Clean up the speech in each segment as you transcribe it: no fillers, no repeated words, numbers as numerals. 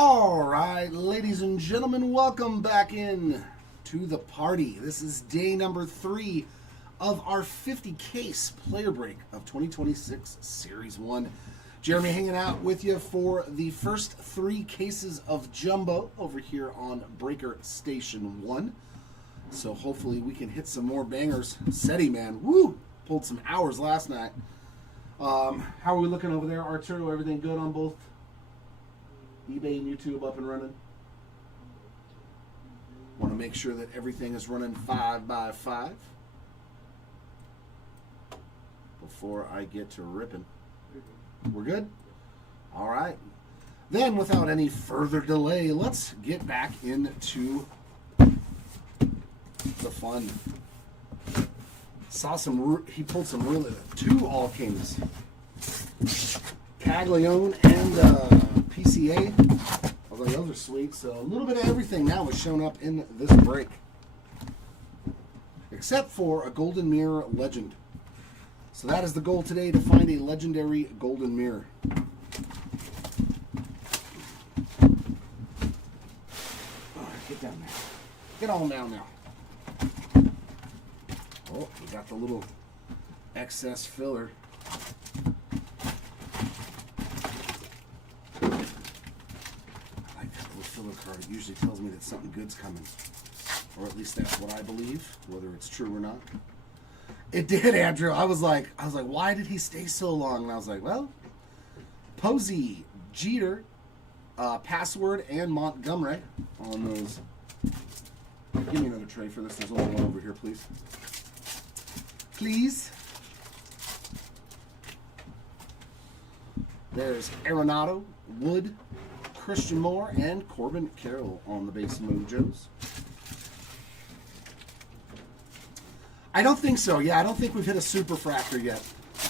All right, ladies and gentlemen, welcome back in to the party. This is day number 3 of our 50 case player break of 2026 Series 1. Jeremy hanging out with you for the first 3 cases of Jumbo over here on Breaker Station 1. So hopefully we can hit some more bangers. SETI, man, woo! Pulled some hours last night. How are we looking over there, Arturo? Everything good on both eBay and YouTube up and running? Want to make sure that everything is running 5x5 before I get to ripping. We're good? All right. Then, without any further delay, let's get back into the fun. Saw some, he pulled some really, 2 All Kings. Caglione and PCA, although those are sweet. So a little bit of everything now has shown up in this break, except for a Golden Mirror Legend. So that is the goal today, to find a legendary Golden Mirror. Get down there. Get on down now. Oh, we got the little excess filler. Filler card. It usually tells me that something good's coming, or at least that's what I believe, whether it's true or not. It did, Andrew. I was like, why did he stay so long? And I was like, well, Posey, Jeter, Password, and Montgomery on those. Give me another tray for this. There's only one over here, please. Please. There's Arenado, Wood, Christian Moore, and Corbin Carroll on the base mojos. I don't think so. Yeah, I don't think we've hit a super fractor yet,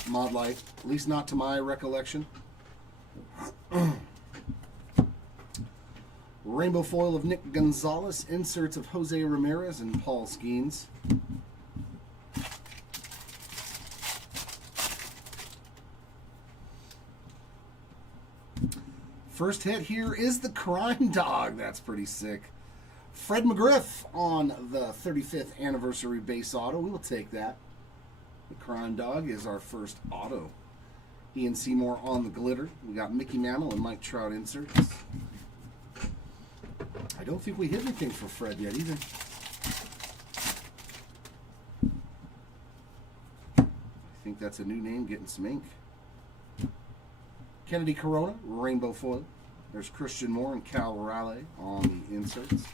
Mod Light. At least not to my recollection. Rainbow foil of Nick Gonzalez, inserts of Jose Ramirez and Paul Skeens. First hit here is the Crime Dog. That's pretty sick. Fred McGriff on the 35th anniversary base auto. We will take that. The Crime Dog is our first auto. Ian Seymour on the glitter. We got Mickey Mantle and Mike Trout inserts. I don't think we hit anything for Fred yet either. I think that's a new name getting some ink. Kennedy Corona, rainbow foil. There's Christian Moore and Cal Raleigh on the inserts.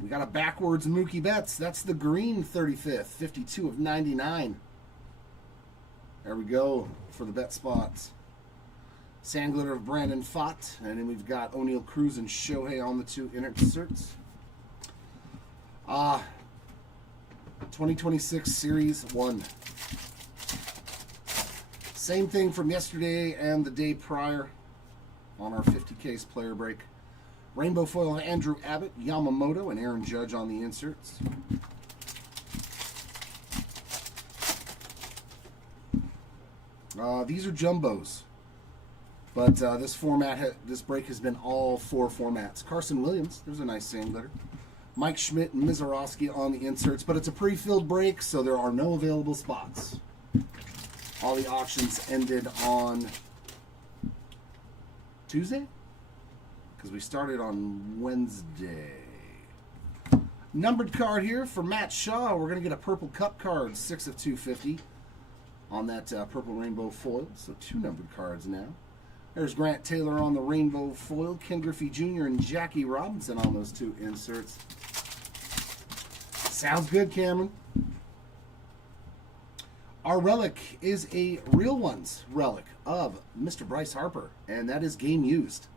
We got a backwards Mookie Betts. That's the green 35th, 52 of 99. There we go for the bet spots. Sand glitter of Brandon Pfaadt, and then we've got O'Neal Cruz and Shohei on the 2 inserts. 2026 Series 1. Same thing from yesterday and the day prior on our 50 case player break. Rainbow foil of Andrew Abbott, Yamamoto, and Aaron Judge on the inserts. These are jumbos. But this break has been all 4 formats. Carson Williams, there's a nice sand glitter. Mike Schmidt and Mizorowski on the inserts, but it's a pre-filled break, so there are no available spots. All the auctions ended on Tuesday? Because we started on Wednesday. Numbered card here for Matt Shaw. We're going to get a purple cup card, 6 of 250 on that purple rainbow foil. So 2 numbered cards now. There's Grant Taylor on the rainbow foil, Ken Griffey Jr. and Jackie Robinson on those 2 inserts. Sounds good, Cameron. Our relic is a Real Ones relic of Mr. Bryce Harper, and that is game used.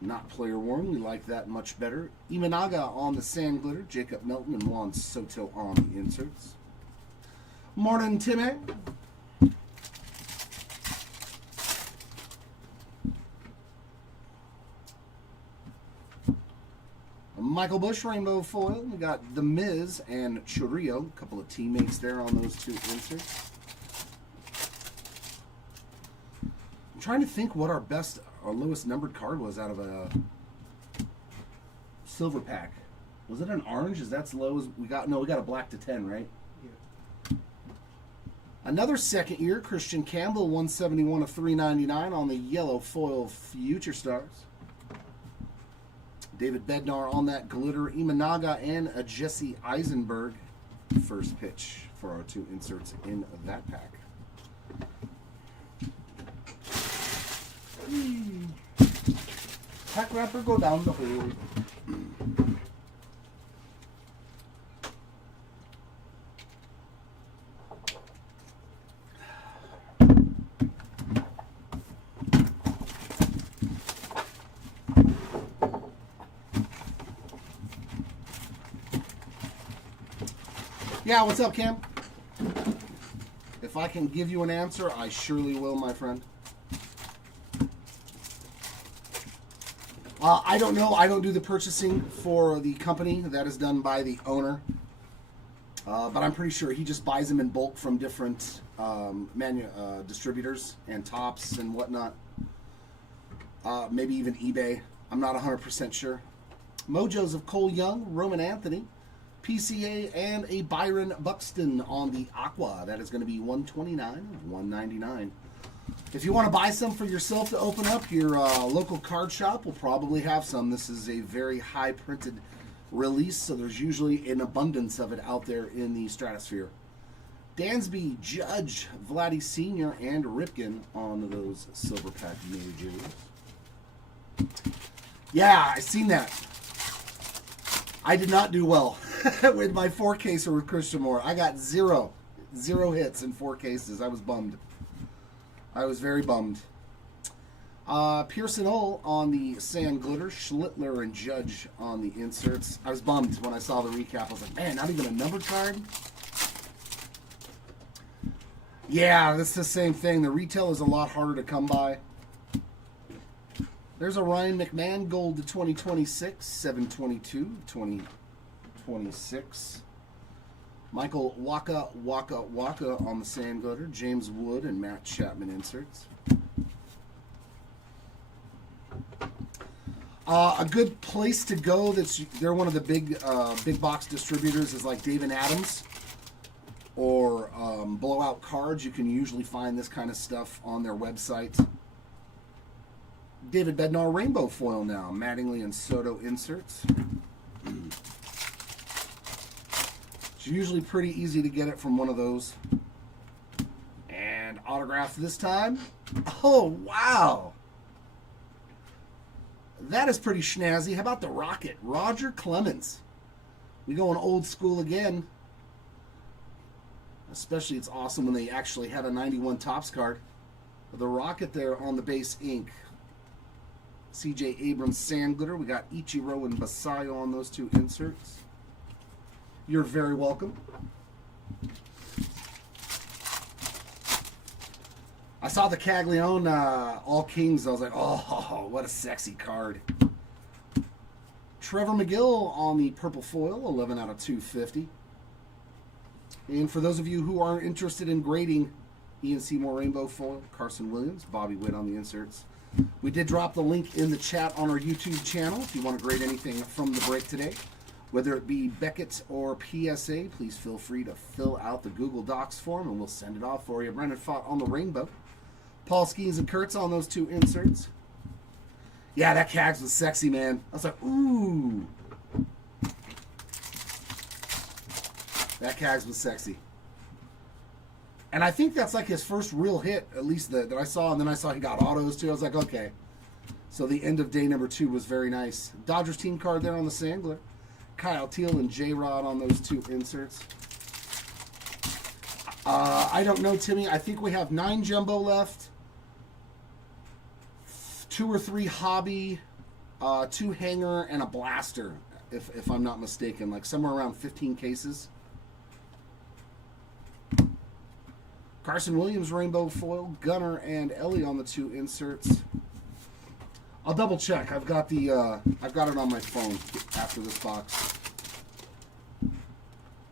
Not player worn. We like that much better. Imanaga on the sand glitter, Jacob Melton and Juan Soto on the inserts. Morning, Timmy. Michael Bush rainbow foil. We got The Miz and Churrillo. A couple of teammates there on those two inserts. I'm trying to think what our lowest numbered card was out of a silver pack. Was it an orange? Is that as low as we got? No, we got a black to 10, right? Yeah. Another second year, Christian Campbell, 171 of 399 on the yellow foil Future Stars. David Bednar on that glitter. Imanaga and a Jesse Eisenberg. First pitch for our two inserts in that pack. Pack wrapper go down the hole. Yeah, what's up, Cam? If I can give you an answer, I surely will, my friend. I don't know. I don't do the purchasing for the company. That is done by the owner. But I'm pretty sure he just buys them in bulk from different distributors and tops and whatnot. Maybe even eBay. I'm not 100% sure. Mojos of Cole Young, Roman Anthony, PCA, and a Byron Buxton on the Aqua. That is going to be $129 of $199. If you want to buy some for yourself to open up, your local card shop will probably have some. This is a very high printed release, so there's usually an abundance of it out there in the stratosphere. Dansby, Judge, Vlatty Sr., and Ripken on those silver pack majors. Yeah, I seen that. I did not do well with my 4-caser with Christian Moore. I got zero hits in 4 cases. I was bummed. I was very bummed. Pearson Hull on the Sand Glitter, Schlittler and Judge on the inserts. I was bummed when I saw the recap. I was like, man, not even a number card? Yeah, that's the same thing. The retail is a lot harder to come by. There's a Ryan McMahon Gold to 2026, 7/22, 2026. Michael Waka on the Sand Glitter, James Wood and Matt Chapman inserts. A good place to go. They're one of the big box distributors is like Dave & Adams or Blowout Cards. You can usually find this kind of stuff on their website. David Bednar rainbow foil now. Mattingly and Soto inserts. It's usually pretty easy to get it from one of those. And autograph this time. Oh, wow. That is pretty snazzy. How about the Rocket? Roger Clemens. We going old school again. Especially it's awesome when they actually have a 91 Topps card. The Rocket there on the base ink. CJ Abrams Sand Glitter. We got Ichiro and Basayo on those two inserts. You're very welcome. I saw the Caglione All Kings. I was like, oh, what a sexy card. Trevor McGill on the purple foil, 11 out of 250. And for those of you who are interested in grading Ian Seymour rainbow foil, Carson Williams, Bobby Witt on the inserts. We did drop the link in the chat on our YouTube channel if you want to grade anything from the break today. Whether it be Beckett or PSA, please feel free to fill out the Google Docs form and we'll send it off for you. Brendan Fott on the rainbow. Paul Skeens and Kurtz on those two inserts. Yeah, that Cags was sexy, man. I was like, ooh. That Cags was sexy. And I think that's like his first real hit, at least that I saw. And then I saw he got autos too. I was like, okay. So the end of day number 2 was very nice. Dodgers team card there on the Sandler. Kyle Teal and J-Rod on those two inserts. I don't know, Timmy. I think we have 9 jumbo left. 2 or 3 hobby. 2 hanger and a blaster, if I'm not mistaken. Like somewhere around 15 cases. Carson Williams rainbow foil, Gunner and Ellie on the two inserts. I'll double check. I've got it on my phone after this box,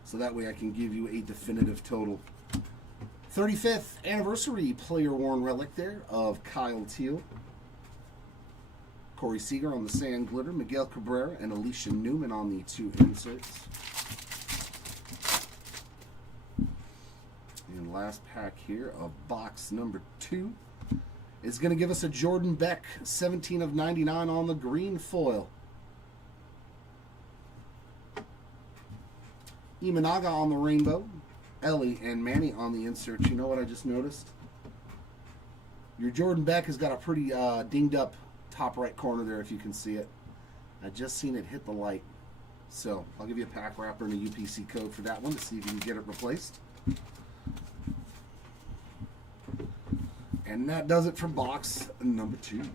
so that way I can give you a definitive total. 35th anniversary player worn relic there of Kyle Teal, Corey Seager on the sand glitter, Miguel Cabrera and Alicia Newman on the 2 inserts. And last pack here of box number 2 is going to give us a Jordan Beck 17 of 99 on the green foil. Imanaga on the rainbow. Ellie and Manny on the insert. You know what I just noticed? Your Jordan Beck has got a pretty dinged up top right corner there, if you can see it. I just seen it hit the light. So I'll give you a pack wrapper and a UPC code for that one to see if you can get it replaced. And that does it for box number 2. Here,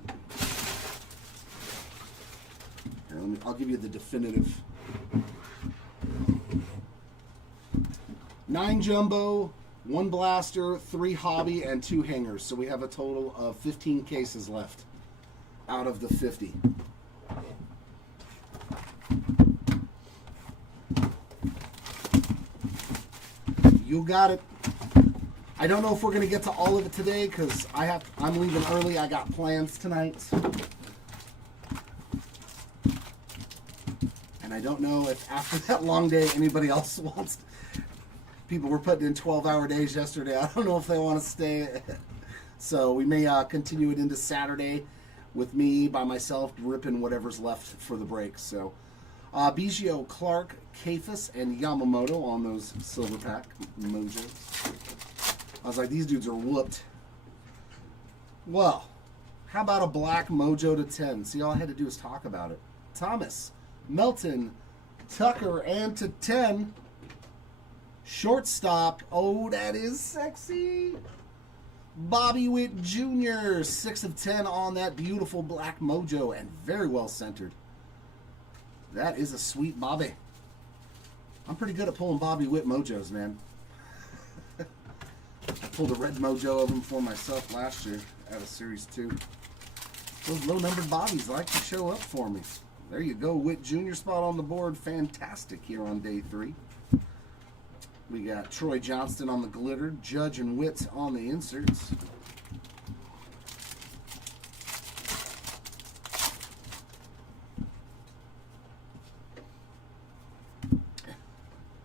I'll give you the definitive. 9 jumbo, 1 blaster, 3 hobby, and 2 hangers. So we have a total of 15 cases left out of the 50. You got it. I don't know if we're going to get to all of it today because I'm leaving early. I got plans tonight. And I don't know if after that long day anybody else wants to. People were putting in 12-hour days yesterday. I don't know if they want to stay. So we may continue it into Saturday with me by myself ripping whatever's left for the break. So Biggio, Clark, Kafis, and Yamamoto on those silver pack mojos. I was like, these dudes are whooped. Well, how about a black mojo to 10? See, all I had to do was talk about it. Thomas, Melton, Tucker, and to 10. Shortstop. Oh, that is sexy. Bobby Witt Jr. 6 of 10 on that beautiful black mojo and very well centered. That is a sweet Bobby. I'm pretty good at pulling Bobby Witt mojos, man. I pulled a red mojo of them for myself last year out of Series 2. Those low-numbered Bobbies like to show up for me. There you go, Witt Jr. spot on the board. Fantastic here on day 3. We got Troy Johnston on the glitter, Judge and Witt on the inserts.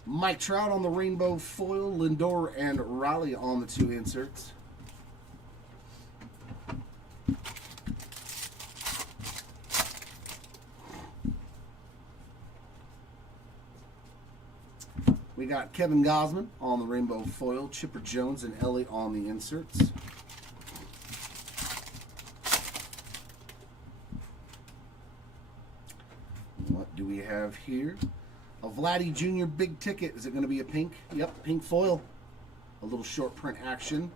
Mike Trout on the rainbow foil, Lindor and Raleigh on the 2 inserts. We got Kevin Gausman on the rainbow foil, Chipper Jones and Ellie on the inserts. What do we have here? A Vlatty Jr. big ticket. Is it going to be a pink? Yep, pink foil. A little short print action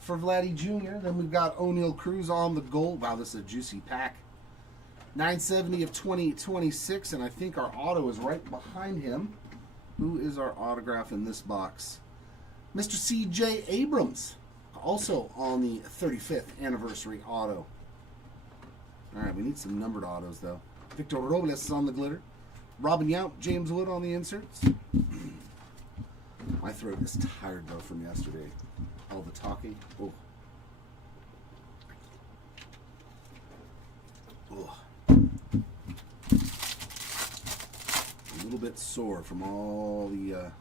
for Vlatty Jr. Then we've got O'Neal Cruz on the gold. Wow, this is a juicy pack. 970 of 2026, and I think our auto is right behind him. Who is our autograph in this box? Mr. CJ Abrams, also on the 35th anniversary auto. All right, we need some numbered autos, though. Victor Robles is on the glitter. Robin Yount, James Wood on the inserts. My throat is tired, though, from yesterday. All the talking. Oh. Oh. A little bit sore from all the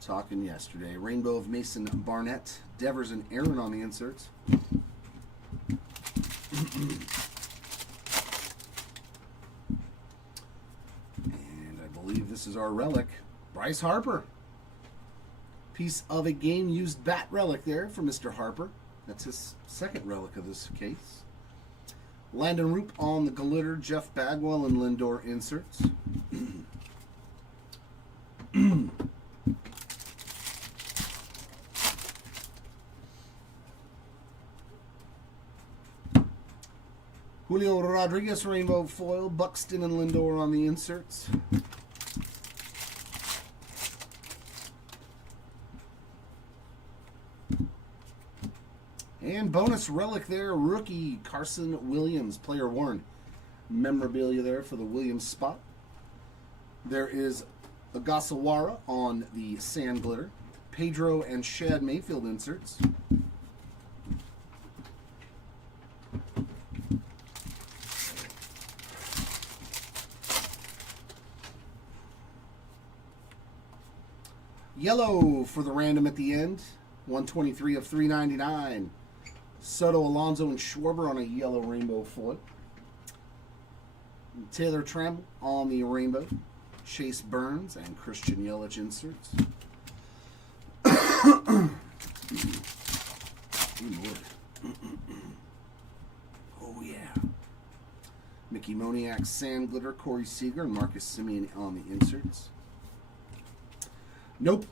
talking yesterday. Rainbow of Mason Barnett, Devers and Aaron on the inserts. And I believe this is our relic, Bryce Harper. Piece of a game-used bat relic there for Mr. Harper. That's his second relic of this case. Landon Roop on the glitter, Jeff Bagwell and Lindor inserts. Julio Rodriguez rainbow foil, Buxton and Lindor on the inserts. And bonus relic there, rookie Carson Williams, player worn. Memorabilia there for the Williams spot. There is Ogasawara on the Sand Glitter. Pedro and Shad Mayfield inserts. Yellow for the random at the end. 123 of 399. Soto, Alonso, and Schwarber on a yellow rainbow foil. Taylor Trammell on the rainbow. Chase Burns and Christian Yelich inserts. Oh, yeah. Mickey Moniak, Sand Glitter, Corey Seager, and Marcus Semien on the inserts. Nope.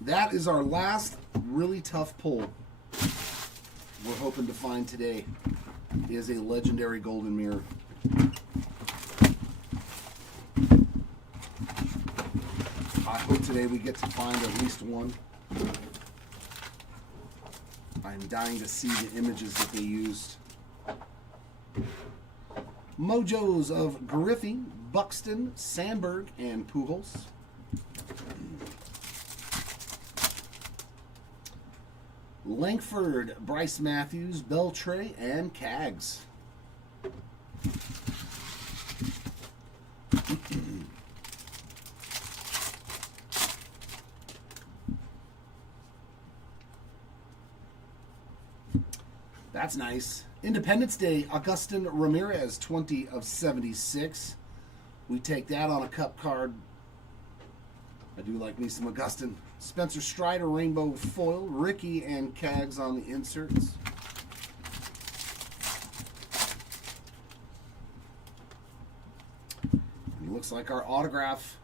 That is our last really tough pull we're hoping to find today. Is a legendary golden mirror. I hope today we get to find at least one. I'm dying to see the images that they used. Mojos of Griffey, Buxton, Sandberg, and Pujols. Langford, Bryce Matthews, Beltre, and Cags. That's nice. Independence Day, Augustin Ramirez, 20 of 76. We take that on a cup card. I do like me some Augustin. Spencer Strider, rainbow foil. Ricky and Cags on the inserts. And it looks like our autograph.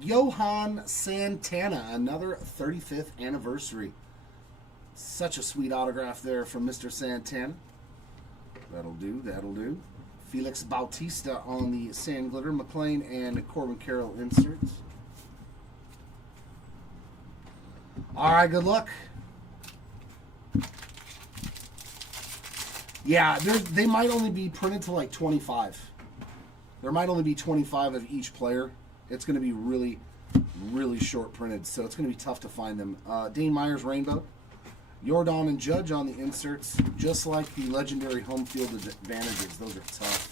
Johan Santana, another 35th anniversary. Such a sweet autograph there from Mr. Santana. That'll do, that'll do. Felix Bautista on the Sand Glitter. McLean and Corbin Carroll inserts. All right, good luck. Yeah, they might only be printed to like 25. There might only be 25 of each player. It's going to be really, really short printed, so it's going to be tough to find them. Dane Myers Rainbow. Jordan and Judge on the inserts, just like the legendary home field advantages. Those are tough.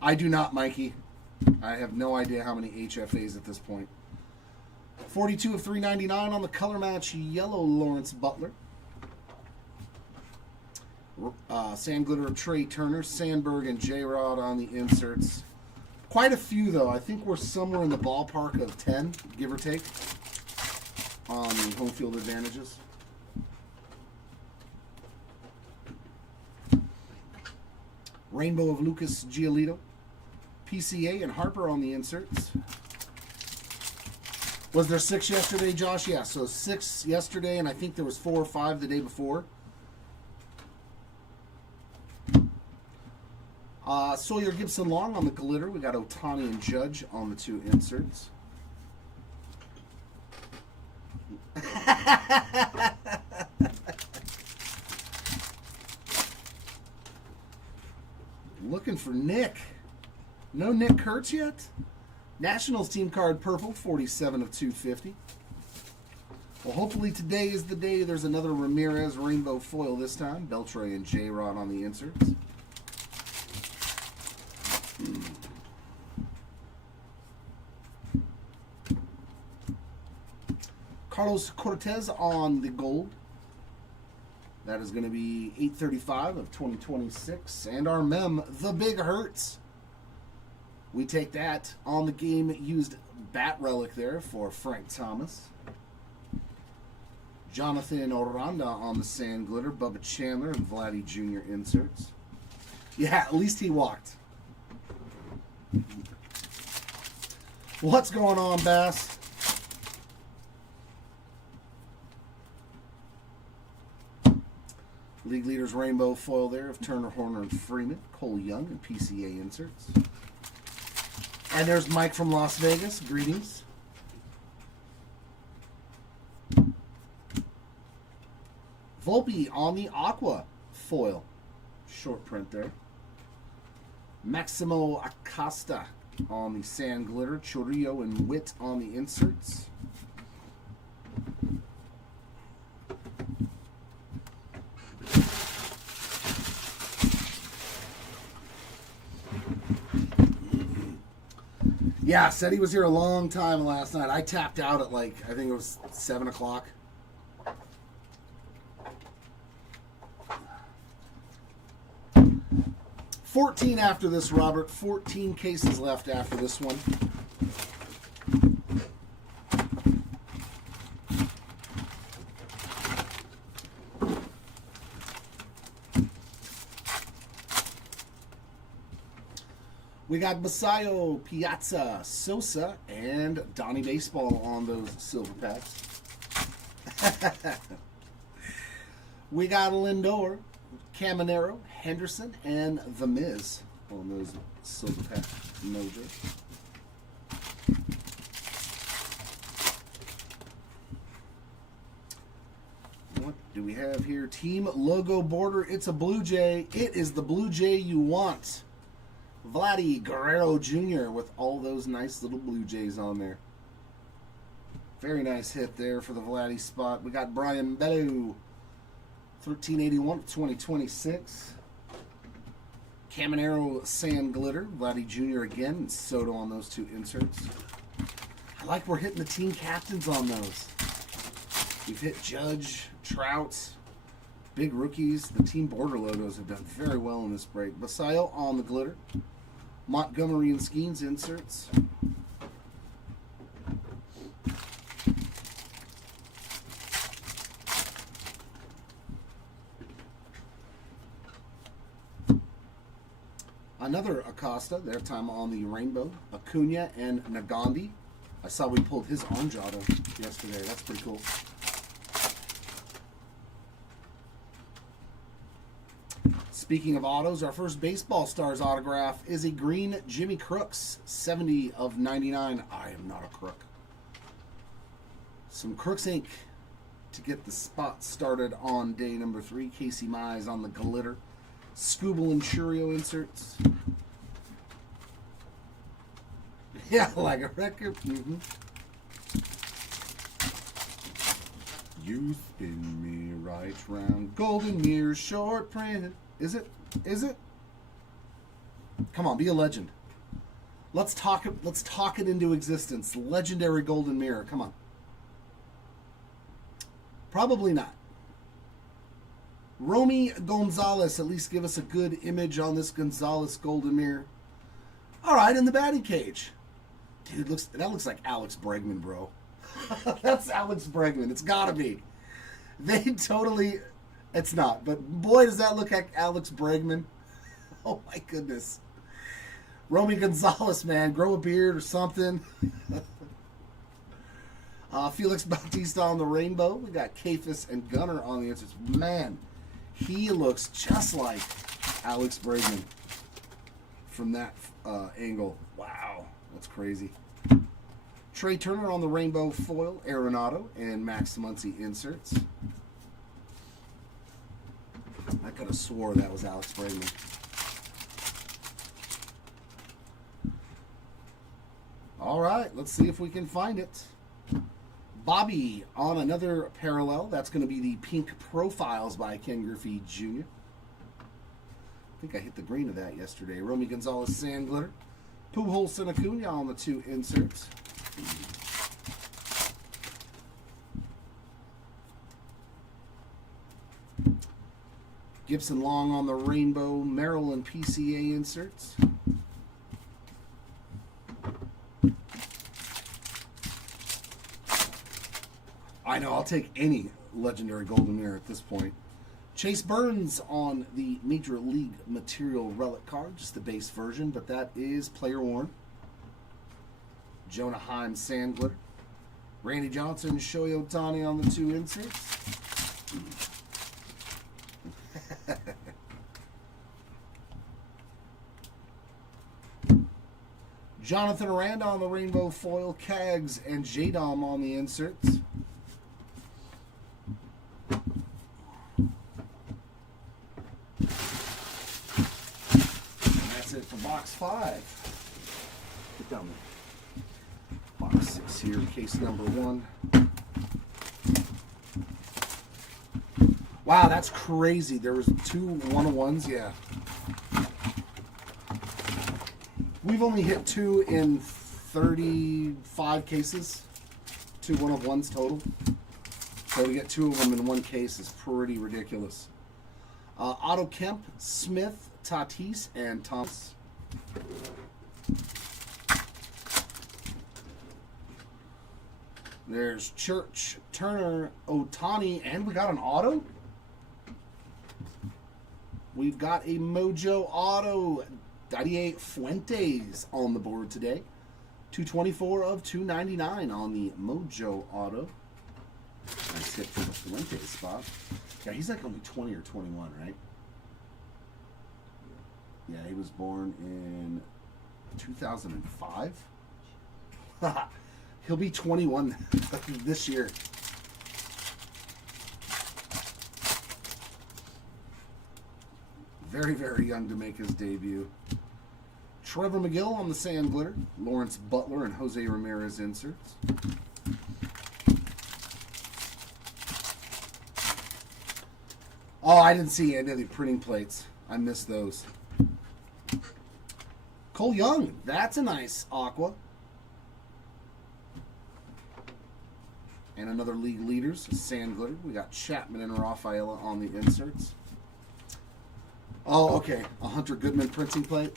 I do not, Mikey. I have no idea how many HFAs at this point. 42 of 399 on the color match, yellow Lawrence Butler. Sand Glitter of Trey Turner, Sandberg, and J-Rod on the inserts. Quite a few, though. I think we're somewhere in the ballpark of 10, give or take, on the home field advantages. Rainbow of Lucas Giolito. PCA and Harper on the inserts. Was there 6 yesterday, Josh? Yeah, so 6 yesterday, and I think there was 4 or 5 the day before. Sawyer Gibson Long on the glitter. We got Otani and Judge on the 2 inserts. Looking for Nick. No Nick Kurtz yet? Nationals team card purple, 47 of 250. Well, hopefully today is the day there's another Ramirez rainbow foil this time. Beltre and J-Rod on the inserts. Carlos Cortez on the gold. That is going to be 835 of 2026. And our mem, the Big Hurts. We take that on the game used bat relic there for Frank Thomas. Jonathan Oranda on the Sand Glitter. Bubba Chandler and Vlatty Jr. inserts. Yeah, at least he walked. What's going on, Bass? League Leaders rainbow foil there of Turner, Horner, and Freeman. Cole Young and PCA inserts. And there's Mike from Las Vegas. Greetings. Volpe on the Aqua foil. Short print there. Maximo Acosta on the Sand Glitter. Chorillo and Witt on the inserts. Yeah, said he was here a long time last night. I tapped out at like, I think it was 7 o'clock. $14 after this, Robert. 14 cases left after this one. We got Basayo, Piazza, Sosa, and Donnie Baseball on those silver packs. We got Lindor, Caminero, Henderson, and The Miz on those silver pack mojo. What do we have here? Team logo border. It's a Blue Jay. It is the Blue Jay you want. Vlatty Jr. with all those nice little Blue Jays on there. Very nice hit there for the Vlatty spot. We got Brian Bellew, 1381 2026. Caminero Sand Glitter, Vlatty Jr. again, and Soto on those two inserts. I like we're hitting the team captains on those. We've hit Judge, Trout, big rookies. The team border logos have done very well in this break. Basayo on the glitter. Montgomery and Skeens inserts. Another Acosta, their time on the rainbow. Acuna and Nagandi. I saw we pulled his orange auto yesterday. That's pretty cool. Speaking of autos, our first Baseball Stars autograph is a green Jimmy Crooks, 70 of 99. I am not a crook. Some Crooks ink to get the spot started on day number 3. Casey Mize on the glitter. Scooble and Churio inserts. Yeah, like a record. You spin me right round. Golden Mirror short print. Is it? Is it? Come on, be a legend. Let's talk it into existence. Legendary Golden Mirror. Come on. Probably not. Romy Gonzalez, at least give us a good image on this Gonzalez Golden Mirror. All right, in the batting cage. Dude, that looks like Alex Bregman, bro. That's Alex Bregman. It's got to be. They totally... It's not, but boy, does that look like Alex Bregman. Oh, my goodness. Romy Gonzalez, man. Grow a beard or something. Felix Bautista on the rainbow. We got Kafis and Gunner on the answers. Man, he looks just like Alex Bregman from that angle. Wow, that's crazy. Trey Turner on the rainbow foil, Arenado, and Max Muncy inserts. I could have swore that was Alex Bregman. All right, let's see if we can find it. Bobby on another parallel. That's going to be the Pink Profiles by Ken Griffey Jr. I think I hit the green of that yesterday. Romy Gonzalez Sand Glitter. Pujols and Acuna on the two inserts. Gibson Long on the rainbow, Merrill and PCA inserts. I know, I'll take any legendary Golden Mirror at this point. Chase Burns on the Major League Material Relic card, just the base version, but that is player worn. Jonah Heim Sand Glitter. Randy Johnson, Shohei Ohtani on the two inserts. Jonathan Aranda on the rainbow foil, Cags and J-Dom on the inserts. for box 5. Get down there. Box 6 here, case number 1. Wow, that's crazy. There was 2 1-of-1s, yeah. We've only hit 2 in 35 cases. 2 1-of-1s total. So to get 2 of them in one case is pretty ridiculous. Otto Kemp, Smith, Tatis, and Thomas. There's Church, Turner, Ohtani, and we got an auto. We've got a Mojo auto, 98 Fuentes on the board today. 224 of 299 on the Mojo auto. Nice hit for the Fuentes spot. Yeah, he's like only 20 or 21, right? Yeah, he was born in 2005. He'll be 21 this year. Very, very young to make his debut. Trevor McGill on the Sand Glitter. Lawrence Butler and Jose Ramirez inserts. Oh, I didn't see any of the printing plates. I missed those. Cole Young. That's a nice aqua. And another league leaders, Sand Glitter. We got Chapman and Rafaela on the inserts. Oh, okay. A Hunter Goodman printing plate.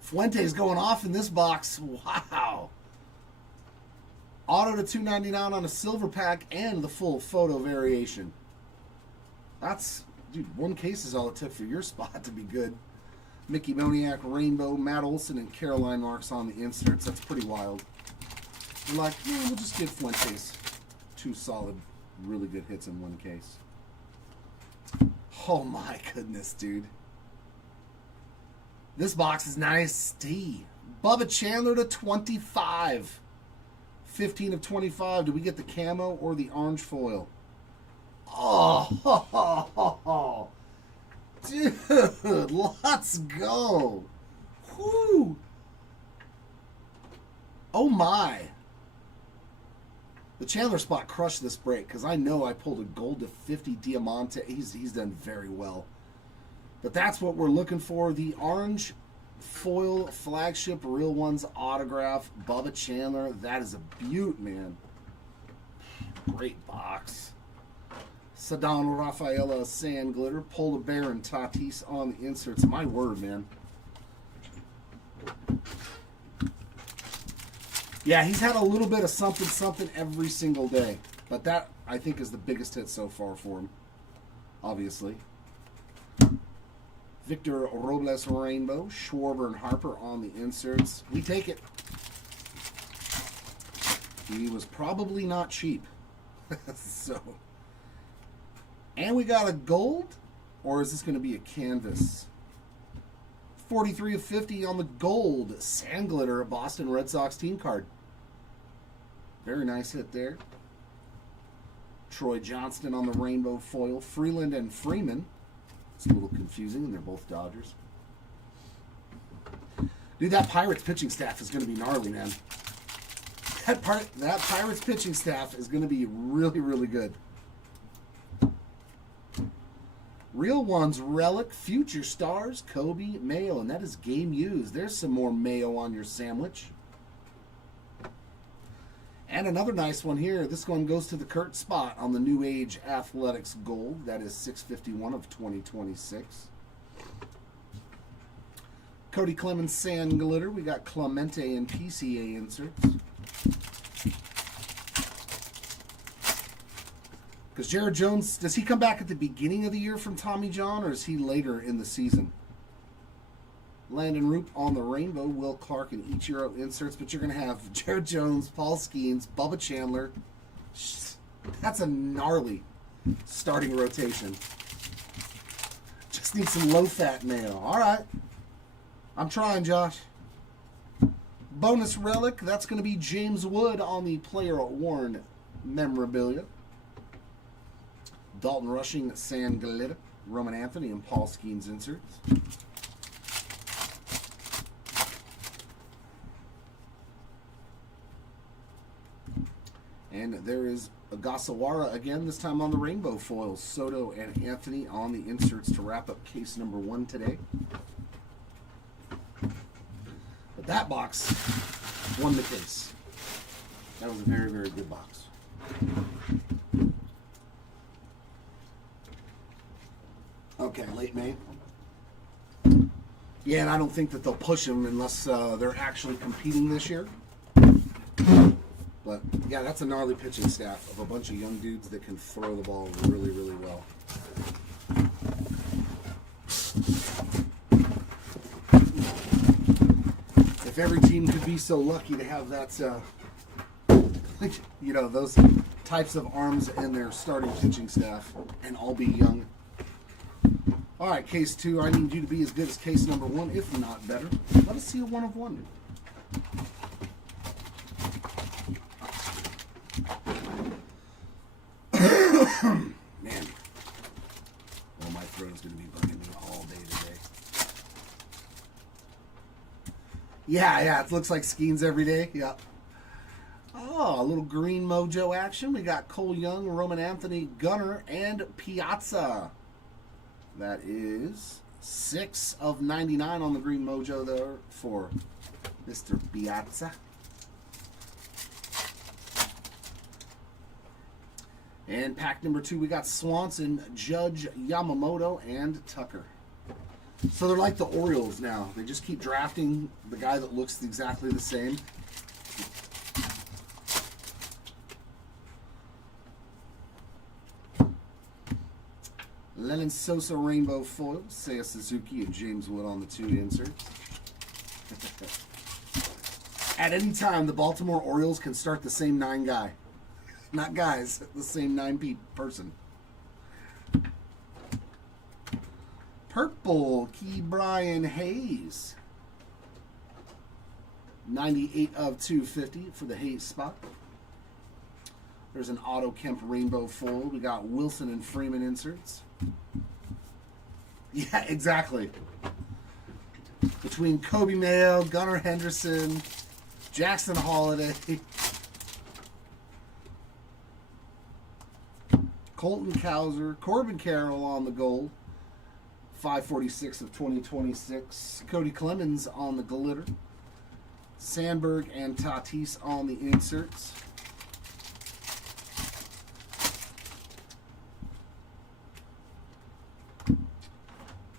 Fuentes going off in this box. Wow. Auto to 299 on a silver pack and the full photo variation. That's, dude, one case is all it took for your spot to be good. Mickey Moniak, Rainbow, Matt Olson, and Caroline Marks on the inserts. That's pretty wild. We're like, yeah, we'll just give Fuentes 2 solid, really good hits in one case. Oh my goodness, dude. This box is nice. D. Bubba Chandler to 25. 15 of 25. Do we get the camo or the orange foil? Oh, dude, let's go. Whoo. Oh my. The Chandler spot crushed this break because I know I pulled a gold to 50 Diamante. He's done very well. But that's what we're looking for. The orange foil flagship Real Ones autograph. Bubba Chandler. That is a beaut, man. Great box. Sedano Rafaela Sand Glitter. Polar Bear and Tatis on the inserts. My word, man. Yeah, he's had a little bit of something every single day. But that, I think, is the biggest hit so far for him. Obviously. Victor Robles Rainbow, Schwarber and Harper on the inserts. We take it. He was probably not cheap. So, and we got a gold, or is this going to be a canvas? 43 of 50 on the gold. Sand Glitter, a Boston Red Sox team card. Very nice hit there. Troy Johnston on the rainbow foil. Freeland and Freeman. It's a little confusing, and they're both Dodgers. Dude, that Pirates pitching staff is going to be gnarly, man. That Pirates pitching staff is going to be really, really good. Real Ones, Relic, Future Stars, Kobe, Mayo, and that is game used. There's some more Mayo on your sandwich. And another nice one here. This one goes to the Kurt spot on the New Age Athletics Gold. That is 651 of 2026. Cody Clemens Sand Glitter. We got Clemente and PCA inserts. Because Jared Jones, does he come back at the beginning of the year from Tommy John, or is he later in the season? Landon Roop on the rainbow, Will Clark and Ichiro inserts, but you're going to have Jared Jones, Paul Skeens, Bubba Chandler. That's a gnarly starting rotation. Just need some low-fat mayo. All right. I'm trying, Josh. Bonus relic, that's going to be James Wood on the player worn memorabilia. Dalton Rushing, San Galita, Roman Anthony, and Paul Skeens inserts. And there is Ogasawara again, this time on the rainbow foils. Soto and Anthony on the inserts to wrap up case number 1 today. But that box won the case. That was a very, very good box. Okay, late May. Yeah, and I don't think that they'll push them unless they're actually competing this year. But, yeah, that's a gnarly pitching staff of a bunch of young dudes that can throw the ball really, really well. If every team could be so lucky to have that, you know, those types of arms in their starting pitching staff and all be young. All right, case 2, I need you to be as good as case number 1, if not better. Let us see a 1 of 1. Man, well, my throat is going to be bugging me all day today. Yeah, it looks like Skeens every day. Yeah. Oh, a little green mojo action. We got Cole Young, Roman Anthony, Gunner, and Piazza. That is 6 of 99 on the green mojo there for Mr. Piazza. And pack number 2, we got Swanson, Judge, Yamamoto, and Tucker. So they're like the Orioles now. They just keep drafting the guy that looks exactly the same. Lennon Sosa rainbow foil, Seiya Suzuki, and James Wood on the 2 inserts. At any time, the Baltimore Orioles can start the same 9 guy. Not guys, the same 9 person. Purple, Key Brian Hayes. 98 of 250 for the Hayes spot. There's an Otto Kemp rainbow fold. We got Wilson and Freeman inserts. Yeah, exactly. Between Kobe Mayo, Gunnar Henderson, Jackson Holiday, Colton Cowser, Corbin Carroll on the gold, 546 of 2026. Cody Clemens on the glitter. Sandberg and Tatis on the inserts.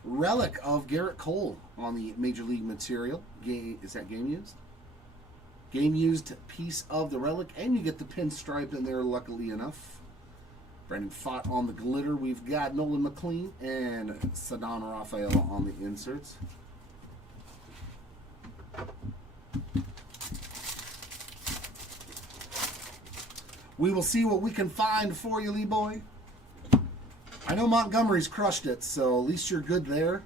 Relic of Garrett Cole on the Major League material. Is that game used? Game used piece of the relic, and you get the pinstripe in there, luckily enough. Brandon Pfaadt on the glitter. We've got Nolan McLean and Ceddanne Rafael on the inserts. We will see what we can find for you, Lee Boy. I know Montgomery's crushed it, so at least you're good there.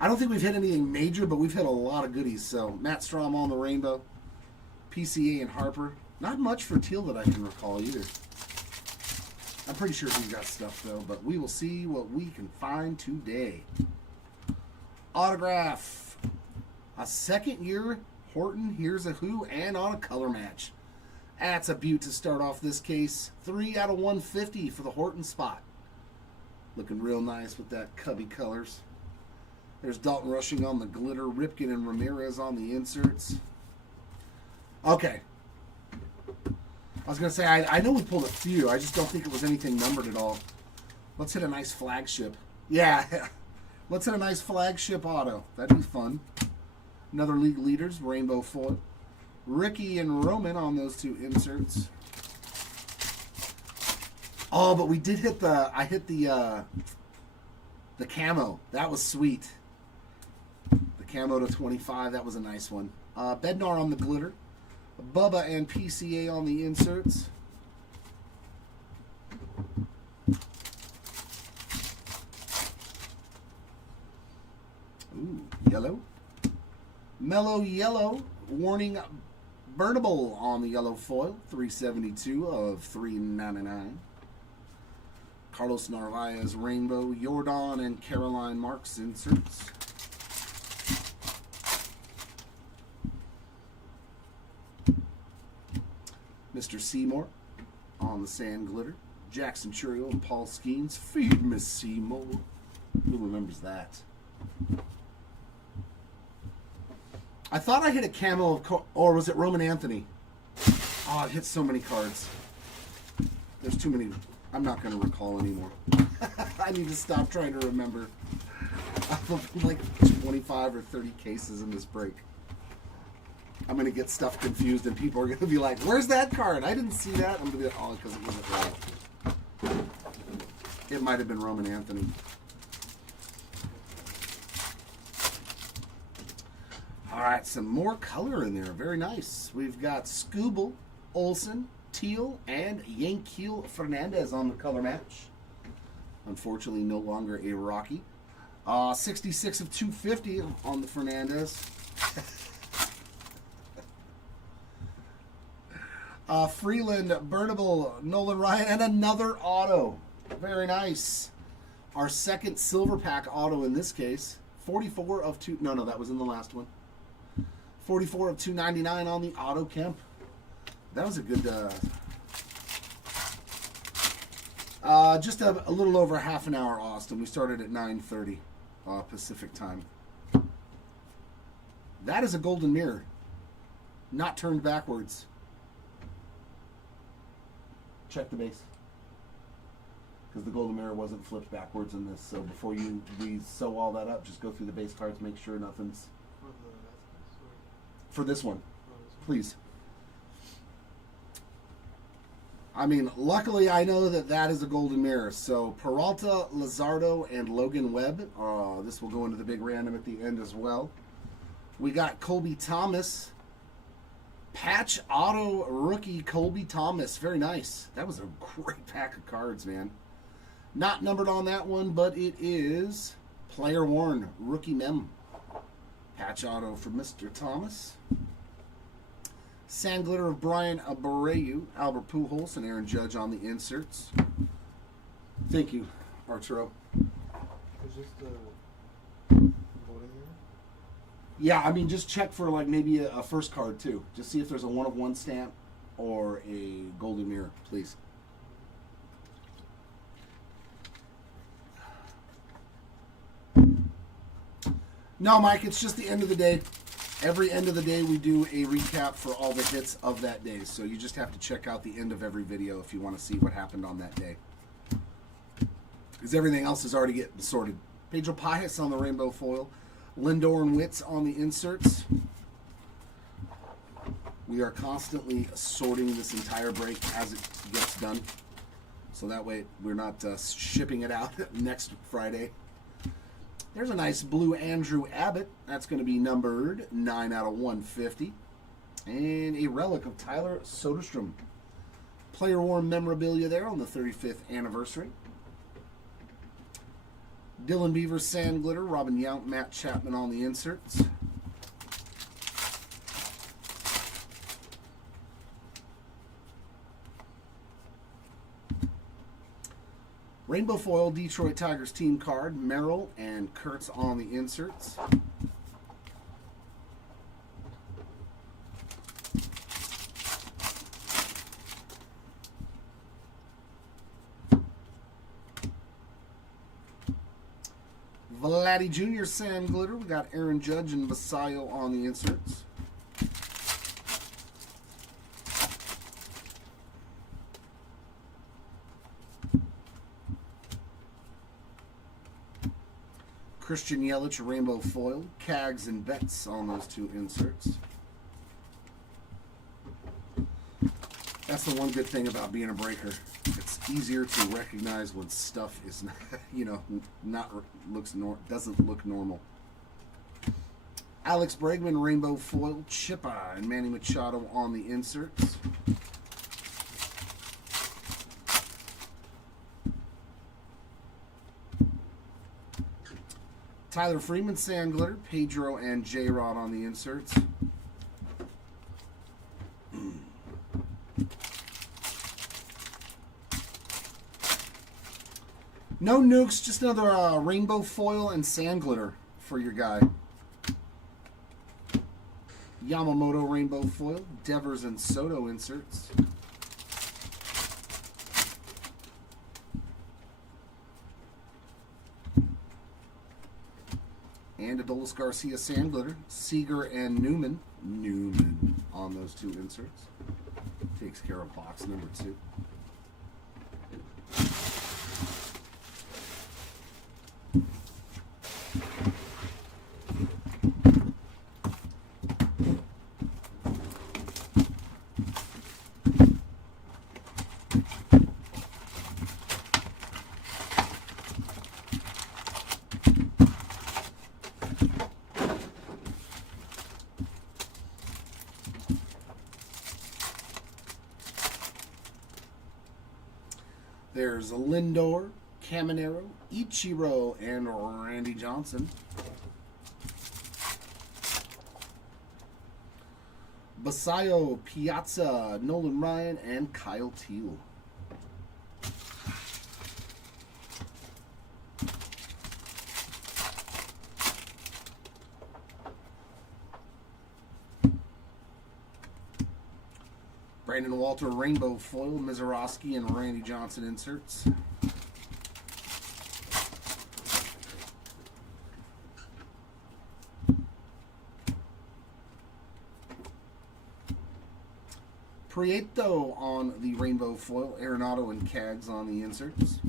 I don't think we've hit anything major, but we've hit a lot of goodies. So Matt Strom on the rainbow. PCA and Harper. Not much for Teal that I can recall either. I'm pretty sure he's got stuff, though, but we will see what we can find today. Autograph. A second-year Horton, Here's a Who, and on a color match. That's a beaut to start off this case. 3 out of 150 for the Horton spot. Looking real nice with that cubby colors. There's Dalton Rushing on the glitter. Ripken and Ramirez on the inserts. Okay. I was going to say, I know we pulled a few. I just don't think it was anything numbered at all. Let's hit a nice flagship. Yeah. Let's hit a nice flagship auto. That'd be fun. Another league leaders, rainbow foil. Ricky and Roman on those 2 inserts. Oh, but we did hit I hit the camo. That was sweet. The camo to 25. That was a nice one. Bednar on the glitter. Bubba and PCA on the inserts. Ooh, yellow. Mellow yellow. Warning Burnable on the yellow foil, 372 of 399. Carlos Narvaez Rainbow, Jordan and Caroline Marks inserts. Mr. Seymour on the Sand Glitter. Jackson Churio and Paul Skeens. Feed Miss Seymour. Who remembers that? I thought I hit a camo of, or was it Roman Anthony? Oh, I've hit so many cards. There's too many. I'm not going to recall anymore. I need to stop trying to remember. I've opened like 25 or 30 cases in this break. I'm going to get stuff confused and people are going to be like, where's that card? I didn't see that. I'm going to be like, oh, because it wasn't right. It might have been Roman Anthony. All right, some more color in there. Very nice. We've got Scooble, Olsen, Teal, and Yankiel Fernandez on the color match. Unfortunately, no longer a Rocky. 66 of 250 on the Fernandez. Freeland, Burnable, Nolan Ryan, and another auto. Very nice. Our second silver pack auto in this case. 44 of 2. No, that was in the last one. 44 of 299 on the auto Kemp. That was a good, just a little over half an hour, Austin. We started at 9:30 Pacific time. That is a golden mirror, not turned backwards. Check the base, because the golden mirror wasn't flipped backwards in this. So before we sew all that up, just go through the base cards, make sure nothing's for this one, please. I mean, luckily I know that is a golden mirror. So Peralta, Luzardo, and Logan Webb. This will go into the big random at the end as well. We got Colby Thomas. Patch auto rookie Colby Thomas. Very nice. That was a great pack of cards, man. Not numbered on that one, but it is player worn rookie mem. Patch auto for Mr. Thomas. Sand Glitter of Brian Abreu, Albert Pujols, and Aaron Judge on the inserts. Thank you, Arturo. It's just voting here? Yeah, I mean, just check for like maybe a first card too. Just see if there's a 1-of-1 stamp or a golden mirror, please. No, Mike, it's just the end of the day. Every end of the day, we do a recap for all the hits of that day. So you just have to check out the end of every video if you want to see what happened on that day. Because everything else is already getting sorted. Pedro Pajas on the rainbow foil. Lindor and Witz on the inserts. We are constantly sorting this entire break as it gets done. So that way we're not shipping it out next Friday. There's a nice blue Andrew Abbott. That's going to be numbered 9 out of 150. And a relic of Tyler Soderstrom. Player worn memorabilia there on the 35th anniversary. Dylan Beaver, Sand Glitter, Robin Yount, Matt Chapman on the inserts. Rainbow foil Detroit Tigers team card, Merrill and Kurtz on the inserts. Vlatty Jr. Sand Glitter. We got Aaron Judge and Basayo on the inserts. Christian Yelich, rainbow foil. Cags and Betts on those two inserts. That's the one good thing about being a breaker. It's easier to recognize when stuff is, doesn't look normal. Alex Bregman, rainbow foil. Chippa and Manny Machado on the inserts. Tyler Freeman, Sand Glitter, Pedro and J-Rod on the inserts. No nukes, just another rainbow foil and sand glitter for your guy. Yamamoto rainbow foil, Devers and Soto inserts. And Adolis Garcia sand glitter, Seager and Newman on those two inserts. Takes care of box number 2. There's Lindor, Caminero, Ichiro, and Randy Johnson. Basayo, Piazza, Nolan Ryan, and Kyle Teal. Brandon Walter rainbow foil, Mizorowski and Randy Johnson inserts. Prieto on the rainbow foil, Arenado and Cags on the inserts.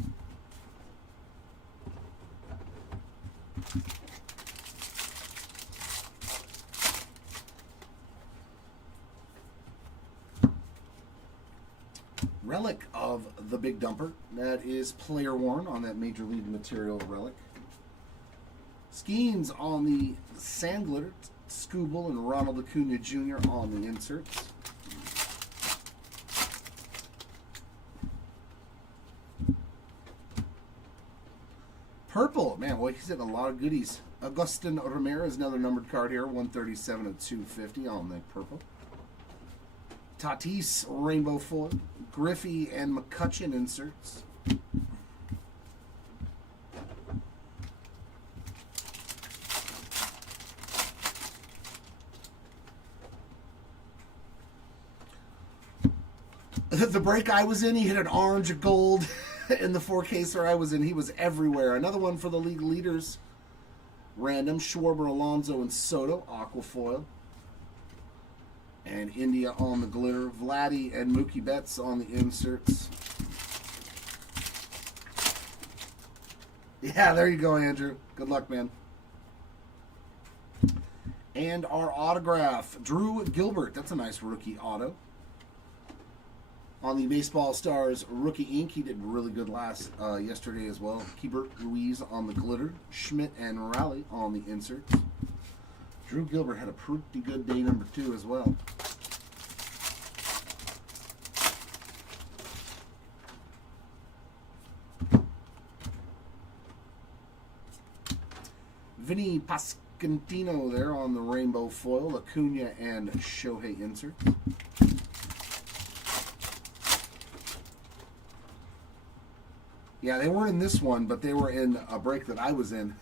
Relic of the Big Dumper. That is player worn on that Major League Material relic. Skeens on the Sand Glitter, Scooble and Ronald Acuna Jr. on the inserts. Purple, man, boy, he's hitting a lot of goodies. Agustin Ramirez, another numbered card here, 137 of 250 on the purple. Tatis rainbow foil, Griffey and McCutcheon inserts. The break I was in, he hit an orange, a gold. In the 4K where I was in, he was everywhere. Another one for the league leaders. Random, Schwarber, Alonso, and Soto, Aquafoil. And India on the glitter. Vlatty and Mookie Betts on the inserts. Yeah, there you go, Andrew. Good luck, man. And our autograph, Drew Gilbert. That's a nice rookie auto. On the Baseball Stars Rookie Ink, he did really good yesterday as well. Keibert Ruiz on the glitter. Schmidt and Raleigh on the inserts. Drew Gilbert had a pretty good day number 2 as well. Vinny Pasquantino there on the rainbow foil. Acuna and Shohei inserts. Yeah, they weren't in this one, but they were in a break that I was in.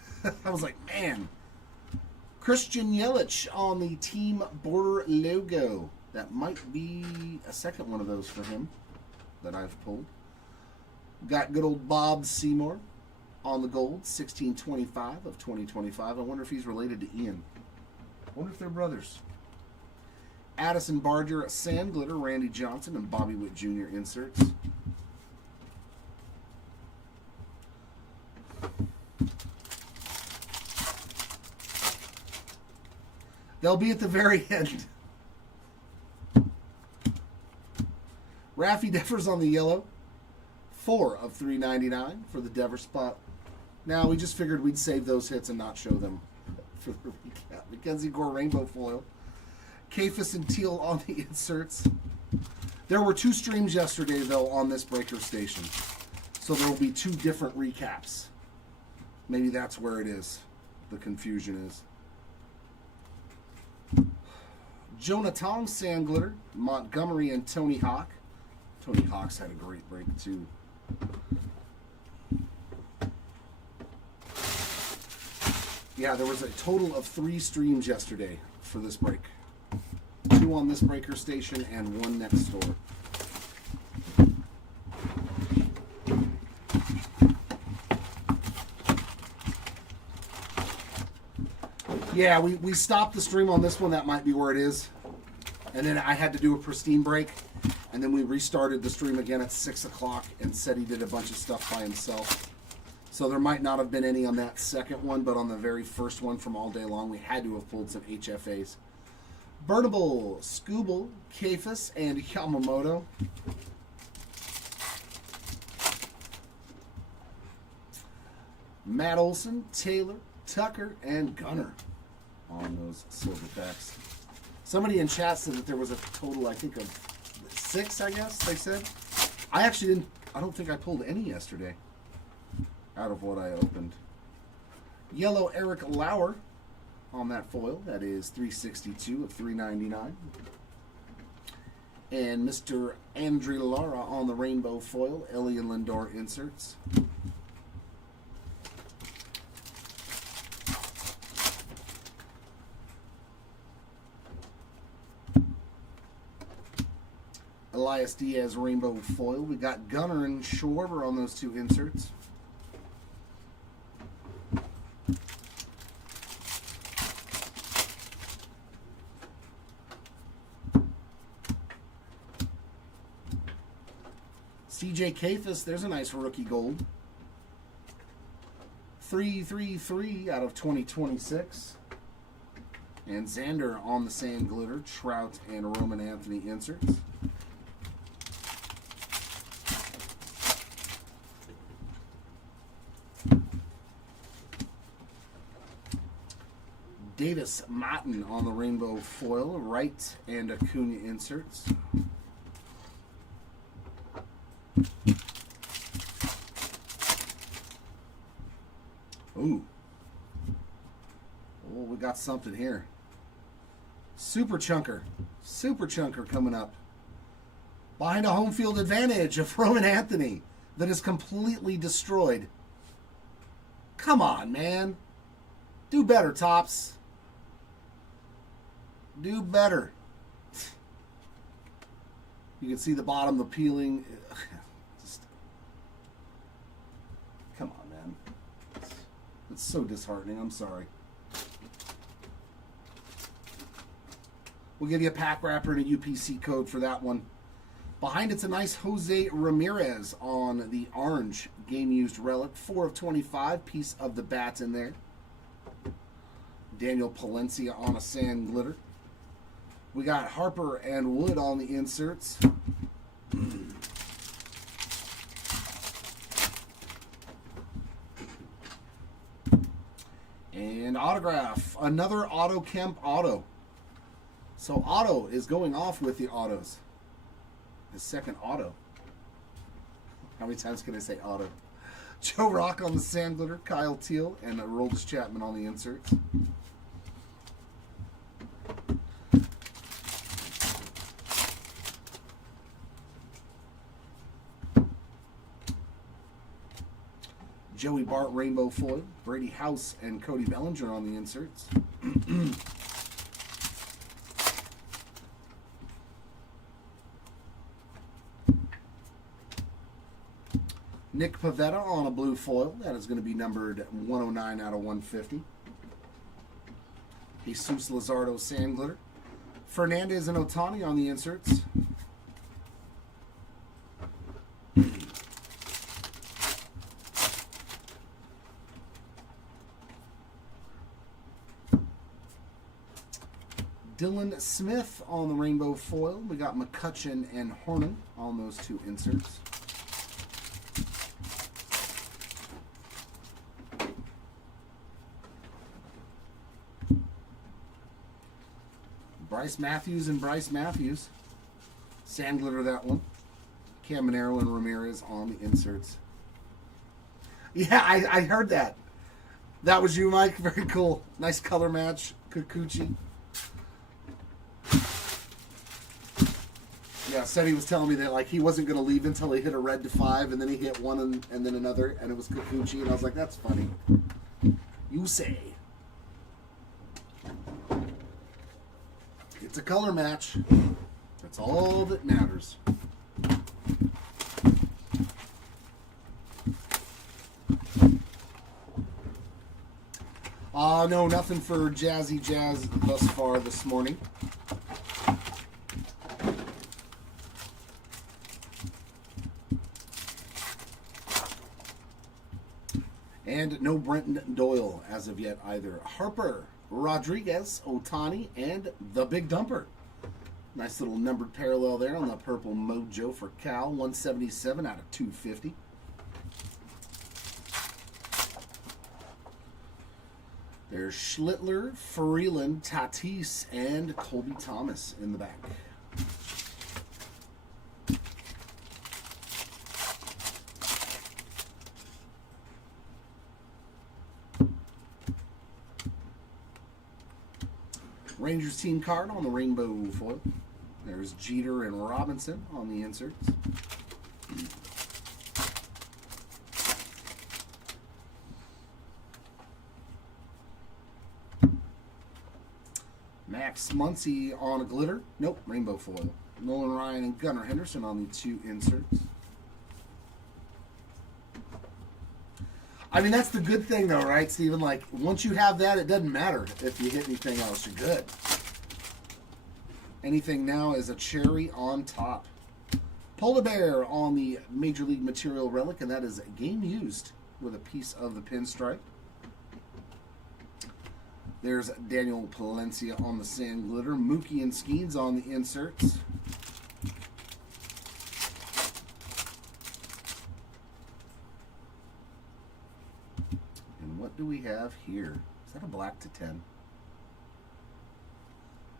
I was like, man. Christian Yelich on the team border logo. That might be a second one of those for him that I've pulled. Got good old Bob Seymour on the gold, 1625 of 2025. I wonder if he's related to Ian. I wonder if they're brothers. Addison Barger, Sand Glitter, Randy Johnson, and Bobby Witt Jr. inserts. They'll be at the very end. Raffy Devers on the yellow. 4 of 399 for the Devers spot. Now, we just figured we'd save those hits and not show them for the recap. Mackenzie Gore rainbow foil. Kafis and Teal on the inserts. There were 2 streams yesterday, though, on this breaker station. So there will be 2 different recaps. Maybe that's where it is. The confusion is. Jonathan Sand Glitter, Montgomery, and Tony Hawk. Tony Hawk's had a great break, too. Yeah, there was a total of 3 streams yesterday for this break. 2 on this breaker station and 1 next door. Yeah, we stopped the stream on this one. That might be where it is. And then I had to do a pristine break. And then we restarted the stream again at 6 o'clock and said he did a bunch of stuff by himself. So there might not have been any on that second one, but on the very first one from all day long, we had to have pulled some HFAs. Burnable, Scooble, Kafis, and Yamamoto. Matt Olson, Taylor, Tucker, and Gunner on those silver packs. Somebody in chat said that there was a total, I think, of 6, I guess, they said. I actually don't think I pulled any yesterday out of what I opened. Yellow Eric Lauer on that foil. That is 362 of 399. And Mr. Andrew Lara on the rainbow foil. Ellie and Lindor inserts. Elias Diaz rainbow foil. We got Gunner and Schwarber on those 2 inserts. CJ Kafis, there's a nice rookie gold. 333 out of 2026. And Xander on the sand glitter. Trout and Roman Anthony inserts. Davis Martin on the rainbow foil, Wright and Acuna inserts. Ooh. Oh, we got something here. Super Chunker. Super Chunker coming up. Behind a home field advantage of Roman Anthony that is completely destroyed. Come on, man. Do better, Topps. Do better. You can see the bottom, the peeling. Just, come on, man. It's so disheartening. I'm sorry. We'll give you a pack wrapper and a UPC code for that one. Behind it's a nice Jose Ramirez on the orange game-used relic. 4 of 25. Piece of the bat in there. Daniel Palencia on a sand glitter. We got Harper and Wood on the inserts. And autograph. Another Auto Kemp auto. So Auto is going off with the autos. His second auto. How many times can I say auto? Joe Rock on the sand glitter. Kyle Teal and Aroldis Chapman on the inserts. Joey Bart rainbow foil, Brady House and Cody Bellinger on the inserts. Nick Pivetta on a blue foil. That is going to be numbered 109 out of 150. Jesus Luzardo sand glitter. Fernandez and Ohtani on the inserts. Dylan Smith on the rainbow foil. We got McCutchen and Hornan on those 2 inserts. Bryce Matthews and Bryce Matthews. Sand glitter that one. Caminero and Ramirez on the inserts. Yeah, I heard that. That was you, Mike. Very cool. Nice color match. Kikuchi. Yeah, said he was telling me that like he wasn't going to leave until he hit a red to 5, and then he hit one and then another, and it was Kikuchi, and I was like, that's funny. You say. It's a color match. That's all that matters. No, nothing for Jazzy Jazz thus far this morning. And no Brenton Doyle as of yet either. Harper, Rodriguez, Otani, and the Big Dumper. Nice little numbered parallel there on the purple mojo for Cal. 177 out of 250. There's Schlittler, Freeland, Tatis, and Colby Thomas in the back. Rangers team card on the rainbow foil. There's Jeter and Robinson on the inserts. Max Muncy on a glitter. Nope, rainbow foil. Nolan Ryan and Gunnar Henderson on the 2 inserts. I mean, that's the good thing, though, right, Steven? Like, once you have that, it doesn't matter if you hit anything else. You're good. Anything now is a cherry on top. Polar Bear on the Major League Material Relic, and that is game used with a piece of the pinstripe. There's Daniel Palencia on the sand glitter. Mookie and Skeens on the inserts. And what do we have here? Is that a black to 10?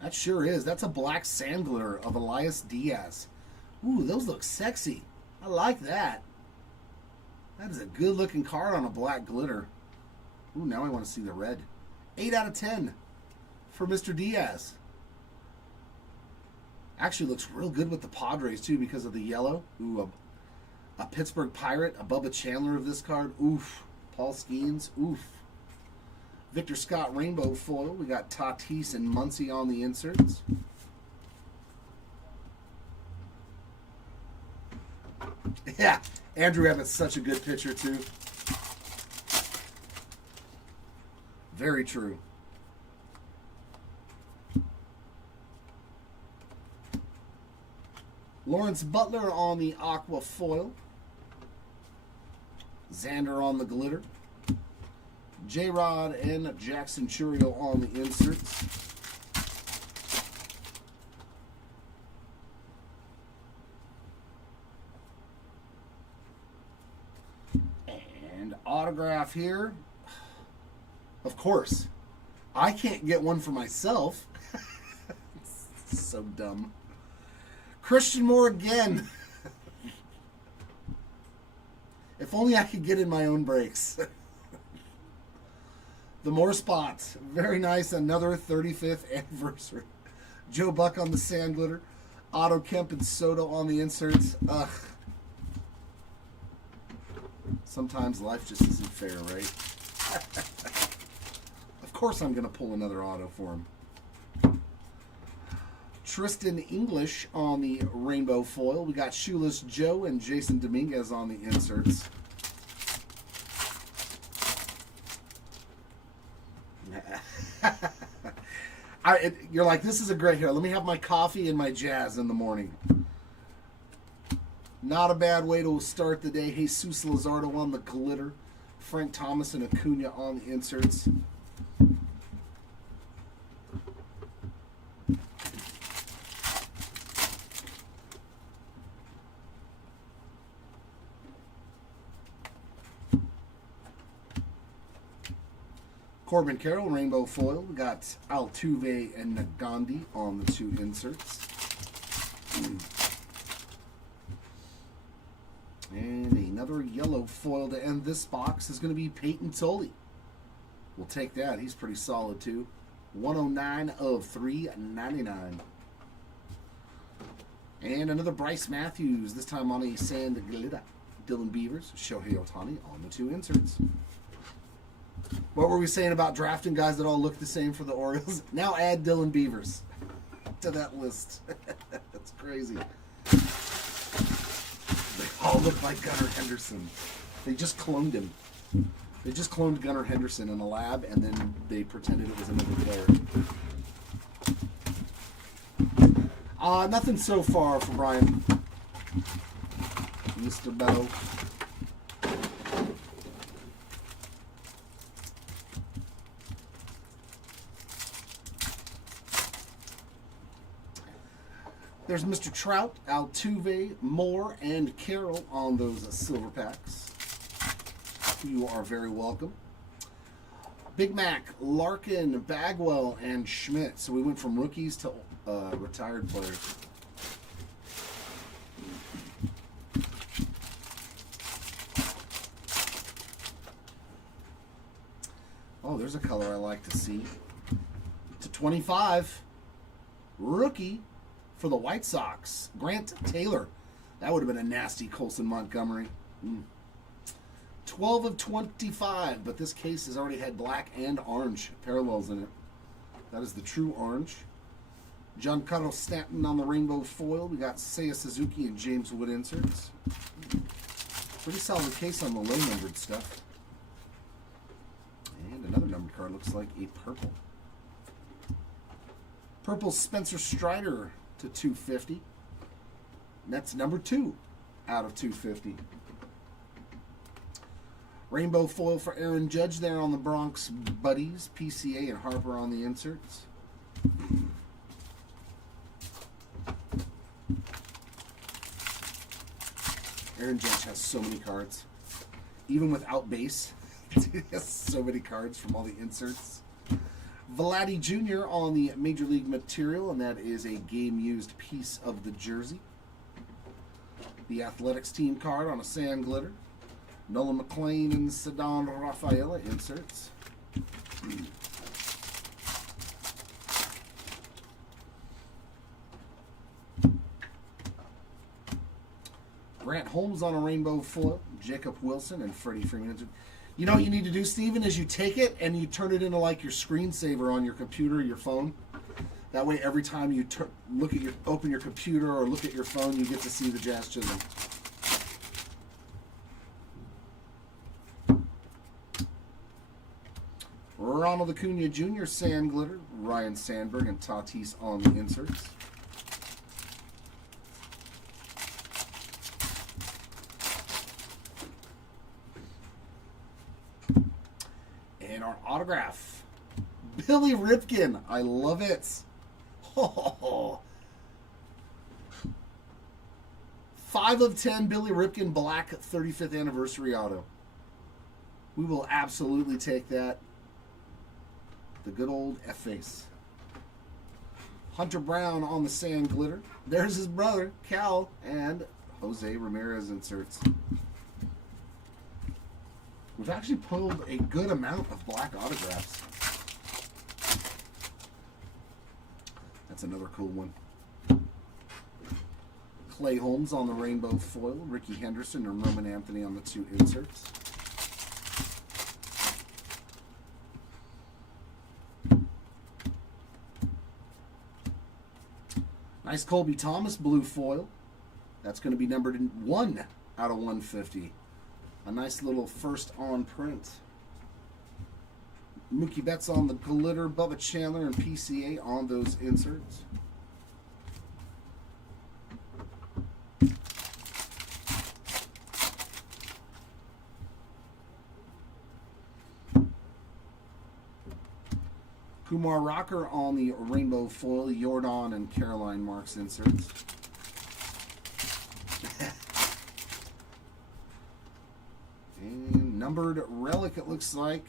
That sure is. That's a black sand glitter of Elias Diaz. Ooh, those look sexy. I like that. That is a good looking card on a black glitter. Ooh, now I want to see the red. 8 out of 10 for Mr. Diaz. Actually looks real good with the Padres, too, because of the yellow. Ooh, a Pittsburgh Pirate, a Bubba Chandler of this card. Oof. Paul Skeens. Oof. Victor Scott rainbow foil. We got Tatis and Muncy on the inserts. Yeah, Andrew Evans, such a good pitcher, too. Very true. Lawrence Butler on the aqua foil. Xander on the glitter. J-Rod and Jackson Churio on the inserts. And autograph here. Of course. I can't get one for myself. So dumb. Christian Moore again. If only I could get in my own breaks. The Moore spots. Very nice. Another 35th anniversary. Joe Buck on the sand glitter. Otto Kemp and Soto on the inserts. Ugh. Sometimes life just isn't fair, right? Of course I'm going to pull another auto for him. Tristan English on the rainbow foil. We got Shoeless Joe and Jason Dominguez on the inserts. You're like, this is a great here. Let me have my coffee and my jazz in the morning. Not a bad way to start the day. Jesus Luzardo on the glitter. Frank Thomas and Acuna on the inserts. Corbin Carroll, rainbow foil. We got Altuve and Nagandi on the 2 inserts. And another yellow foil to end this box is going to be Peyton Tully. We'll take that. He's pretty solid, too. 109 of 399. And another Bryce Matthews, this time on a sand glitter. Dylan Beavers, Shohei Ohtani on the 2 inserts. What were we saying about drafting guys that all look the same for the Orioles? Now add Dylan Beavers. to that list. That's crazy. They all look like Gunnar Henderson. They just cloned him. They just cloned Gunnar Henderson in a lab, and then they pretended it was another player. Nothing so far for Brian. Mr. Bello. There's Mr. Trout, Altuve, Moore, and Carroll on those silver packs. You are very welcome. Big Mac, Larkin, Bagwell, and Schmidt. So we went from rookies to retired players. Oh, there's a color I like to see. /25, rookie for the White Sox, Grant Taylor. That would have been a nasty Colson Montgomery. 12/25, but this case has already had black and orange parallels in it. That is the true orange. Giancarlo Stanton on the rainbow foil. We got Seiya Suzuki and James Wood inserts. Pretty solid case on the low-numbered stuff. And another numbered card looks like a purple. Purple Spencer Strider /250. That's number 2 out of 250. Rainbow foil for Aaron Judge there on the Bronx Buddies. PCA and Harper on the inserts. Aaron Judge has so many cards. Even without base, he has so many cards from all the inserts. Vlatty Jr. on the Major League material, and that is a game-used piece of the jersey. The Athletics team card on a sand glitter. Nolan McLean and Ceddanne Rafaela inserts. Grant Holmes on a rainbow foil. Jacob Wilson and Freddie Freeman. You know what you need to do, Steven, is you take it and you turn it into like your screensaver on your computer or your phone. That way every time you open your computer or look at your phone, you get to see the Jazz Chisholm. Ronald Acuna Jr. sand glitter. Ryan Sandberg and Tatis on the inserts. And our autograph, Billy Ripken. I love it. Oh. 5/10 Billy Ripken black 35th anniversary auto. We will absolutely take that. The good old F-face. Hunter Brown on the sand glitter. There's his brother, Cal, and Jose Ramirez inserts. We've actually pulled a good amount of black autographs. That's another cool one. Clay Holmes on the rainbow foil. Ricky Henderson and Roman Anthony on the 2 inserts. Nice Colby Thomas blue foil. That's going to be numbered in 1 out of 150. A nice little first on print. Mookie Betts on the glitter. Bubba Chandler and PCA on those inserts. Kumar Rocker on the rainbow foil. Jordan and Caroline Marks inserts. And numbered relic, it looks like.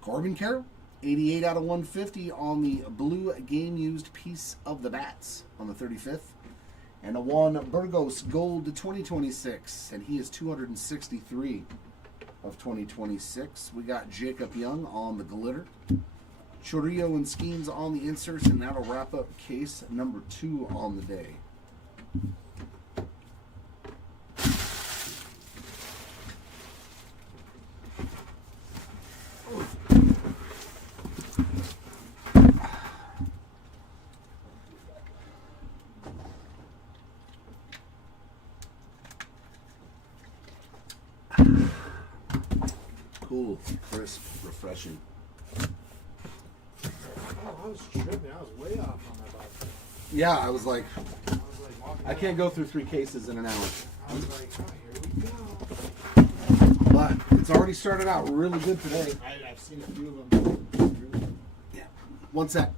Corbin Carroll, 88 out of 150 on the blue game-used piece of the bats on the 35th. And a Juan Burgos gold /2026, and he is 263 of 2026. We got Jacob Young on the glitter. Chorillo and Skeens on the inserts, and that'll wrap up case number 2 on the day. cool, crisp, refreshing. Oh, I was tripping. I was way off on that box. Yeah, I was like, Walking I can't go through 3 cases in an hour. I was like, oh, here we go. But it's already started out really good today. I've seen a few of them. Yeah. One sec.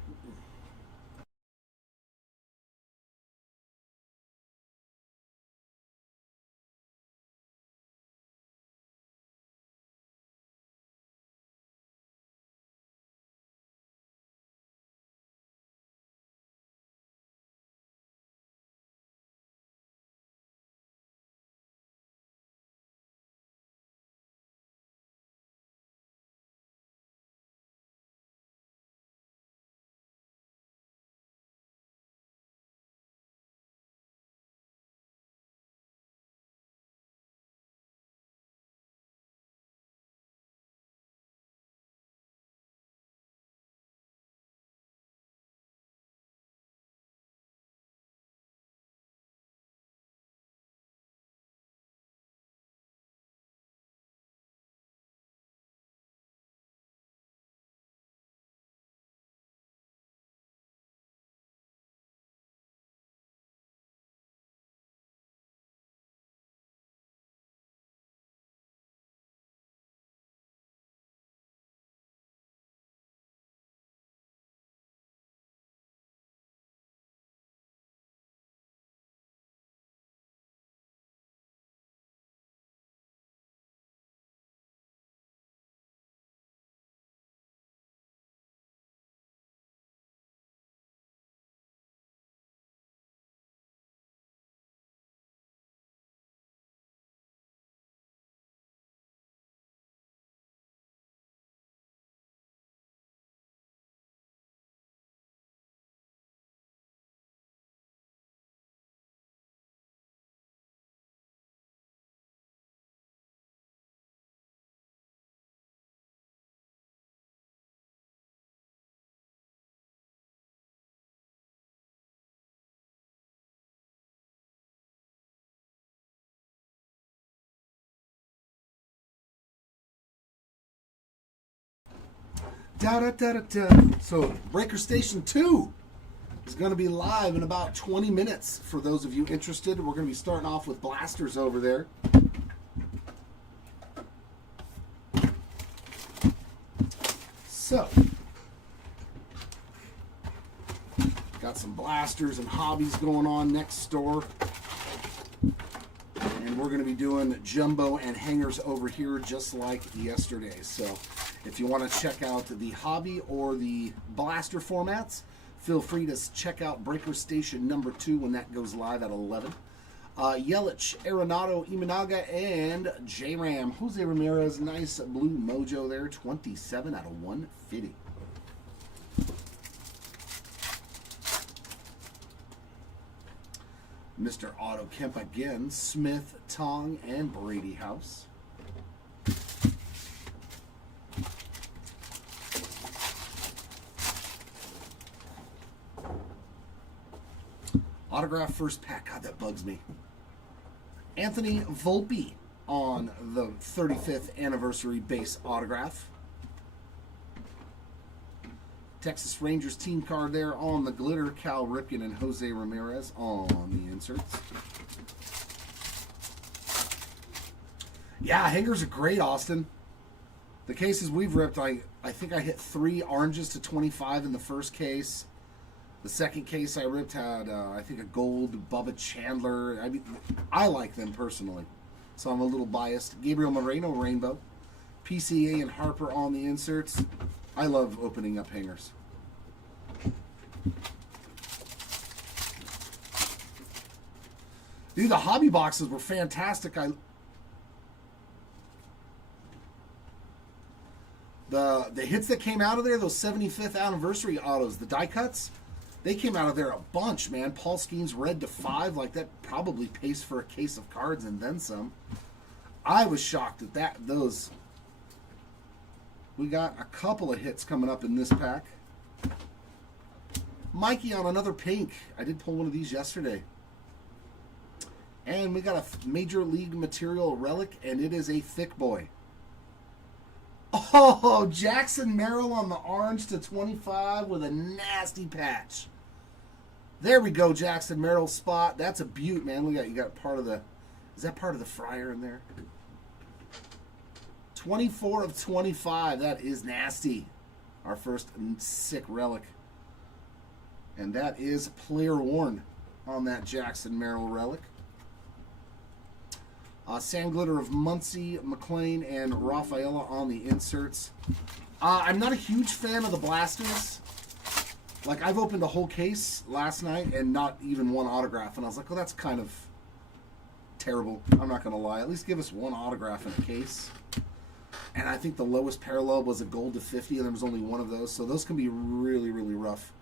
Da, da, da, da, da. So, Breaker Station 2 is going to be live in about 20 minutes. For those of you interested, we're going to be starting off with blasters over there. So, got some blasters and hobbies going on next door. And we're going to be doing jumbo and hangers over here just like yesterday. So, if you want to check out the hobby or the blaster formats, feel free to check out Breaker Station number 2 when that goes live at 11. Yelich, Arenado, Imanaga, and J-Ram. Jose Ramirez, nice blue mojo there, 27 out of 150. Mr. Otto Kemp again, Smith, Tong, and Brady House. Autograph first pack. God, that bugs me. Anthony Volpe on the 35th anniversary base autograph. Texas Rangers team card there on the glitter. Cal Ripken and Jose Ramirez on the inserts. Yeah, hangers are great, Austin. The cases we've ripped, I think I hit 3 oranges to 25 in the first case. The second case I ripped had, I think, a gold Bubba Chandler. I mean, I like them personally, so I'm a little biased. Gabriel Moreno, Rainbow. PCA and Harper on the inserts. I love opening up hangers. Dude, the hobby boxes were fantastic. The hits that came out of there, those 75th anniversary autos, the die cuts, they came out of there a bunch, man. Paul Skeens red to 5, like that probably pays for a case of cards and then some. I was shocked at those. We got a couple of hits coming up in this pack. Mikey on another pink. I did pull one of these yesterday. And we got a Major League Material relic, and it is a thick boy. Oh, Jackson Merrill on the orange to 25 with a nasty patch. There we go, Jackson Merrill spot. That's a beaut, man. Look at you got part of the. Is that part of the fryer in there? 24 of 25. That is nasty. Our first sick relic. And that is player worn on that Jackson Merrill relic. Sand glitter of Muncie, McLean, and Rafaela on the inserts. I'm not a huge fan of the blasters. Like, I've opened a whole case last night and not even one autograph. And I was like, well, that's kind of terrible. I'm not going to lie. At least give us one autograph in a case. And I think the lowest parallel was a gold to 50, and there was only one of those. So those can be really, really rough.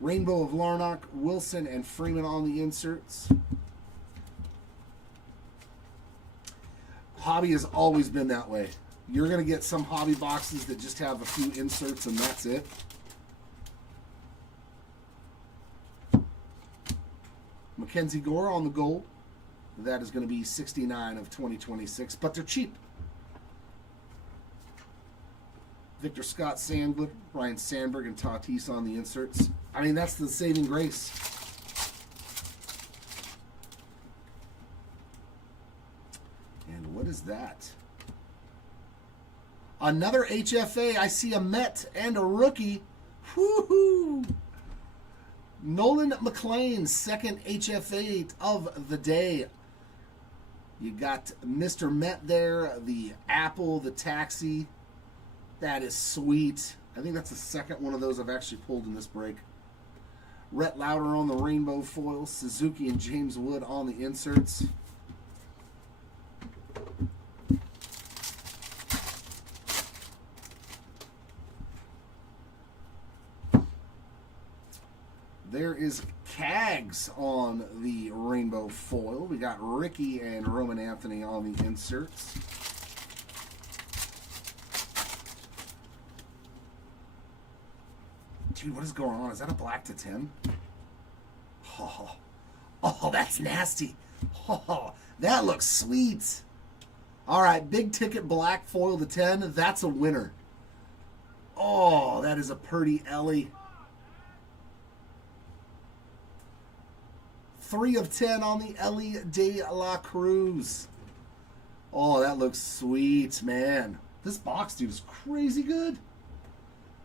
Rainbow of Larnock, Wilson, and Freeman on the inserts. Hobby has always been that way. You're going to get some hobby boxes that just have a few inserts and that's it. Mackenzie Gore on the gold. That is going to be 69 of 2026, but they're cheap. Victor Scott Sandwood, Ryan Sandberg, and Tatis on the inserts. I mean, that's the saving grace. And what is that? Another HFA. I see a Met and a rookie. Woo-hoo! Nolan McLean, second HFA of the day. You got Mr. Met there, the Apple, the Taxi. That is sweet. I think that's the second one of those I've actually pulled in this break. Rhett Lauder on the rainbow foil. Suzuki and James Wood on the inserts. There is Cags on the rainbow foil. We got Ricky and Roman Anthony on the inserts. Dude, what is going on? Is that a black to 10? Oh, that's nasty. Oh, that looks sweet. All right, big ticket black foil to 10. That's a winner. Oh, that is a pretty Ellie. 3 of 10 on the Ellie de la Cruz. Oh, that looks sweet, man. This box, dude, is crazy good.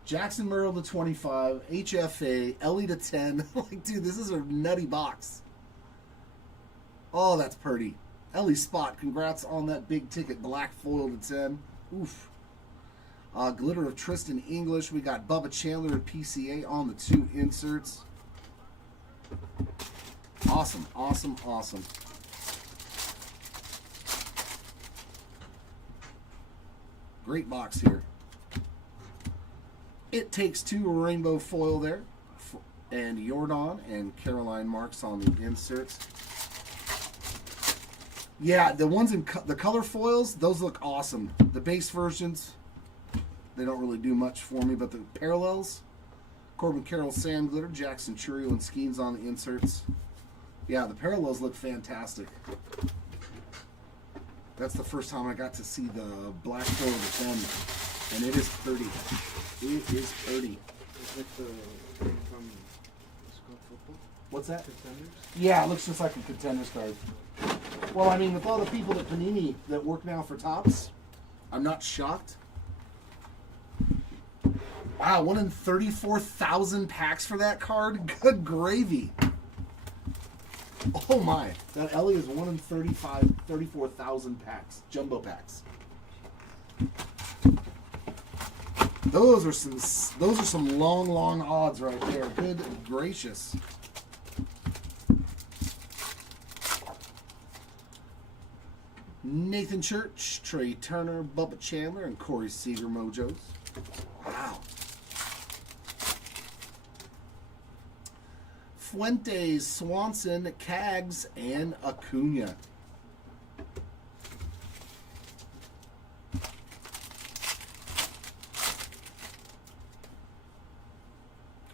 Jackson Merrill to 25, HFA, Ellie to 10. Like, dude, this is a nutty box. Oh, that's pretty. Ellie Spot, congrats on that big ticket black foil to 10. Oof. Glitter of Tristan English. We got Bubba Chandler and PCA on the 2 inserts. Awesome, awesome, awesome. Great box here. It Takes Two rainbow foil there. And Jordan and Caroline Marks on the inserts. Yeah, the ones in the color foils, those look awesome. The base versions, they don't really do much for me, but the parallels, Corbin Carroll Sand Glitter, Jackson Churio and Skeens on the inserts. Yeah, the parallels look fantastic. That's the first time I got to see the black foil of the 10, and it is pretty. It is pretty. It's like the thing from football. What's that? Contenders? Yeah, it looks just like a Contenders card. Well, I mean, with all the people at Panini that work now for Topps, I'm not shocked. Wow, 1 in 34,000 packs for that card? Good gravy. Oh my, that Ellie is 1 in 34,000 packs, jumbo packs. Those are some long odds right there. Good gracious. Nathan Church, Trey Turner, Bubba Chandler, and Corey Seager mojos. Wow. Fuentes, Swanson, Cags, and Acuna.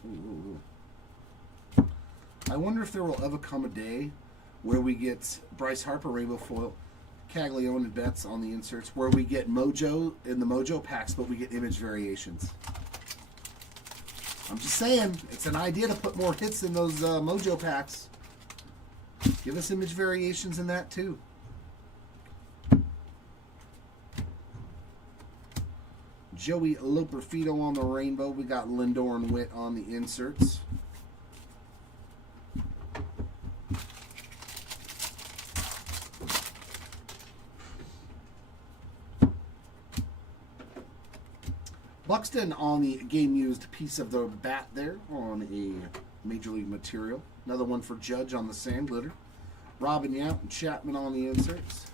Ooh. I wonder if there will ever come a day where we get Bryce Harper rainbow foil. Caglione and Betts on the inserts, where we get mojo in the mojo packs, but we get image variations. I'm just saying, it's an idea to put more hits in those mojo packs. Give us image variations in that too. Joey Loperfido on the rainbow. We got Lindor and Witt on the inserts. Buxton on the game-used piece of the bat there on a Major League material. Another one for Judge on the sand glitter. Robin Yount and Chapman on the inserts.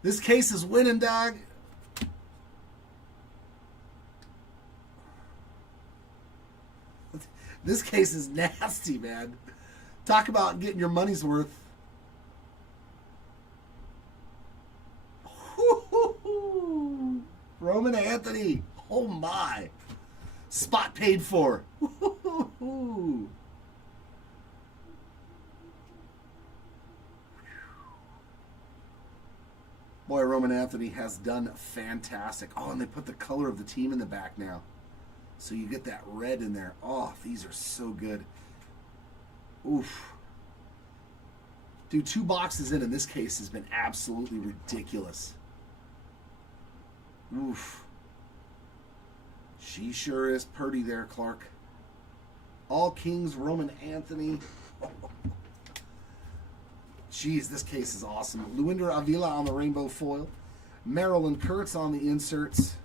This case is winning, dog. This case is nasty, man. Talk about getting your money's worth. Roman Anthony. Oh, my. Spot paid for. Boy, Roman Anthony has done fantastic. Oh, and they put the color of the team in the back now. So you get that red in there. Oh, these are so good. Oof. Dude, 2 boxes in this case has been absolutely ridiculous. Oof. She sure is pretty there, Clark. All Kings, Roman Anthony. Jeez, this case is awesome. Luinder Avila on the rainbow foil. Marilyn Kurtz on the inserts.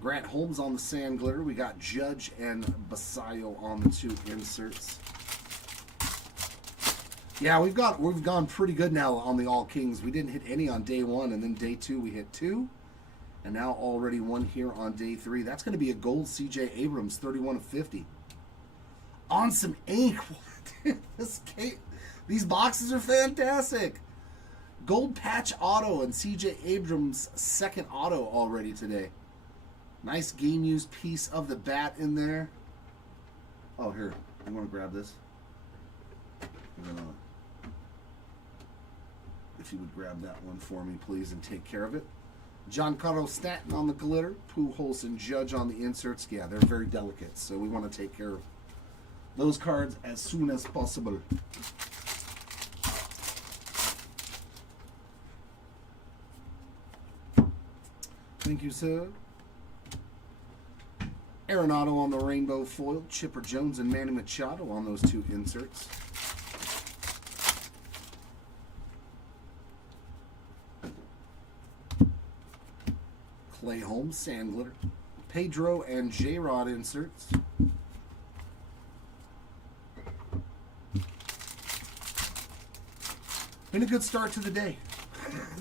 Grant Holmes on the sand glitter. We got Judge and Basayo on the 2 inserts. Yeah, we've gone pretty good now on the All Kings. We didn't hit any on day 1, and then day 2 we hit 2. And now already 1 here on day 3. That's going to be a gold CJ Abrams, 31 of 50. On some ink. These boxes are fantastic. Gold patch auto and CJ Abrams' second auto already today. Nice game-used piece of the bat in there. Oh, here. You want to grab this? If you would grab that one for me, please, and take care of it. Giancarlo Stanton on the glitter. Pujols and Judge on the inserts. Yeah, they're very delicate, so we want to take care of those cards as soon as possible. Thank you, sir. Arenado on the rainbow foil. Chipper Jones and Manny Machado on those 2 inserts. Clay Holmes, sand glitter. Pedro and J-Rod inserts. Been a good start to the day.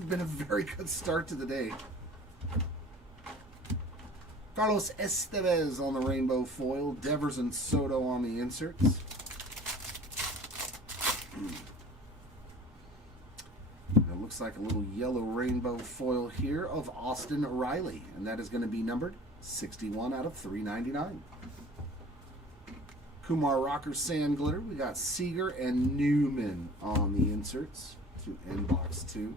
Been a very good start to the day. Carlos Estevez on the rainbow foil. Devers and Soto on the inserts. It looks like a little yellow rainbow foil here of Austin Riley. And that is going to be numbered 61 out of 399. Kumar Rocker sand glitter. We got Seager and Newman on the inserts to end box 2.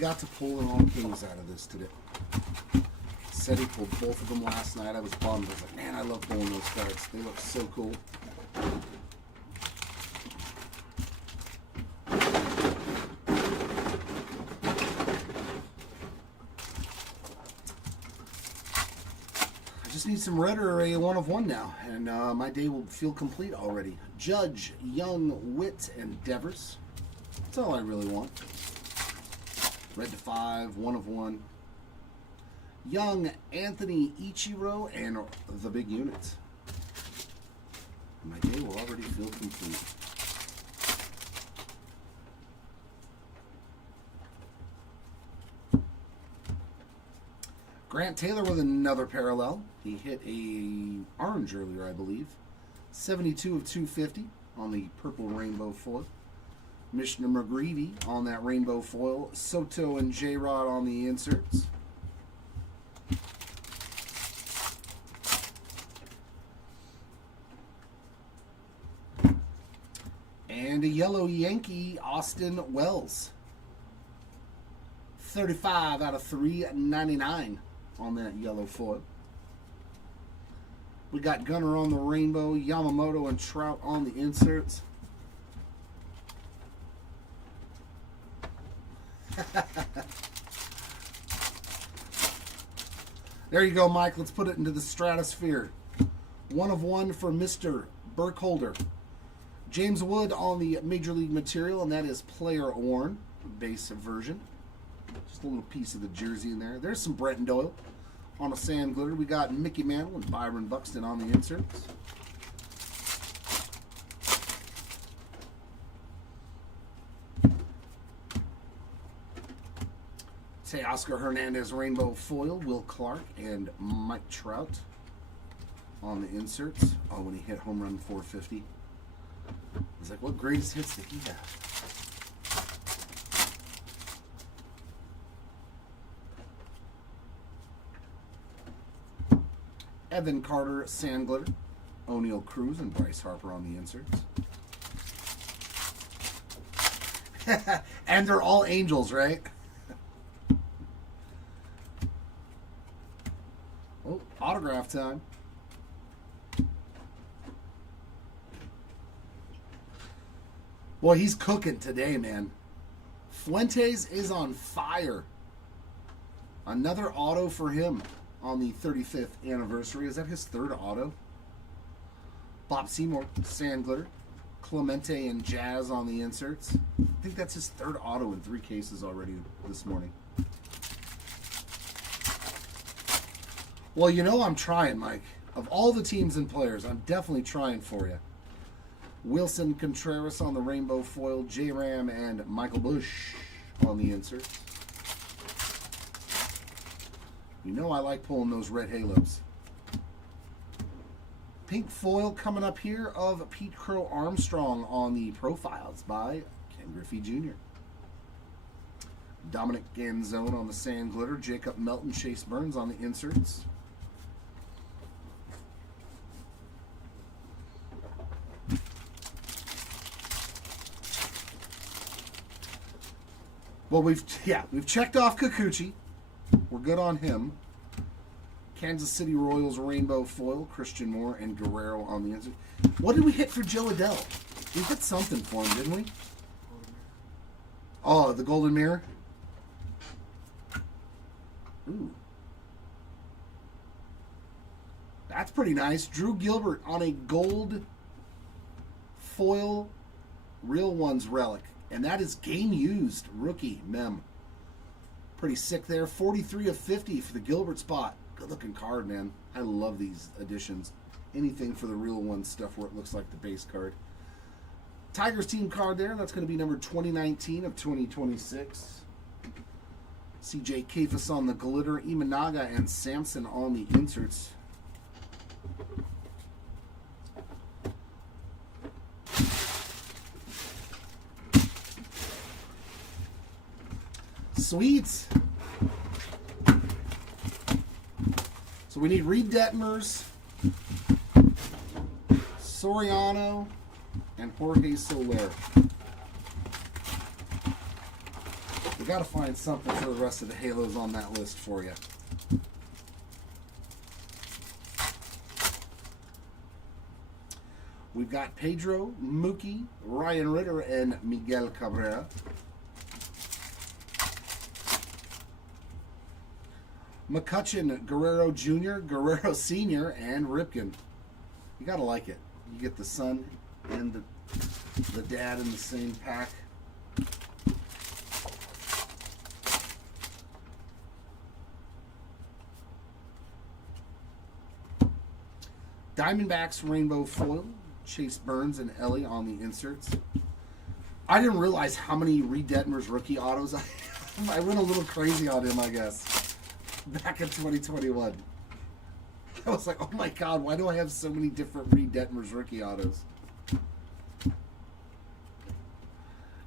Got to pull an All Kings out of this today. Said he pulled both of them last night. I was bummed. I was like, man, I love pulling those cards. They look so cool. I just need some red or a 1 of 1 now, and my day will feel complete already. Judge, Young, Witt, and Devers. That's all I really want. Red to 5, 1 of 1. Young Anthony Ichiro and the big unit. My day will already feel complete. Grant Taylor with another parallel. He hit a orange earlier, I believe. 72 of 250 on the purple rainbow foil. Mishnah McGreevy on that rainbow foil. Soto and J-Rod on the inserts. And a yellow Yankee, Austin Wells. 35 out of 399 on that yellow foil. We got Gunner on the rainbow, Yamamoto and Trout on the inserts. There you go, Mike. Let's put it into the stratosphere. 1 of 1 for Mr. Burkholder. James Wood on the Major League material, and that is player worn, base version. Just a little piece of the jersey in there. There's some Brenton Doyle on a sand glitter. We got Mickey Mantle and Byron Buxton on the inserts. Say Oscar Hernandez rainbow foil, Will Clark and Mike Trout on the inserts. Oh, when he hit home run 450. I was like, what greatest hits did he have? Evan Carter, sand glitter. O'Neal Cruz and Bryce Harper on the inserts. And they're all Angels, right? Oh, autograph time. Boy, he's cooking today, man. Fuentes is on fire. Another auto for him on the 35th anniversary. Is that his third auto? Bob Seymour, sand glitter. Clemente and Jazz on the inserts. I think that's his third auto in 3 cases already this morning. Well, you know I'm trying, Mike. Of all the teams and players, I'm definitely trying for you. Wilson Contreras on the rainbow foil, J-Ram and Michael Bush on the inserts. You know I like pulling those red halos. Pink foil coming up here of Pete Crow Armstrong on the profiles by Ken Griffey Jr. Dominic Ganzone on the sand glitter, Jacob Melton, Chase Burns on the inserts. Well, we've checked off Kikuchi. We're good on him. Kansas City Royals rainbow foil, Christian Moore and Guerrero on the insert. What did we hit for Joe Adele? We hit something for him, didn't we? Oh, the golden mirror. Ooh, that's pretty nice. Drew Gilbert on a gold foil, real ones relic. And that is game used rookie mem. Pretty sick there. 43 of 50 for the Gilbert spot. Good looking card, man. I love these editions. Anything for the real one stuff where it looks like the base card. Tigers team card there. That's going to be number 2019 of 2026. CJ Abrams on the glitter. Imanaga and Sampson on the inserts. Sweets. So we need Reed Detmers, Soriano, and Jorge Soler. We got to find something for the rest of the Halos on that list for you. We've got Pedro, Mookie, Ryan Ritter, and Miguel Cabrera. McCutcheon, Guerrero Jr., Guerrero Sr., and Ripken. You gotta like it. You get the son and the dad in the same pack. Diamondbacks Rainbow Foil, Chase Burns and Ellie on the inserts. I didn't realize how many Reed Detmers rookie autos I have. I went a little crazy on him, I guess, back in 2021. I was like, oh my god, why do I have so many different Reed Detmers rookie autos?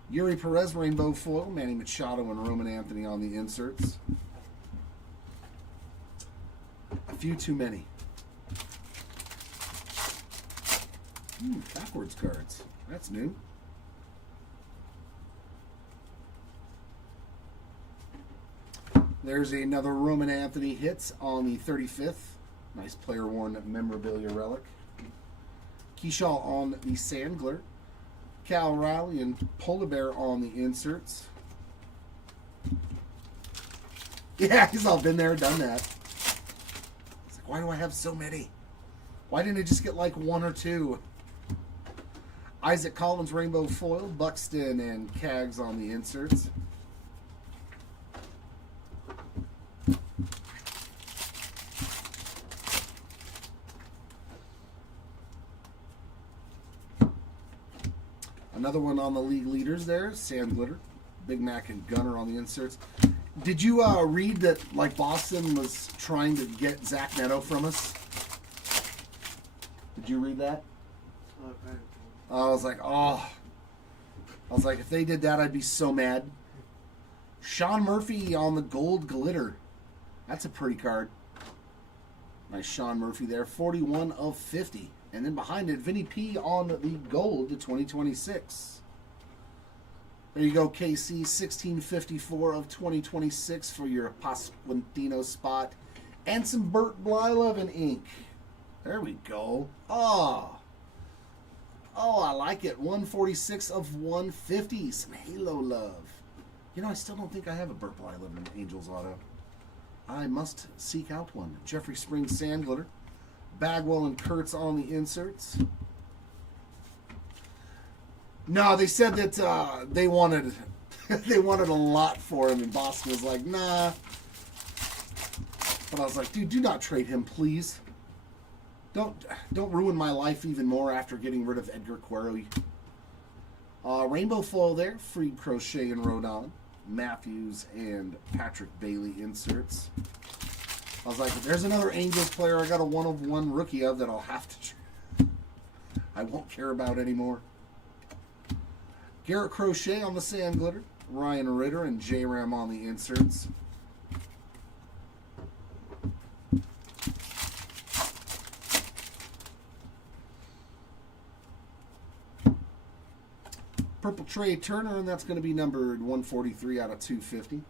Yuri Perez Rainbow Foil, Manny Machado and Roman Anthony on the inserts. A few too many. Backwards cards. That's new. There's another Roman Anthony hits on the 35th. Nice player worn memorabilia relic. Keyshaw on the Sandler. Cal Riley and Polar Bear on the inserts. Yeah, he's all been there, done that. It's like, why do I have so many? Why didn't I just get like one or two? Isaac Collins Rainbow Foil, Buxton and Cags on the inserts. Another one on the league leaders there, Sand Glitter, Big Mac and Gunner on the inserts. Did you read that like Boston was trying to get Zach Neto from us? Did you read that? Okay. I was like, oh. I was like, if they did that, I'd be so mad. Sean Murphy on the gold glitter. That's a pretty card. Nice Sean Murphy there. 41 of 50. And then behind it, Vinny P on the gold to 2026. There you go, KC. 1654 of 2026 for your Pasquantino spot. And some Burt Blyleven in ink. There we go. Oh, I like it. 146 of 150. Some Halo love. You know, I still don't think I have a Burt Blyleven Angels auto. I must seek out one. Jeffrey Springs Sand Glitter. Bagwell and Kurtz on the inserts. No, they said that they wanted they wanted a lot for him, and Boston was like, nah. But I was like, dude, do not trade him, please. Don't ruin my life even more after getting rid of Edgar Quero. Rainbow Foil there, Freed Crochet and Rodon. Matthews and Patrick Bailey inserts. I was like, if there's another Angels player I got a one-of-one rookie of that I'll have to I won't care about anymore. Garrett Crochet on the Sand Glitter. Ryan Ritter and J-Ram on the inserts. Purple Trey Turner, and that's going to be numbered 143 out of 250.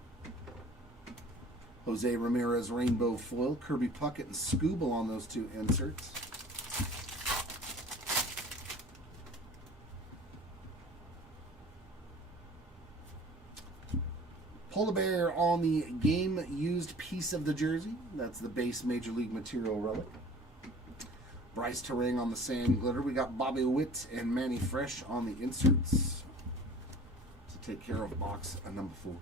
Jose Ramirez Rainbow Foil, Kirby Puckett and Scooble on those two inserts. Polar Bear on the game used piece of the jersey. That's the base Major League Material relic. Bryce Terang on the Sand Glitter. We got Bobby Witt and Manny Fresh on the inserts. To take care of box number 4.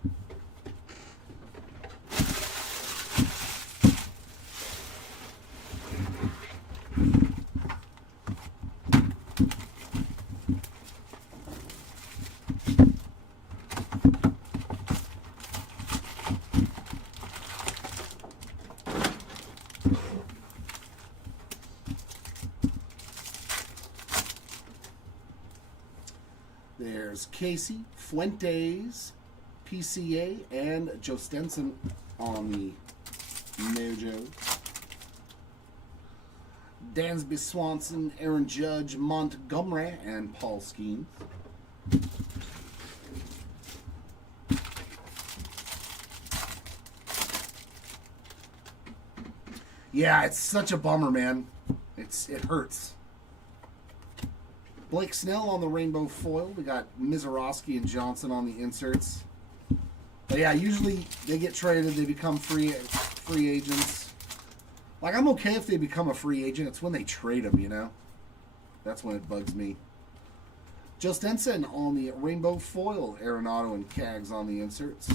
There's Casey, Fuentes, PCA, and Joe Stenson on the mojo. Dansby Swanson, Aaron Judge, Montgomery, and Paul Skeens. Yeah, it's such a bummer, man. It hurts. Blake Snell on the Rainbow Foil. We got Mizorowski and Johnson on the inserts. But yeah, usually they get traded. They become free agents. Like, I'm okay if they become a free agent. It's when they trade them, you know? That's when it bugs me. Joe Stenson on the Rainbow Foil. Arenado and Cags on the inserts.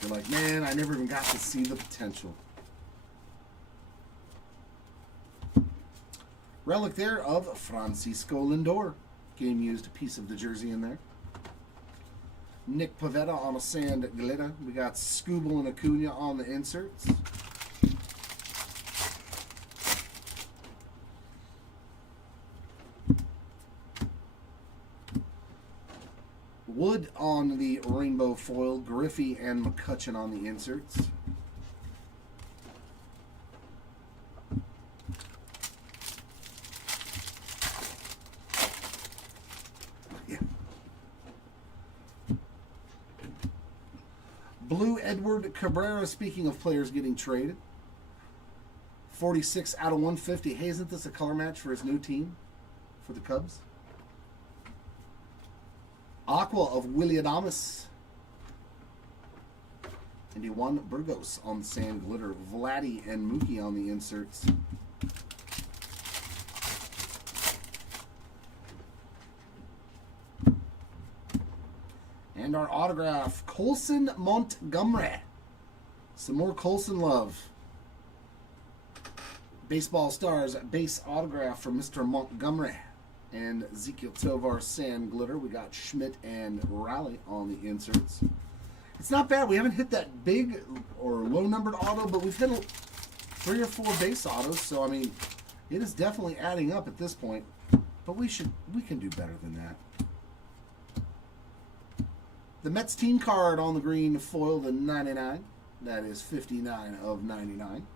You're like, man, I never even got to see the potential. Relic there of Francisco Lindor. Game used piece of the jersey in there. Nick Pivetta on a sand glitter. We got Scooble and Acuna on the inserts. Wood on the rainbow foil. Griffey and McCutchen on the inserts. Blue Edward Cabrera, speaking of players getting traded. 46 out of 150. Hey, isn't this a color match for his new team? For the Cubs? Aqua of Willie Adames. And he won Burgos on sand glitter. Vlatty and Mookie on the inserts. And our autograph, Colson Montgomery. Some more Colson love. Baseball Stars base autograph from Mr. Montgomery. And Ezekiel Tovar sand glitter. We got Schmidt and Raleigh on the inserts. It's not bad. We haven't hit that big or low numbered auto, but we've hit 3 or 4 base autos. So, I mean, it is definitely adding up at this point. But we can do better than that. The Mets team card on the green foil, the 99. That is 59 of 99.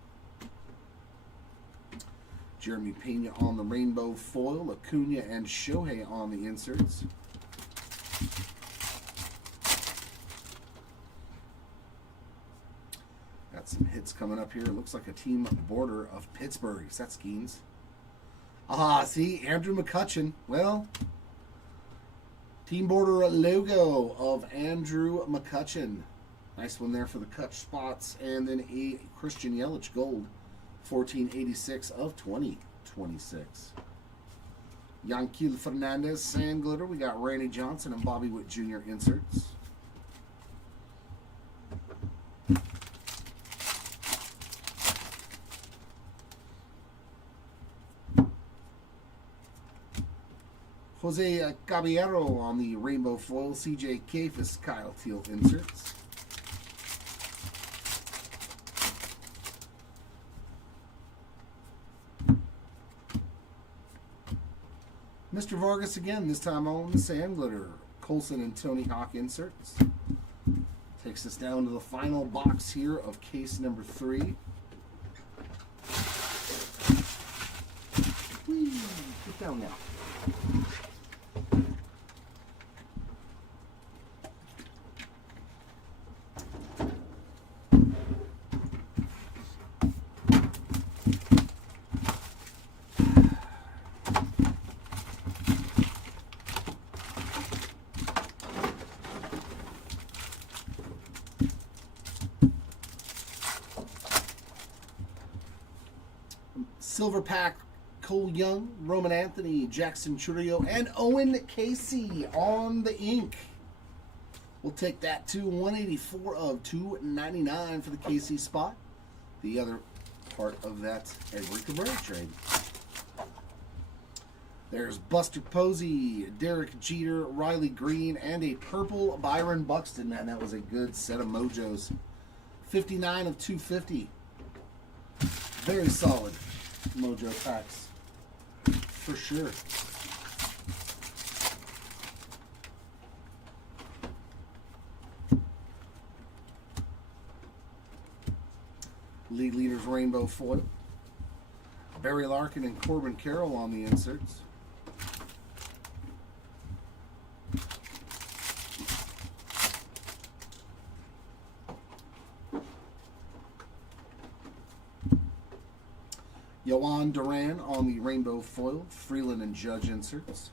Jeremy Pena on the rainbow foil. Acuna and Shohei on the inserts. Got some hits coming up here. It looks like a team border of Pittsburgh. That's Skeens. Ah, see, Andrew McCutchen. Well, team border logo of Andrew McCutchen. Nice one there for the cut spots. And then a Christian Yelich gold. 1486 of 2026. Yanquiel Fernandez sand glitter. We got Randy Johnson and Bobby Witt Jr. inserts. Jose Caballero on the rainbow foil. CJ Kafis Kyle Teal inserts. Mr. Vargas again, this time on the sand glitter. Colson and Tony Hawk inserts. Takes us down to the final box here of case number 3. Whee! Get down now. Silver Pack, Cole Young, Roman Anthony, Jackson Chourio, and Owen Casey on the ink. We'll take that to 184 of 299 for the Casey spot. The other part of that Edward Cabrera trade. There's Buster Posey, Derek Jeter, Riley Green, and a purple Byron Buxton. Man, that was a good set of mojos. 59 of 250. Very solid mojo packs, for sure. League Leaders rainbow foil. Barry Larkin and Corbin Carroll on the inserts. Yohan Duran on the rainbow foil. Freeland and Judge inserts.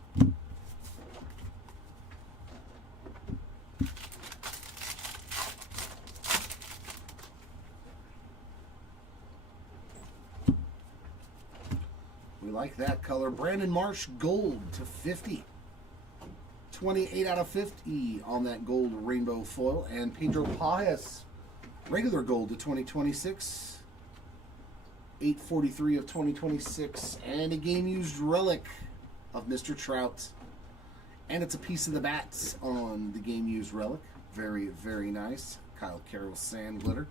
We like that color. Brandon Marsh gold to 50. 28 out of 50 on that gold rainbow foil. And Pedro Paez regular gold to 2026. 843 of 2026. And a game-used relic of Mr. Trout. And it's a piece of the bats on the game-used relic. Very, very nice. Kyle Carroll Sand Glitter.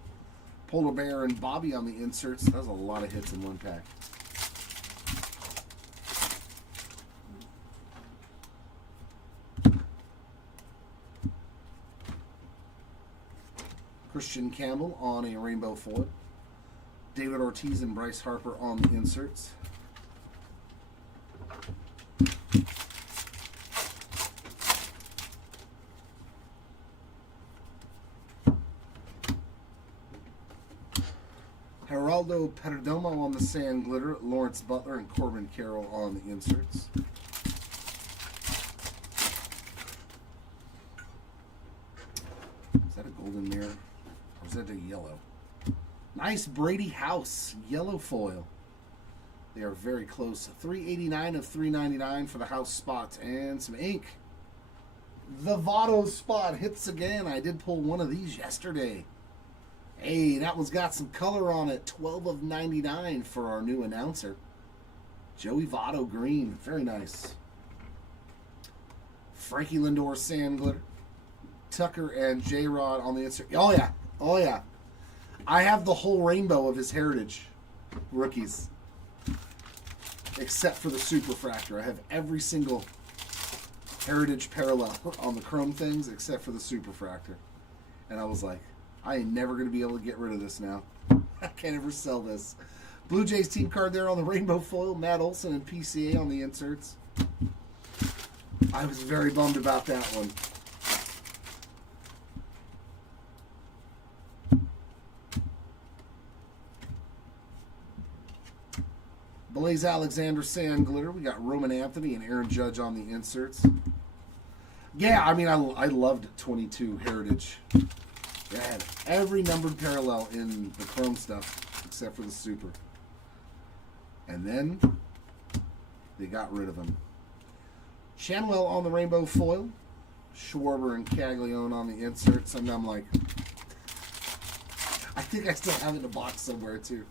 Polar Bear and Bobby on the inserts. That was a lot of hits in one pack. Christian Campbell on a rainbow foil. David Ortiz and Bryce Harper on the inserts. Geraldo Perdomo on the Sand Glitter, Lawrence Butler and Corbin Carroll on the inserts. Is that a golden mirror? Or is that a yellow? Nice Brady House, yellow foil. They are very close. 389 of 399 for the house spots and some ink. The Votto spot hits again. I did pull one of these yesterday. Hey, that one's got some color on it. 12 of 99 for our new announcer. Joey Votto green. Very nice. Frankie Lindor Sand Glitter. Tucker and J-Rod on the insert. Oh, yeah. Oh, yeah. I have the whole rainbow of his Heritage rookies. Except for the Superfractor. I have every single Heritage parallel on the chrome things except for the Superfractor. And I was like, I ain't never going to be able to get rid of this now. I can't ever sell this. Blue Jays team card there on the rainbow foil. Matt Olson and PCA on the inserts. I was very bummed about that one. Blaze Alexander Sand Glitter. We got Roman Anthony and Aaron Judge on the inserts. Yeah, I mean, I loved 22 Heritage. It had every numbered parallel in the chrome stuff except for the Super. And then they got rid of them. Shanwell on the rainbow foil. Schwarber and Caglione on the inserts. And I'm like, I think I still have it in a box somewhere too.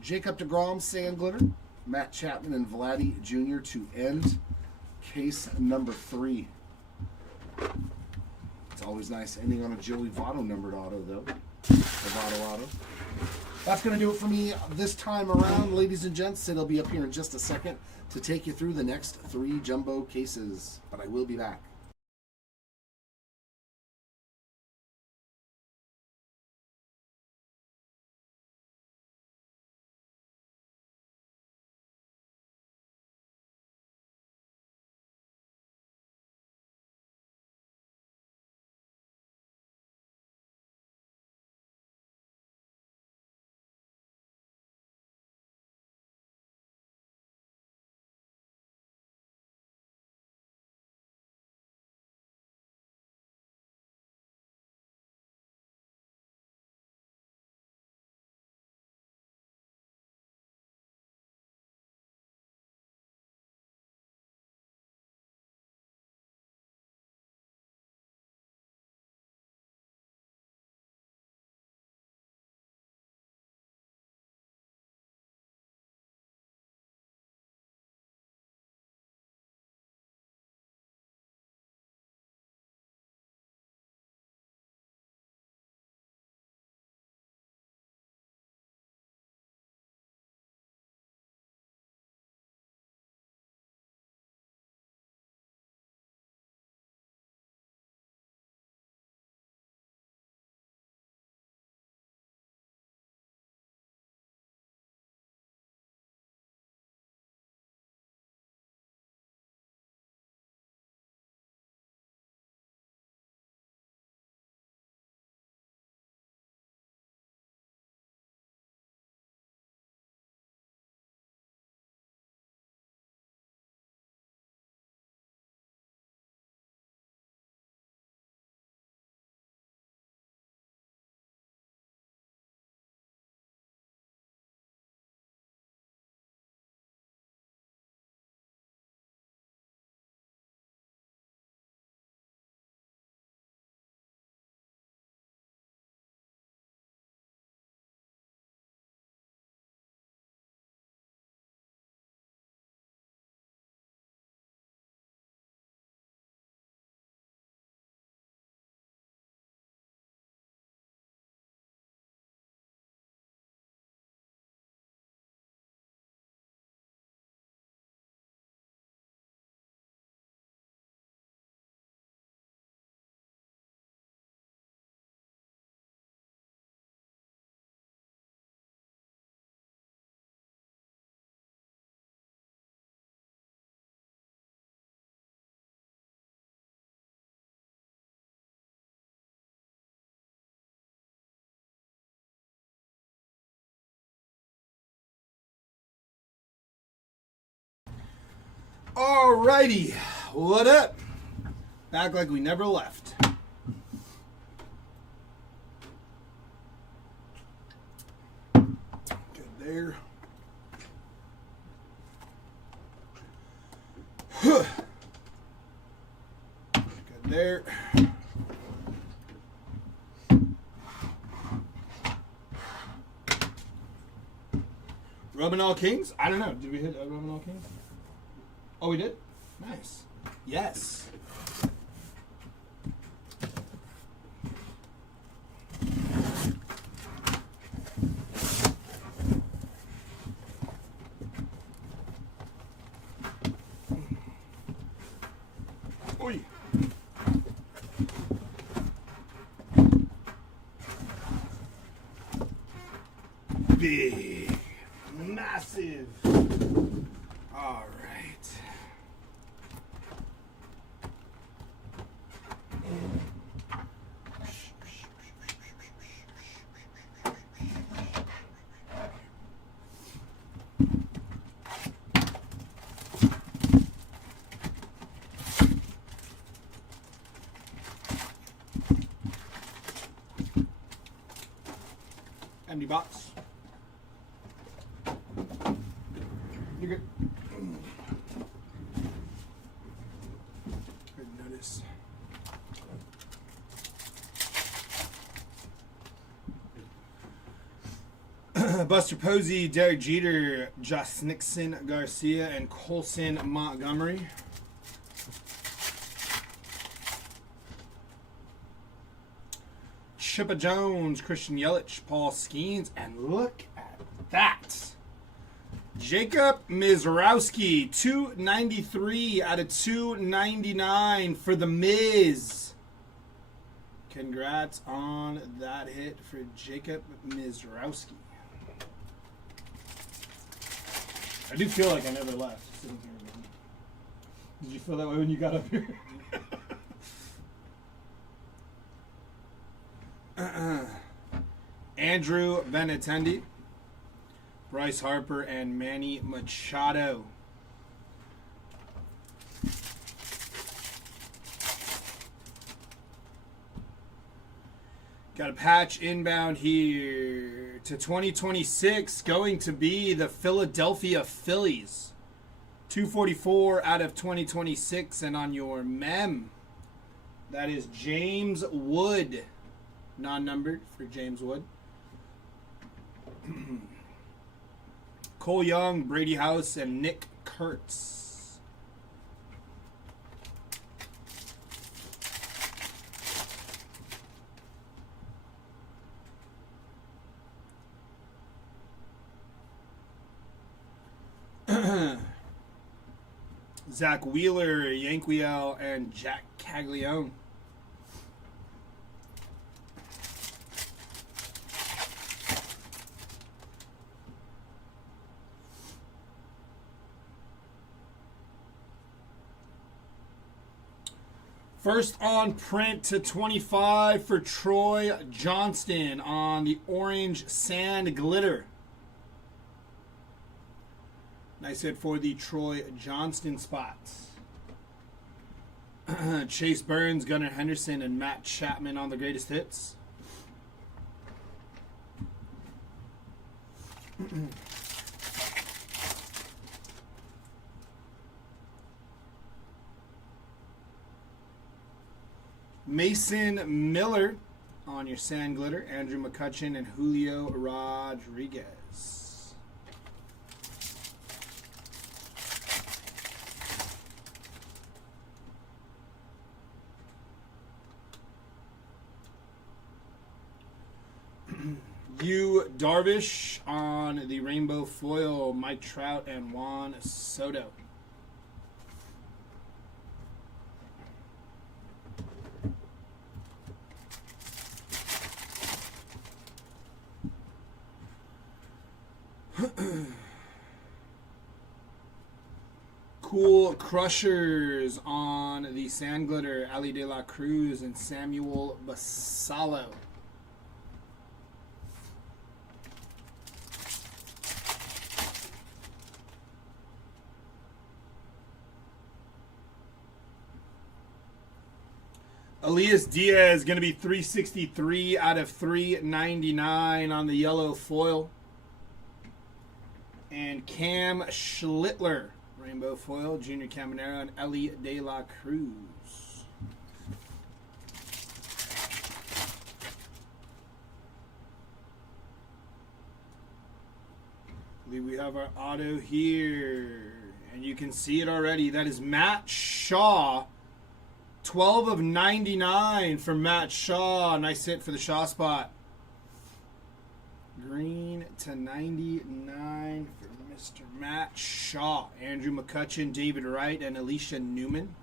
Jacob deGrom Sand Glitter. Matt Chapman and Vlatty Jr. to end case number 3. It's always nice ending on a Joey Votto numbered auto, though. A Votto auto. That's going to do it for me this time around, ladies and gents. It'll be up here in just a second to take you through the next 3 jumbo cases. But I will be back. Alrighty, what up? Back like we never left. Good there. Good there. Rubbing all kings? I don't know. Did we hit rubbing all kings? Oh, we did? Nice. Yes. Oi. Big. Massive. All right. Empty box. You're good. Good notice. Buster Posey, Derek Jeter, Josh Nixon, Garcia, and Colson Montgomery. Chippa Jones, Christian Yelich, Paul Skeens, and look at that. Jacob Mizrowski, 293 out of 299 for the Miz. Congrats on that hit for Jacob Mizrowski. I do feel like I never left sitting here again. Did you feel that way when you got up here? Andrew Benintendi, Bryce Harper, and Manny Machado. Got a patch inbound here to 2026, going to be the Philadelphia Phillies. 244 out of 2026, and on your mem, that is James Wood. Non-numbered for James Wood. Cole Young, Brady House, and Nick Kurtz. Zach Wheeler, Yanquiel, and Jack Caglione. First on print to 25 for Troy Johnston on the orange sand glitter. Nice hit for the Troy Johnston spots. Chase Burns, Gunnar Henderson, and Matt Chapman on the greatest hits. Mason Miller on your sand glitter, Andrew McCutchen, and Julio Rodriguez. Yu Darvish on the rainbow foil, Mike Trout, and Juan Soto. Cool Crushers on the sand glitter, Ali De La Cruz and Samuel Basallo. Elias Diaz going to be 363 out of 399 on the yellow foil. And Cam Schlittler, rainbow foil, Junior Caminero, and Ellie De La Cruz. I believe we have our auto here. And you can see it already. That is Matt Shaw. 12 of 99 for Matt Shaw. Nice hit for the Shaw spot. Green to 99 for Mr. Matt Shaw. Andrew McCutcheon, David Wright, and Alicia Newman.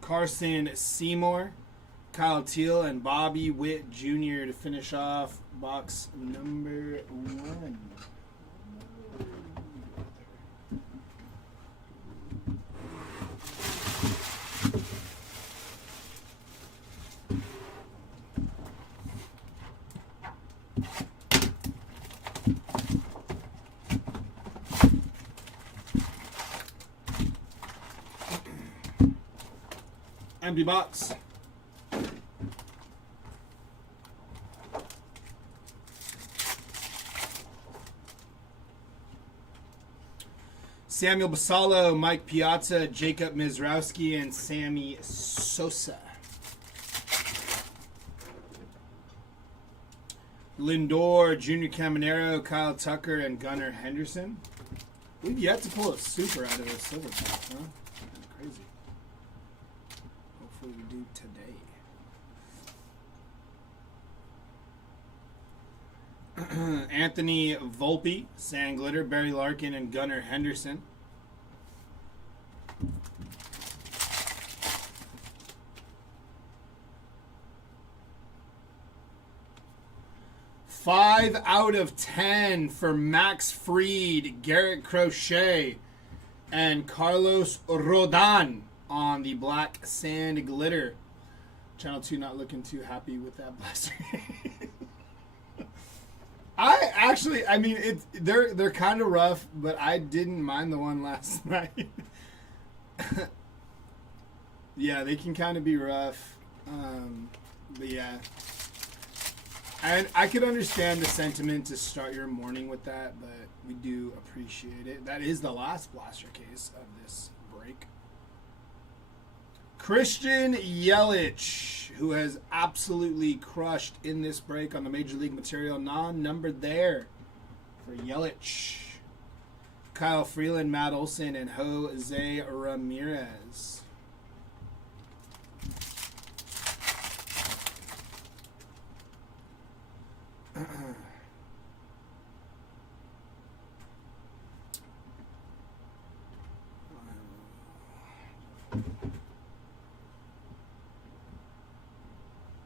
Carson Seymour, Kyle Teal, and Bobby Witt Jr. to finish off box number 1. Empty box. Samuel Basallo, Mike Piazza, Jacob Mizrowski, and Sammy Sosa. Lindor, Junior Caminero, Kyle Tucker, and Gunnar Henderson. We've yet to pull a super out of a silver pack, huh? Kind of crazy. Hopefully we do today. Anthony Volpe, Sand Glitter, Barry Larkin, and Gunnar Henderson. Five out of 10 for Max Fried, Garrett Crochet, and Carlos Rodon on the black Sand Glitter. Channel 2 not looking too happy with that blaster. I mean, they're kind of rough, but I didn't mind the one last night. Yeah, they can kind of be rough, but yeah. And I could understand the sentiment to start your morning with that, but we do appreciate it. That is the last blaster case of this break. Christian Yelich, who has absolutely crushed in this break on the Major League material, non-numbered there for Yelich. Kyle Freeland, Matt Olson, and Jose Ramirez.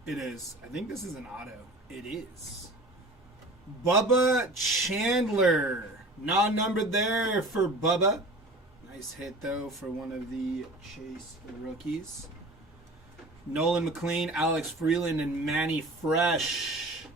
It is. I think this is an auto. It is. Bubba Chandler. Non-numbered there for Bubba. Nice hit, though, for one of the Chase rookies. Nolan McLean, Alex Freeland, and Manny Fresh.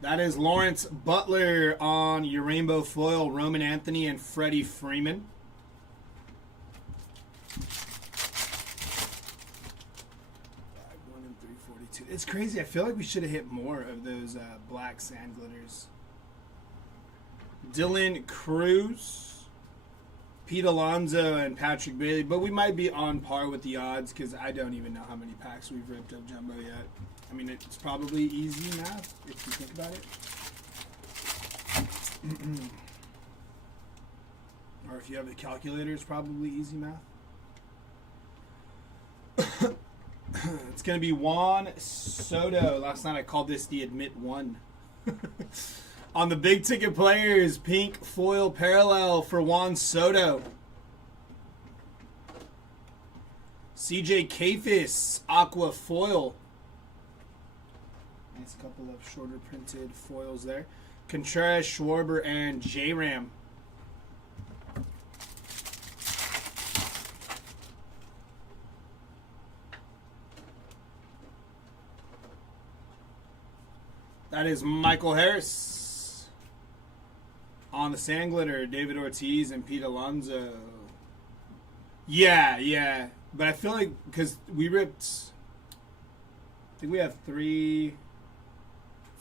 That is Lawrence Butler on your rainbow foil, Roman Anthony and Freddie Freeman. It's crazy. I feel like we should have hit more of those black Sand Glitters. Dylan Cruz, Pete Alonso, and Patrick Bailey. But we might be on par with the odds because I don't even know how many packs we've ripped up jumbo yet. I mean, it's probably easy math if you think about it. Or if you have the calculator, it's probably easy math. It's going to be Juan Soto. Last night I called this the admit one. On the big ticket players, pink foil parallel for Juan Soto. CJ Kafis, aqua foil. Nice couple of shorter printed foils there. Contreras, Schwarber, and J-Ram. That is Michael Harris. On the sand glitter, David Ortiz and Pete Alonso. Yeah. But I feel like, because we ripped, I think we have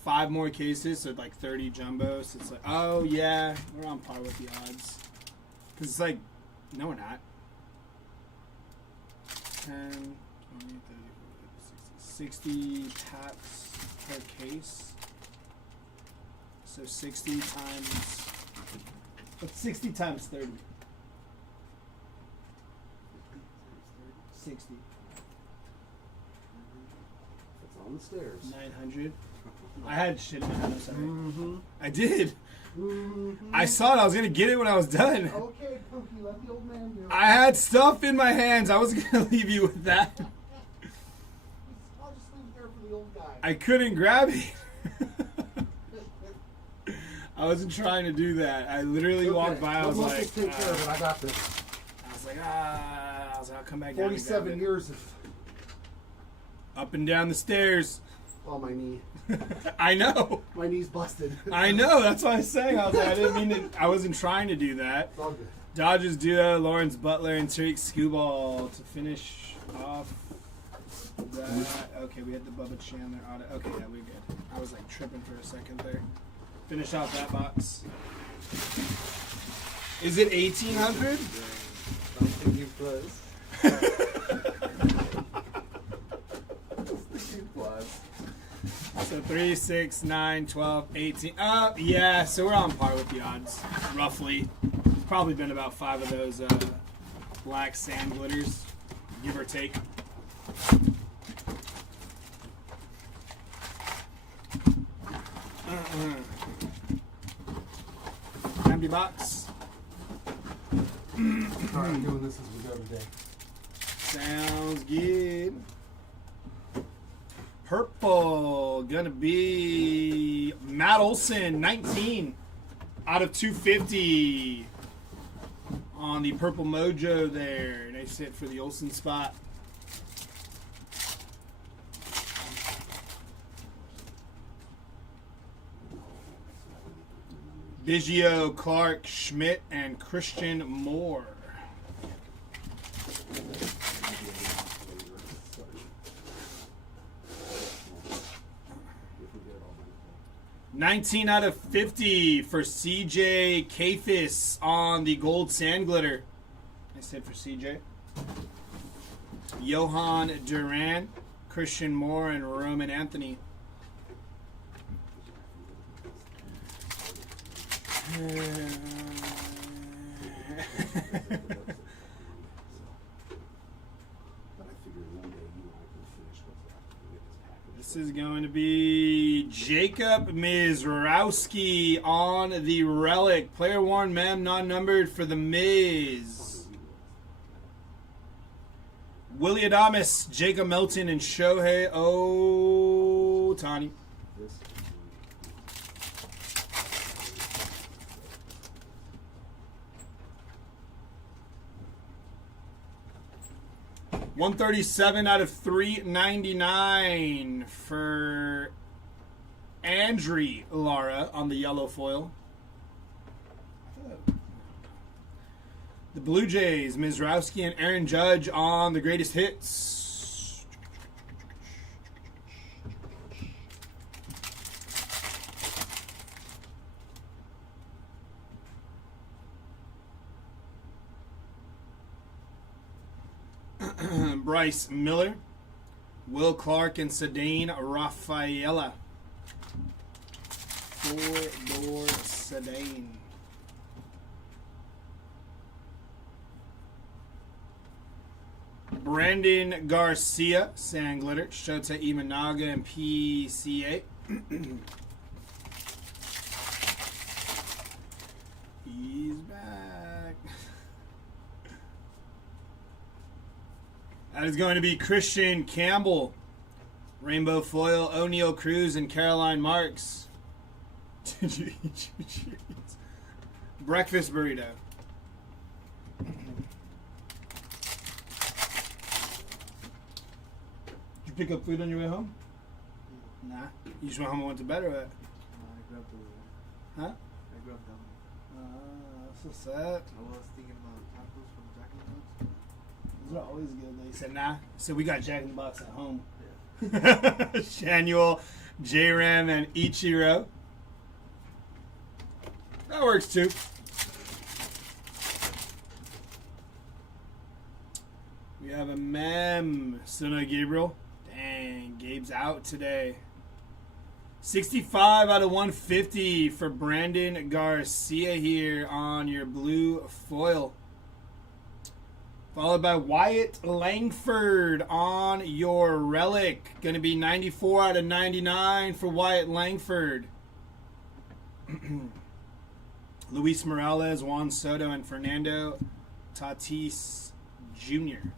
5 more cases, so like 30 jumbos. So it's like, oh yeah, we're on par with the odds. Because it's like, no, we're not. 10, 20, 30, 60 packs per case. So 60 times, what's 60 times 30? 60. It's on the stairs. 900. I had shit in my house already. Mm-hmm. I did. Mm-hmm. I saw it. I was going to get it when I was done. Okay, Pookie, let the old man do it. I had stuff in my hands. I wasn't going to leave you with that. I'll just leave it there for the old guy. I couldn't grab it. I wasn't trying to do that. I literally walked by. I was like, take care of it. I got this. I was like, I'll come back down. 47 years of Up and down the stairs. oh, my knee. I know. My knee's busted. I know. That's what I was saying. I was like, I didn't mean to. I wasn't trying to do that. It's all good. Dodgers duo, Lawrence Butler and Tariq Skubal to finish off that. Okay, we had the Bubba Chandler auto. Okay, yeah, we're good. I was like tripping for a second there. Finish off that box. Is it 1800? Something you plus. So 3, 6, 9, 12, 18. Yeah, so we're on par with the odds, roughly. It's probably been about 5 of those black sand glitters, give or take. Empty box. Alright, I'm doing this as we go today. Sounds good. Purple, gonna be Matt Olson, 19 out of 250 on the purple mojo there. Nice hit for the Olson spot. Biggio, Clark, Schmidt, and Christian Moore. $19 out of 50 for CJ Kafis on the gold sand glitter. Nice hit for CJ. Johan Duran, Christian Moore, and Roman Anthony. This is going to be Jacob Mizrowski on the Relic. Player worn mem, non-numbered for the Miz. Willie Adames, Jacob Melton, and Shohei Ohtani. $137 out of $399 for Andry Lara on the yellow foil. The Blue Jays, Mizrowski and Aaron Judge on the greatest hits. Bryce Miller, Will Clark, and Cedane Rafaela. 4-door Cedane. Brandon Garcia, Sand Glitter, Shota Imanaga, and PCA. He's back. That is going to be Christian Campbell, Rainbow Foil, O'Neal Cruz, and Caroline Marks. Did you eat your treats? Breakfast burrito. Did you pick up food on your way home? Nah. You just went home and went to bed or what? I grabbed the. Huh? I grabbed them. That's what's up. I was thinking about tacos from Jack in the Box. Those are always good. They said, nah. So we got Jack in the Box at home. Yeah. Shanuel, J-Ram, and Ichiro. That works too. We have a mem. Still no Gabriel. Dang, Gabe's out today. 65 out of 150 for Brandon Garcia here on your blue foil. Followed by Wyatt Langford on your relic. Going to be 94 out of 99 for Wyatt Langford. Luis Morales, Juan Soto, and Fernando Tatis Jr.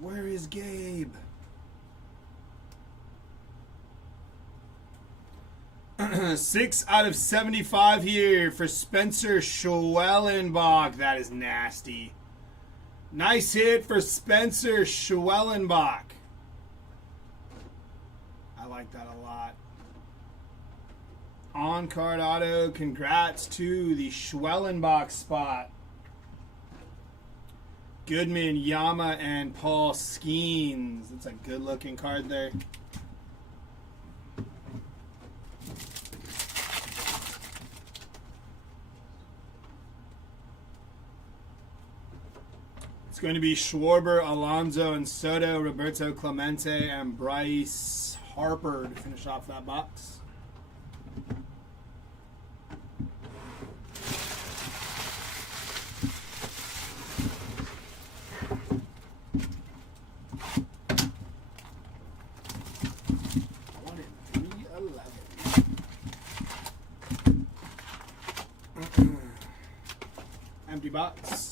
Where is Gabe? 6 out of 75 here for Spencer Schwellenbach. That is nasty. Nice hit for Spencer Schwellenbach. I like that a lot. On-card auto. Congrats to the Schwellenbach spot. Goodman, Yama, and Paul Skeens. That's a good-looking card there. It's going to be Schwarber, Alonso, and Soto, Roberto Clemente, and Bryce Harper to finish off that box. Empty box.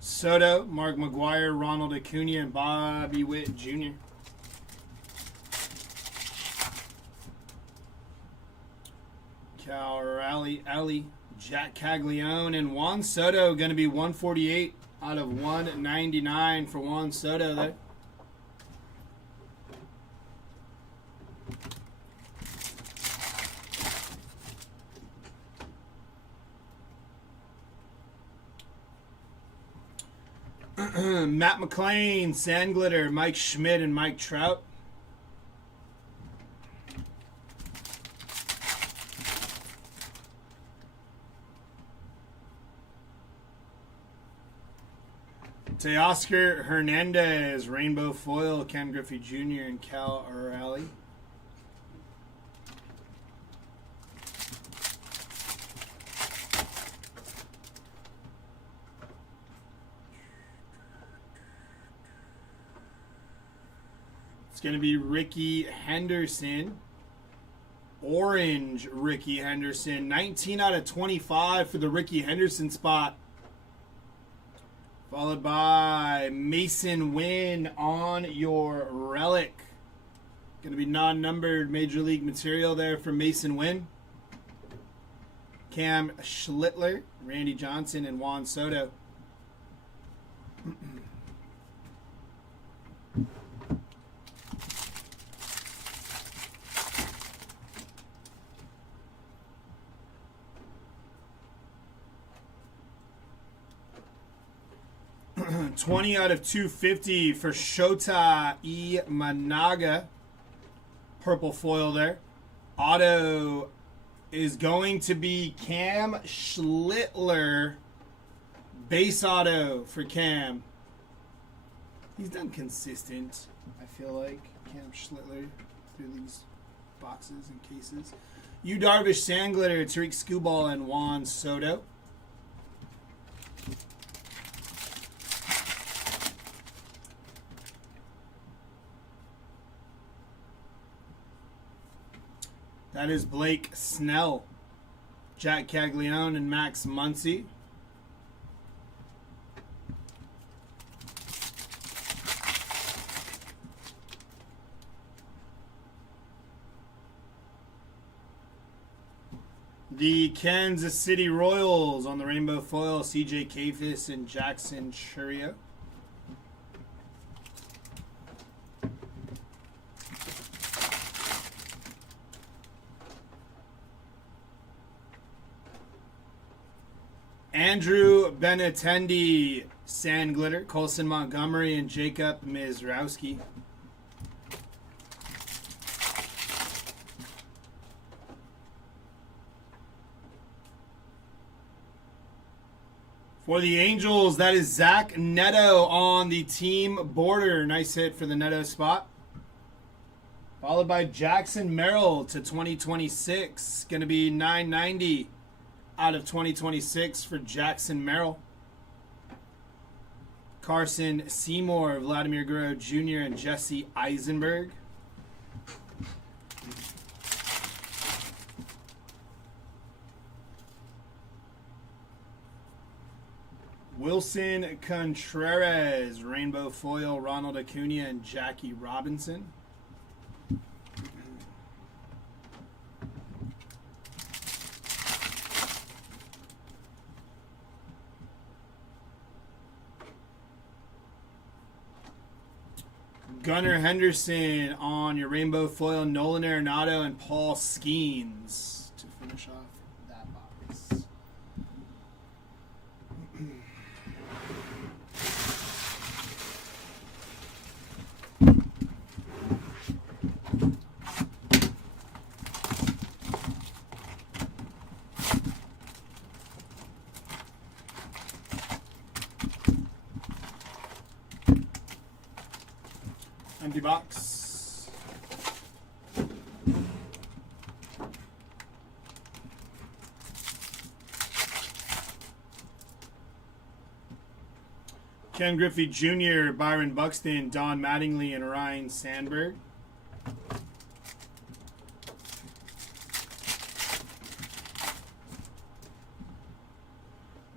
Soto, Mark McGuire, Ronald Acuna, and Bobby Witt Jr. Cal Raleigh, Ellie, Jack Caglione, and Juan Soto. Going to be 148 out of 199 for Juan Soto there. Matt McClain, Sandglitter, Mike Schmidt, and Mike Trout. Teoscar Hernandez, Rainbow Foil, Ken Griffey Jr., and Cal Raleigh. It's going to be Ricky Henderson. Orange Ricky Henderson. 19 out of 25 for the Ricky Henderson spot. Followed by Mason Wynn on your relic. Going to be non-numbered Major League material there for Mason Wynn. Cam Schlittler, Randy Johnson, and Juan Soto. $20 out of $250 for Shota Imanaga. Purple foil there. Auto is going to be Cam Schlittler. Base auto for Cam. He's done consistent, I feel like, Cam Schlittler through these boxes and cases. Yu Darvish, Sandglitter, Tariq Skubal, and Juan Soto. That is Blake Snell. Jack Caglione and Max Muncy. The Kansas City Royals on the rainbow foil, CJ Abrams and Jackson Churio. Andrew Benintendi, Sand Glitter, Colson Montgomery, and Jacob Mizrowski. For the Angels, that is Zach Neto on the team border. Nice hit for the Neto spot. Followed by Jackson Merrill to 2026. Going to be $9.90 out of 2026 for Jackson Merrill. Carson Seymour, Vladimir Guerrero Jr., and Jesse Eisenberg. Wilson Contreras, rainbow foil, Ronald Acuna, and Jackie Robinson. Gunnar Henderson on your rainbow foil, Nolan Arenado, and Paul Skeens to finish off that box. Empty box. Ken Griffey Jr., Byron Buxton, Don Mattingly, and Ryan Sandberg.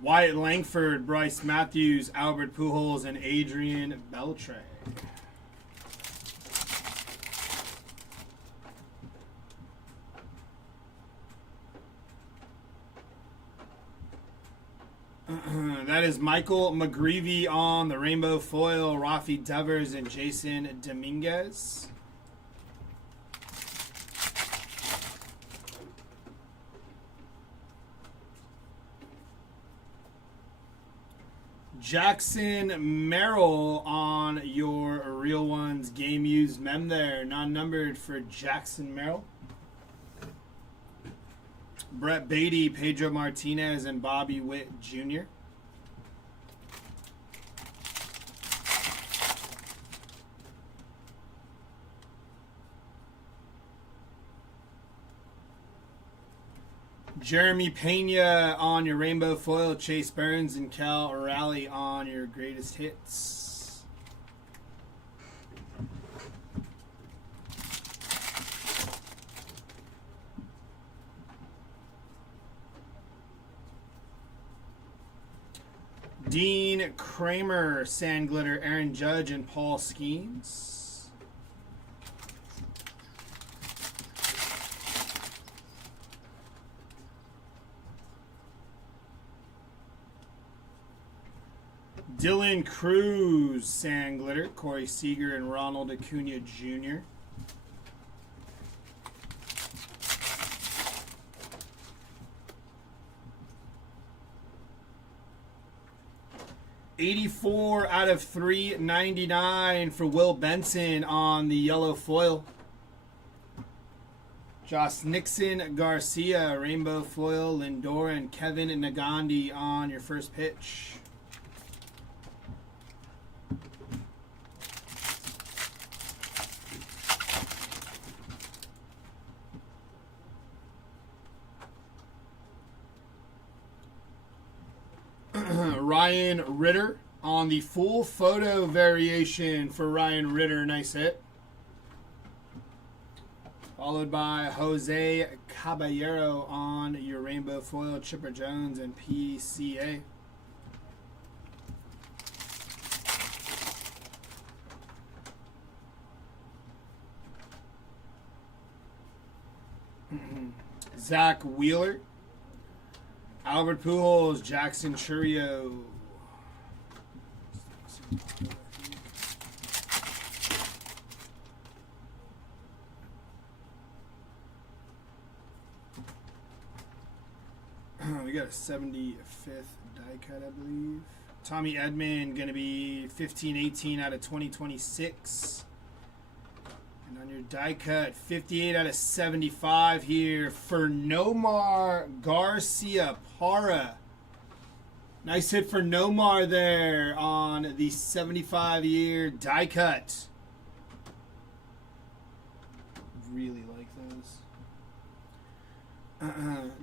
Wyatt Langford, Bryce Matthews, Albert Pujols, and Adrian Beltre. That is Michael McGreevy on the rainbow foil, Rafi Devers, and Jason Dominguez. Jackson Merrill on your Real Ones game used mem there, non-numbered for Jackson Merrill. Brett Beatty, Pedro Martinez, and Bobby Witt Jr. Jeremy Pena on your rainbow foil, Chase Burns, and Cal Raleigh on your greatest hits. Dean Kramer, Sand Glitter, Aaron Judge, and Paul Skeens. Dylan Cruz, Sand Glitter, Corey Seager, and Ronald Acuna Jr. $84 out of $3.99 for Will Benson on the yellow foil. Josh Nixon, Garcia, rainbow foil, Lindor, and Kevin Nagandi on your first pitch. Ryan Ritter on the full photo variation for Ryan Ritter. Nice hit. Followed by Jose Caballero on your rainbow foil, Chipper Jones and PCA. Zach Wheeler, Albert Pujols, Jackson Churio. We got a 75th die cut, I believe. Tommy Edman going to be 15/18 out of 2026. And on your die cut, 58 out of 75 here for Nomar Garcia Parra. Nice hit for Nomar there on the 75-year die cut. Really like those.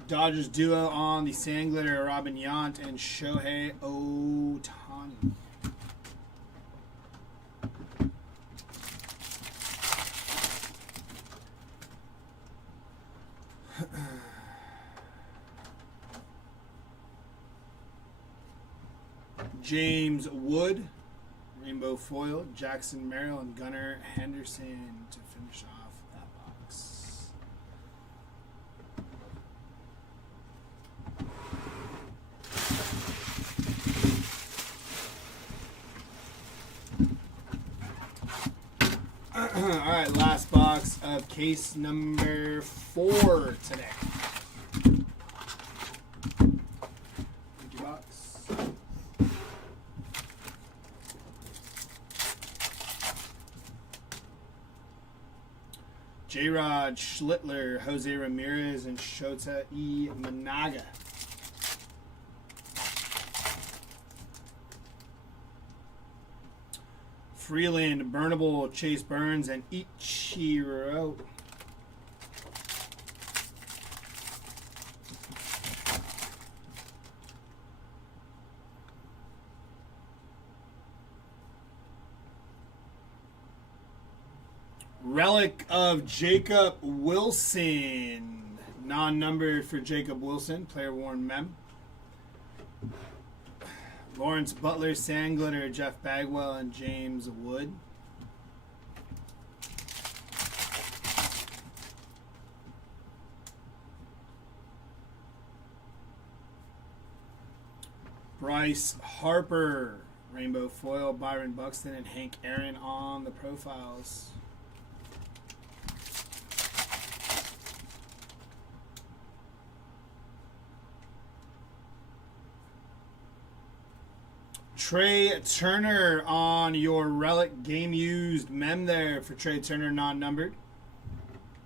Dodgers duo on the sand glitter, Robin Yount and Shohei Ohtani. James Wood, rainbow foil, Jackson Merrill and Gunnar Henderson to finish off that box. All right, last box of case number 4 today. Thank you, box. J-Rod Schlittler, Jose Ramirez, and Shota E. Managa. Freeland, Burnable, Chase Burns, and Ichiro. Relic of Jacob Wilson. Non-numbered for Jacob Wilson. Player worn mem. Lawrence Butler, Sand Glitter, Jeff Bagwell, and James Wood. Bryce Harper, rainbow foil, Byron Buxton, and Hank Aaron on the profiles. Trey Turner on your Relic game used mem there for Trey Turner, non-numbered.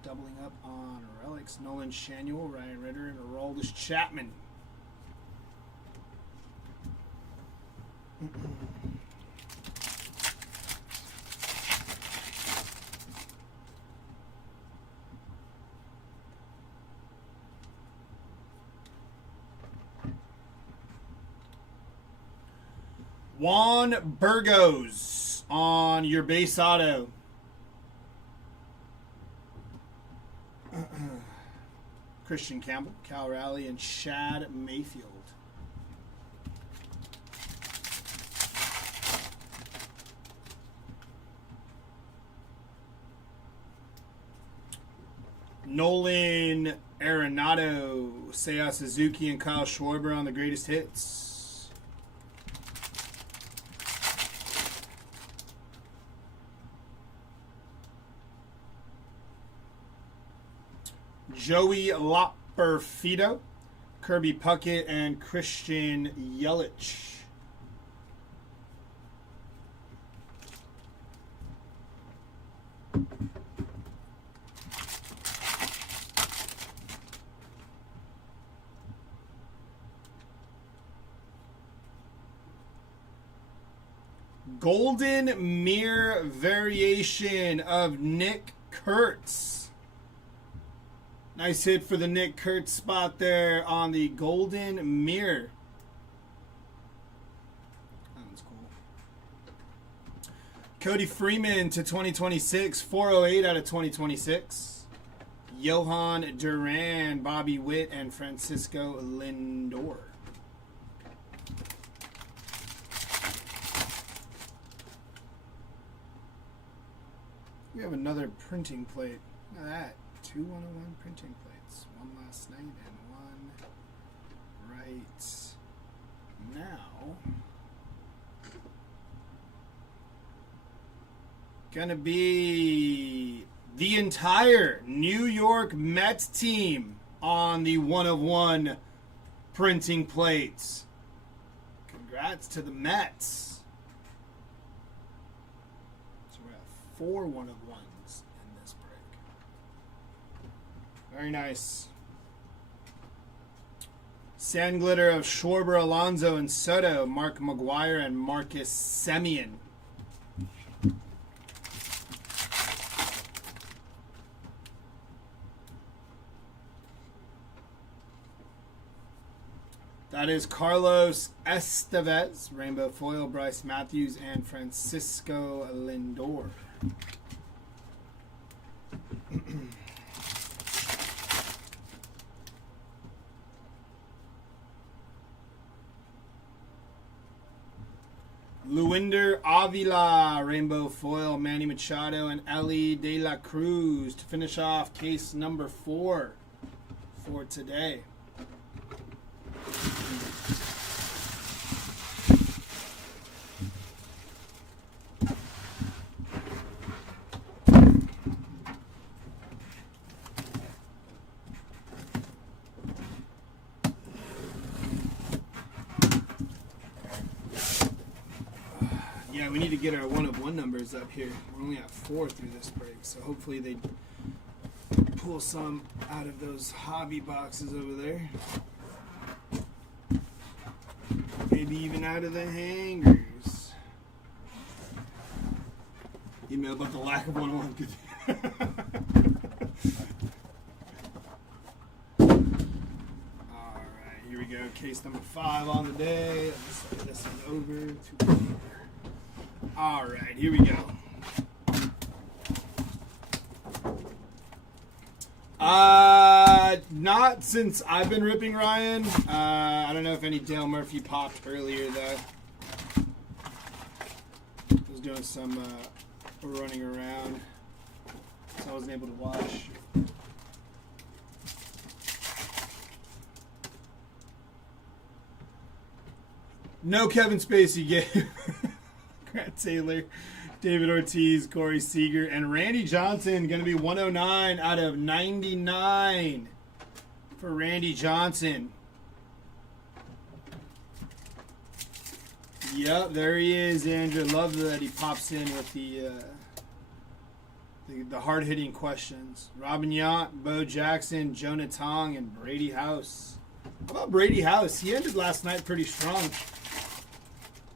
Doubling up on Relics, Nolan Shanuel, Ryan Ritter, and Aroldis Chapman. Juan Burgos on your base auto. Christian Campbell, Cal Raleigh, and Shad Mayfield. Nolan Arenado, Seiya Suzuki, and Kyle Schwarber on the greatest hits. Joey Lopperfido, Kirby Puckett, and Christian Yelich. Golden Mirror variation of Nick Kurtz. Nice hit for the Nick Kurtz spot there on the Golden Mirror. That one's cool. Cody Freeman to 2026, 408 out of 2026. Johan Duran, Bobby Witt, and Francisco Lindor. We have another printing plate. Look at that. 2 101 printing plates. One last night and one right now. Gonna be the entire New York Mets team on the 1 of 1 printing plates. Congrats to the Mets. So we have 4 1 of 1s in this break. Very nice. Sand glitter of Schwarber, Alonso, and Soto, Mark McGuire, and Marcus Semien. That is Carlos Estevez, Rainbow Foil, Bryce Matthews, and Francisco Lindor. Luinder Avila, Rainbow Foil, Manny Machado, and Ellie De La Cruz to finish off case number 4 for today. Yeah, we need to get our 1 of 1 numbers up here. We're only at 4 through this break, so hopefully they pull some out of those hobby boxes over there. Maybe even out of the hangers. Email about the lack of 1 of 1. Alright, here we go. Case number 5 on the day. Let's slide this one over to here. Alright, here we go. Not since I've been ripping Ryan. I don't know if any Dale Murphy popped earlier though. I was doing some running around, so I wasn't able to watch. No Kevin Spacey game. Grant Taylor, David Ortiz, Corey Seager, and Randy Johnson. Going to be 109 out of 99 for Randy Johnson. Yep, there he is, Andrew. Love that he pops in with the hard-hitting questions. Robin Yount, Bo Jackson, Jonah Tong, and Brady House. How about Brady House? He ended last night pretty strong.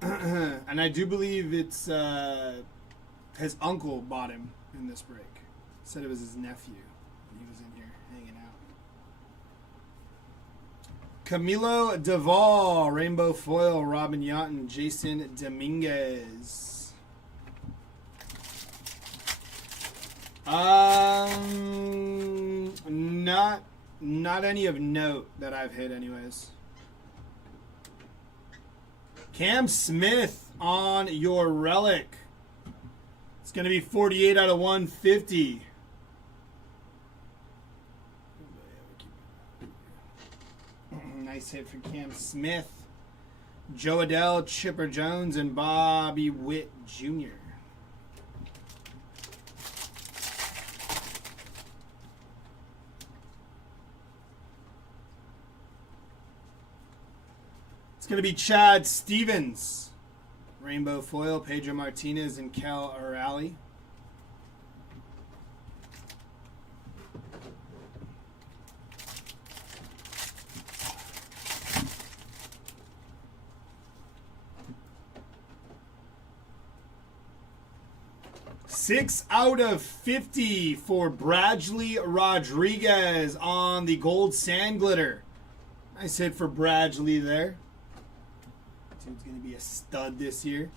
And I do believe it's his uncle bought him in this break. Said it was his nephew. He was in here hanging out. Camilo Duvall, Rainbow Foil, Robin Yount, and Jason Dominguez. Not any of note that I've hit anyways. Cam Smith on your relic. It's going to be 48 out of 150. Nice hit for Cam Smith. Joe Adell, Chipper Jones, and Bobby Witt Jr. Going to be Chad Stevens, Rainbow Foil, Pedro Martinez, and Cal O'Reilly. Six out of 50 for Bradley Rodriguez on the gold sand glitter. Nice hit for Bradley there. Dude's going to be a stud this year.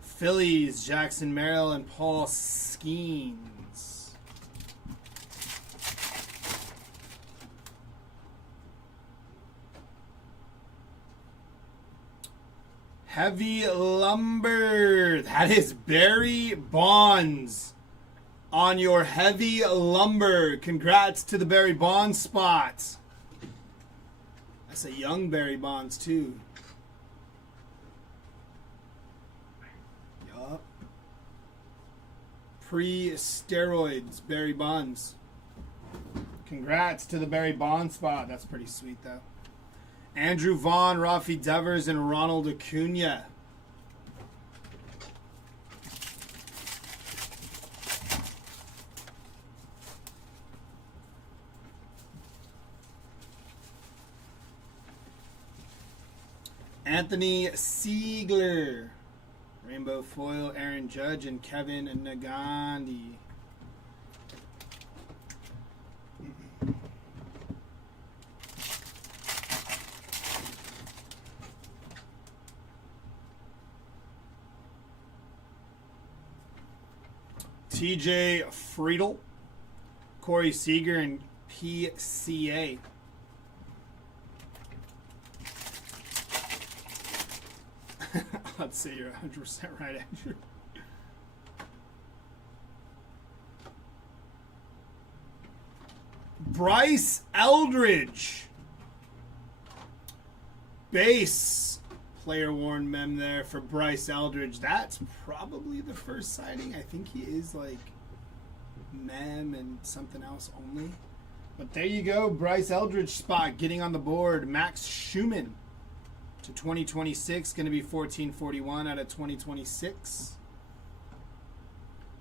Phillies, Jackson Merrill, and Paul Skeens. Heavy lumber. That is Barry Bonds on your heavy lumber. Congrats to the Barry Bonds spot. That's a young Barry Bonds too. Yup. Pre-steroids Barry Bonds. Congrats to the Barry Bonds spot. That's pretty sweet though. Andrew Vaughn, Rafi Devers, and Ronald Acuna. Anthony Siegler. Rainbow foil, Aaron Judge, and Kevin Nagandi. CJ Friedel, Corey Seager, and PCA. I'd say you're 100% right, Andrew. Bryce Eldridge. Base. Player worn mem there for Bryce Eldridge. That's probably the first sighting. I think he is like mem and something else only. But there you go. Bryce Eldridge spot getting on the board. Max Schumann to 2026. Going to be 1441 out of 2026.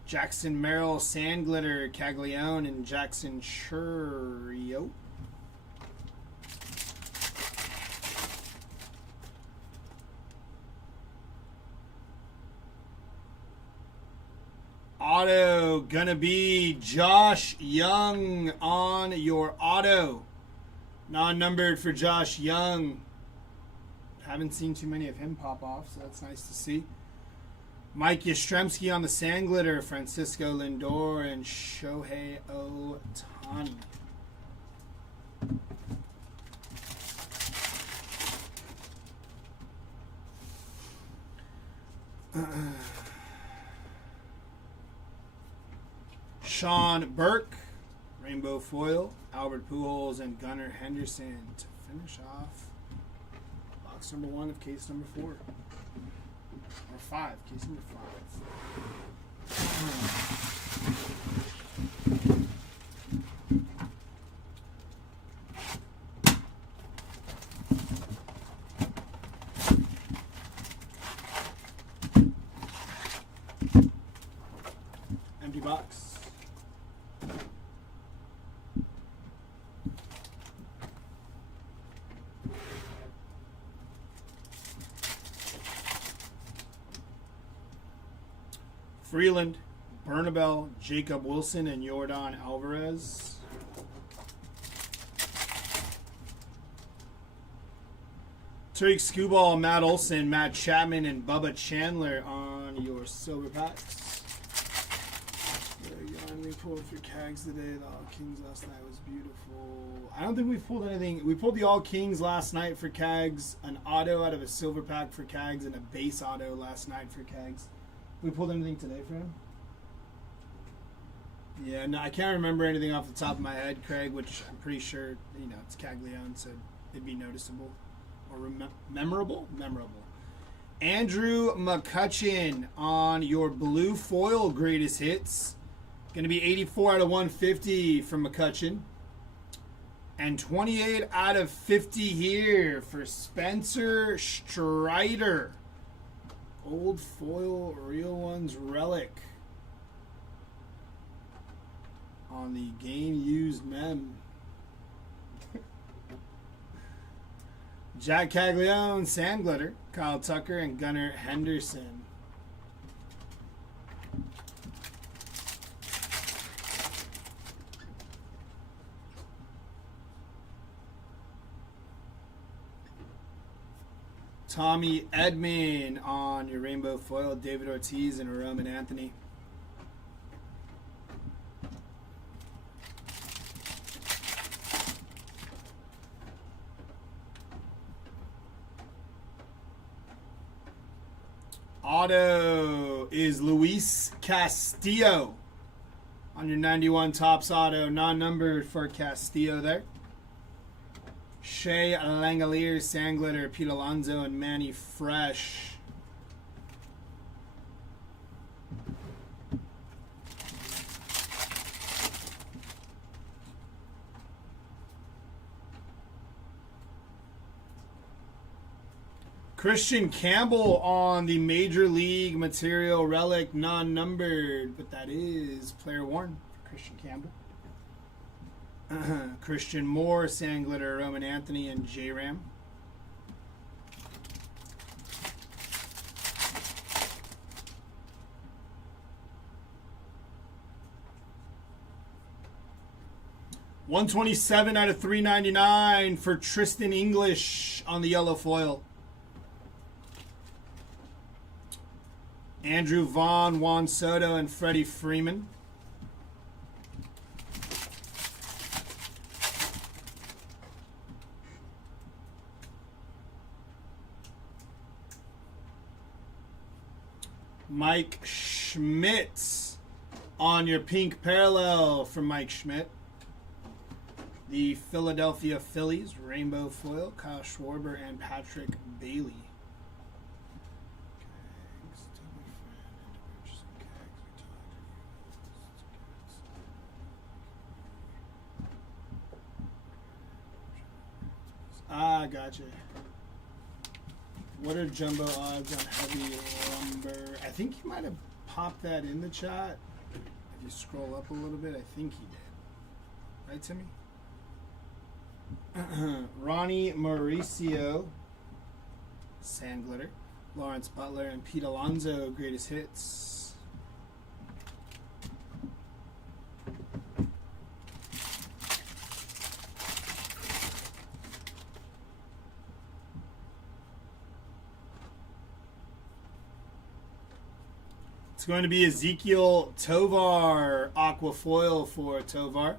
Jackson Merrill, Sandglitter, Caglione, and Jackson Churio. Auto gonna be Josh Young on your auto. Non-numbered for Josh Young. Haven't seen too many of him pop off, so that's nice to see. Mike Yastrzemski on the Sandglitter, Francisco Lindor, and Shohei Ohtani. Sean Burke, Rainbow Foil, Albert Pujols, and Gunnar Henderson to finish off box number 1 of case number 4. Or 5, case number 5. Empty box. Freeland, Bernabel, Jacob Wilson, and Yordan Alvarez. Tariq Skubal, Matt Olson, Matt Chapman, and Bubba Chandler on your silver packs. There you go. And we pulled for Cags today. The All Kings last night was beautiful. I don't think we've pulled anything. We pulled the All Kings last night for Cags, an auto out of a silver pack for Cags, and a base auto last night for Cags. We pulled anything today for him? Yeah, no, I can't remember anything off the top of my head, Craig, which I'm pretty sure, you know, it's Caglione, so it'd be noticeable. Or memorable? Memorable. Andrew McCutchen on your blue foil greatest hits. Going to be 84 out of 150 from McCutchen. And 28 out of 50 here for Spencer Strider. Old foil, real ones, relic on the game used mem. Jack Caglione, Sandglitter, Kyle Tucker, and Gunnar Henderson. Tommy Edman on your rainbow foil, David Ortiz and Roman Anthony. auto is Luis Castillo. On your 91 Topps auto, non-numbered for Castillo there. Shea Langeliers, Sandglitter, Pete Alonso, and Manny Fresh. Christian Campbell on the Major League Material Relic, non-numbered, but that is player worn for Christian Campbell. Christian Moore, Sandglitter, Roman Anthony, and J-Ram. $127 out of $399 for Tristan English on the yellow foil. Andrew Vaughn, Juan Soto, and Freddie Freeman. Mike Schmidt on your pink parallel for Mike Schmidt. The Philadelphia Phillies, rainbow foil, Kyle Schwarber and Patrick Bailey. Ah, gotcha. What are jumbo odds on heavy lumber? I think he might have popped that in the chat. If you scroll up a little bit, I think he did. Right, Timmy? Ronnie Mauricio, Sandglitter. Lawrence Butler and Pete Alonso, greatest hits. It's going to be Ezekiel Tovar, aqua foil for Tovar.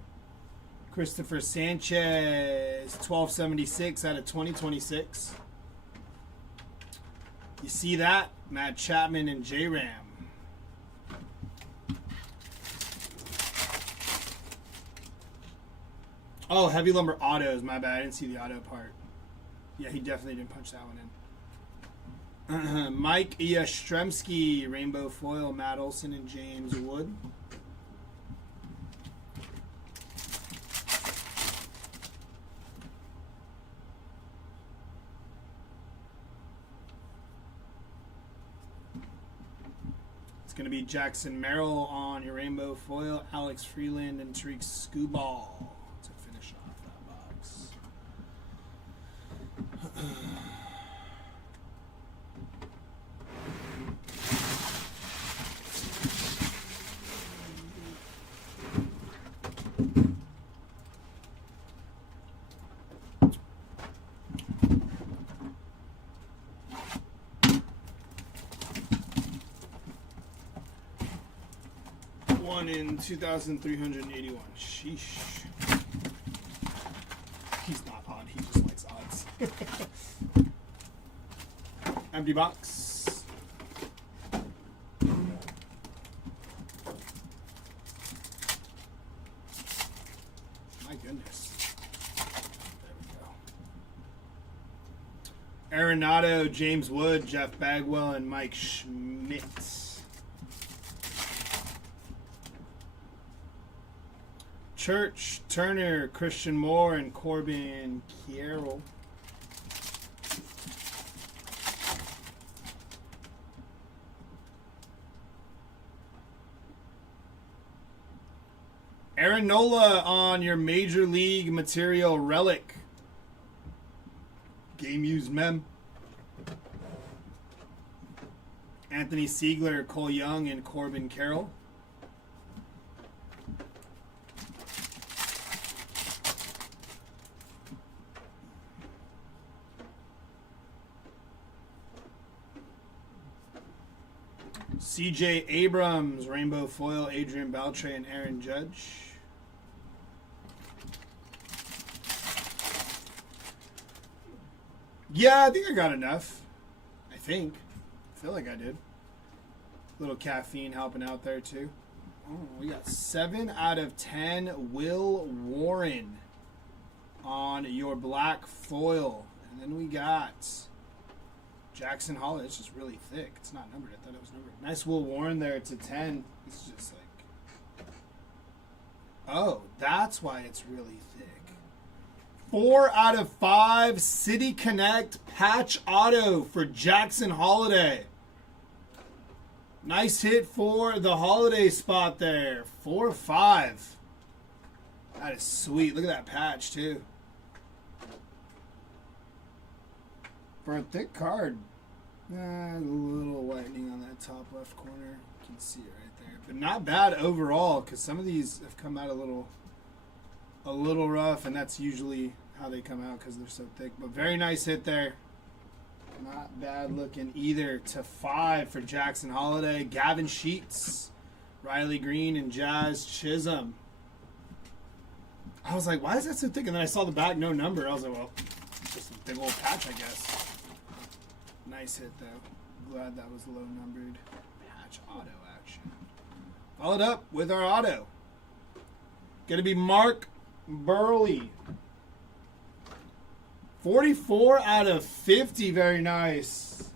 Christopher Sanchez, 1276 out of 2026. You see that? Matt Chapman and J-Ram. Oh, heavy lumber autos. My bad. I didn't see the auto part. Yeah, he definitely didn't punch that one in. Mike Yastrzemski, rainbow foil, Matt Olson and James Wood. It's going to be Jackson Merrill on your rainbow foil, Alex Freeland and Tariq Skubal to finish off that box. One in 2,381. Sheesh. He's not odd. He just likes odds. Empty box. My goodness. There we go. Arenado, James Wood, Jeff Bagwell, and Mike Schmidt. Church, Turner, Christian Moore, and Corbin Carroll. Aaron Nola on your Major League Material Relic. Game used mem. Anthony Siegler, Cole Young, and Corbin Carroll. CJ Abrams, rainbow foil, Adrian Beltre, and Aaron Judge. Yeah, I think I got enough. I feel like I did. Little caffeine helping out there too. Oh, we got 7 out of 10 Will Warren on your black foil. And then we got Jackson Holiday. It's just really thick. It's not numbered. I thought it was numbered. Nice Will Warren there to 10. It's just like... Oh, that's why it's really thick. 4 out of 5 City Connect patch auto for Jackson Holiday. Nice hit for the holiday spot there. 4 of 5. That is sweet. Look at that patch, too. For a thick card. A little lightning on that top left corner. You can see it right there. But not bad overall, because some of these have come out a little rough, and that's usually how they come out because they're so thick. But very nice hit there. Not bad looking either. To 5 for Jackson Holiday. Gavin Sheets, Riley Green, and Jazz Chisholm. I was like, why is that so thick? And then I saw the back, no number. I was like, well, just a big old patch, I guess. Nice hit, though. Glad that was low numbered. Patch auto action. Followed up with our auto. Going to be Mark Burley. 44 out of 50. Very nice.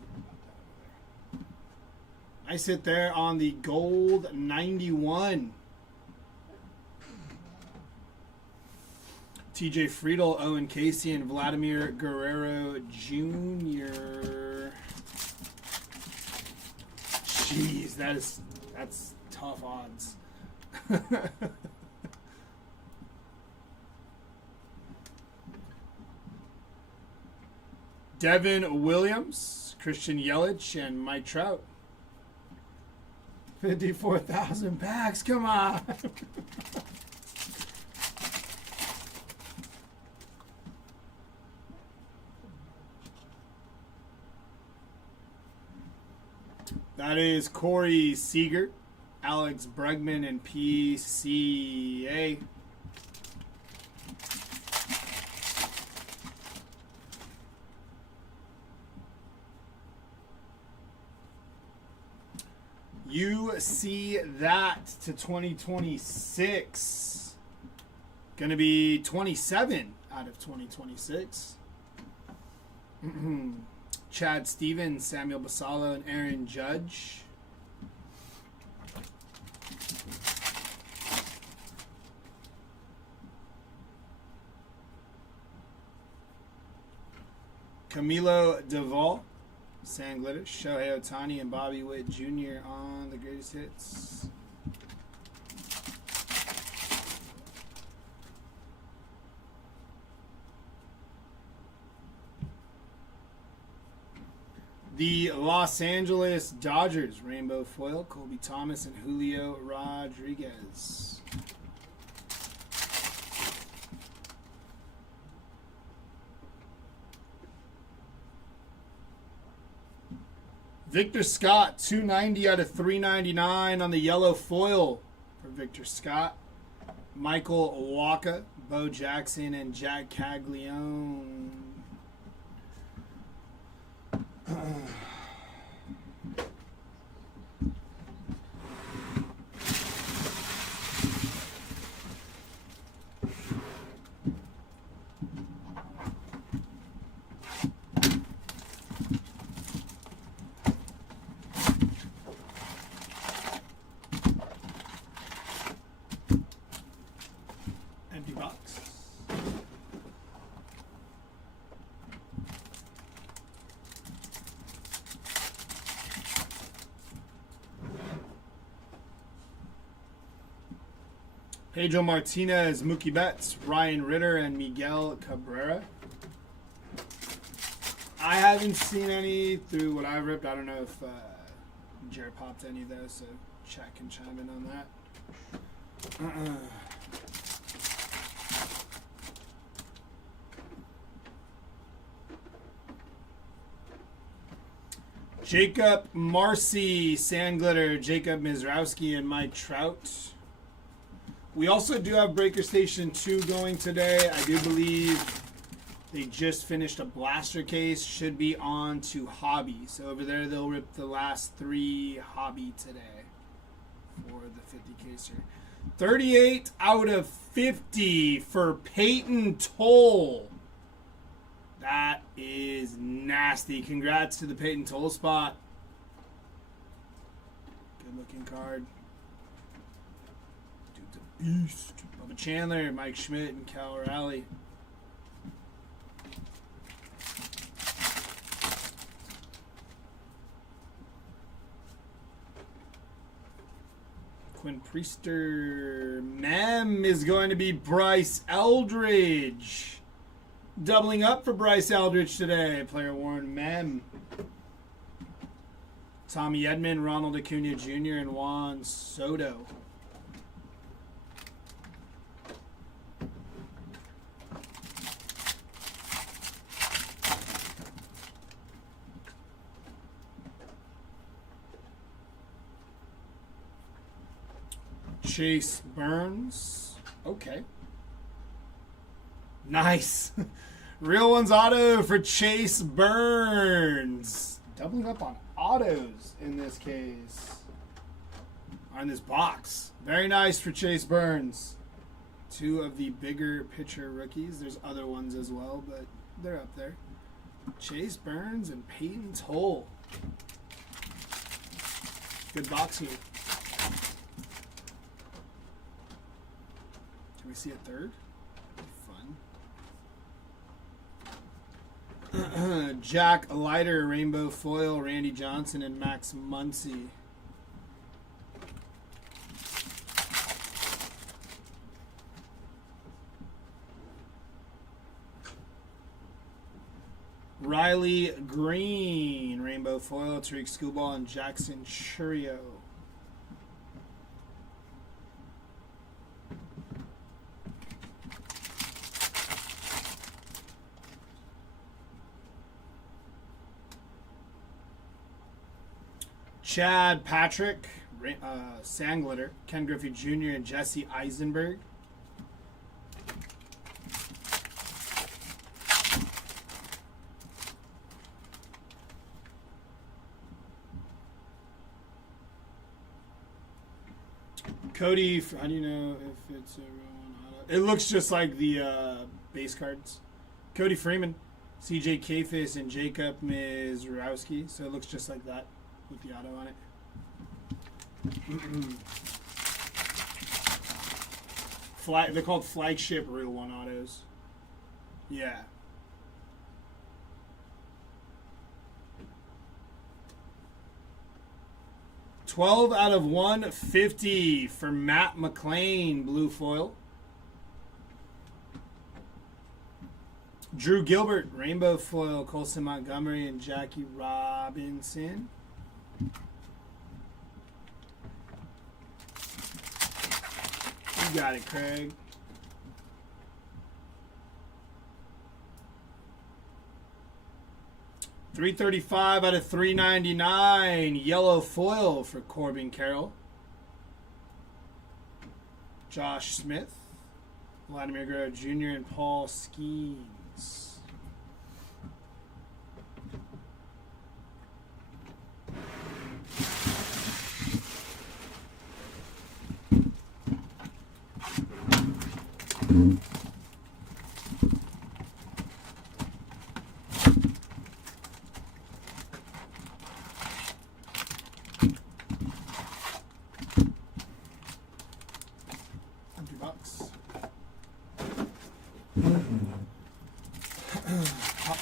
Nice hit there on the gold 91. TJ Friedel, Owen Casey, and Vladimir Guerrero Jr. Jeez, that's tough odds. Devin Williams, Christian Yelich, and Mike Trout. 54,000 packs. Come on. That is Corey Seager, Alex Bregman, and PCA. You see that to 2026. Going to be 27 out of 2026. Chad Stevens, Samuel Basallo, and Aaron Judge. Camilo Duvall, Sand Glitter, Shohei Ohtani, and Bobby Witt Jr. on the greatest hits. The Los Angeles Dodgers, Rainbow Foil, Colby Thomas, and Julio Rodriguez. Victor Scott, 290 out of 399 on the yellow foil for Victor Scott. Michael Walker, Bo Jackson, and Jack Caglione. Empty box. Pedro Martinez, Mookie Betts, Ryan Ritter, and Miguel Cabrera. I haven't seen any through what I ripped. I don't know if Jared popped any of those, so chat can chime in on that. Jacob Marcy, Sand Glitter, Jacob Mizrowski, and Mike Trout. We also do have Breaker Station 2 going today. I do believe They just finished a blaster case. Should be on to hobby. So over there, they'll rip the last 3 hobby today for the 50 caser. 38 out of 50 for Peyton Toll. That is nasty. Congrats to the Peyton Toll spot. Good looking card. Dude's a beast. Bubba Chandler, Mike Schmidt, and Cal Raleigh. Quinn Priester. Mem is going to be Bryce Eldridge. Doubling up for Bryce Eldridge today. Player Warren Mem. Tommy Edman, Ronald Acuna Jr., and Juan Soto. Chase Burns. Okay. Nice. Real ones auto for Chase Burns. Doubling up on autos in this case. On this box. Very nice for Chase Burns. 2 of the bigger pitcher rookies. There's other ones as well, but they're up there. Chase Burns and Peyton Toll. Good box here. Can we see a third? Fun. Jack Leiter, Rainbow Foil, Randy Johnson, and Max Muncy. Riley Green, Rainbow Foil, Tariq Skubal, and Jackson Churio. Chad Patrick, Sandglitter, Ken Griffey Jr., and Jesse Eisenberg. Cody, how do you know if it's a real one? It looks just like the base cards. Cody Freeman, CJ Kafis, and Jacob Mizrowski. So it looks just like that with the auto on it. They're called flagship real one autos. Yeah. $12 out of $150 for Matt McClain, blue foil. Drew Gilbert, rainbow foil, Colson Montgomery, and Jackie Robinson. You got it, Craig. $335 out of $399. Yellow foil for Corbin Carroll. Josh Smith, Vladimir Guerrero Jr., and Paul Skeens.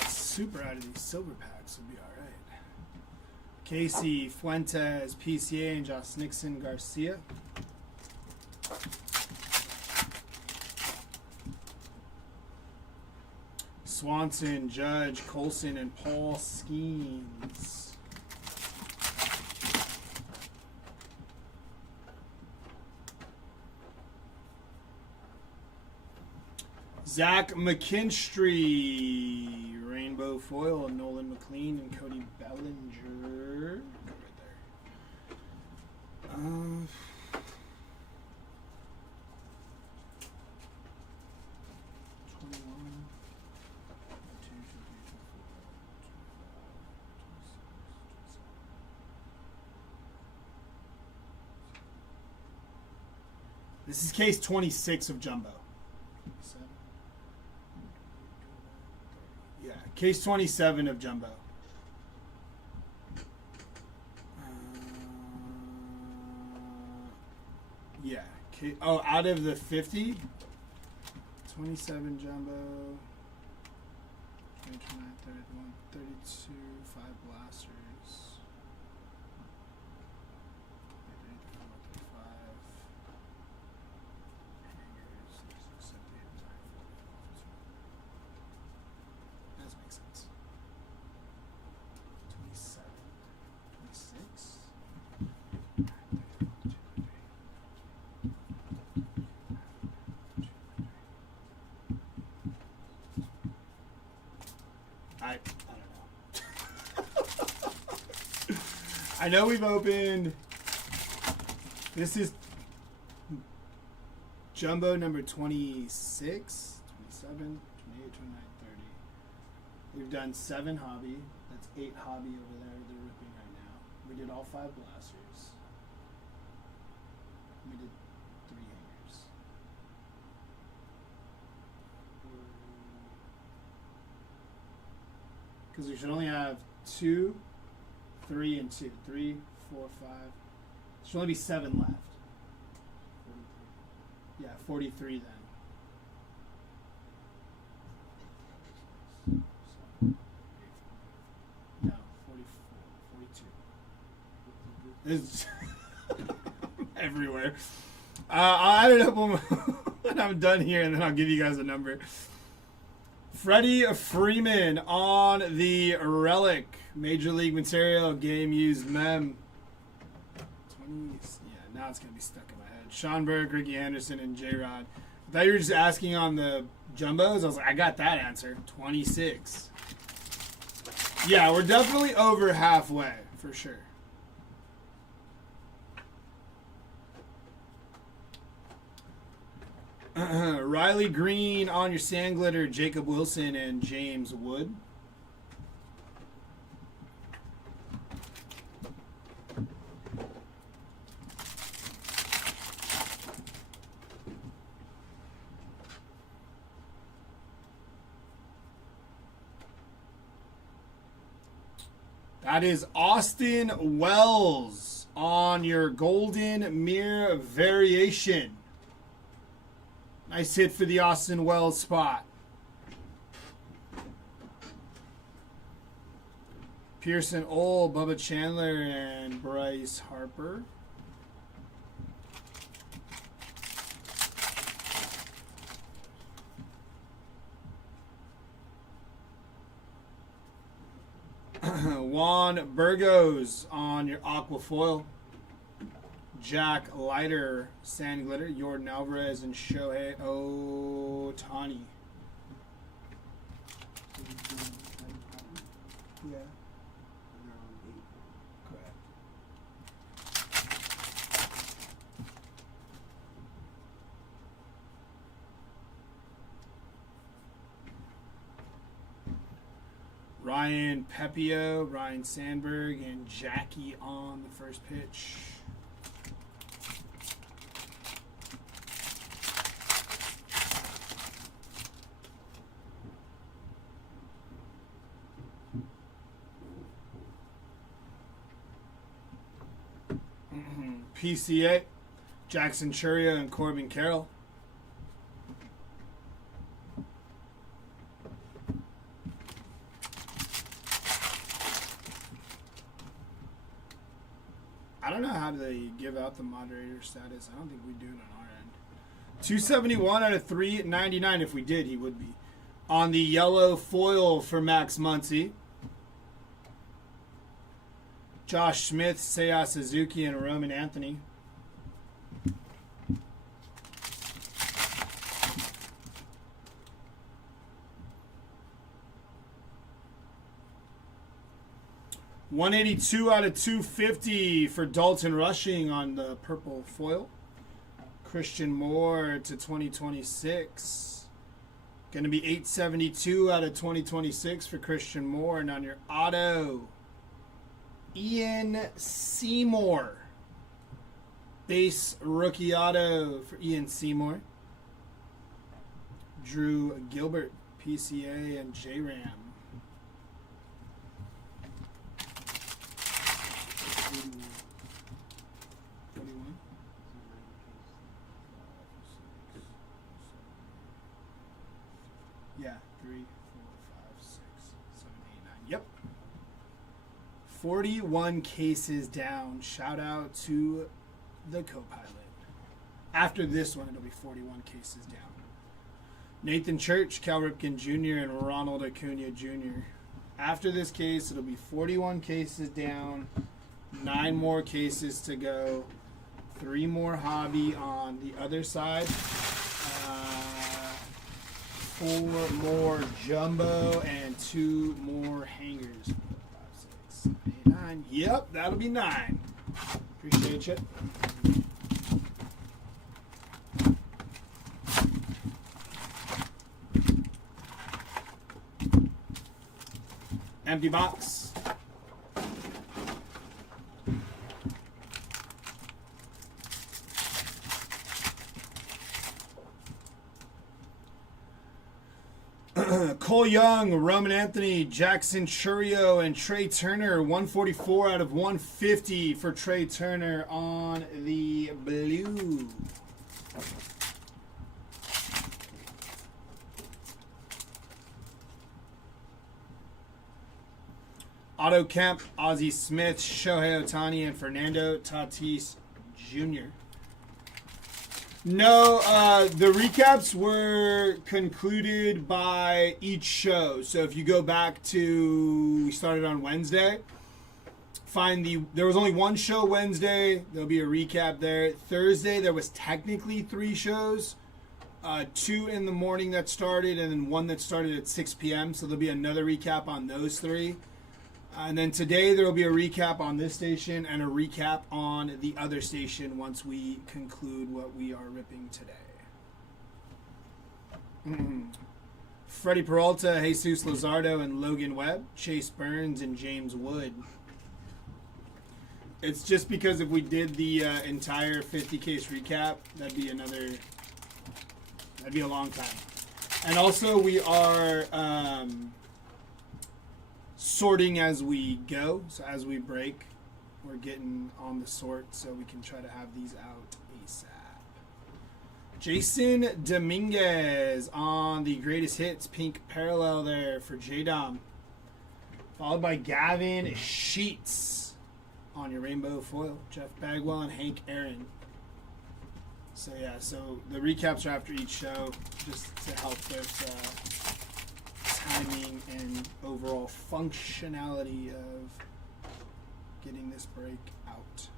Super out of these silver packs would be alright. Casey Fuentes, PCA, and Josh Nixon Garcia. Swanson, Judge, Colson, and Paul Skeens. Zach McKinstry, rainbow foil, Nolan McLean, and Cody Bellinger. Go right there. 21. This is case 26 of Jumbo. Yeah, case 27 of Jumbo. Yeah. Oh, out of the 50? 27 Jumbo. 29, 31, 32, 5 blasters. 35. That makes sense. 27, 26. I don't know. I know we've opened. This is Jumbo number 26, 27, 28, 29, 30. We've done 7 hobby. That's 8 hobby over there. They're ripping right now. We did all 5 blasters. We did 3 hangers. Because we should only have 2, 3, and 2. 3, 4, 5. There should only be 7 left. 43. Yeah, 43 then. No, 44, 42. It's everywhere. I'll add it up when I'm done here, and then I'll give you guys a number. Freddie Freeman on the Relic Major League Material Game Used Mem. 20, yeah, now it's going to be stuck in my head. Sean Burke, Ricky Anderson, and J-Rod. I thought you were just asking on the Jumbos. I was like, I got that answer. 26. Yeah, we're definitely over halfway, for sure. Riley Green on your sand glitter, Jacob Wilson and James Wood. That is Austin Wells on your Golden Mirror Variation. Nice hit for the Austin Wells spot. Pearson Ole, Bubba Chandler, and Bryce Harper. Juan Burgos on your Aqua Foil. Jack Leiter, Sand Glitter, Jordan Alvarez, and Shohei Ohtani. Yeah. Correct. Ryan Pepio, Ryan Sandberg, and Jackie on the first pitch. PCA, Jackson Churia and Corbin Carroll. I don't know how they give out the moderator status. I don't think we do it on our end. 271 out of 399. If we did, he would be. On the yellow foil for Max Muncy. Josh Smith, Seiya Suzuki, and Roman Anthony. $182 out of 250 for Dalton Rushing on the purple foil. Christian Moore to 2026. Going to be $872 out of 2026 for Christian Moore. And on your auto, Ian Seymour. Base rookie auto for Ian Seymour. Drew Gilbert, PCA, and J-Ram. Yeah, 3, 4, 5, 6, 7, 8, 9. Yep. 41 cases down. Shout out to the co-pilot. After this one, it'll be 41 cases down. Nathan Church, Cal Ripken Jr., and Ronald Acuna Jr. After this case, it'll be 41 cases down, 9 more cases to go, 3 more hobby on the other side, 4 more jumbo, and 2 more hangers. 4, 5, 6, 7, 8, 9. Yep, that'll be 9. Appreciate you. Empty box. Cole Young, Roman Anthony, Jackson Churio, and Trey Turner. 144 out of 150 for Trey Turner on the blue. Otto Kemp, Ozzie Smith, Shohei Ohtani, and Fernando Tatis Jr. No, the recaps were concluded by each show. So if you go back to, we started on Wednesday, there was only one show Wednesday. There'll be a recap there. Thursday, there was technically 3 shows. 2 in the morning that started, and then 1 that started at 6 p.m. So there'll be another recap on those 3. And then today there will be a recap on this station and a recap on the other station once we conclude what we are ripping today. Freddie Peralta, Jesus Luzardo, and Logan Webb, Chase Burns, and James Wood. It's just because if we did the entire 50 case recap, that'd be a long time. And also we are sorting as we go, so as we break, we're getting on the sort so we can try to have these out ASAP. Jason Dominguez on the greatest hits, pink parallel there for J-Dom, followed by Gavin Sheets on your rainbow foil, Jeff Bagwell, and Hank Aaron. So yeah, so the recaps are after each show just to help with timing and overall functionality of getting this break out.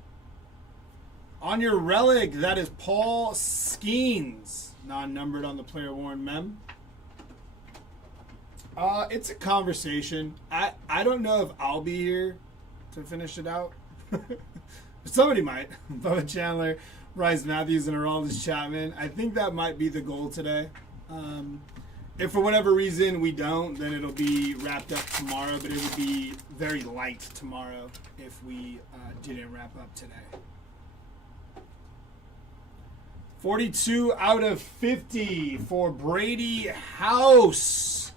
On your relic, that is Paul Skeens, non-numbered on the player worn mem. It's a conversation. I don't know if I'll be here to finish it out. Somebody might. Bubba Chandler, Bryce Matthews, and Aroldis Chapman. I think that might be the goal today. If for whatever reason we don't, then it'll be wrapped up tomorrow, but it would be very light tomorrow if we didn't wrap up today. 42 out of 50 for Brady House.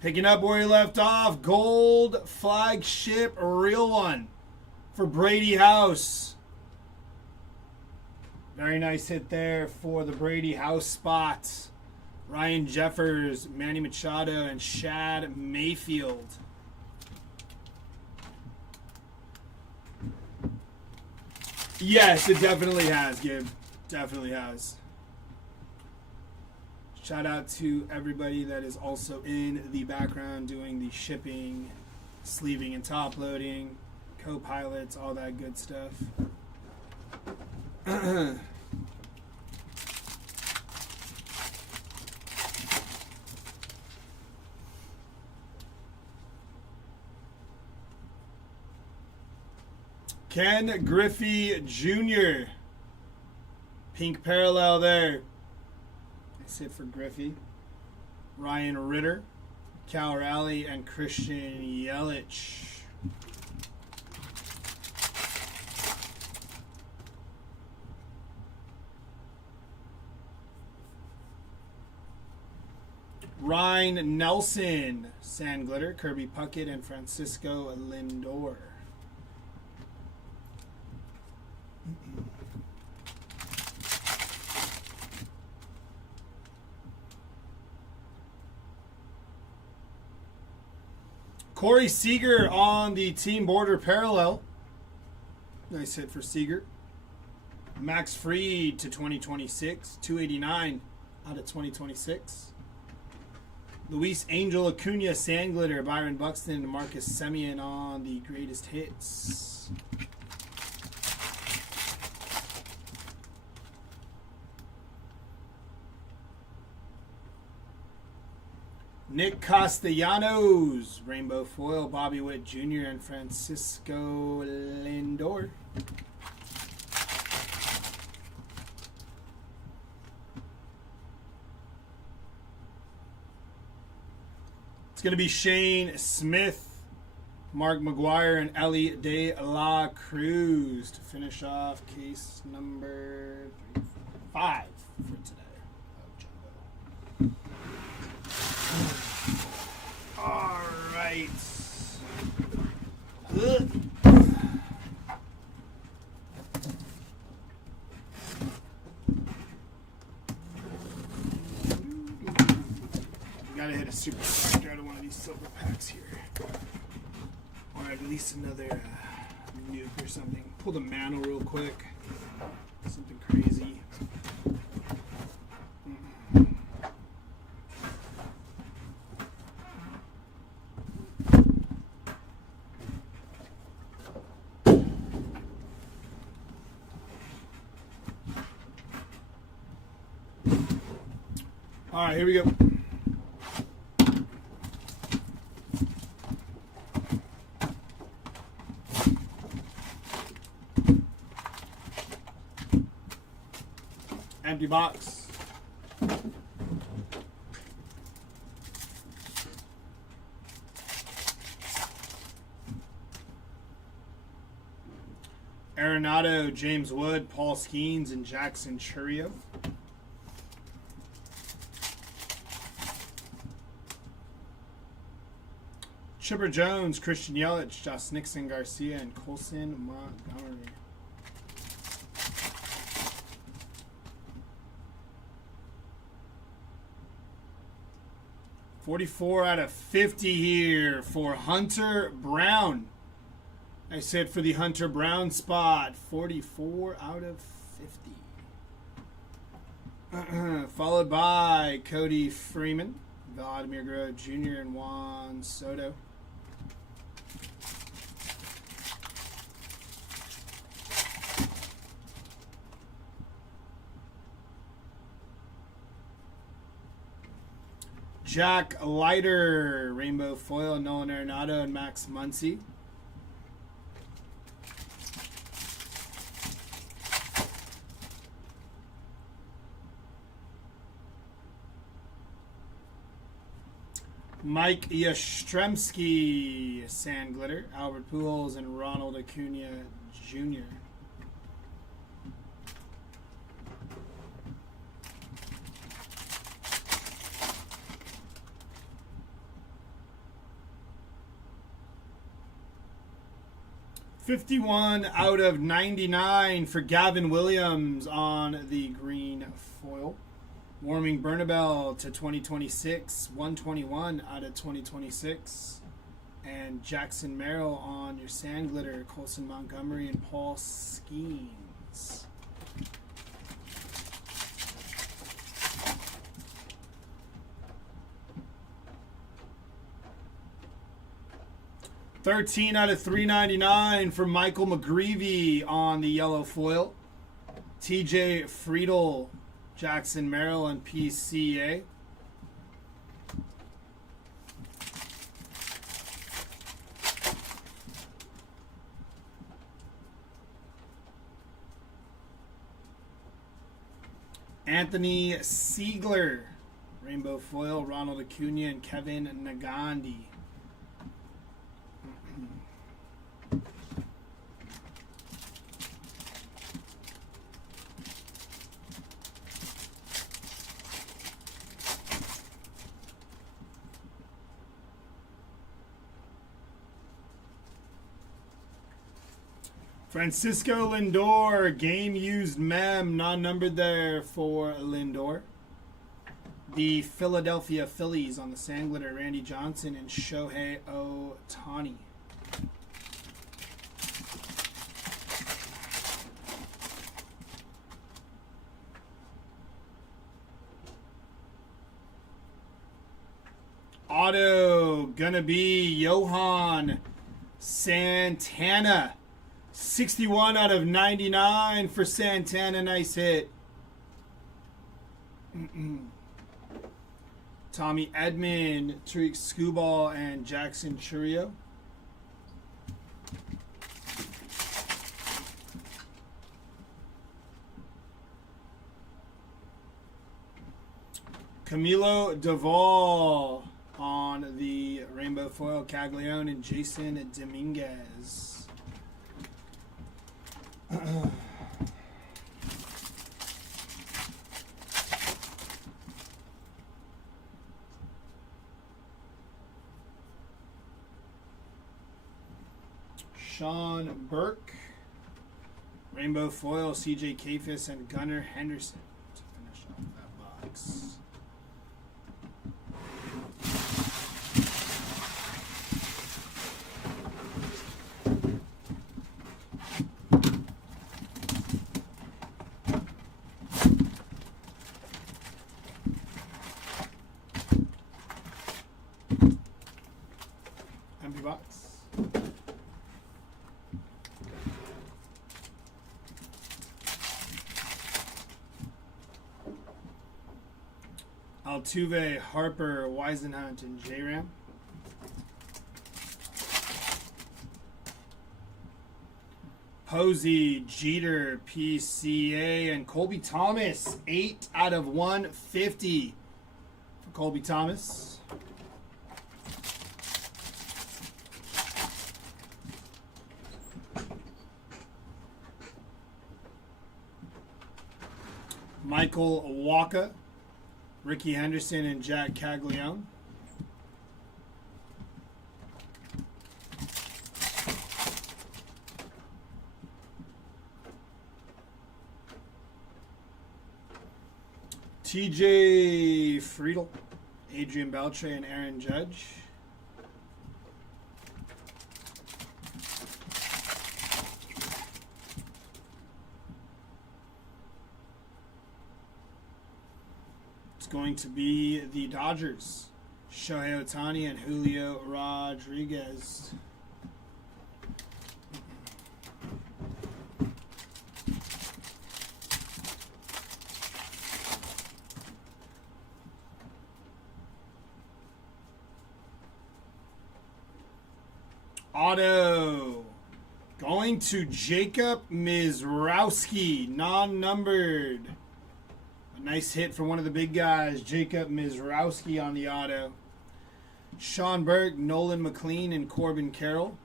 Picking up where he left off, gold flagship real one for Brady House. Very nice hit there for the Brady House spot. Ryan Jeffers, Manny Machado, and Shad Mayfield. Yes, it definitely has, Gib. Definitely has. Shout out to everybody that is also in the background doing the shipping, sleeving and top loading, co-pilots, all that good stuff. Ken Griffey Jr. Pink parallel there. Nice hit for Griffey. Ryan Ritter, Cal Raleigh, and Christian Yelich. Ryan Nelson, Sand Glitter, Kirby Puckett, and Francisco Lindor. Corey Seager on the team border parallel. Nice hit for Seager. Max Fried to 2026. 289 out of 2026. Luis Angel Acuna, Sand Glitter, Byron Buxton, and Marcus Semien on the greatest hits. Nick Castellanos, Rainbow Foil, Bobby Witt Jr. and Francisco Lindor. It's going to be Shane Smith, Mark McGuire, and Ellie De La Cruz to finish off case number 5 for today. All right. Gotta hit a super factor out of one of these silver packs here, or at least another nuke or something. Pull the mana real quick. Something crazy. All right, here we go. Empty box. Arenado, James Wood, Paul Skeens, and Jackson Chourio. Chipper Jones, Christian Yelich, Josh Nixon, Garcia, and Colson Montgomery. $44 out of 50 here for Hunter Brown. Nice hit for the Hunter Brown spot. 44 out of 50. Followed by Cody Freeman, Vladimir Guerrero Jr., and Juan Soto. Jack Leiter, Rainbow Foil, Nolan Arenado, and Max Muncy. Mike Yastrzemski, Sand Glitter, Albert Pujols, and Ronald Acuna Jr. $51 out of 99 for Gavin Williams on the green foil. Warming Bernabel to 2026. 121 out of 2026. And Jackson Merrill on your Sand Glitter. Colson Montgomery and Paul Skeens. $13 out of 399 for Michael McGreevy on the yellow foil. TJ Friedel, Jackson Merrill, and PCA. Anthony Siegler, rainbow foil, Ronald Acuna, and Kevin Nagandi. Francisco Lindor, game used mem, non-numbered there for Lindor. The Philadelphia Phillies on the sand glitter, Randy Johnson and Shohei Ohtani. Auto, gonna be Johan Santana. 61 out of 99 for Santana. Nice hit. Tommy Edman, Tariq Skubal, and Jackson Churio. Camilo Duvall on the rainbow foil, Caglione and Jason Dominguez. Sean Burke, rainbow foil, CJ Abrams and Gunnar Henderson to finish off that box. Empty box. Altuve, Harper, Weisenhunt, and J-Ram. Posey, Jeter, PCA, and Colby Thomas. 8 out of 150 for Colby Thomas. Michael Walker, Ricky Henderson, and Jack Caglione. TJ Friedel, Adrian Beltre, and Aaron Judge. Going to be the Dodgers, Shohei Ohtani and Julio Rodriguez. Auto, going to Jacob Mizrowski, non-numbered. Nice hit for one of the big guys, Jacob Mizrowski on the auto. Sean Burke, Nolan McLean, and Corbin Carroll.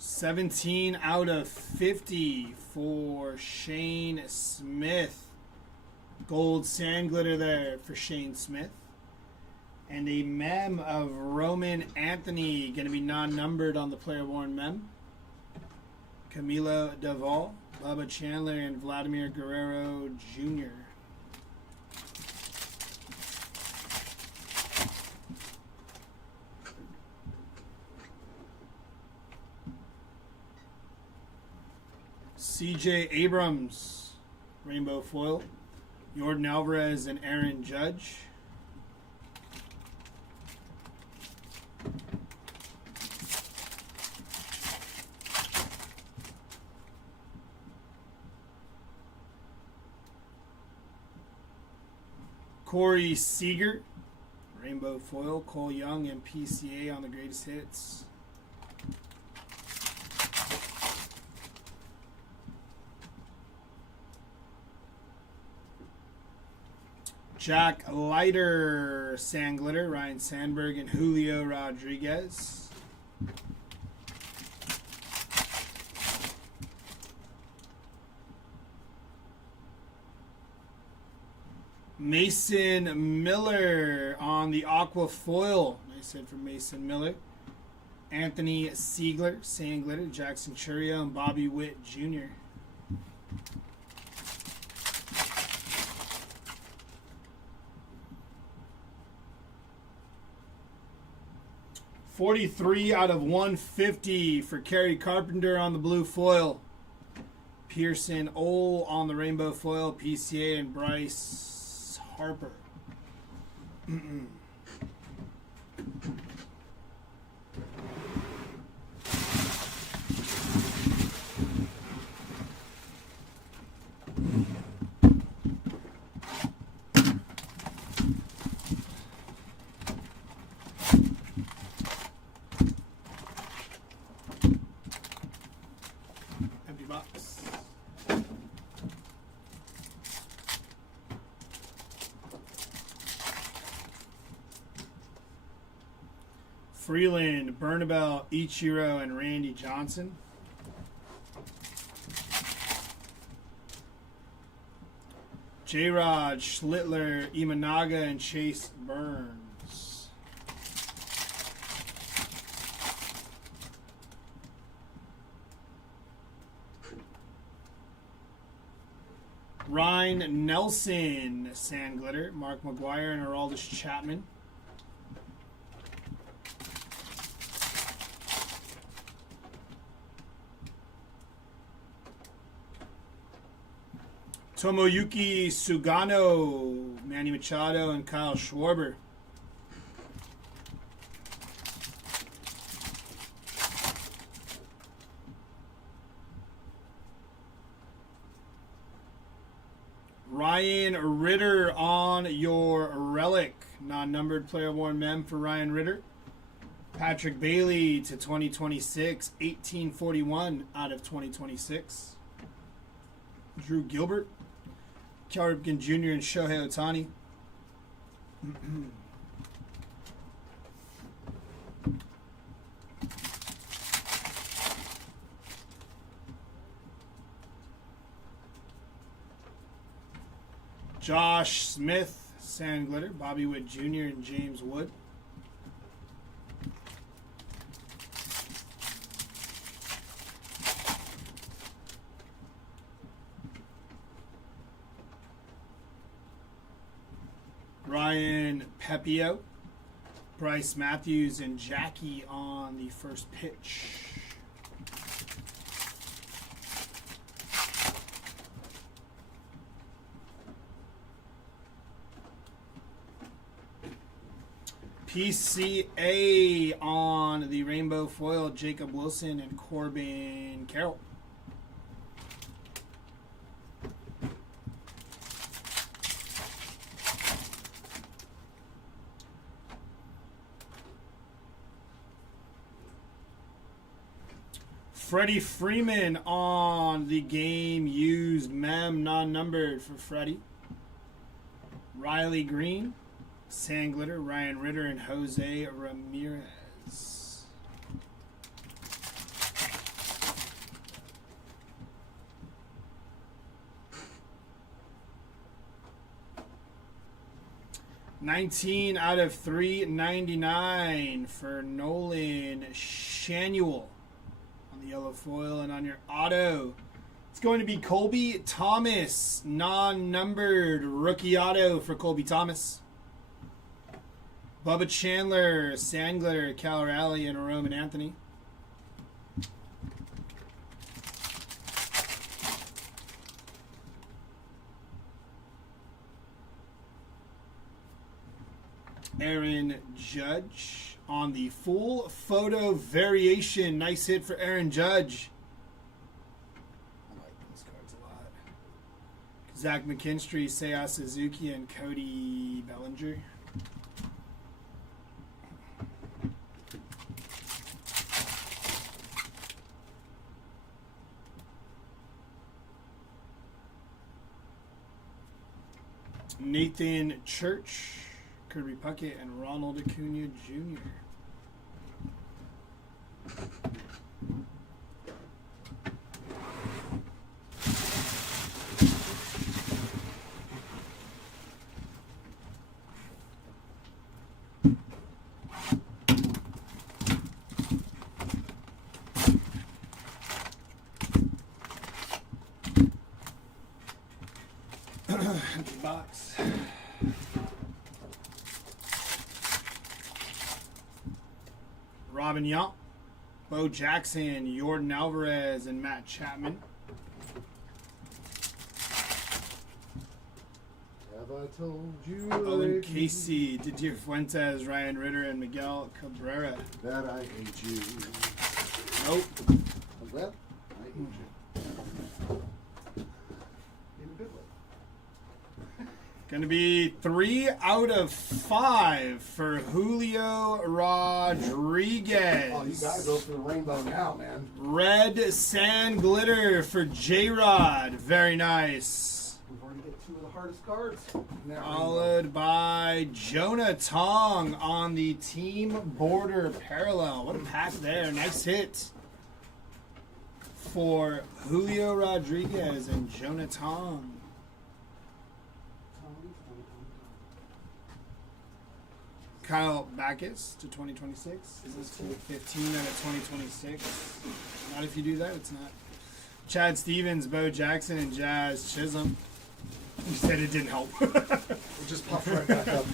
$17 out of $50 for Shane Smith. Gold sand glitter there for Shane Smith. And a mem of Roman Anthony, going to be non-numbered on the player worn mem. Camilo Duvall, Bubba Chandler, and Vladimir Guerrero Jr. CJ Abrams, rainbow foil. Jordan Alvarez and Aaron Judge. Corey Seager, rainbow foil. Cole Young and PCA on the greatest hits. Jack Leiter, sand glitter, Ryan Sandberg, and Julio Rodriguez. Mason Miller on the aqua foil. Nice hit for Mason Miller. Anthony Siegler, Sandglitter, Jackson Churio, and Bobby Witt Jr. .43 out of 150 for Kerry Carpenter on the blue foil. Pearson Ole on the rainbow foil. PCA and Bryce Harper. Empty box. Freeland, Bernabel, Ichiro, and Randy Johnson. J-Rod, Schlittler, Imanaga, and Chase Burns. Ryan Nelson, Sandglitter, Mark McGuire, and Aroldis Chapman. Tomoyuki Sugano, Manny Machado, and Kyle Schwarber. Ryan Ritter on your relic. Non-numbered player worn mem for Ryan Ritter. Patrick Bailey to 2026. 1841 out of 2026. Drew Gilbert. Cal Ripken Jr. and Shohei Ohtani. Josh Smith, Sandglitter, Bobby Witt Jr. and James Wood. Ryan Pepio, Bryce Matthews, and Jackie on the first pitch. PCA on the rainbow foil, Jacob Wilson and Corbin Carroll. Freddie Freeman on the game used mem non-numbered for Freddie. Riley Green, Sandglitter, Ryan Ritter, and Jose Ramirez. $19 out of $3.99 for Nolan Shanuel on the yellow foil, and on your auto, it's going to be Colby Thomas, non-numbered rookie auto for Colby Thomas. Bubba Chandler, Sandglitter, Cal Raleigh, and Roman Anthony. Aaron Judge on the full photo variation. Nice hit for Aaron Judge. I like those cards a lot. Zach McKinstry, Seiya Suzuki, and Cody Bellinger. Nathan Church, Kirby Puckett, and Ronald Acuna Jr. Empty box. Robin Yount, Bo Jackson, Jordan Alvarez, and Matt Chapman. Have I told you? Owen Casey, Didier Fuentes, Ryan Ritter, and Miguel Cabrera. That I hate you. Nope. Well, I hate you. In a good way. Gonna be 3 out of 5 for Julio Rodriguez. Oh, you gotta go for the rainbow now, man. Red Sand Glitter for J-Rod. Very nice. We've already got 2 of the hardest cards. Now Followed by Jonah Tong on the Team Border Parallel. What a pack there. Nice hit for Julio Rodriguez and Jonah Tong. Kyle Backus to 2026. Is this cool? 15 out of 2026. Not if you do that, it's not. Chad Stevens, Bo Jackson, and Jazz Chisholm. You said it didn't help. It just popped right back up.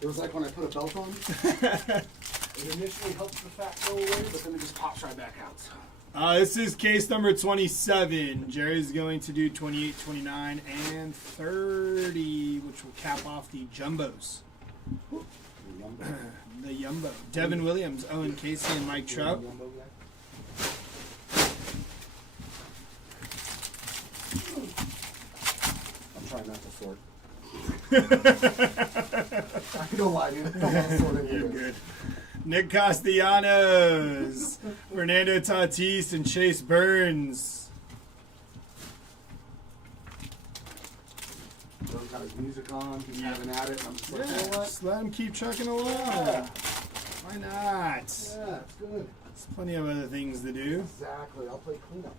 It was like when I put a belt on. It initially helps the fat go away, but then it just pops right back out. This is case number 27. Jerry's going to do 28, 29, and 30, which will cap off the jumbos. The Yumbo. Devin Williams, Owen Casey, and Mike Trout. I'm trying not to sort. I can go lie, dude. I don't want to sort any You're of this. good. Nick Castellanos, Fernando Tatis, and Chase Burns. Joe's got his music on. He's having at it. I'm just like, you know what? Just let him keep trucking along. Yeah. Why not? Yeah, it's good. There's plenty of other things to do. Exactly. I'll play cleanup.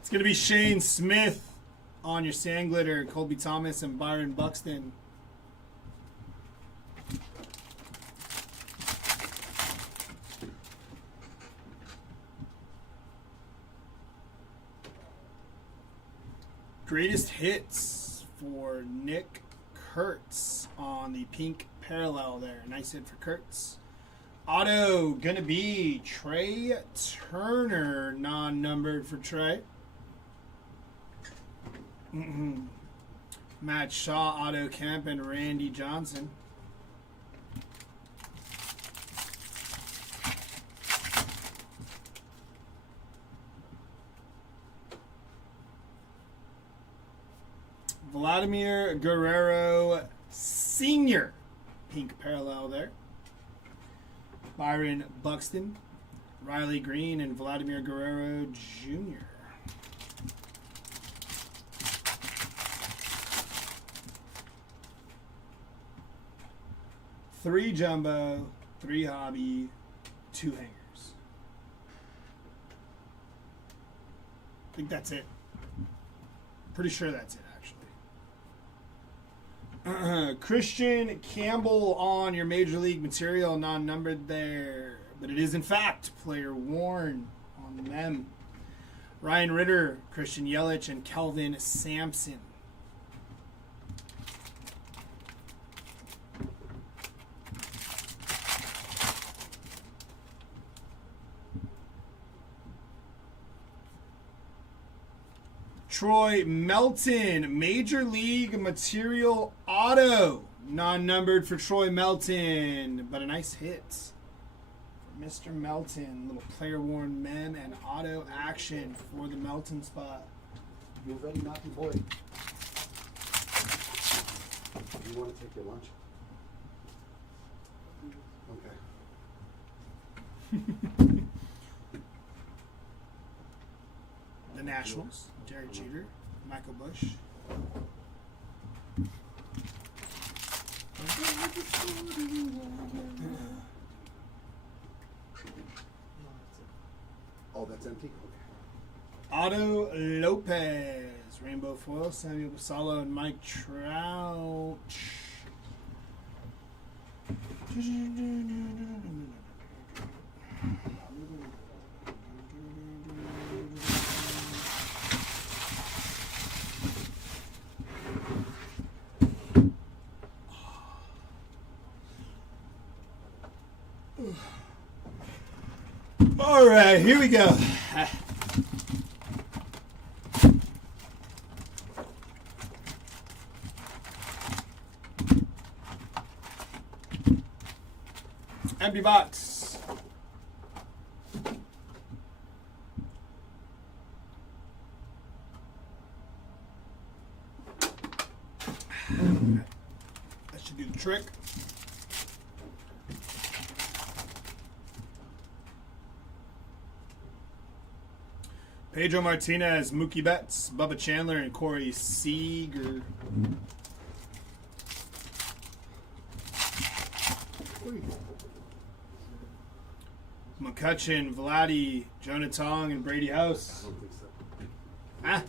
It's going to be Shane Smith on your Sand Glitter, Colby Thomas, and Byron Buxton. Greatest hits for Nick Kurtz on the pink parallel there. Nice hit for Kurtz. Auto gonna be Trey Turner, non-numbered for Trey. Matt Shaw, Otto Kemp, and Randy Johnson. Vladimir Guerrero Sr. Pink parallel there. Byron Buxton, Riley Green, and Vladimir Guerrero Jr. Three jumbo, 3 hobby, 2 hangers. I think that's it. Pretty sure that's it, actually. Christian Campbell on your Major League material, non-numbered there. But it is, in fact, player worn on them. Ryan Ritter, Christian Yelich, and Kelvin Sampson. Troy Melton, Major League Material Auto. Non-numbered for Troy Melton, but a nice hit for Mr. Melton. Little player-worn mem and auto action for the Melton spot. You ready, naughty boy? You want to take your lunch? Okay. The Nationals, Derek Jeter, Michael Bush. Oh, that's empty? Okay. Otto Lopez, Rainbow Foil, Samuel Basallo, and Mike Trout. All right, here we go. Empty box. That should do the trick. Pedro Martinez, Mookie Betts, Bubba Chandler, and Corey Seager. McCutcheon, Vlatty, Jonah Tong, and Brady House. Ah.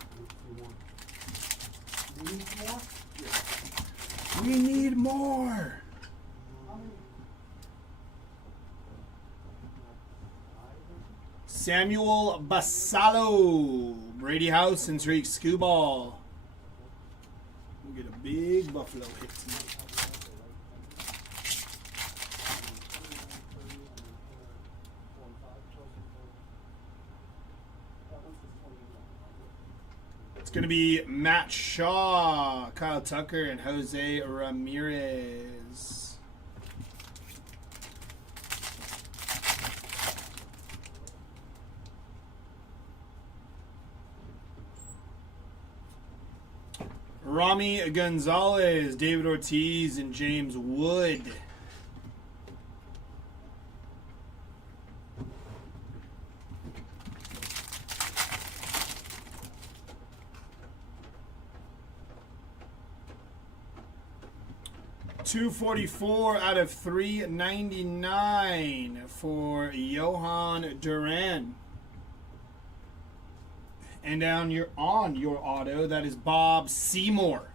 We need more. Samuel Basallo, Brady House, and Tariq Skubal. We'll get a big Buffalo hit tonight. It's going to be Matt Shaw, Kyle Tucker, and Jose Ramirez. Rami Gonzalez, David Ortiz, and James Wood. $244 out of $399 for Johan Duran. And on your auto, that is Bob Seymour.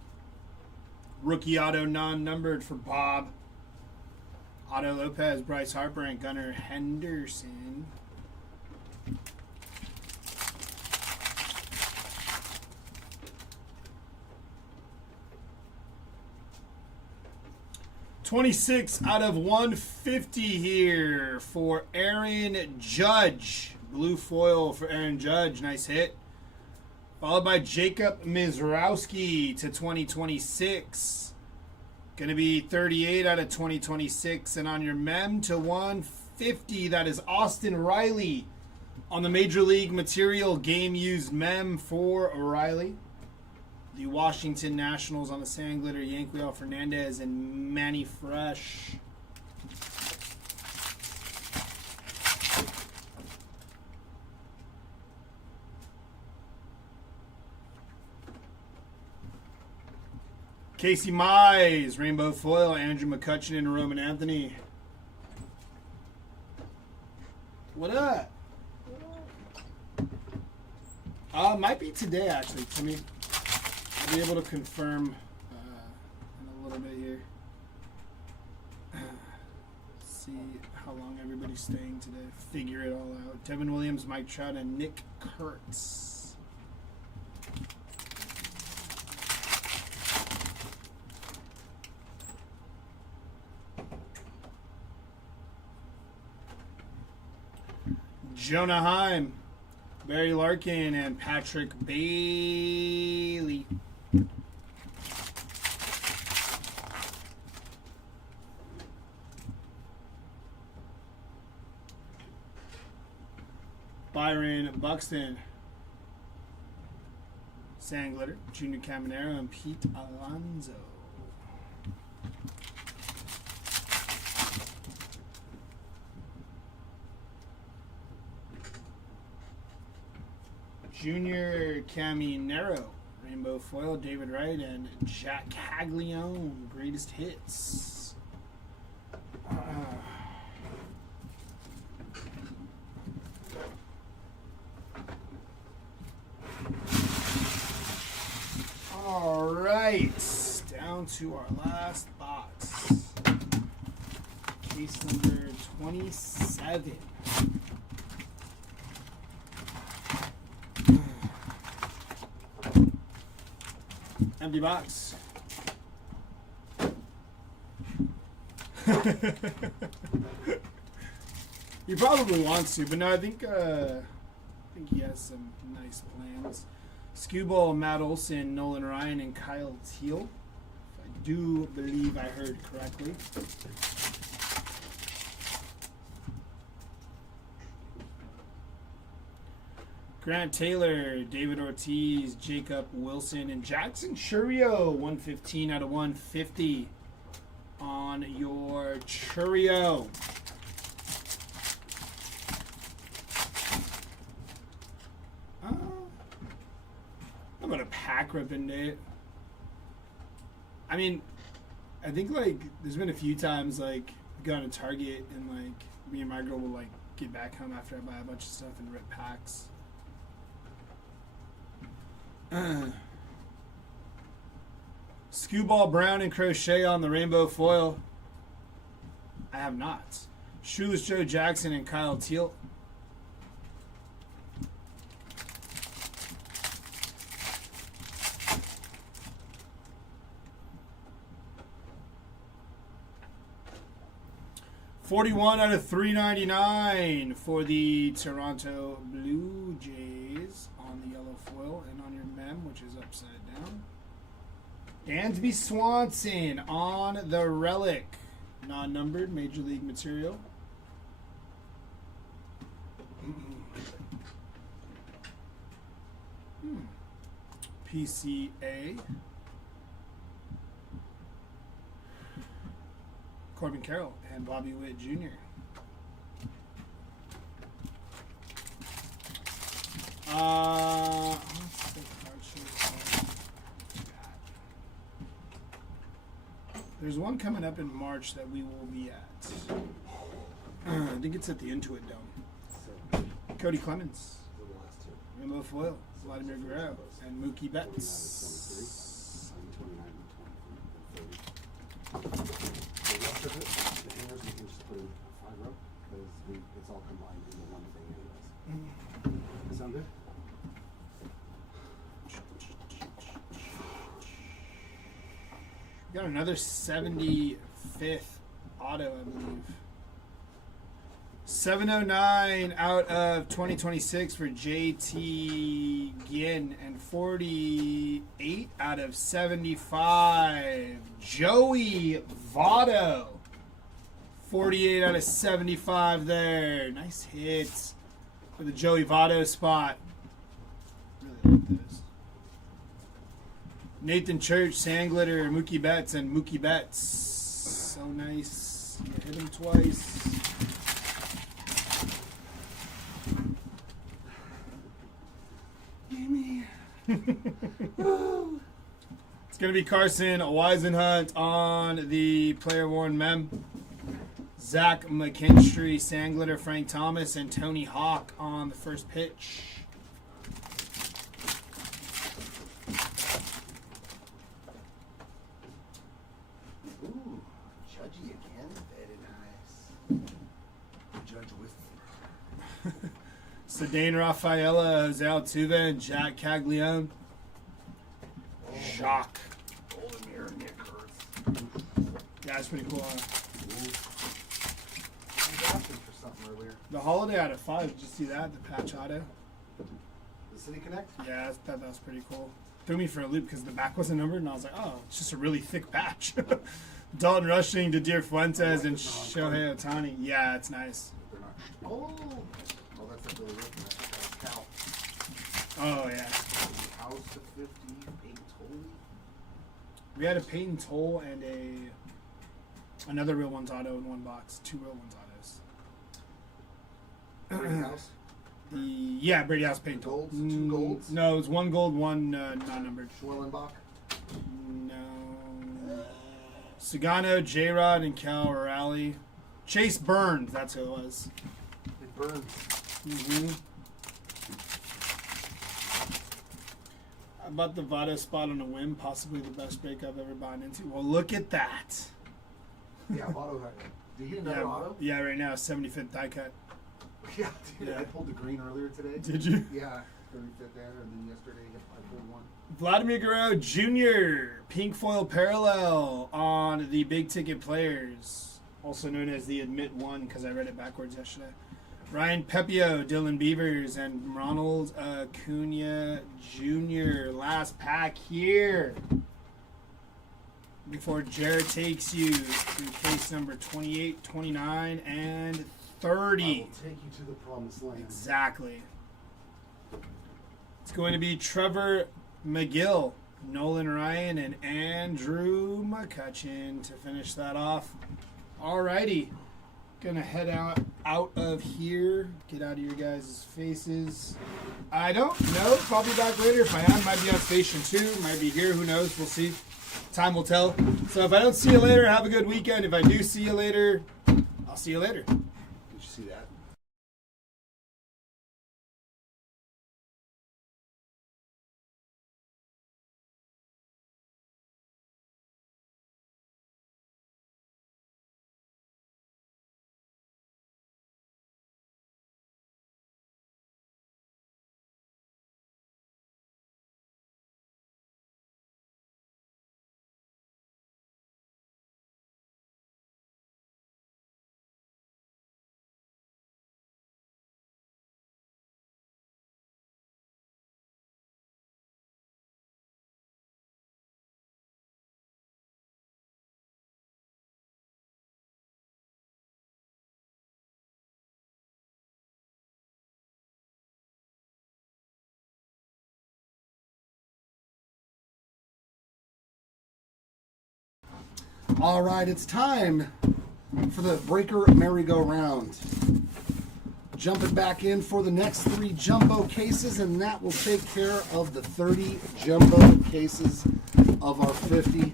Rookie auto non-numbered for Bob. Otto Lopez, Bryce Harper, and Gunnar Henderson. $26 out of $150 here for Aaron Judge. Blue foil for Aaron Judge. Nice hit. Followed by Jacob Mizrowski to 2026. Going to be 38 out of 2026. And on your mem to 150, that is Austin Riley on the Major League Material game used mem for Riley. The Washington Nationals on the Sand Glitter, Yanquiel Fernandez and Manny Fresh. Casey Mize, Rainbow Foil, Andrew McCutcheon, and Roman Anthony. What up? Might be today, actually, Timmy. I'll be able to confirm in a little bit here. See how long everybody's staying today. Figure it all out. Devin Williams, Mike Trout, and Nick Kurtz. Jonah Heim, Barry Larkin, and Patrick Bailey. Byron Buxton, Sand Glitter, Junior Caminero, and Pete Alonso. Junior Caminero, Rainbow Foil, David Wright, and Jack Caglione, greatest hits. All right, down to our last box. Case number 27. Empty box. He probably wants to, but no, I think he has some nice plans. Skewball, Matt Olson, Nolan Ryan, and Kyle Teal. I do believe I heard correctly. Grant Taylor, David Ortiz, Jacob Wilson, and Jackson Churio, 115 out of 150 on your Churio. I'm gonna pack rip into it. I mean, I think like there's been a few times like we go to Target and like me and my girl will like get back home after I buy a bunch of stuff and rip packs. Skewball, Brown, and Crochet on the rainbow foil. I have not. Shoeless Joe Jackson and Kyle Teal. $41 out of $3.99 for the Toronto Blue Jays on the yellow foil and on your mem, which is upside down. Dansby Swanson on the Relic, non-numbered Major League material. PCA. Corbin Carroll and Bobby Witt Jr. There's one coming up in March that we will be at. I think it's at the Intuit Dome. Cody Clemens, Rainbow Foil, Vladimir Guerrero, and Mookie Betts. The hangers we can just put in 5 row because it's all combined into one thing anyways. Sound good? Got another 75th auto, I believe. 709 out of 2026 for JT Ginn, and 48 out of 75. Joey Votto. 48 out of 75 there. Nice hits for the Joey Votto spot. Really like those. Nathan Church, Sandglitter, Mookie Betts, and Mookie Betts. So nice. You hit him twice. It's going to be Carson Weisenhunt on the player worn mem. Zach McKinstry, Sandglitter, Frank Thomas, and Tony Hawk on the first pitch. Ooh, Judgy again. Very nice. Judge with me. Cedane Rafaela, Jose Altuve, and Jack Caglione. Shock. Golden mirror, Nick Kurtz. Yeah, that's pretty cool. Huh? I was asking for something earlier. The Holiday out of 5. Did you see that? The patch auto. The City Connect? Yeah, I thought that was pretty cool. Threw me for a loop because the back wasn't numbered, and I was like, oh, it's just a really thick patch. Dalton Rushing, Didier Fuentes, and Shohei Ohtani. Yeah, it's nice. They're not. Oh, that's not really looking at. That's Cal. Oh, yeah. House to 50, Peyton Tolley. We had a Peyton Toll and another Real Ones auto in one box. 2 Real Ones autos. Brady House. Yeah, Brady House Peyton Toll. Golds? 2 golds? No, it was 1 gold, 1 non-numbered. Schwellenbach. No. Sagano, J-Rod, and Cal Raleigh. Chase Burns, that's who it was. It burns. Mm-hmm. I bought the Votto spot on a whim, possibly the best break I've ever bought into. Well, look at that. Yeah, Auto had. Did you get another auto? Yeah, right now, 75th die cut. Yeah, dude. Yeah. I pulled the green earlier today. Did you? Yeah, 35th there, and then yesterday I pulled one. Vladimir Guerrero Jr., pink foil parallel on the big ticket players, also known as the Admit 1 because I read it backwards yesterday. Ryan Pepio, Dylan Beavers, and Ronald Acuna Jr. Last pack here. Before Jared takes you to case number 28, 29, and 30. I will take you to the promised land. Exactly. It's going to be Trevor McGill, Nolan Ryan, and Andrew McCutcheon to finish that off. Alrighty. Gonna head out of here. Get out of your guys' faces. I don't know. Probably back later. If I am, might be on station 2. Might be here. Who knows? We'll see. Time will tell. So if I don't see you later, have a good weekend. If I do see you later, I'll see you later. Did you see that? All right, it's time for the breaker merry-go-round. Jumping back in for the next 3 jumbo cases, and that will take care of the 30 jumbo cases of our 50.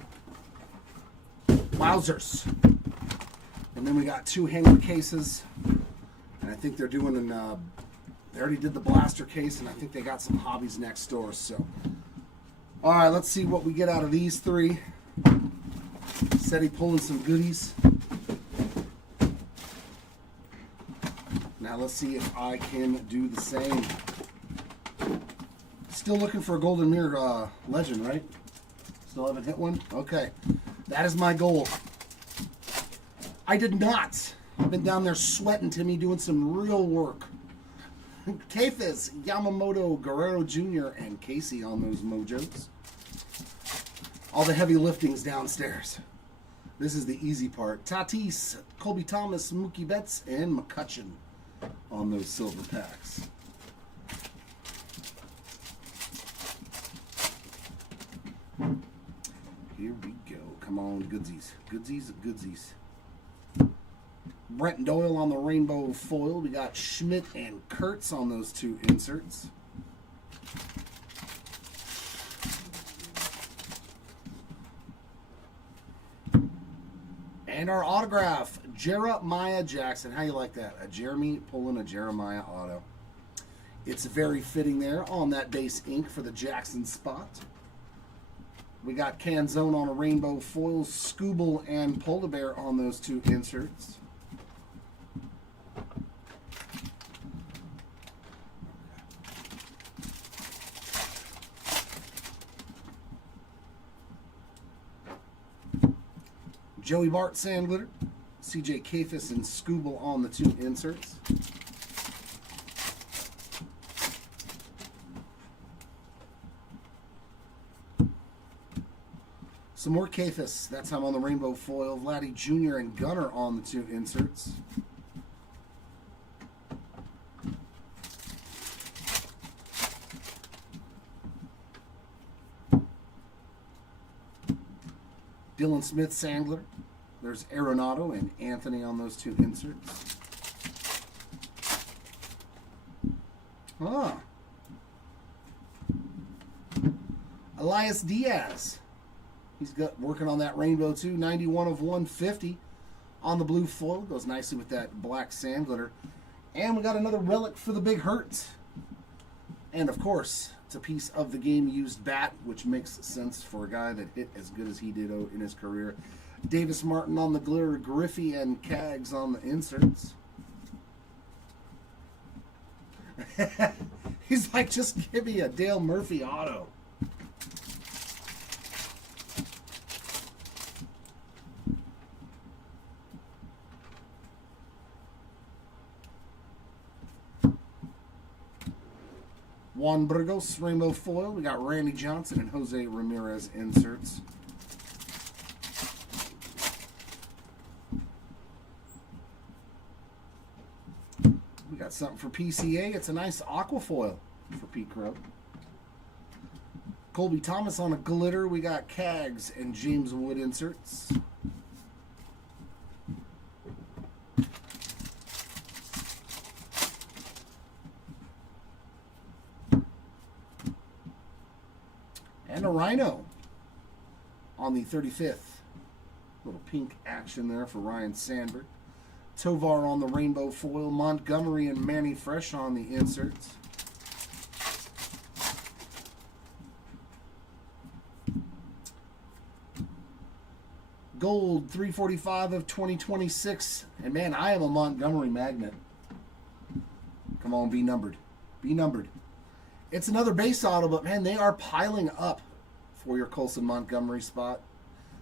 Wowzers. And then we got 2 hanger cases, and I think they're doing they already did the blaster case, and I think they got some hobbies next door. So, all right, let's see what we get out of these 3. Said he pulling some goodies. Now let's see if I can do the same. Still looking for a Golden Mirror Legend, right? Still haven't hit one? Okay. That is my goal. I did not. I've been down there sweating, Timmy, doing some real work. Kayfiz, Yamamoto, Guerrero Jr., and Casey on those mojos. All the heavy lifting's downstairs. This is the easy part. Tatis, Colby Thomas, Mookie Betts, and McCutcheon on those silver packs. Here we go. Come on, goodsies. Goodsies, goodsies. Brent Doyle on the rainbow foil. We got Schmidt and Kurtz on those 2 inserts. And our autograph, Jeremiah Jackson. How you like that? A Jeremy pulling a Jeremiah auto. It's very fitting there on that base ink for the Jackson spot. We got Canzone on a rainbow foil, Scooble and Polar Bear on those 2 inserts. Joey Bart, Sand Glitter, CJ Abrams and Scooble on the 2 inserts. Some more Abrams. That time on the rainbow foil. Vlatty Jr. and Gunner on the 2 inserts. Dylan Smith, Sandler. There's Arenado and Anthony on those 2 inserts. Elias Diaz. He's got working on that rainbow too. 91 of 150 on the blue foil. Goes nicely with that black sand glitter. And we got another relic for the Big Hurt. And of course, it's a piece of the game-used bat, which makes sense for a guy that hit as good as he did in his career. Davis Martin on the glitter, Griffey and Cags on the inserts. He's like, just give me a Dale Murphy auto. Juan Burgos, rainbow foil. We got Randy Johnson and Jose Ramirez inserts. We got something for PCA. It's a nice aqua foil for Pete Crow. Colby Thomas on a glitter. We got Cags and James Wood inserts. And a Rhino on the 35th. Little pink action there for Ryan Sandberg. Tovar on the rainbow foil. Montgomery and Manny Fresh on the inserts. Gold 345 of 2026. And man, I am a Montgomery magnet. Come on, be numbered. Be numbered. It's another base auto, but man, they are piling up for your Colson Montgomery spot.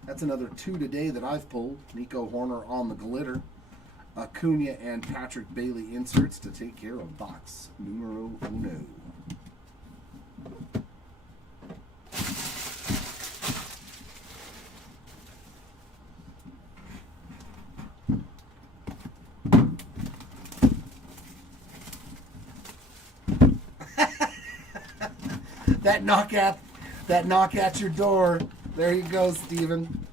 That's another 2 today that I've pulled. Nico Horner on the glitter. Acuna and Patrick Bailey inserts to take care of box numero uno. That knock at your door. There you go, Steven.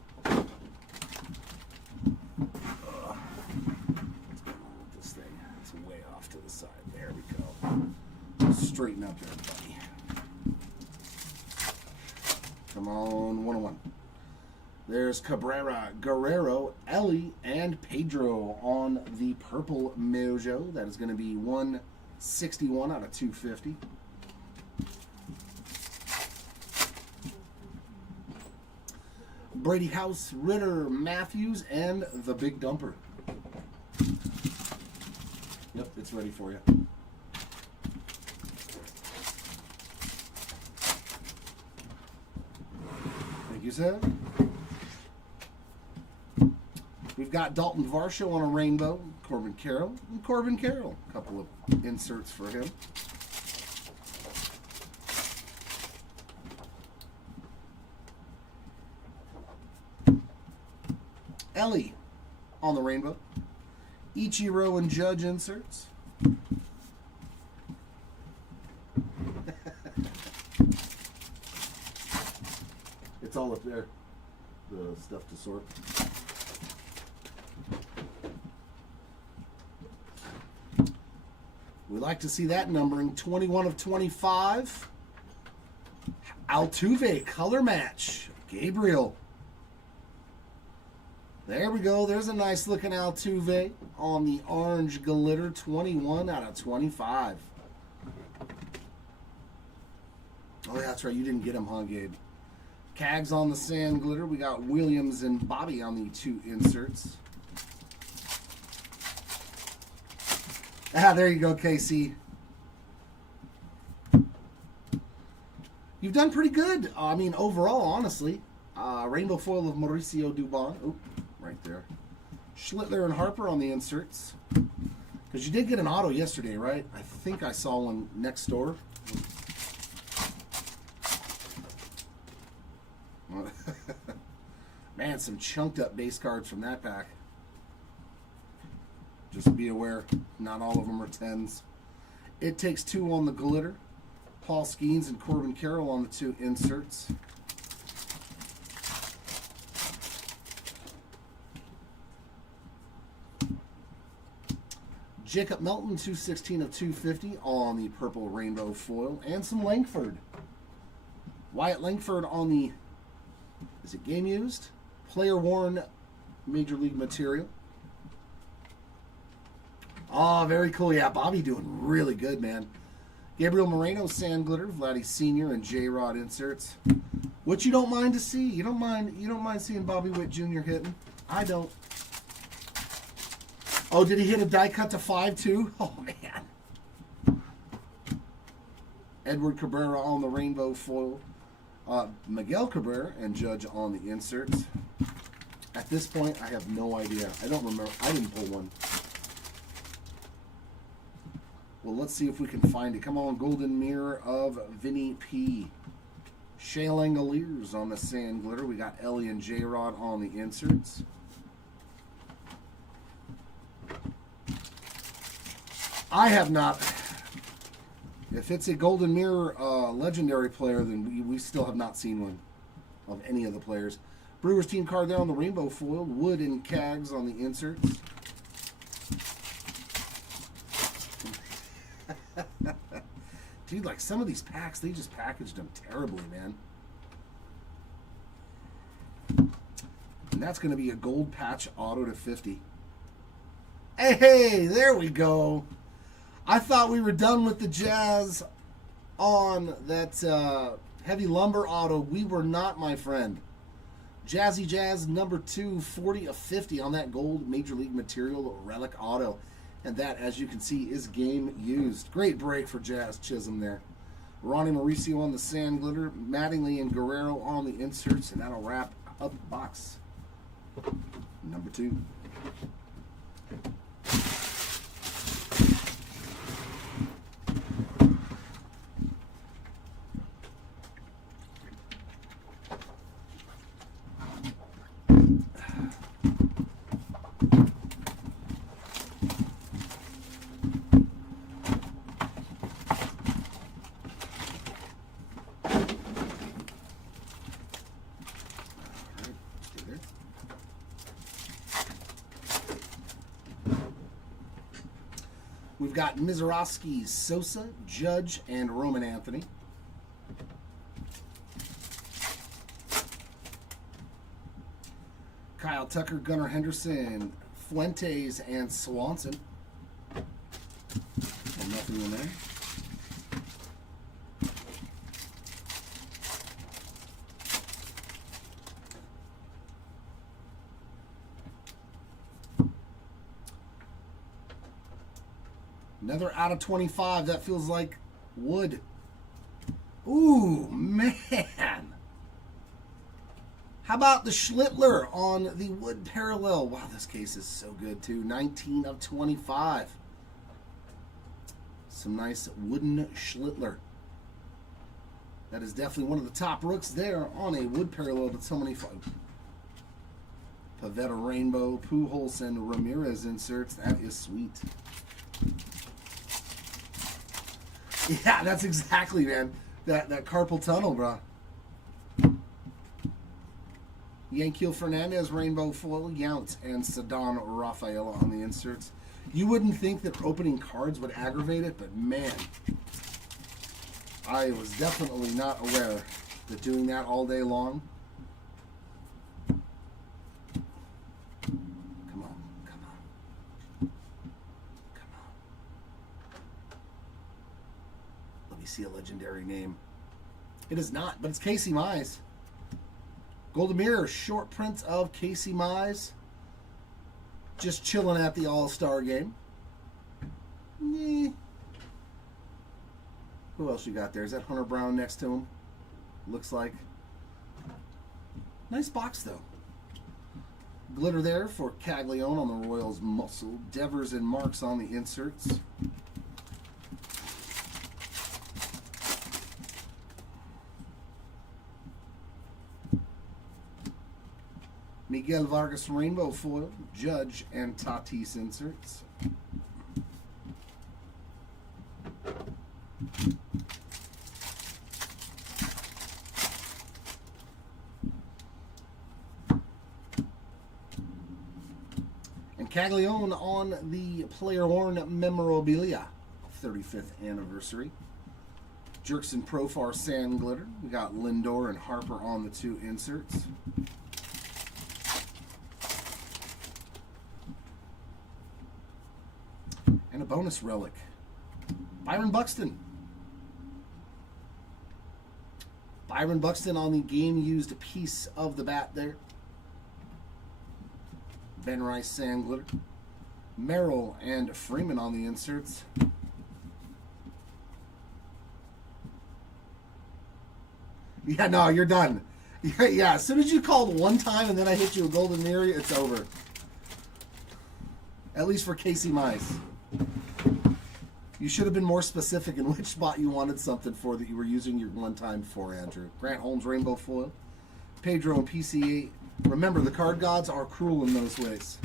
This thing is way off to the side. There we go. Straighten up there, buddy. Come on, 101. There's Cabrera, Guerrero, Ellie, and Pedro on the purple mojo. That is going to be 161 out of 250. Brady House, Ritter, Matthews, and the Big Dumper. Yep, it's ready for you. Thank you, sir. We've got Dalton Varsho on a rainbow, Corbin Carroll, and Corbin Carroll. A couple of inserts for him. Ellie on the rainbow. Ichiro and Judge inserts. It's all up there. The stuff to sort. We like to see that numbering. 21 of 25. Altuve color match. Gabriel. There we go. There's a nice looking Altuve on the orange glitter. 21 out of 25. Oh, that's right. You didn't get him, huh, Gabe? Cags on the sand glitter. We got Williams and Bobby on the 2 inserts. Ah, there you go, KC. You've done pretty good. I mean, overall, honestly. Rainbow foil of Mauricio Dubon. Oh, right there. Schlittler and Harper on the inserts. Because you did get an auto yesterday, right? I think I saw one next door. Man, some chunked up base cards from that pack. Just be aware, not all of them are 10s. It Takes Two on the glitter. Paul Skeens and Corbin Carroll on the 2 inserts. Jacob Melton, 216 of 250 on the purple rainbow foil. And some Langford. Wyatt Langford on the, is it game used? Player worn Major League material. Oh, very cool. Yeah, Bobby doing really good, man. Gabriel Moreno, sand glitter, Vlatty Sr. and J-Rod inserts. What you don't mind to see? You don't mind seeing Bobby Witt Jr. hitting? I don't. Oh, did he hit a die cut to 5 too? Oh man. Edward Cabrera on the rainbow foil. Miguel Cabrera and Judge on the inserts. At this point, I have no idea. I don't remember. I didn't pull one. Well, let's see if we can find it. Come on, Golden Mirror of Vinny P. Shea Langoliers on the Sand Glitter. We got Ellie and J-Rod on the inserts. I have not. If it's a Golden Mirror legendary player, then we still have not seen one of any of the players. Brewers team card there on the rainbow foil. Wood and Cags on the inserts. Dude, like some of these packs, they just packaged them terribly, man. And that's going to be a gold patch auto to 50. Hey, there we go. I thought we were done with the Jazz on that heavy lumber auto. We were not, my friend. Jazzy Jazz number 2, 40 of 50 on that gold Major League Material Relic auto. And that, as you can see, is game used. Great break for Jazz Chisholm there. Ronnie Mauricio on the Sand Glitter. Mattingly and Guerrero on the inserts. And that'll wrap up box number 2. We've got Mizorowski, Sosa, Judge, and Roman Anthony. Kyle Tucker, Gunnar Henderson, Fuentes, and Swanson. And nothing in there. Another out of 25. That feels like wood. Ooh, man. How about the Schlittler on the wood parallel? Wow, this case is so good, too. 19 of 25. Some nice wooden Schlittler. That is definitely one of the top rooks there on a wood parallel to so many fun. Pavetta Rainbow, Pujols, and Ramirez inserts. That is sweet. Yeah, that's exactly, man. That carpal tunnel, bro. Yanquiel Fernandez, Rainbow Foil, Yount, and Ceddanne Rafaela on the inserts. You wouldn't think that opening cards would aggravate it, but man, I was definitely not aware that doing that all day long. Come on, come on. Come on. Let me see a legendary name. It is not, but it's Casey Mize. Golden Mirror, short print of Casey Mize. Just chilling at the All-Star game. Who else you got there? Is that Hunter Brown next to him? Looks like. Nice box, though. Glitter there for Caglione on the Royals muscle. Devers and Marks on the inserts. Miguel Vargas Rainbow Foil, Judge, and Tatis inserts. And Caglione on the player worn memorabilia, 35th anniversary. Jerkson Profar Sand Glitter. We got Lindor and Harper on the 2 inserts. And a bonus relic. Byron Buxton. Byron Buxton on the game-used piece of the bat there. Ben Rice Sand Glitter. Merrill and Freeman on the inserts. Yeah, no, you're done. Yeah, as soon as you called one time and then I hit you a Golden Mirror, it's over. At least for Casey Mize. You should have been more specific in which spot you wanted something for that you were using your one time for, Andrew. Grant Holmes Rainbow Foil. Pedro and PCA. Remember, the card gods are cruel in those ways.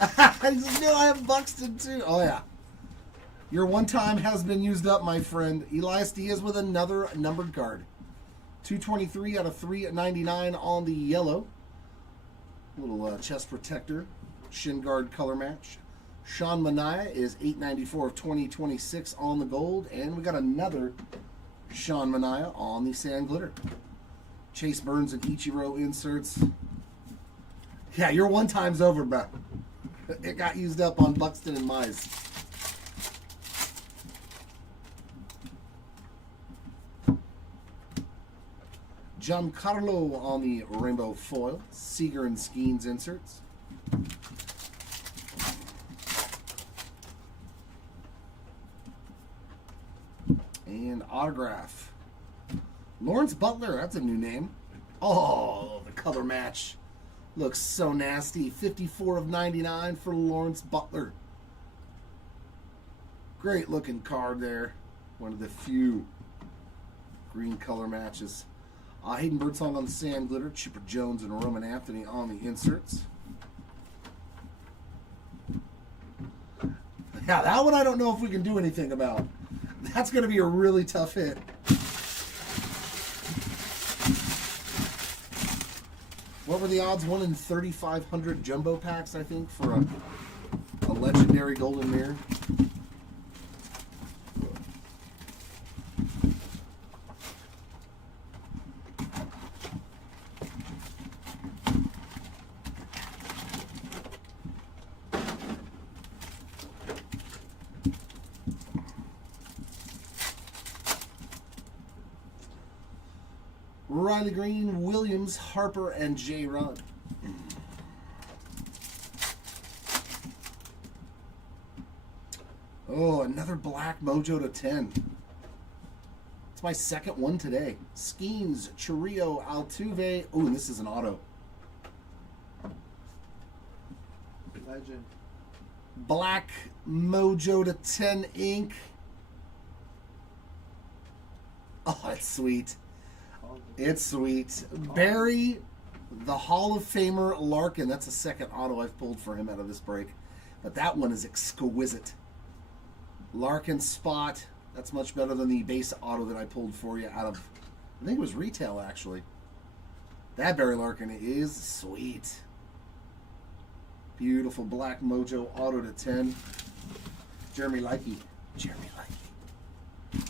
He says, no, I have Buxton too. Oh, yeah. Your one time has been used up, my friend. Elias Diaz with another numbered card. 223 out of 399 on the yellow. Little chest protector. Shin guard color match. Sean Mania is 894 of 2026 on the gold. And we got another Sean Mania on the sand glitter. Chase Burns and Ichiro inserts. Yeah, your one time's over, bro. It got used up on Buxton and Mize. Giancarlo on the rainbow foil. Seeger and Skeens inserts. And autograph. Lawrence Butler, that's a new name. Oh, the color match. Looks so nasty. 54 of 99 for Lawrence Butler. Great looking card there. One of the few green color matches. Hayden Birdsong on the sand glitter. Chipper Jones and Roman Anthony on the inserts. Yeah, that one I don't know if we can do anything about. That's going to be a really tough hit. What were the odds? 1 in 3,500 jumbo packs, I think, for a legendary golden mirror. Riley Green, Williams, Harper, and J. Rod. Oh, another black mojo to 10. It's my second one today. Skeens, Chirrillo, Altuve. Oh, and this is an auto. Legend. Black mojo to 10 ink. Oh, it's sweet. It's sweet. Barry, the Hall of Famer Larkin. That's the second auto I've pulled for him out of this break. But that one is exquisite. Larkin spot. That's much better than the base auto that I pulled for you out of, I think it was retail actually. That Barry Larkin is sweet. Beautiful black mojo auto to 10. Jeremy Likey. Jeremy Likey.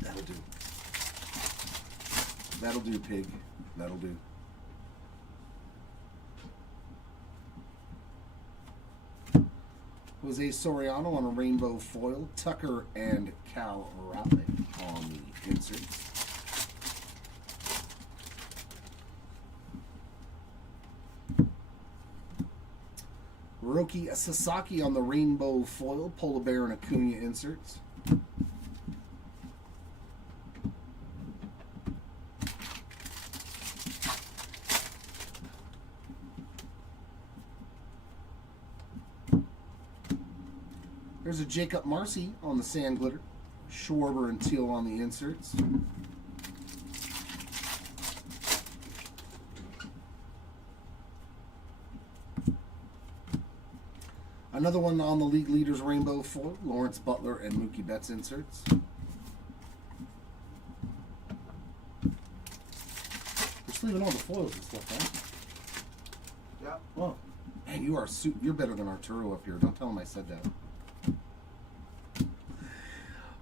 That'll do. That'll do, pig. That'll do. Jose Soriano on a rainbow foil. Tucker and Cal Raleigh on the inserts. Roki Sasaki on the rainbow foil. Polar Bear and Acuna inserts. There's a Jacob Marcy on the sand glitter. Schwarber and Teal on the inserts. Another one on the league leaders rainbow foil. Lawrence Butler and Mookie Betts inserts. Just leaving all the foils and stuff, right? Yeah. Well, man, you're better than Arturo up here. Don't tell him I said that.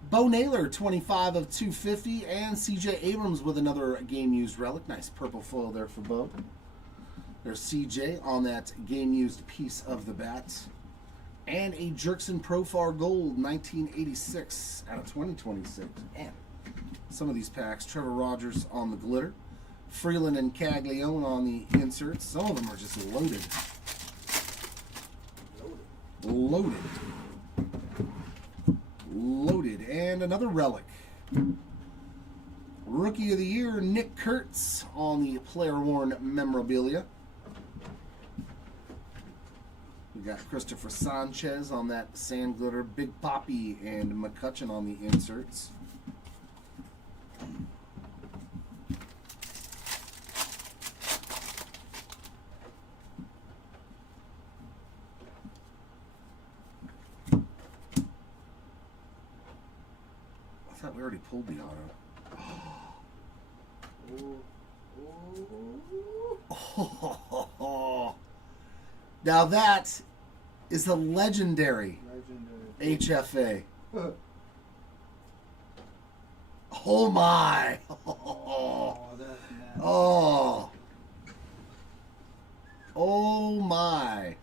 Bo Naylor, 25 of 250, and CJ Abrams with another game-used relic. Nice purple foil there for Bo. There's CJ on that game-used piece of the bat. And a Jerkson Profar Gold, 1986 out of 2026. Man, some of these packs. Trevor Rogers on the glitter. Freeland and Caglione on the inserts. Some of them are just loaded. Loaded. And another relic. Rookie of the Year, Nick Kurtz on the player-worn memorabilia. We got Christopher Sanchez on that sand glitter, Big Poppy and McCutcheon on the inserts. I thought we already pulled the auto. Now that is the legendary HFA. Oh my! Oh, that's nasty. Oh! Oh my!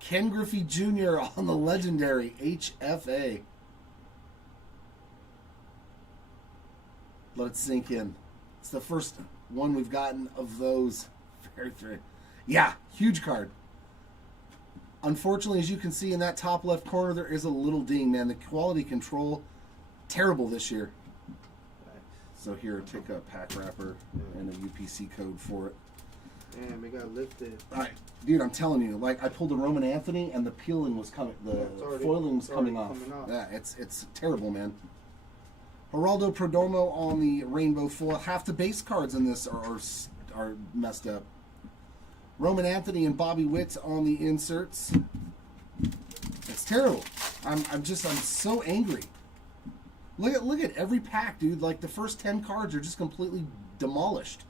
Ken Griffey Jr. on the legendary HFA. Let it sink in. It's the first one we've gotten of those. Yeah, huge card. Unfortunately, as you can see in that top left corner, there is a little ding, man. The quality control, terrible this year. So here, take a pack wrapper and a UPC code for it. Damn, it got lifted. All right, dude, I'm telling you, like I pulled a Roman Anthony and the peeling was coming, the foiling was coming off. Yeah, it's terrible, man. Geraldo Perdomo on the rainbow foil. Half the base cards in this are messed up. Roman Anthony and Bobby Witt on the inserts. It's terrible. I'm so angry. Look at every pack, dude. Like the first 10 cards are just completely demolished.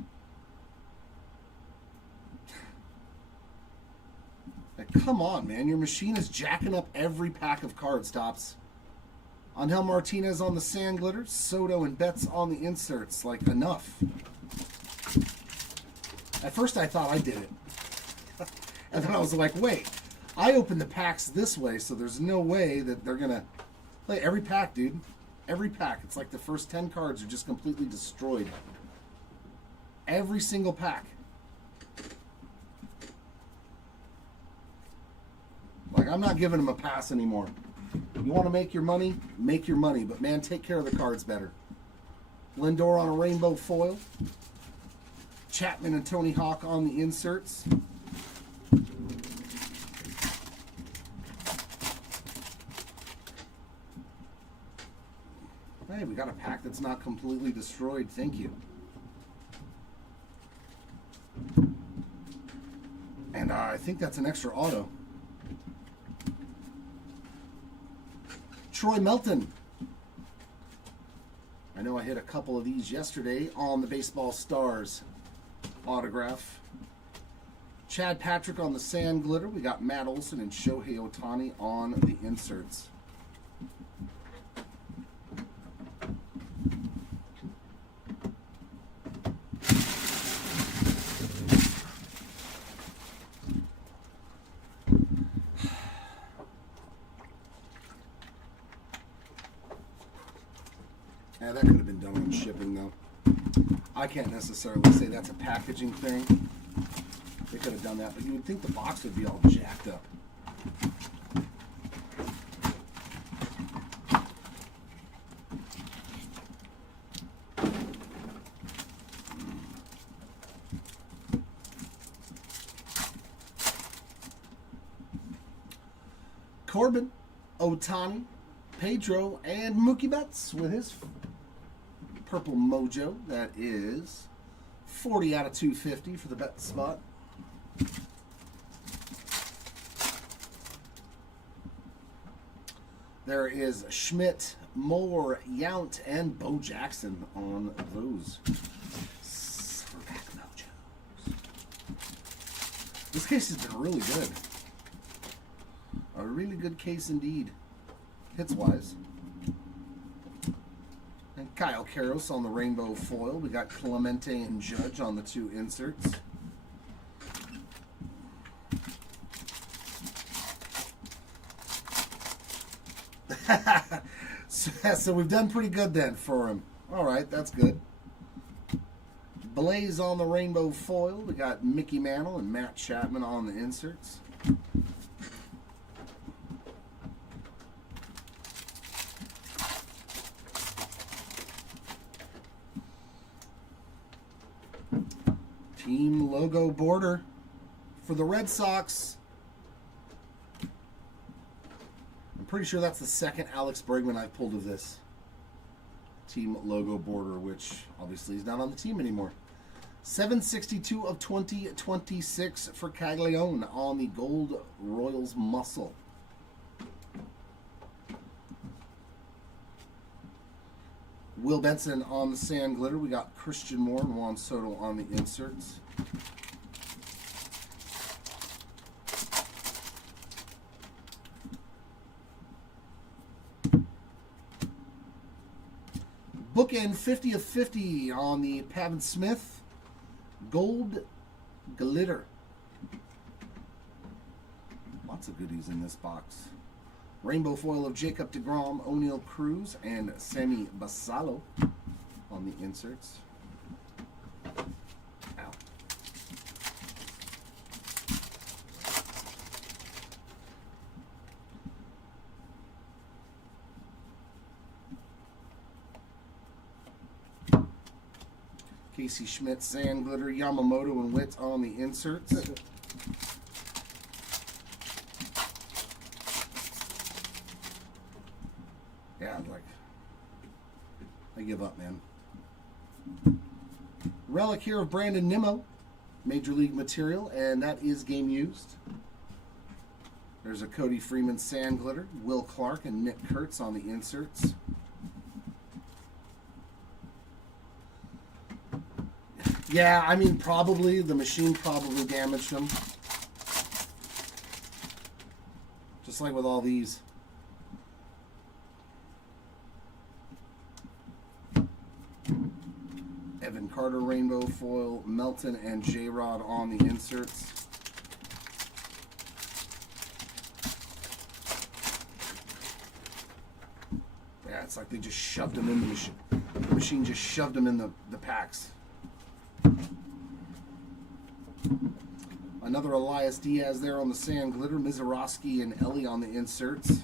Like, come on, man. Your machine is jacking up every pack of cards, Tops. Angel Martinez on the sand glitter. Soto and Betts on the inserts. Like, enough. At first I thought I did it. And then I was like, wait, I opened the packs this way, so there's no way that they're going to play every pack, dude. Every pack. It's like the first 10 cards are just completely destroyed. Every single pack. Like, I'm not giving them a pass anymore. You want to make your money? Make your money. But, man, take care of the cards better. Lindor on a rainbow foil. Chapman and Tony Hawk on the inserts. Hey, we got a pack that's not completely destroyed. Thank you. And I think that's an extra auto. Troy Melton. I know I hit a couple of these yesterday on the Baseball Stars autograph. Chad Patrick on the sand glitter. We got Matt Olson and Shohei Ohtani on the inserts. Yeah, that could have been done on shipping, though. I can't necessarily say that's a packaging thing. They could have done that, but you would think the box would be all jacked up. Corbin, Ohtani, Pedro, and Mookie Betts with his purple mojo. That is 40 out of 250 for the bet spot. There is Schmidt, Moore, Yount, and Bo Jackson on those Silverback mojos. This case has been really good. A really good case indeed, hits-wise. And Kyle Karros on the rainbow foil. We got Clemente and Judge on the two inserts. So we've done pretty good then for him. All right, that's good. Blaze on the rainbow foil. We got Mickey Mantle and Matt Chapman on the inserts. Team logo border for the Red Sox. pretty sure that's the second Alex Bregman I've pulled of this. Team logo border, which obviously is not on the team anymore. 762 of 2026 for Caglione on the Gold Royals muscle. Will Benson on the sand glitter. We got Christian Moore and Juan Soto on the inserts. Bookend 50 of 50 on the Pavin Smith Gold Glitter. Lots of goodies in this box. Rainbow foil of Jacob deGrom, O'Neal Cruz, and Sammy Basallo on the inserts. Ow. Casey Schmidt, Sand Glitter, Yamamoto, and Witt on the inserts. Yeah, I give up, man. Relic here of Brandon Nimmo, Major League material, and that is game used. There's a Cody Freeman Sand Glitter, Will Clark, and Nick Kurtz on the inserts. Yeah, I mean, probably. The machine probably damaged them. Just like with all these. Evan Carter Rainbow Foil, Melton and J-Rod on the inserts. Yeah, it's like they just shoved them in the machine. The machine just shoved them in the packs. Another Elias Diaz there on the Sand Glitter. Mizorowski and Ellie on the inserts.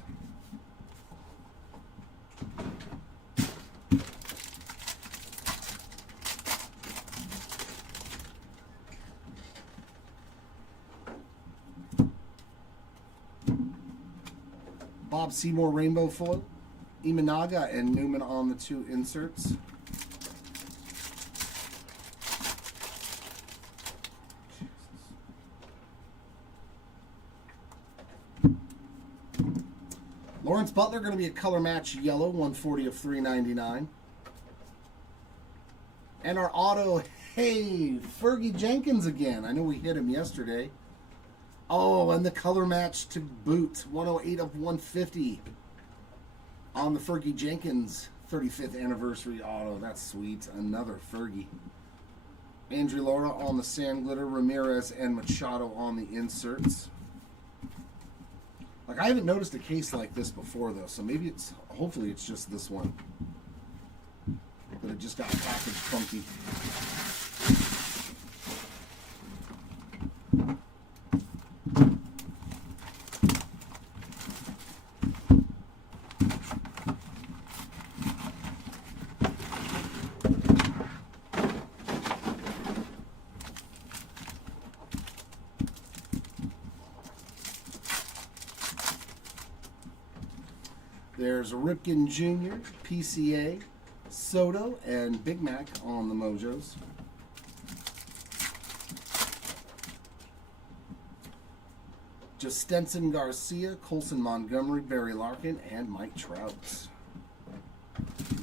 Bob Seymour Rainbow Foil. Imanaga and Newman on the 2 inserts. Lawrence Butler going to be a color match yellow, 140 of 399. And our auto, hey, Fergie Jenkins again. I know we hit him yesterday. Oh, and the color match to boot, 108 of 150 on the Fergie Jenkins 35th anniversary auto. That's sweet. Another Fergie. Andrew Laura on the Sand Glitter, Ramirez and Machado on the inserts. Like, I haven't noticed a case like this before, though, so maybe it's, hopefully it's just this one. But it just got packaged funky. There's Ripken Jr., PCA, Soto, and Big Mac on the Mojos. Justensen Garcia, Colson Montgomery, Barry Larkin, and Mike Trout.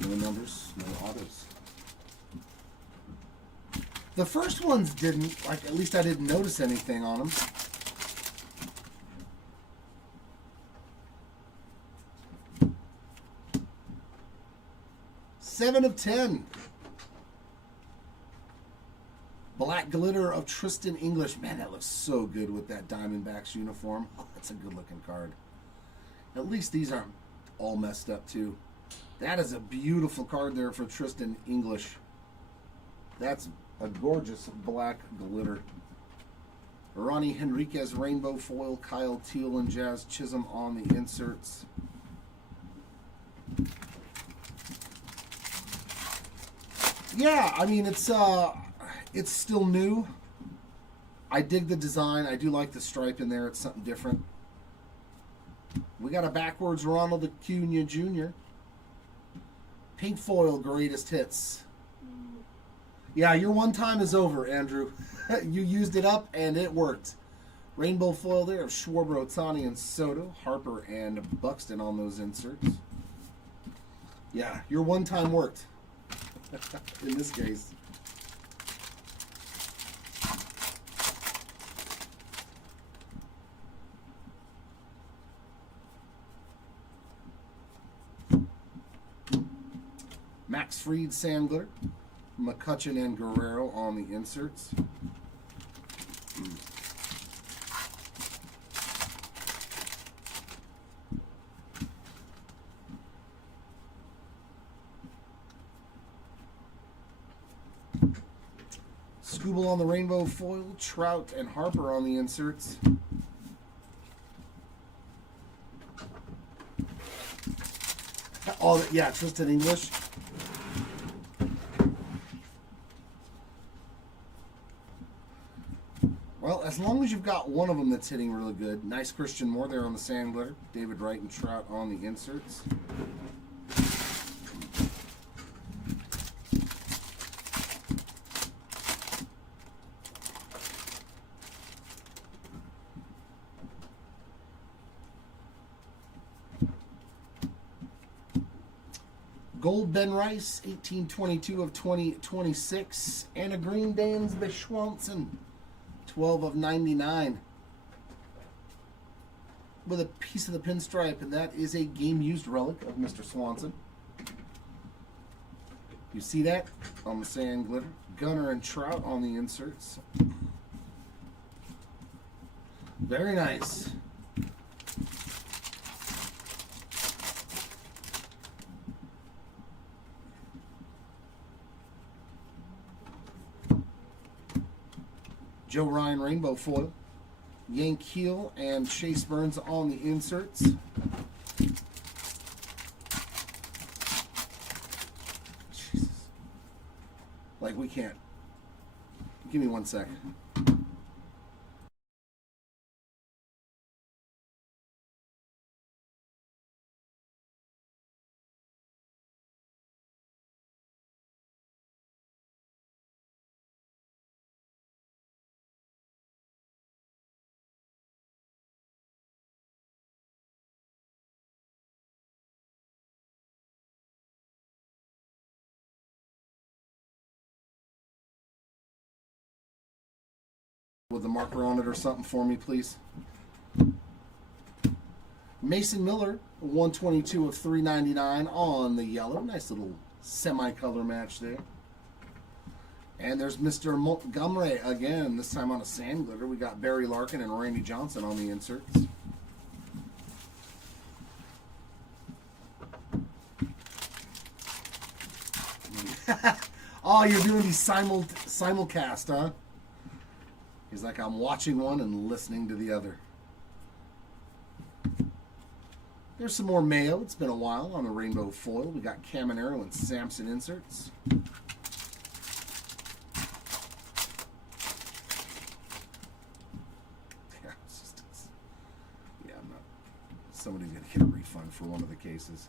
No numbers, no autos. The first ones didn't, like, at least I didn't notice anything on them. Seven of 10. Black Glitter of Tristan English. Man, that looks so good with that Diamondbacks uniform. Oh, that's a good looking card. At least these aren't all messed up too. That is a beautiful card there for Tristan English. That's a gorgeous black glitter. Ronnie Henriquez Rainbow Foil, Kyle Teal and Jazz Chisholm on the inserts. Yeah, I mean, it's still new. I dig the design. I do like the stripe in there. It's something different. We got a backwards Ronald Acuna Jr. Pink foil greatest hits. Yeah, your one time is over, Andrew. You used it up and it worked. Rainbow foil there of Schwarber, Ohtani, and Soto. Harper and Buxton on those inserts. Yeah, your one time worked. In this case. Max Fried, Sandler, McCutcheon, and Guerrero on the inserts. Scooble on the rainbow foil, Trout and Harper on the inserts. Oh, yeah, Twisted English. Well, as long as you've got one of them that's hitting really good. Nice Christian Moore there on the sand glitter. David Wright and Trout on the inserts. Gold Ben Rice, 1822 of 2026. And a green Dansby Swanson, 12 of 99. With a piece of the pinstripe, and that is a game-used relic of Mr. Swanson. You see that on the sand glitter. Gunner and Trout on the inserts. Very nice. Joe Ryan rainbow foil. Yank Heel and Chase Burns on the inserts. Jesus. Like, we can't. Give me 1 second. With a marker on it or something for me, please. Mason Miller, 122 of 399 on the yellow. Nice little semi-color match there. And there's Mr. Montgomery again, this time on a sand glitter. We got Barry Larkin and Randy Johnson on the inserts. Oh, you're doing these simulcast, huh? He's like, I'm watching one and listening to the other. There's some more Mayo. It's been a while on the rainbow foil. We got Caminero and Sampson inserts. Yeah, I'm not. Somebody's going to get a refund for one of the cases.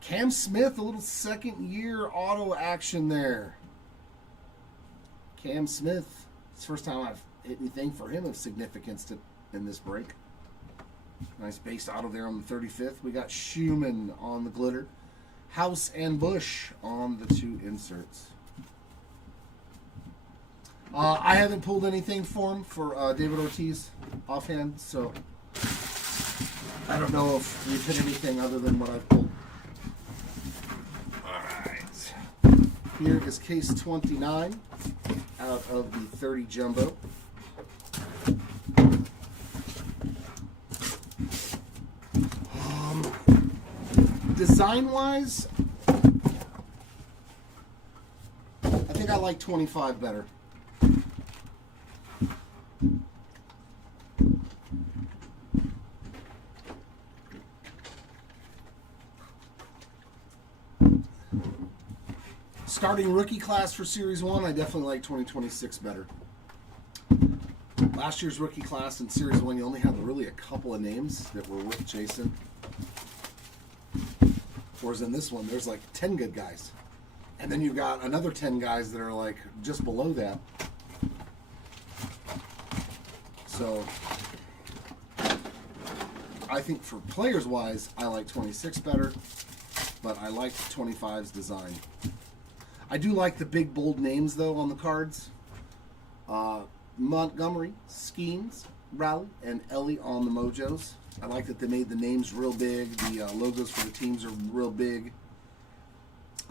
Cam Smith, a little second year auto action there. Cam Smith. It's the first time I've hit anything for him of significance in this break. Nice base auto there on the 35th. We got Schumann on the glitter. House and Bush on the two inserts. I haven't pulled anything for him for David Ortiz offhand, so I don't know if we've hit anything other than what I've pulled. All right. Here is case 29. Out of the 30 jumbo. Design-wise, I think I like 25 better. Starting rookie class for Series 1, I definitely like 2026 better. Last year's rookie class in Series 1, you only had really a couple of names that were worth chasing. Whereas in this one, there's like 10 good guys. And then you've got another 10 guys that are like just below that. So, I think for players-wise, I like 26 better, but I like 25's design. I do like the big, bold names, though, on the cards. Montgomery, Skeens, Raleigh, and Ellie on the mojos. I like that they made the names real big. The logos for the teams are real big.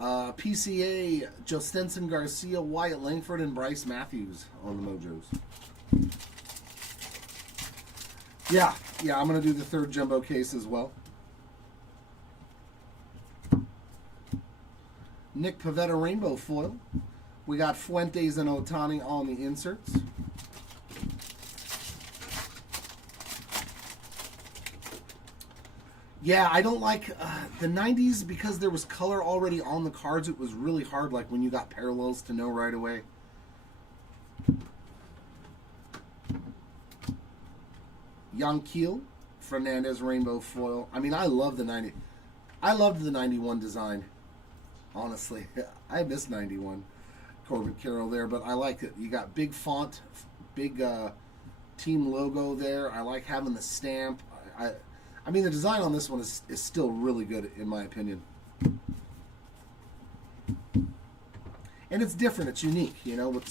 PCA, Jostenson Garcia, Wyatt Langford, and Bryce Matthews on the mojos. Yeah, I'm going to do the third jumbo case as well. Nick Pivetta Rainbow Foil. We got Fuentes and Otani on the inserts. Yeah, I don't like the 90s because there was color already on the cards. It was really hard, like when you got parallels, to know right away. Yanquiel Fernandez Rainbow Foil. I mean, I love the 90. I loved the 91 design. Honestly, I miss 91. Corbin Carroll there, but I like it. You got big font, big team logo there. I like having the stamp. I mean, the design on this one is still really good, in my opinion. And it's different. It's unique, you know, with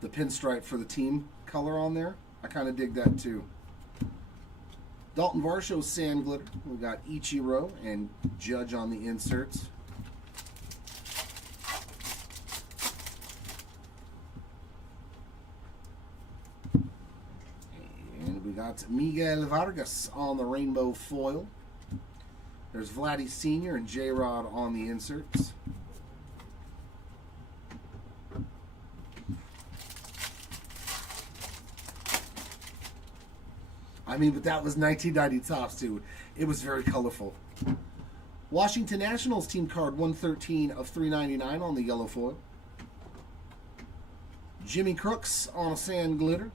the pinstripe for the team color on there. I kind of dig that, too. Dalton Varsho Sand Glitter. We got Ichiro and Judge on the inserts. And we got Miguel Vargas on the rainbow foil. There's Vlatty Sr. and J-Rod on the inserts. I mean, but that was 1990 tops, too. It was very colorful. Washington Nationals team card 113 of 399 on the yellow foil. Jimmy Crooks on a sand glitter.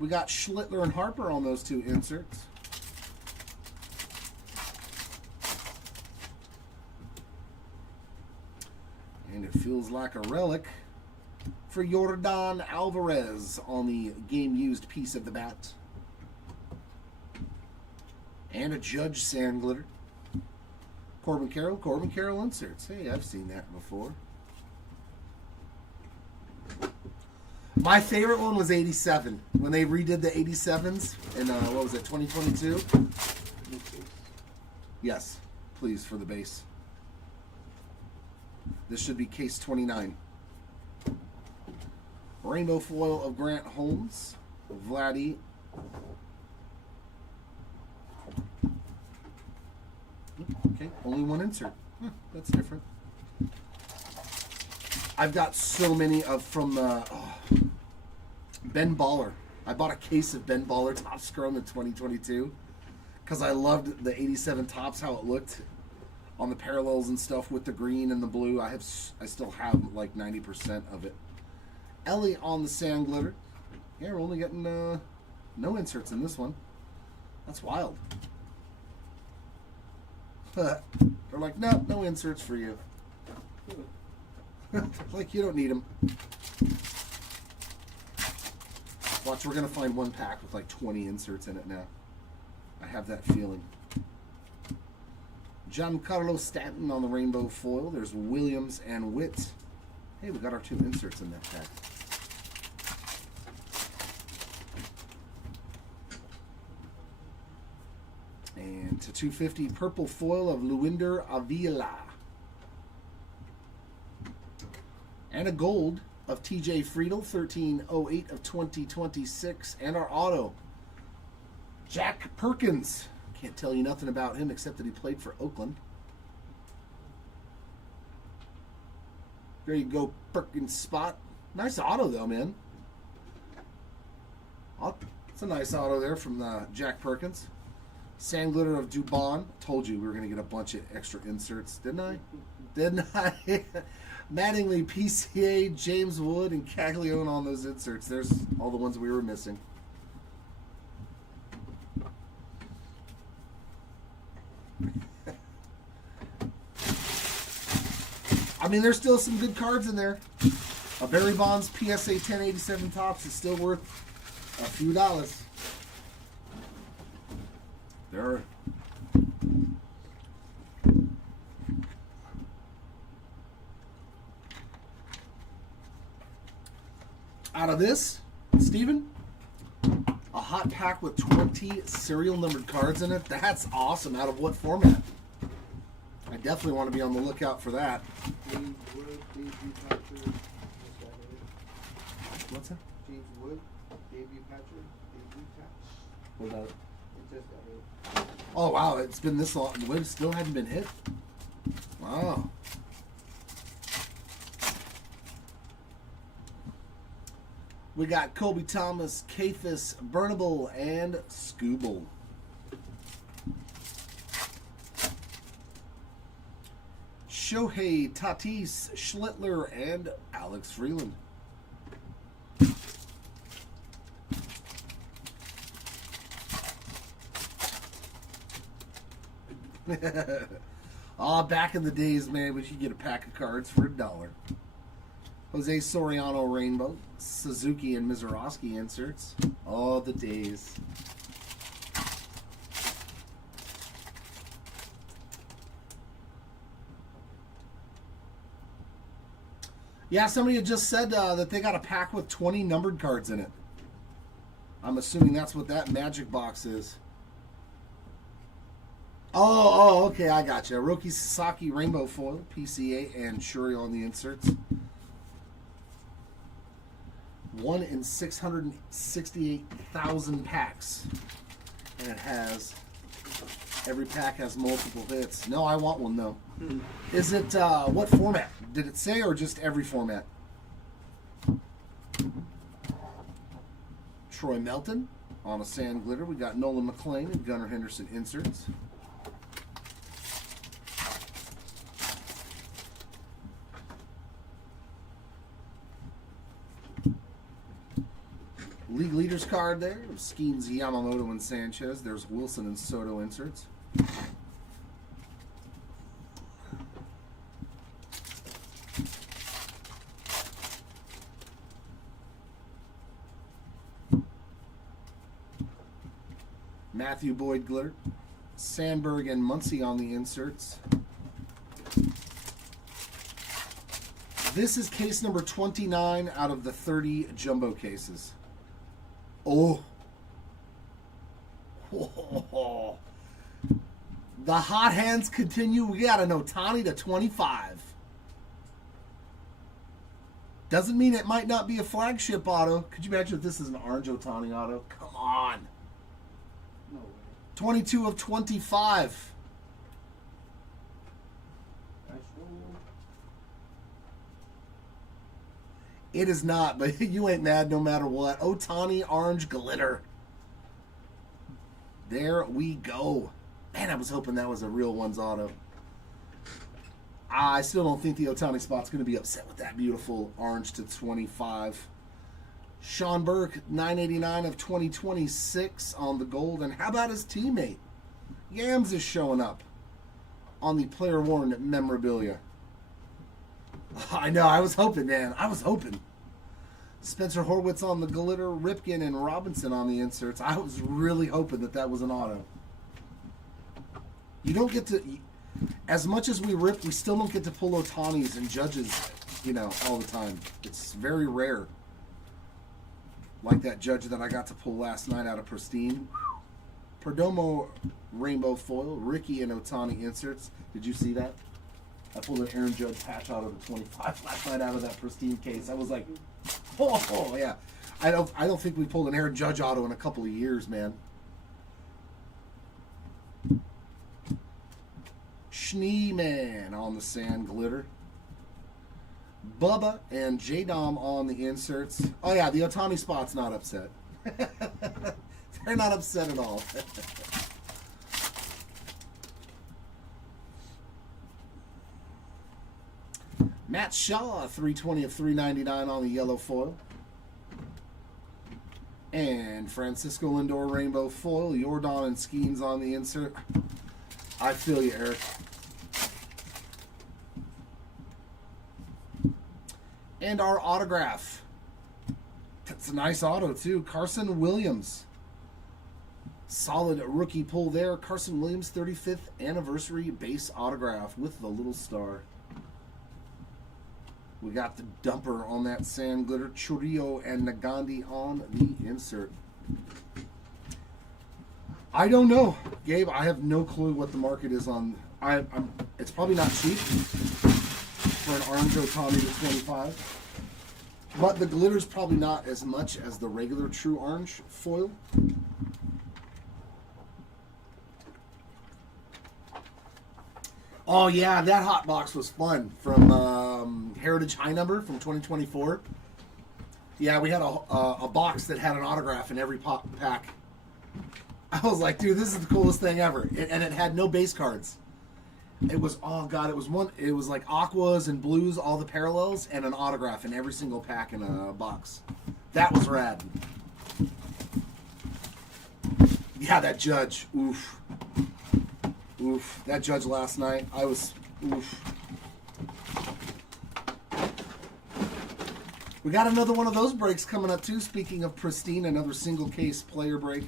We got Schlittler and Harper on those two inserts. And it feels like a relic for Yordan Alvarez on the game-used piece of the bat. And a Judge sand glitter. Corbin Carroll inserts. Hey, I've seen that before. My favorite one was 87. When they redid the 87s in, what was it, 2022? Yes, please, for the base. This should be case 29. Rainbow foil of Grant Holmes. Vladdy. Okay, only one insert. Huh, that's different. I've got so many from Ben Baller. I bought a case of Ben Baller Topps Scrum in 2022 because I loved the 87 Topps, how it looked on the parallels and stuff with the green and the blue. I still have like 90% of it. Ellie on the sand glitter. Yeah, we're only getting no inserts in this one. That's wild. They're like, no inserts for you. Like, you don't need them. Watch, we're going to find one pack with like 20 inserts in it now. I have that feeling. Giancarlo Stanton on the rainbow foil. There's Williams and Witt. Hey, we got our two inserts in that pack. And to 250, purple foil of Luinder Avila. And a gold of TJ Friedel, 1308 of 2026. And our auto, Jack Perkins. Can't tell you nothing about him except that he played for Oakland. There you go, Perkins spot. Nice auto, though, man. It's a nice auto there from Jack Perkins. Sand glitter of Dubon. Told you we were going to get a bunch of extra inserts, didn't I? Didn't I? Mattingly, PCA, James Wood, and Caglione on those inserts. There's all the ones we were missing. I mean, there's still some good cards in there. A Barry Bonds PSA 1087 Topps is still worth a few dollars. There are... Out of this, Steven, a hot pack with 20 serial numbered cards in it. That's awesome. Out of what format? I definitely want to be on the lookout for that. James Wood, debut patcher. What's that? James Wood, debut patcher. Debut patch. What about it? It just got hit. Oh, wow. It's been this long. The wave still hadn't been hit? Wow. We got Kobe Thomas, Kafis, Burnable, and Scooble. Shohei, Tatis, Schlittler, and Alex Freeland. Back in the days, man, we could get a pack of cards for $1. Jose Soriano Rainbow, Suzuki and Mizorowski inserts. Oh, the days. Yeah, somebody had just said that they got a pack with 20 numbered cards in it. I'm assuming that's what that magic box is. Oh, okay, I got you. Roki Sasaki Rainbow Foil, PCA, and Shuri on the inserts. 1 in 668,000 packs. And it has, every pack has multiple hits. No, I want one though. Is it, what format? Did it say, or just every format? Troy Melton on a sand glitter. We got Nolan McLean and Gunnar Henderson inserts. League leaders card there. Skeens, Yamamoto, and Sanchez. There's Wilson and Soto inserts. Matthew Boyd glitter. Sandberg and Muncy on the inserts. This is case number 29 out of the 30 jumbo cases. Oh. The hot hands continue. We got an Ohtani to 25. Doesn't mean it might not be a flagship auto. Could you imagine if this is an orange Ohtani auto? Come on. No way. 22 of 25. Nice roll. It is not, but you ain't mad no matter what. Ohtani orange glitter. There we go. Man, I was hoping that was a real one's auto. I still don't think the Ohtani spot's going to be upset with that beautiful orange to 25. Sean Burke, 989 of 2026 on the gold. And how about his teammate? Yams is showing up on the player-worn memorabilia. I know, I was hoping, man. I was hoping. Spencer Horwitz on the glitter, Ripken and Robinson on the inserts. I was really hoping that that was an auto. You don't get to, as much as we rip, we still don't get to pull Ohtanis and Judges, you know, all the time. It's very rare. Like that Judge that I got to pull last night out of Pristine. Perdomo Rainbow Foil, Ricky and Ohtani inserts. Did you see that? I pulled an Aaron Judge patch out of the 25 last night out of that Pristine case. I was like, oh yeah. I don't think we pulled an Aaron Judge auto in a couple of years, man. Schneeman on the sand glitter. Bubba and J-Dom on the inserts. Oh yeah, the Ohtani spot's not upset. They're not upset at all. Matt Shaw, 320 of 399 on the yellow foil. And Francisco Lindor rainbow foil. Jordan and Skeens on the insert. I feel you, Eric. And our autograph. That's a nice auto, too. Carson Williams. Solid rookie pull there. Carson Williams, 35th anniversary base autograph with the little star. We got the dumper on that sand glitter. Churio and Nagandi on the insert. I don't know, Gabe. I have no clue what the market is on. It's probably not cheap for an orange Otani to 25. But the glitter's probably not as much as the regular true orange foil. Oh yeah, that hot box was fun from Heritage High Number from 2024. Yeah, we had a box that had an autograph in every pack. I was like, dude, this is the coolest thing ever. And it had no base cards. It was, oh god, it was like aquas and blues, all the parallels, and an autograph in every single pack in a box. That was rad. Yeah, that Judge, oof. Oof, that Judge last night, I was, oof. We got another one of those breaks coming up too. Speaking of pristine, another single case player break.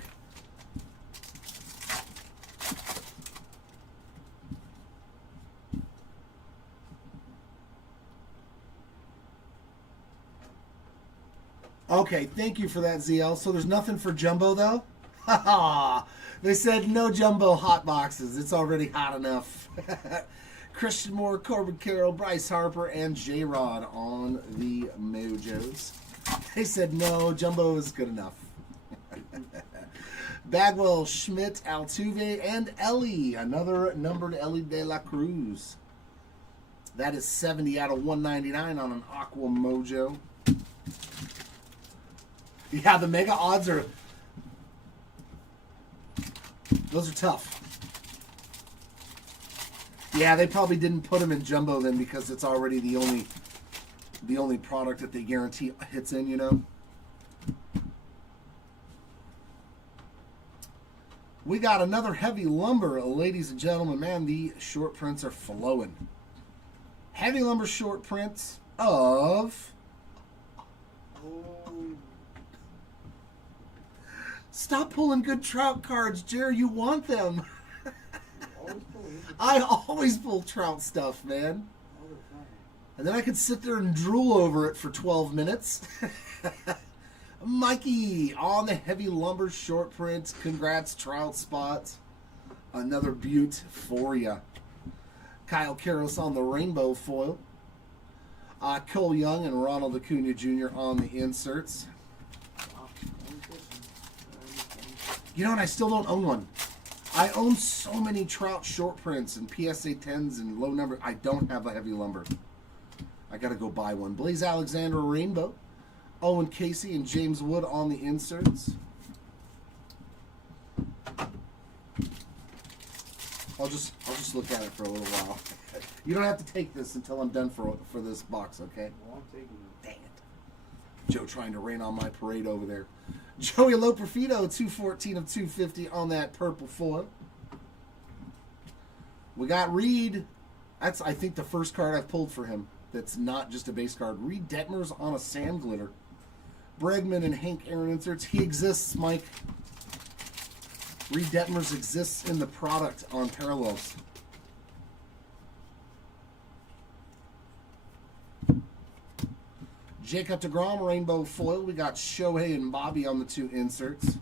Okay, thank you for that, ZL. So there's nothing for Jumbo though? Haha. They said no Jumbo hot boxes. It's already hot enough. Christian Moore, Corbin Carroll, Bryce Harper, and J-Rod on the Mojos. They said no, Jumbo is good enough. Bagwell, Schmidt, Altuve, and Ellie. Another numbered Ellie De La Cruz. That is 70 out of 199 on an Aqua Mojo. Yeah, the mega odds are... Those are tough. Yeah, they probably didn't put them in Jumbo then because it's already the only product that they guarantee hits in, you know. We got another heavy lumber, ladies and gentlemen. Man, the short prints are flowing. Heavy lumber short prints of... Stop pulling good Trout cards, Jer. You want them. I always pull Trout stuff, man. And then I could sit there and drool over it for 12 minutes. Mikey on the heavy lumber short print. Congrats, Trout spots. Another beaut for ya. Kyle Karros on the rainbow foil. Cole Young and Ronald Acuna Jr. on the inserts. You know, and I still don't own one. I own so many Trout short prints and PSA 10s and low number. I don't have a heavy lumber. I got to go buy one. Blaze Alexander rainbow. Owen Casey and James Wood on the inserts. I'll just look at it for a little while. You don't have to take this until I'm done for this box, okay? Well, I'm taking it. Dang it. Joe trying to rain on my parade over there. Joey Loperfido, 214 of 250 on that purple foil. We got Reed. That's, I think, the first card I've pulled for him that's not just a base card. Reed Detmers on a sand glitter. Bregman and Hank Aaron inserts. He exists, Mike. Reed Detmers exists in the product on parallels. Jacob deGrom, rainbow foil. We got Shohei and Bobby on the two inserts.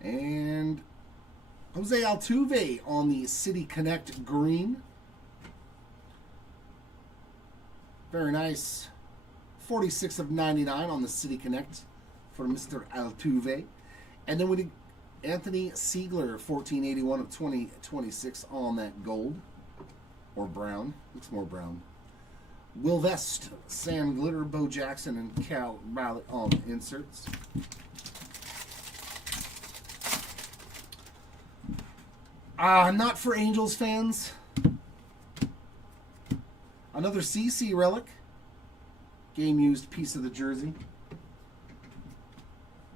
And Jose Altuve on the City Connect green. Very nice. 46 of 99 on the City Connect for Mr. Altuve. And then we did Anthony Siegler, 1481 of 2026 on that gold. Or brown. Looks more brown. Will Vest, Sand Glitter, Bo Jackson, and Cal Raleigh on the inserts. Not for Angels fans. Another CC relic. Game used piece of the jersey.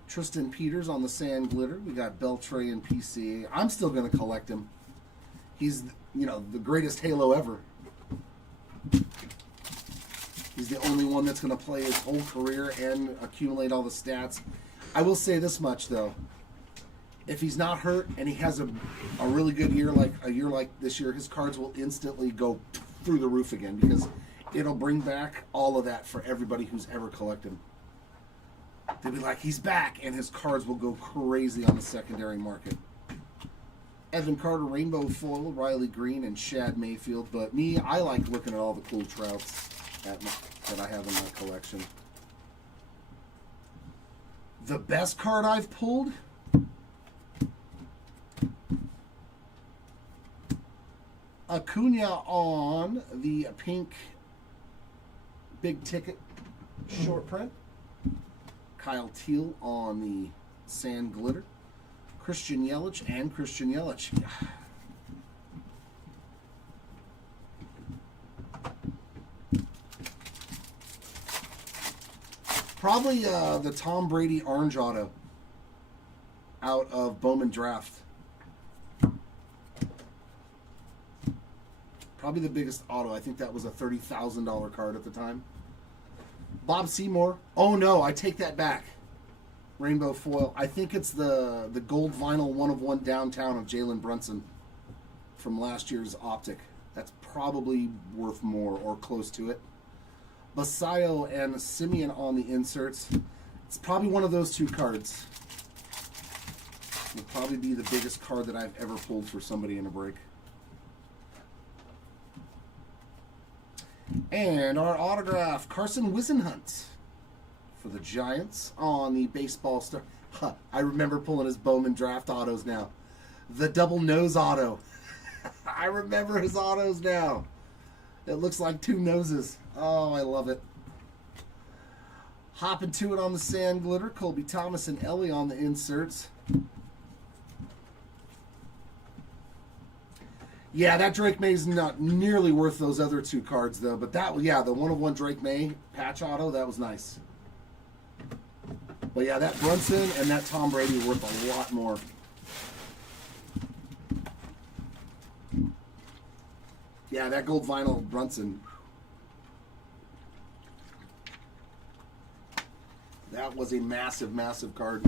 Tristan Peters on the Sand Glitter. We got Beltray and PCA. I'm still going to collect him. He's, the greatest Halo ever. He's the only one that's going to play his whole career and accumulate all the stats. I will say this much, though. If he's not hurt and he has a really good year, like a year like this year, his cards will instantly go through the roof again because it'll bring back all of that for everybody who's ever collected him. They'll be like, he's back, and his cards will go crazy on the secondary market. Evan Carter, Rainbow Foil, Riley Green, and Shad Mayfield. But me, I like looking at all the cool Trouts that I have in my collection. The best card I've pulled? Acuna on the pink big ticket short print. Kyle Teal on the Sand Glitter. Christian Yelich and Christian Yelich. Probably the Tom Brady orange auto out of Bowman Draft. Probably the biggest auto. I think that was a $30,000 card at the time. Bob Seymour. Oh no, I take that back. Rainbow foil. I think it's the gold vinyl 1/1 downtown of Jalen Brunson from last year's Optic. That's probably worth more or close to it. Basayo and Simeon on the inserts. It's probably one of those two cards. It'll probably be the biggest card that I've ever pulled for somebody in a break. And our autograph, Carson Whisenhunt for the Giants on the baseball star. I remember pulling his Bowman Draft autos now. The double nose auto. I remember his autos now. It looks like two noses. Oh, I love it. Hopping to it on the Sand Glitter. Colby Thomas and Ellie on the inserts. Yeah, that Drake May's not nearly worth those other two cards, though. But that, yeah, the 1/1 Drake May patch auto, that was nice. But yeah, that Brunson and that Tom Brady are worth a lot more. Yeah, that gold vinyl Brunson. That was a massive, massive card.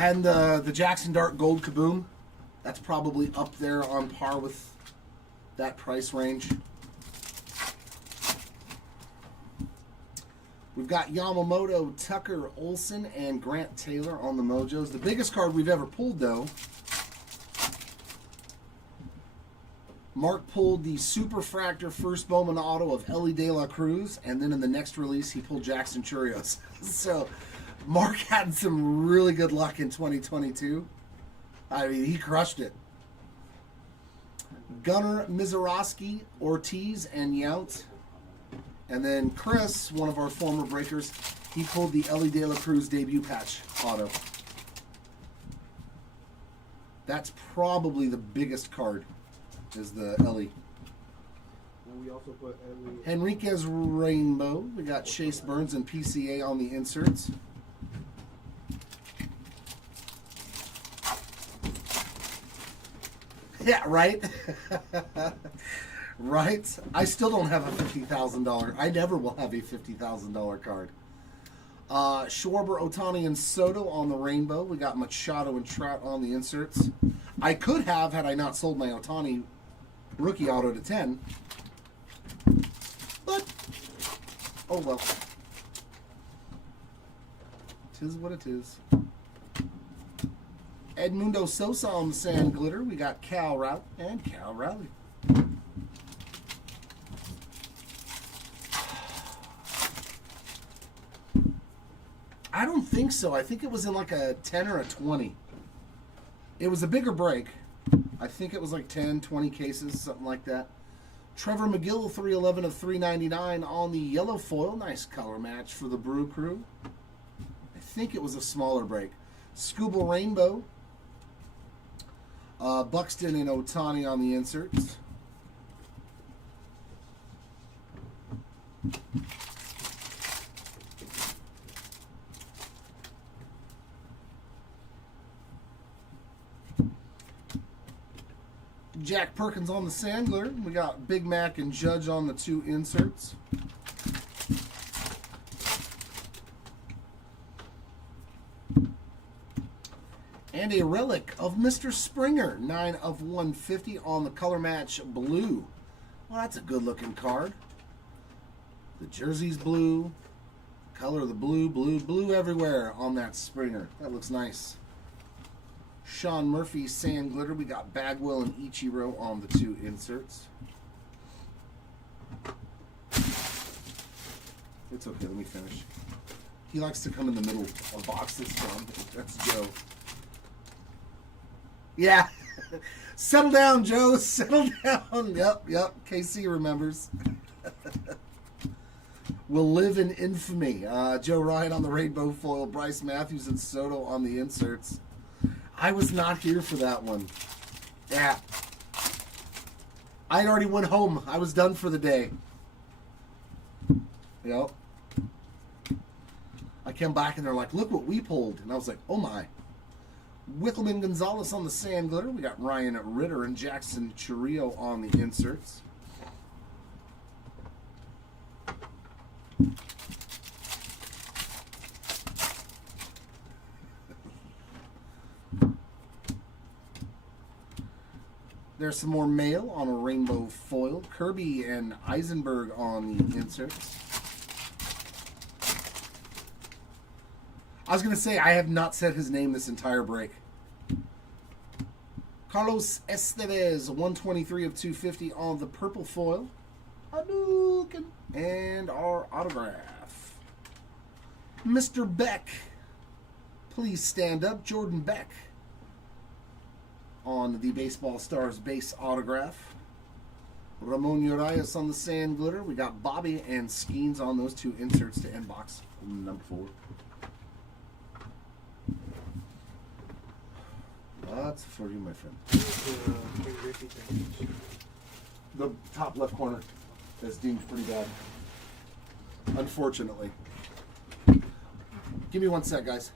And the Jackson Dart Gold Kaboom, that's probably up there on par with that price range. We've got Yamamoto, Tucker, Olson, and Grant Taylor on the Mojos. The biggest card we've ever pulled, though, Mark pulled the Superfractor First Bowman auto of Ellie De La Cruz, and then in the next release, he pulled Jackson Churios. So Mark had some really good luck in 2022. I mean, he crushed it. Gunnar, Mizorowski, Ortiz, and Yount. And then Chris, one of our former breakers, he pulled the Ellie De La Cruz debut patch auto. That's probably the biggest card, is the Ellie. And we also put Ellie. Henriquez Rainbow. We got Chase Burns and PCA on the inserts. Yeah, right? Right? I still don't have a $50,000. I never will have a $50,000 card. Schwarber, Ohtani, and Soto on the Rainbow. We got Machado and Trout on the inserts. I could have had I not sold my Ohtani rookie auto to 10. But, oh well. Tis what it is. Edmundo Sosa on the Sand Glitter. We got Cal Rout and Cal Raleigh. I don't think so. I think it was in like a 10 or a 20. It was a bigger break. I think it was like 10, 20 cases, something like that. Trevor McGill, 311 of 399 on the yellow foil. Nice color match for the Brew Crew. I think it was a smaller break. Scuba Rainbow. Buxton and Otani on the inserts. Jack Perkins on the Sandler. We got Big Mac and Judge on the 2 inserts. And a relic of Mr. Springer, 9 of 150 on the color match blue. Well, that's a good looking card. The jersey's blue. Color of the blue, blue, blue everywhere on that Springer. That looks nice. Sean Murphy, Sand Glitter. We got Bagwell and Ichiro on the 2 inserts. It's okay, let me finish. He likes to come in the middle of boxes, John. That's Joe. Yeah. Settle down, Joe. Settle down. Yep. KC remembers. Will live in infamy. Joe Ryan on the rainbow foil. Bryce Matthews and Soto on the inserts. I was not here for that one. Yeah. I already went home. I was done for the day. Yep. I came back and they're like, look what we pulled. And I was like, oh my. Wickelman Gonzalez on the Sand Glitter. We got Ryan Ritter and Jackson Churrillo on the inserts. There's some more mail on a rainbow foil. Kirby and Eisenberg on the inserts. I was going to say, I have not said his name this entire break. Carlos Estevez, 123 of 250 on the purple foil. Hadouken! And our autograph. Mr. Beck. Please stand up. Jordan Beck. On the Baseball Stars base autograph. Ramon Urias on the Sand Glitter. We got Bobby and Skeens on those 2 inserts to end box number 4. That's for you, my friend. The top left corner is deemed pretty bad. Unfortunately. Give me 1 sec, guys.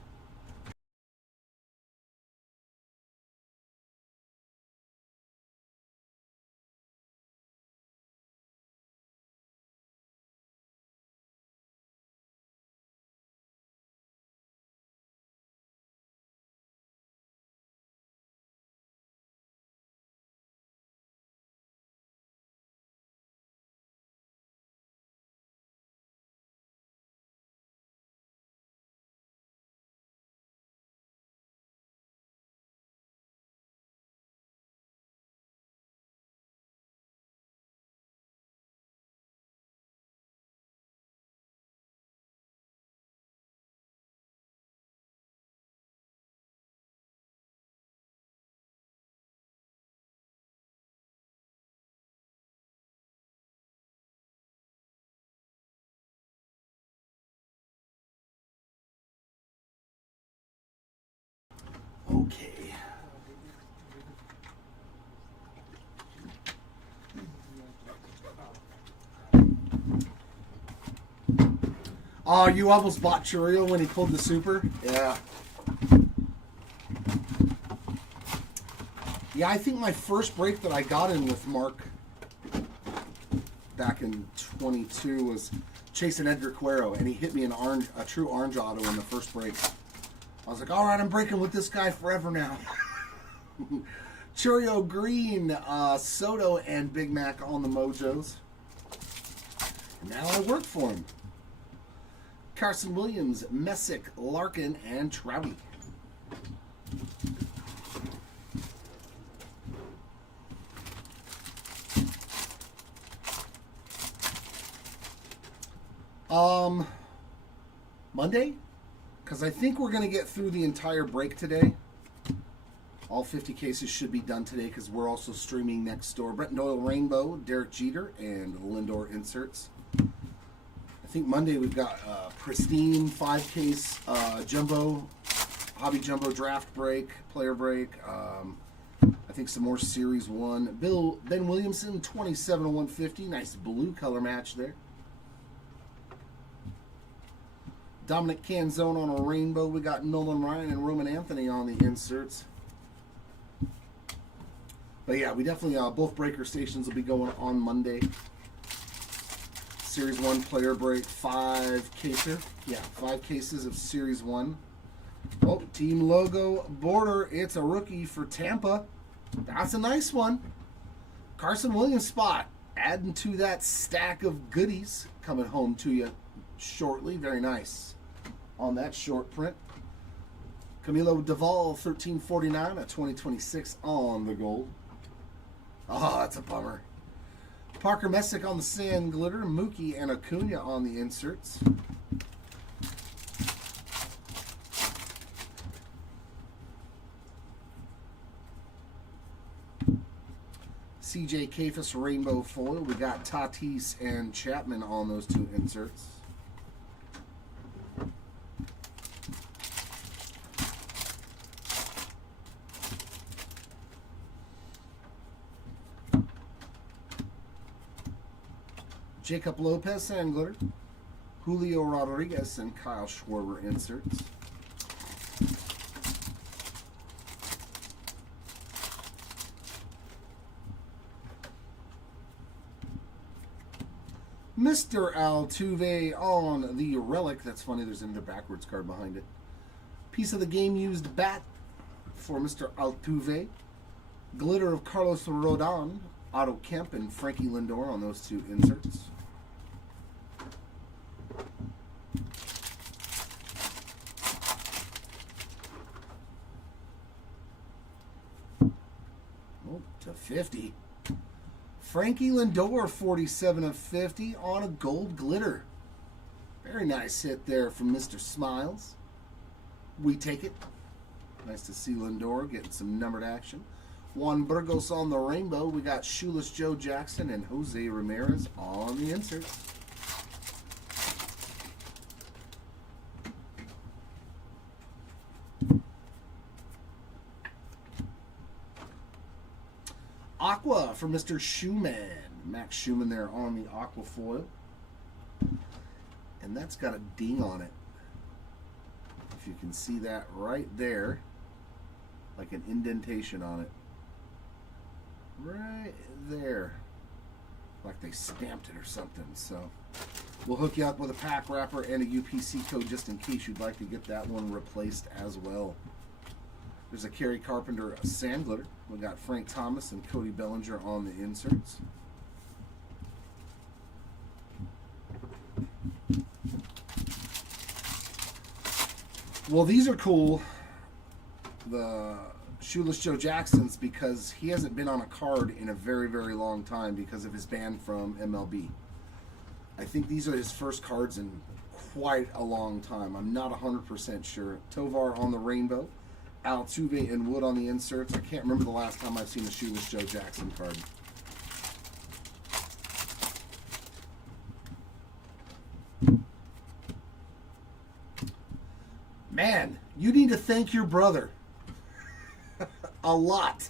Okay. Oh, you almost bought Churrillo when he pulled the super? Yeah. Yeah, I think my first break that I got in with Mark back in 22 was chasing Edgar Cuero, and he hit me a true orange auto in the first break. I was like, all right, I'm breaking with this guy forever now. Churrillo Green, Soto, and Big Mac on the mojos. And now I work for him. Carson Williams, Messick, Larkin, and Trouty. Monday? because I think we're going to get through the entire break today. All 50 cases should be done today because we're also streaming next door. Brett Doyle Rainbow, Derek Jeter, and Lindor inserts. I think Monday we've got pristine 5-case jumbo, hobby jumbo draft break, player break. I think some more Series 1. Ben Williamson, 27/150. Nice blue color match there. Dominic Canzone on a rainbow. We got Nolan Ryan and Roman Anthony on the inserts. But yeah, we definitely, both breaker stations will be going on Monday. Series 1 player break, 5-caser. Yeah, 5 cases of Series 1. Oh, team logo border. It's a rookie for Tampa. That's a nice one. Carson Williams spot. Adding to that stack of goodies coming home to you shortly. Very nice on that short print. Camilo Duvall, 1349, a 2026 on the gold. Oh, that's a bummer. Parker Messick on the sand glitter. Mookie and Acuna on the inserts. CJ Abrams rainbow foil. We got Tatis and Chapman on those 2 inserts. Jacob Lopez and glitter. Julio Rodriguez and Kyle Schwarber inserts. Mr. Altuve on the relic. That's funny, there's another backwards card behind it. Piece of the game used bat for Mr. Altuve. Glitter of Carlos Rodon, Otto Kemp, and Frankie Lindor on those 2 inserts. Oh, to 50. Frankie Lindor, 47/50 on a gold glitter. Very nice hit there from Mr. Smiles. We take it. Nice to see Lindor getting some numbered action. Juan Burgos on the rainbow. We got Shoeless Joe Jackson and Jose Ramirez on the inserts. Aqua for Mr. Schumann. Max Schumann there on the aqua foil. And that's got a ding on it. If you can see that right there. Like an indentation on it. Right there. Like they stamped it or something. So we'll hook you up with a pack wrapper and a UPC code just in case you'd like to get that one replaced as well. There's a Kerry Carpenter sand glitter. We got Frank Thomas and Cody Bellinger on the inserts. Well, these are cool. The Shoeless Joe Jackson's, because he hasn't been on a card in a very, very long time because of his ban from MLB. I think these are his first cards in quite a long time. I'm not 100% sure. Tovar on the rainbow. Altuve and Wood on the inserts. I can't remember the last time I've seen a Shoeless Joe Jackson card. Man, you need to thank your brother. A lot.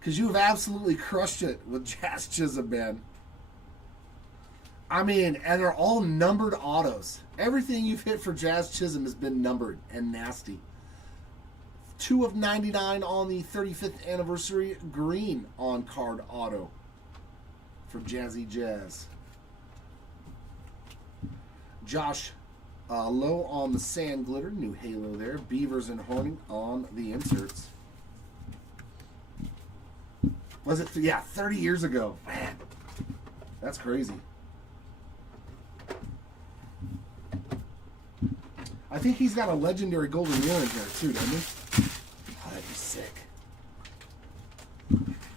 Because you have absolutely crushed it with Jazz Chisholm, man. I mean, and they're all numbered autos. Everything you've hit for Jazz Chisholm has been numbered and nasty. 2 of 99 on the 35th anniversary green on card auto for Jazzy Jazz. Josh Lowe on the sand glitter, new halo there. Beavers and Horning on the inserts. Was it? Yeah, 30 years ago. Man, that's crazy. I think he's got a legendary golden mirror in here too, doesn't he? Oh, that'd be sick.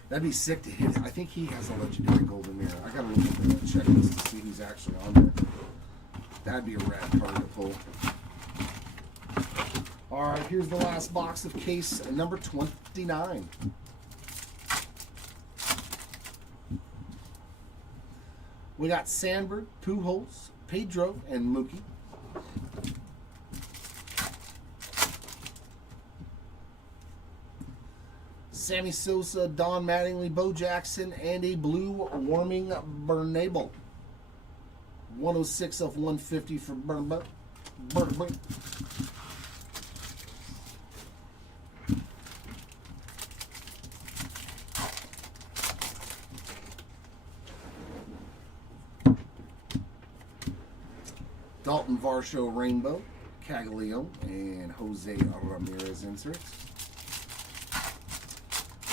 That'd be sick to hit. I think he has a legendary golden mirror. I gotta look at the checklist to see who's actually on there. That'd be a rad card to pull. All right, here's the last box of case number 29. We got Sandberg, Pujols, Pedro, and Mookie. Sammy Sosa, Don Mattingly, Bo Jackson, and a blue warming Bernabel. 106 of 150 for Bernabel. Dalton Varsho Rainbow, Caglione, and Jose Ramirez inserts.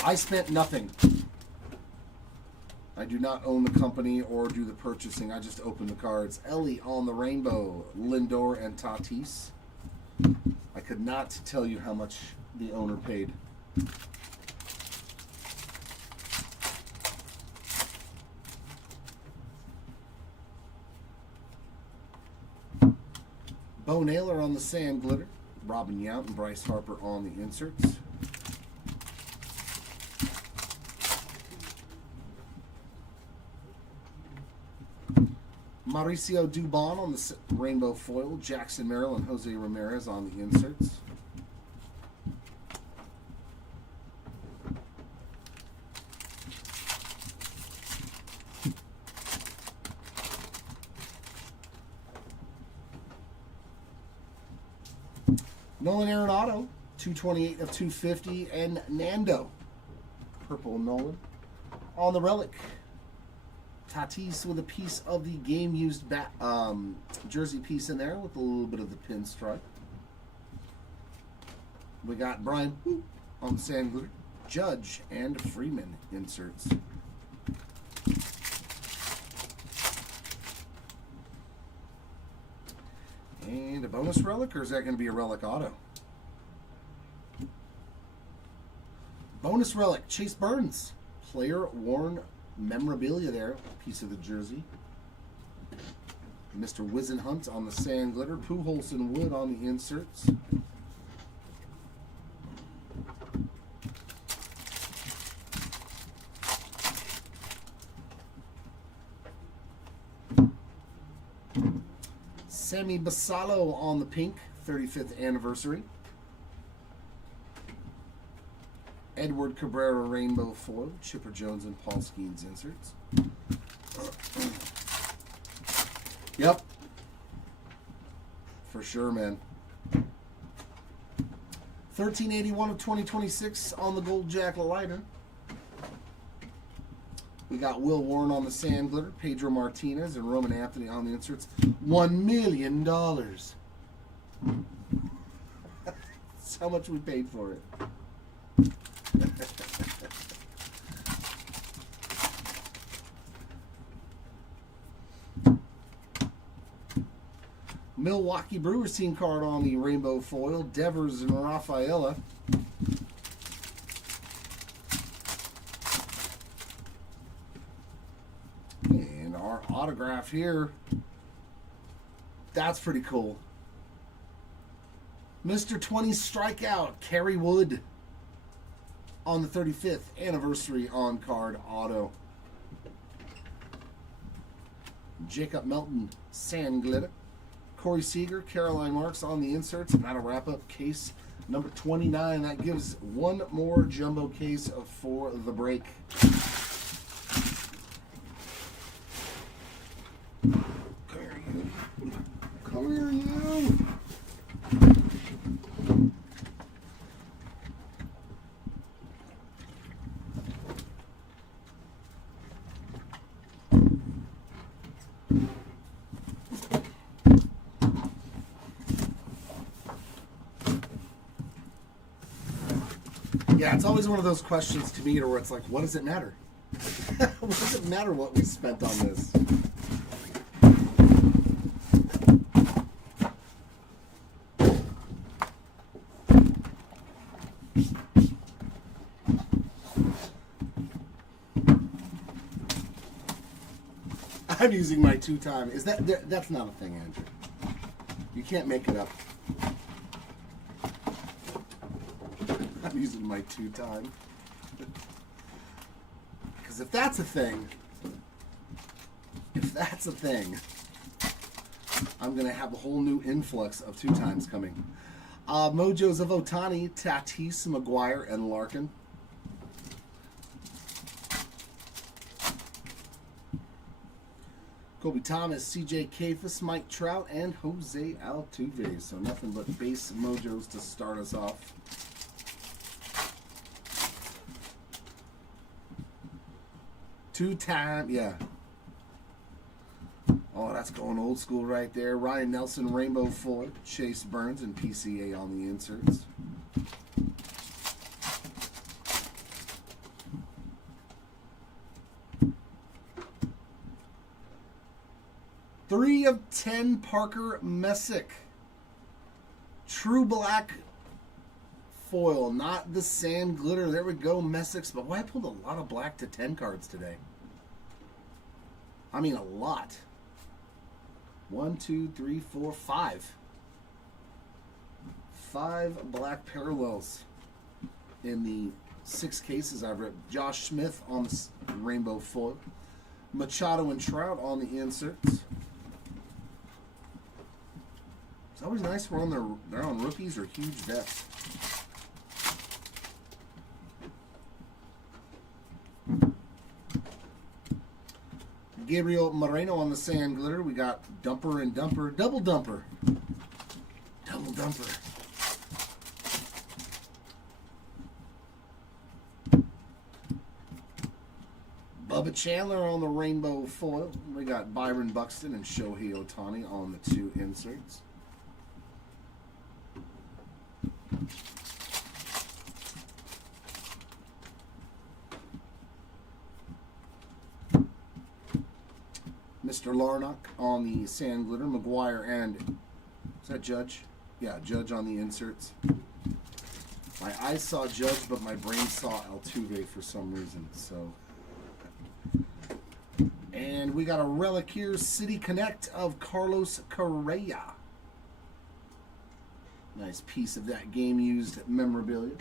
I spent nothing. I do not own the company or do the purchasing. I just open the cards. Ellie on the Rainbow, Lindor, and Tatis. I could not tell you how much the owner paid. Bo Naylor on the Sand Glitter. Robin Yount and Bryce Harper on the inserts. Mauricio Dubon on the Rainbow Foil. Jackson Merrill and Jose Ramirez on the inserts. Nolan Arenado, 228 of 250, and Nando, purple Nolan, on the Relic. Tatis with a piece of the game-used jersey piece in there with a little bit of the pinstripe. We got Brian on the Sand Glitter, Judge, and Freeman inserts. And a bonus relic, or is that going to be a relic auto? Bonus relic, Chase Burns. Player worn memorabilia there, piece of the jersey. Mr. Wisenhunt on the Sand Glitter. Pujols and Wood on the inserts. Sammy Basallo on the pink, 35th anniversary. Edward Cabrera Rainbow Foil, Chipper Jones and Paul Skeens inserts. Yep. For sure, man. 1381 of 2026 on the Gold Jack Lighter. We got Will Warren on the Sand Glitter, Pedro Martinez, and Roman Anthony on the inserts. $1 million. That's how much we paid for it. Milwaukee Brewers team card on the Rainbow Foil, Devers and Rafaela. And our autograph here, that's pretty cool. Mr. 20 Strikeout, Kerry Wood on the 35th anniversary on card auto. Jacob Melton, Sand Glitter. Corey Seager, Caroline Marks on the inserts, and that'll wrap up case number 29. That gives one more jumbo case for the break. Come here, you. Come here, you. Yeah, it's always one of those questions to me where it's like, what does it matter? What does it matter what we spent on this? I'm using my 2-time. Is that's not a thing, Andrew? You can't make it up. I'm using my 2-time. Because if that's a thing, I'm going to have a whole new influx of 2-times coming. Mojos of Ohtani, Tatis, McGuire, and Larkin. Kobe Thomas, CJ Abrams, Mike Trout, and Jose Altuve. So nothing but base mojos to start us off. Two-time, yeah. Oh, that's going old school right there. Ryan Nelson, Rainbow Foil, Chase Burns, and PCA on the inserts. Three of 10, Parker Messick. True black foil, not the sand glitter. There we go, Messick's. But I pulled a lot of black to 10 cards today. I mean, a lot. 1, 2, 3, 4, 5. 5 black parallels in the 6 cases I've ripped. Josh Smith on the rainbow foil. Machado and Trout on the inserts. It's always nice when they're on rookies or huge vets. Gabriel Moreno on the sand glitter. We got Dumper and Dumper. Double Dumper. Double Dumper. Bubba Chandler on the rainbow foil. We got Byron Buxton and Shohei Ohtani on the 2 inserts. Mr. Larnock on the sand glitter. McGuire and, is that Judge? Yeah, Judge on the inserts. My eyes saw Judge, but my brain saw Altuve for some reason. So, and we got a relic here, City Connect of Carlos Correa. Nice piece of that game-used memorabilia.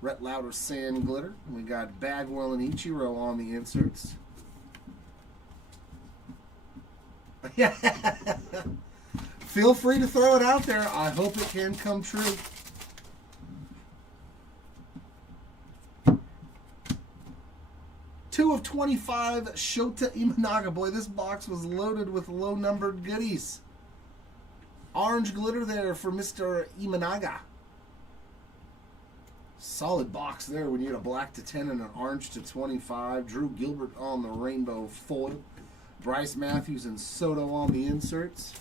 Rhett Lauder sand glitter. We got Bagwell and Ichiro on the inserts. Yeah. Feel free to throw it out there. I hope it can come true. Two of 25, Shota Imanaga. Boy, this box was loaded with low-numbered goodies. Orange glitter there for Mr. Imanaga. Solid box there. We need a black to 10 and an orange to 25. Drew Gilbert on the rainbow foil. Bryce Matthews and Soto on the inserts.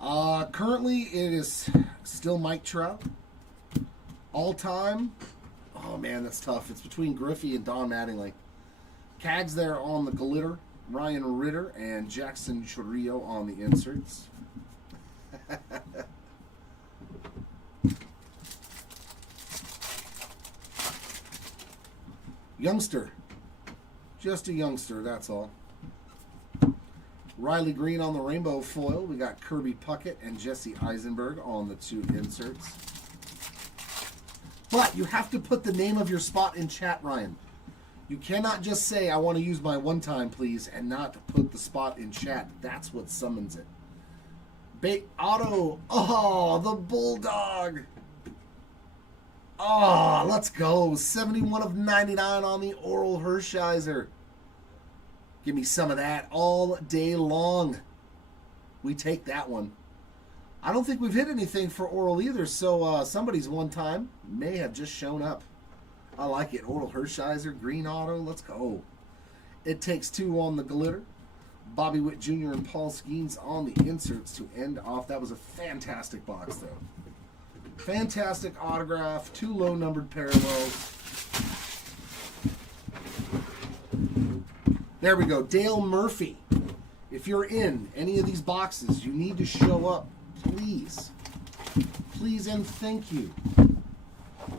Currently, it is still Mike Trout. All time. Oh, man, that's tough. It's between Griffey and Don Mattingly. Cags there on the glitter. Ryan Ritter and Jackson Chorrillo on the inserts. Youngster. Just a youngster, that's all. Riley Green on the rainbow foil. We got Kirby Puckett and Jesse Eisenberg on the 2 inserts. But you have to put the name of your spot in chat, Ryan. You cannot just say, I want to use my 1-time, please, and not put the spot in chat. That's what summons it. Auto. Oh, the Bulldog. Oh, let's go. 71 of 99 on the Oral Hershiser. Give me some of that all day long. We take that one. I don't think we've hit anything for Oral either, so somebody's 1-time may have just shown up. I like it. Oral Hershiser, green auto. Let's go. It Takes 2 on the glitter. Bobby Witt Jr. and Paul Skeens on the inserts to end off. That was a fantastic box, though. Fantastic autograph. 2 low-numbered parallels. There we go. Dale Murphy. If you're in any of these boxes, you need to show up. Please. Please and thank you.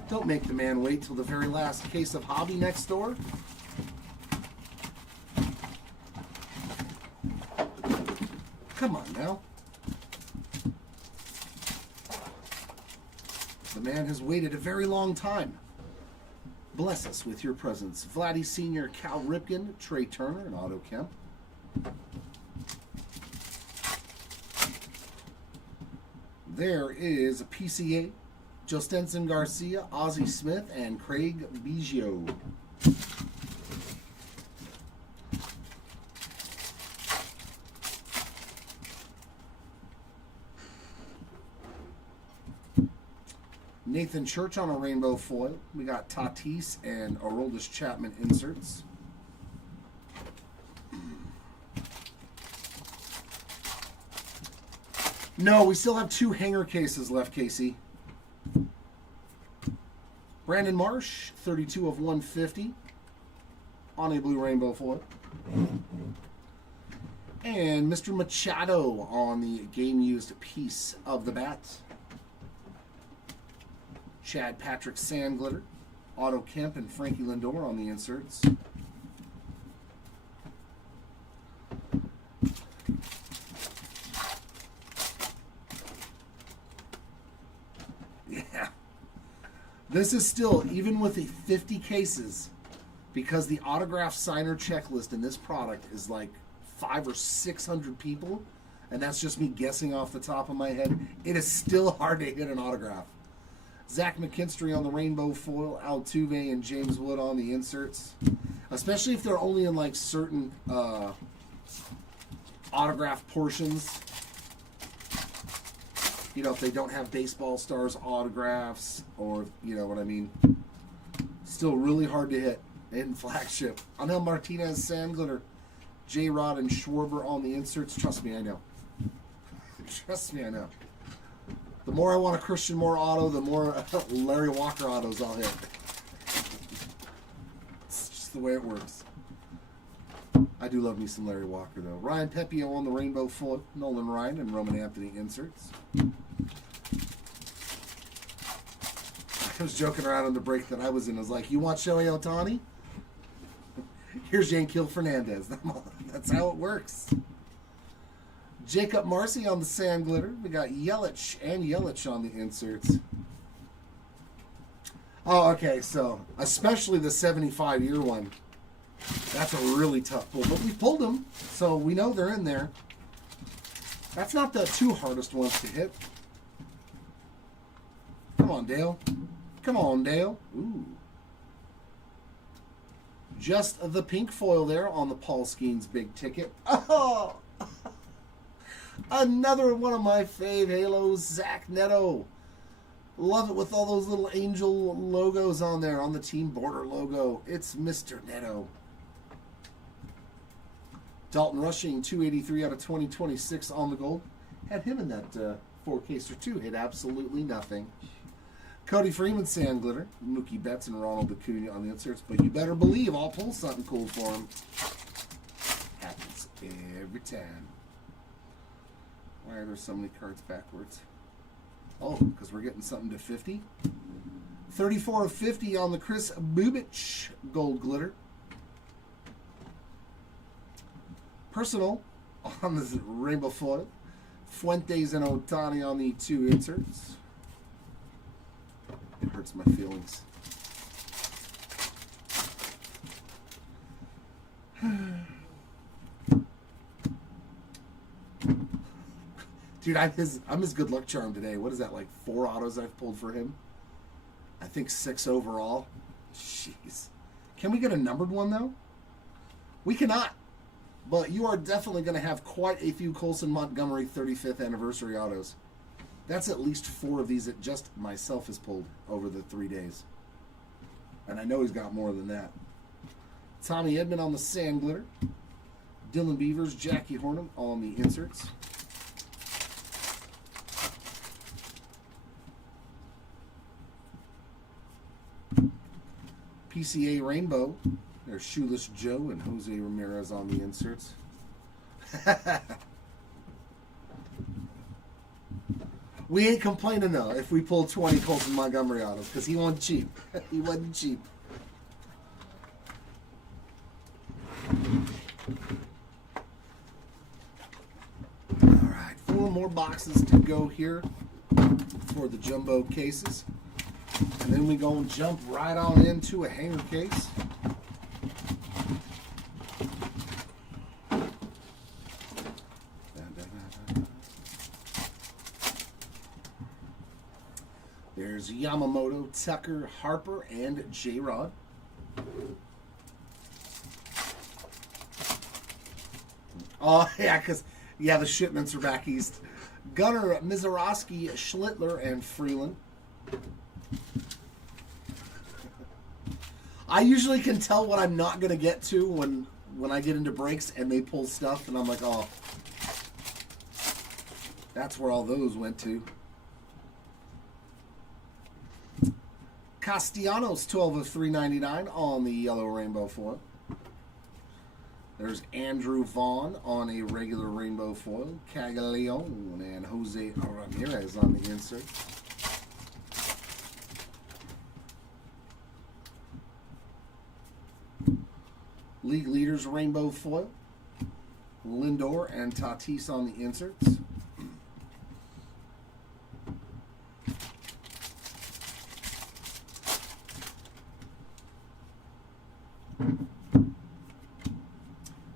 Don't make the man wait till the very last case of hobby next door. Come on now. The man has waited a very long time. Bless us with your presence. Vlatty Sr., Cal Ripken, Trey Turner, and Otto Kemp. There is a PCA, Jostenson Garcia, Ozzie Smith, and Craig Biggio. Nathan Church on a rainbow foil. We got Tatis and Aroldis Chapman inserts. No, we still have 2 hanger cases left, Casey. Brandon Marsh, 32 of 150 on a blue rainbow foil. And Mr. Machado on the game-used piece of the bat. Chad Patrick Sandglitter, Otto Kemp, and Frankie Lindor on the inserts. Yeah. This is still, even with the 50 cases, because the autograph signer checklist in this product is like 500 or 600 people, and that's just me guessing off the top of my head, it is still hard to hit an autograph. Zach McKinstry on the rainbow foil, Altuve and James Wood on the inserts. Especially if they're only in like certain autograph portions. You know, if they don't have baseball stars autographs, or you know what I mean. Still really hard to hit in flagship. Anel Martinez, Sandglitter, J-Rod, and Schwarber on the inserts. Trust me, I know. Trust me, I know. The more I want a Christian Moore auto, the more Larry Walker autos I'll hit. It's just the way it works. I do love me some Larry Walker, though. Ryan Pepio on the rainbow foil, Nolan Ryan, and Roman Anthony inserts. I was joking around on the break that I was in. I was like, you want Shohei Ohtani? Here's Yanquiel Fernandez. That's how it works. Jacob Marcy on the Sandglitter. We got Yelich and Yelich on the inserts. Oh, okay, so especially the 75-year one. That's a really tough pull, but we pulled them, so we know they're in there. That's not the 2 hardest ones to hit. Come on, Dale. Come on, Dale. Ooh. Just the pink foil there on the Paul Skeens big ticket. Oh! Another one of my fave halos, Zach Neto. Love it with all those little angel logos on there, on the team border logo. It's Mr. Neto. Dalton Rushing, 283 out of 2026 on the gold. Had him in that 4-caser too. Hit absolutely nothing. Cody Freeman, Sandglitter. Mookie Betts and Ronald Acuna on the inserts. But you better believe I'll pull something cool for him. Happens every time. Why are there so many cards backwards? Oh, because we're getting something to 50. 34 of 50 on the Chris Bubich gold glitter. Personal on the rainbow foil. Fuentes and Ohtani on the 2 inserts. It hurts my feelings. Dude, I'm his good luck charm today. What is that, like 4 autos I've pulled for him? I think 6 overall. Jeez. Can we get a numbered one, though? We cannot. But you are definitely going to have quite a few Colson Montgomery 35th anniversary autos. That's at least 4 of these that just myself has pulled over the 3 days. And I know he's got more than that. Tommy Edman on the Sandglitter. Dylan Beavers, Jackie Hornum on the inserts. PCA Rainbow. There's Shoeless Joe and Jose Ramirez on the inserts. We ain't complaining though if we pull 20 Colson Montgomery autos because he wasn't cheap. He wasn't cheap. more boxes to go here for the jumbo cases. And then we go and jump right on into a hanger case. There's Yamamoto, Tucker, Harper, and J-Rod. Oh, yeah, because, yeah, the shipments are back east. Gunnar, Mizorowski, Schlittler, and Freeland. I usually can tell what I'm not going to get to when I get into breaks and they pull stuff, and I'm like, oh, that's where all those went to. Castellanos, 12 of 399 on the yellow rainbow foil. There's Andrew Vaughn on a regular rainbow foil. Caglione and Jose Ramirez on the insert. League leaders rainbow foil. Lindor and Tatis on the inserts.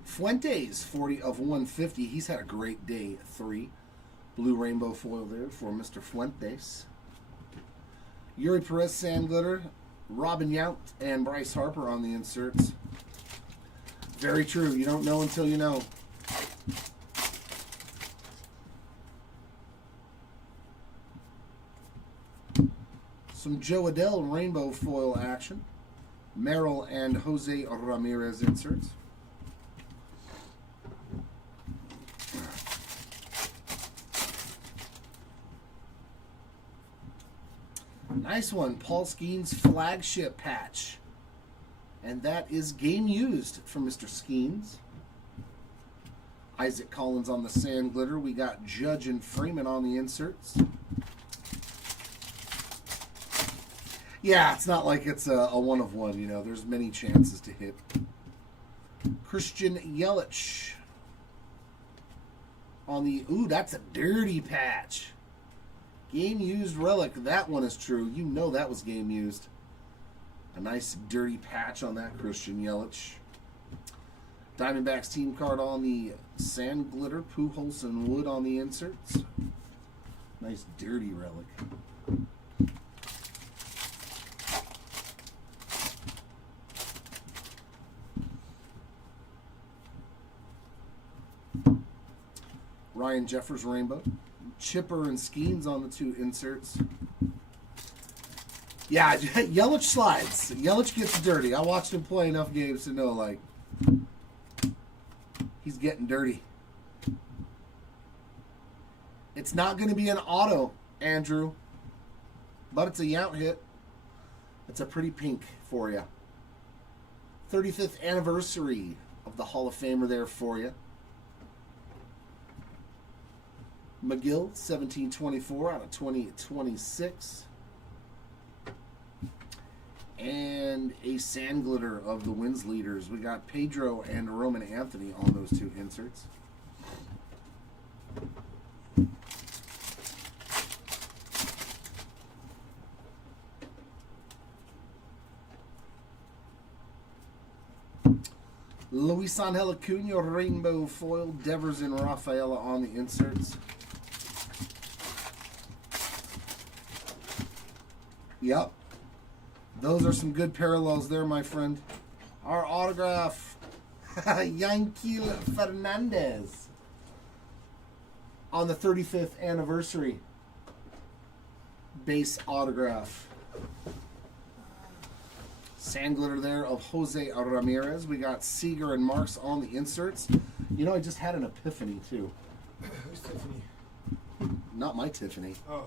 Fuentes, 40 of 150. He's had a great day. 3. Blue rainbow foil there for Mr. Fuentes. Yuri Perez, sand glitter. Robin Yount and Bryce Harper on the inserts. Very true. You don't know until you know. Some Joe Adell rainbow foil action. Merrill and Jose Ramirez inserts. Nice one. Paul Skeens flagship patch. And that is game used for Mr. Skeens. Isaac Collins on the sand glitter. We got Judge and Freeman on the inserts. Yeah, it's not like it's a one of one, you know. There's many chances to hit. Christian Yelich on the... Ooh, that's a dirty patch. Game used relic. That one is true. You know that was game used. A nice dirty patch on that Christian Yelich. Diamondbacks team card on the sand glitter. Pujols and Wood on the inserts. Nice dirty relic. Ryan Jeffers rainbow. Chipper and Skeens on the 2 inserts. Yeah, Yelich slides. Yelich gets dirty. I watched him play enough games to know, like, he's getting dirty. It's not going to be an auto, Andrew, but it's a Yount hit. It's a pretty pink for you. 35th anniversary of the Hall of Famer there for you. McGill, 1724 out of 2026. And a sand glitter of the wins leaders. We got Pedro and Roman Anthony on those 2 inserts. Luis Angel Acuna rainbow foil. Devers and Rafaela on the inserts. Yep. Those are some good parallels there, my friend. Our autograph, Yanquiel Fernandez on the 35th anniversary. Base autograph. Sand glitter there of Jose Ramirez. We got Seager and Marks on the inserts. You know, I just had an epiphany, too. Who's Tiffany? Not my Tiffany. Oh.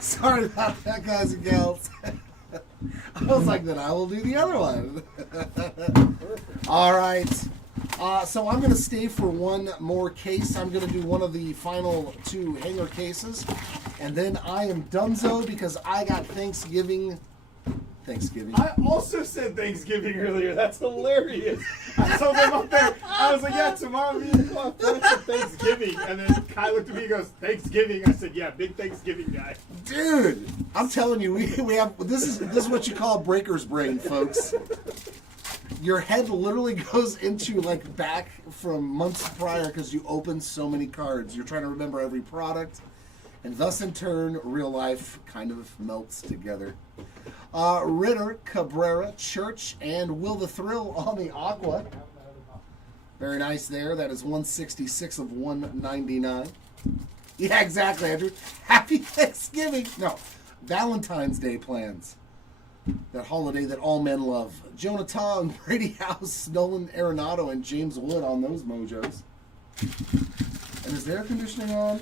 Sorry about that, guys and gals. I was like, then I will do the other one. All right. So I'm going to stay for one more case. I'm going to do one of the final 2 hanger cases. And then I am donezo because I got Thanksgiving. I also said Thanksgiving earlier. That's hilarious. I told them up there. I was like, yeah, tomorrow me and Clark plans for Thanksgiving. And then Kai looked at me and goes, Thanksgiving. I said, yeah, big Thanksgiving guy. Dude, I'm telling you, we have this is what you call breaker's brain, folks. Your head literally goes into like back from months prior because you open so many cards. You're trying to remember every product, and thus in turn, real life kind of melts together. Ritter, Cabrera, Church, and Will the Thrill on the Aqua. Very nice there. That is 166 of 199. Yeah, exactly, Andrew. Happy Thanksgiving. No, Valentine's Day plans. That holiday that all men love. Jonathan, Brady House, Nolan Arenado, and James Wood on those mojos. And is the air conditioning on?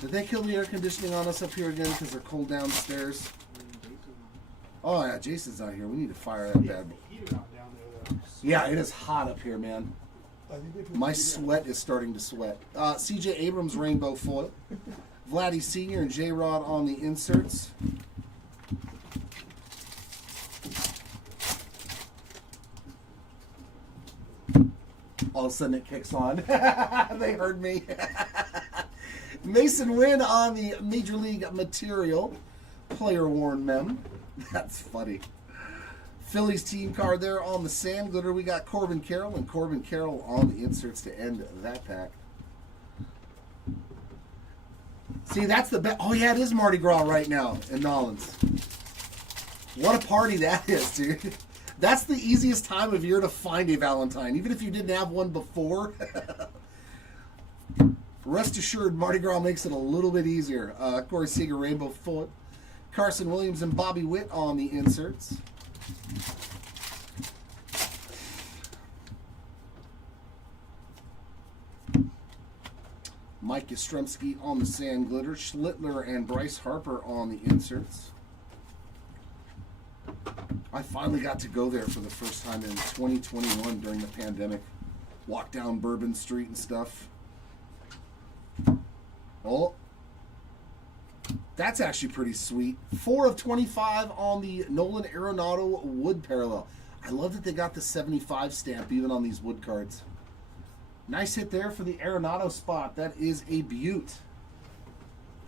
Did they kill the air conditioning on us up here again because they're cold downstairs? Oh, yeah, Jason's not here. We need to fire that bad boy. Yeah, it is hot up here, man. My sweat is starting to sweat. CJ Abrams rainbow foil. Vlatty Sr. and J-Rod on the inserts. All of a sudden it kicks on. They heard me. Mason Wynn on the Major League Material. Player worn mem. That's funny. Phillies team card there on the sand glitter. We got Corbin Carroll and Corbin Carroll on the inserts to end that pack. See, that's the best. Oh, yeah, it is Mardi Gras right now in Nolans. What a party that is, dude. That's the easiest time of year to find a Valentine, even if you didn't have one before. Rest assured, Mardi Gras makes it a little bit easier. Corey Seager, Rainbow Foot. Carson Williams and Bobby Witt on the inserts. Mike Yastrzemski on the sand glitter. Schlittler and Bryce Harper on the inserts. I finally got to go there for the first time in 2021 during the pandemic. Walk down Bourbon Street and stuff. Oh, that's actually pretty sweet. 4 of 25 on the Nolan Arenado wood parallel. I love that they got the 75 stamp even on these wood cards. Nice hit there for the Arenado spot. That is a beaut.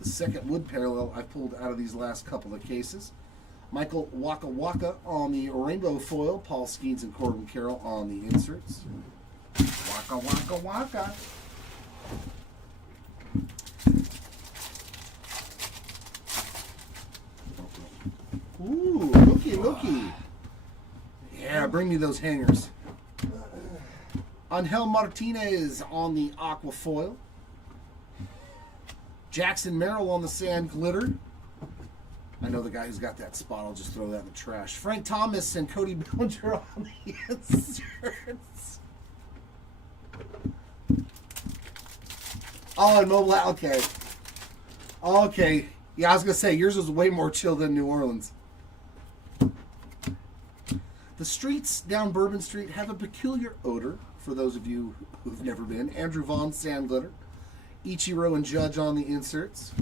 The second wood parallel I pulled out of these last couple of cases. Michael Waka Waka on the rainbow foil. Paul Skeens and Corbin Carroll on the inserts. Waka Waka Waka. Ooh, looky. Yeah, bring me those hangers. Angel Martinez on the aqua foil. Jackson Merrill on the sand glitter. I know the guy who's got that spot. I'll just throw that in the trash. Frank Thomas and Cody Bellinger on the inserts. Oh, and Mobile. Okay. Okay. Yeah, I was going to say, yours was way more chill than New Orleans. The streets down Bourbon Street have a peculiar odor, for those of you who've never been. Andrew Vaughn, sand glitter. Ichiro and Judge on the inserts.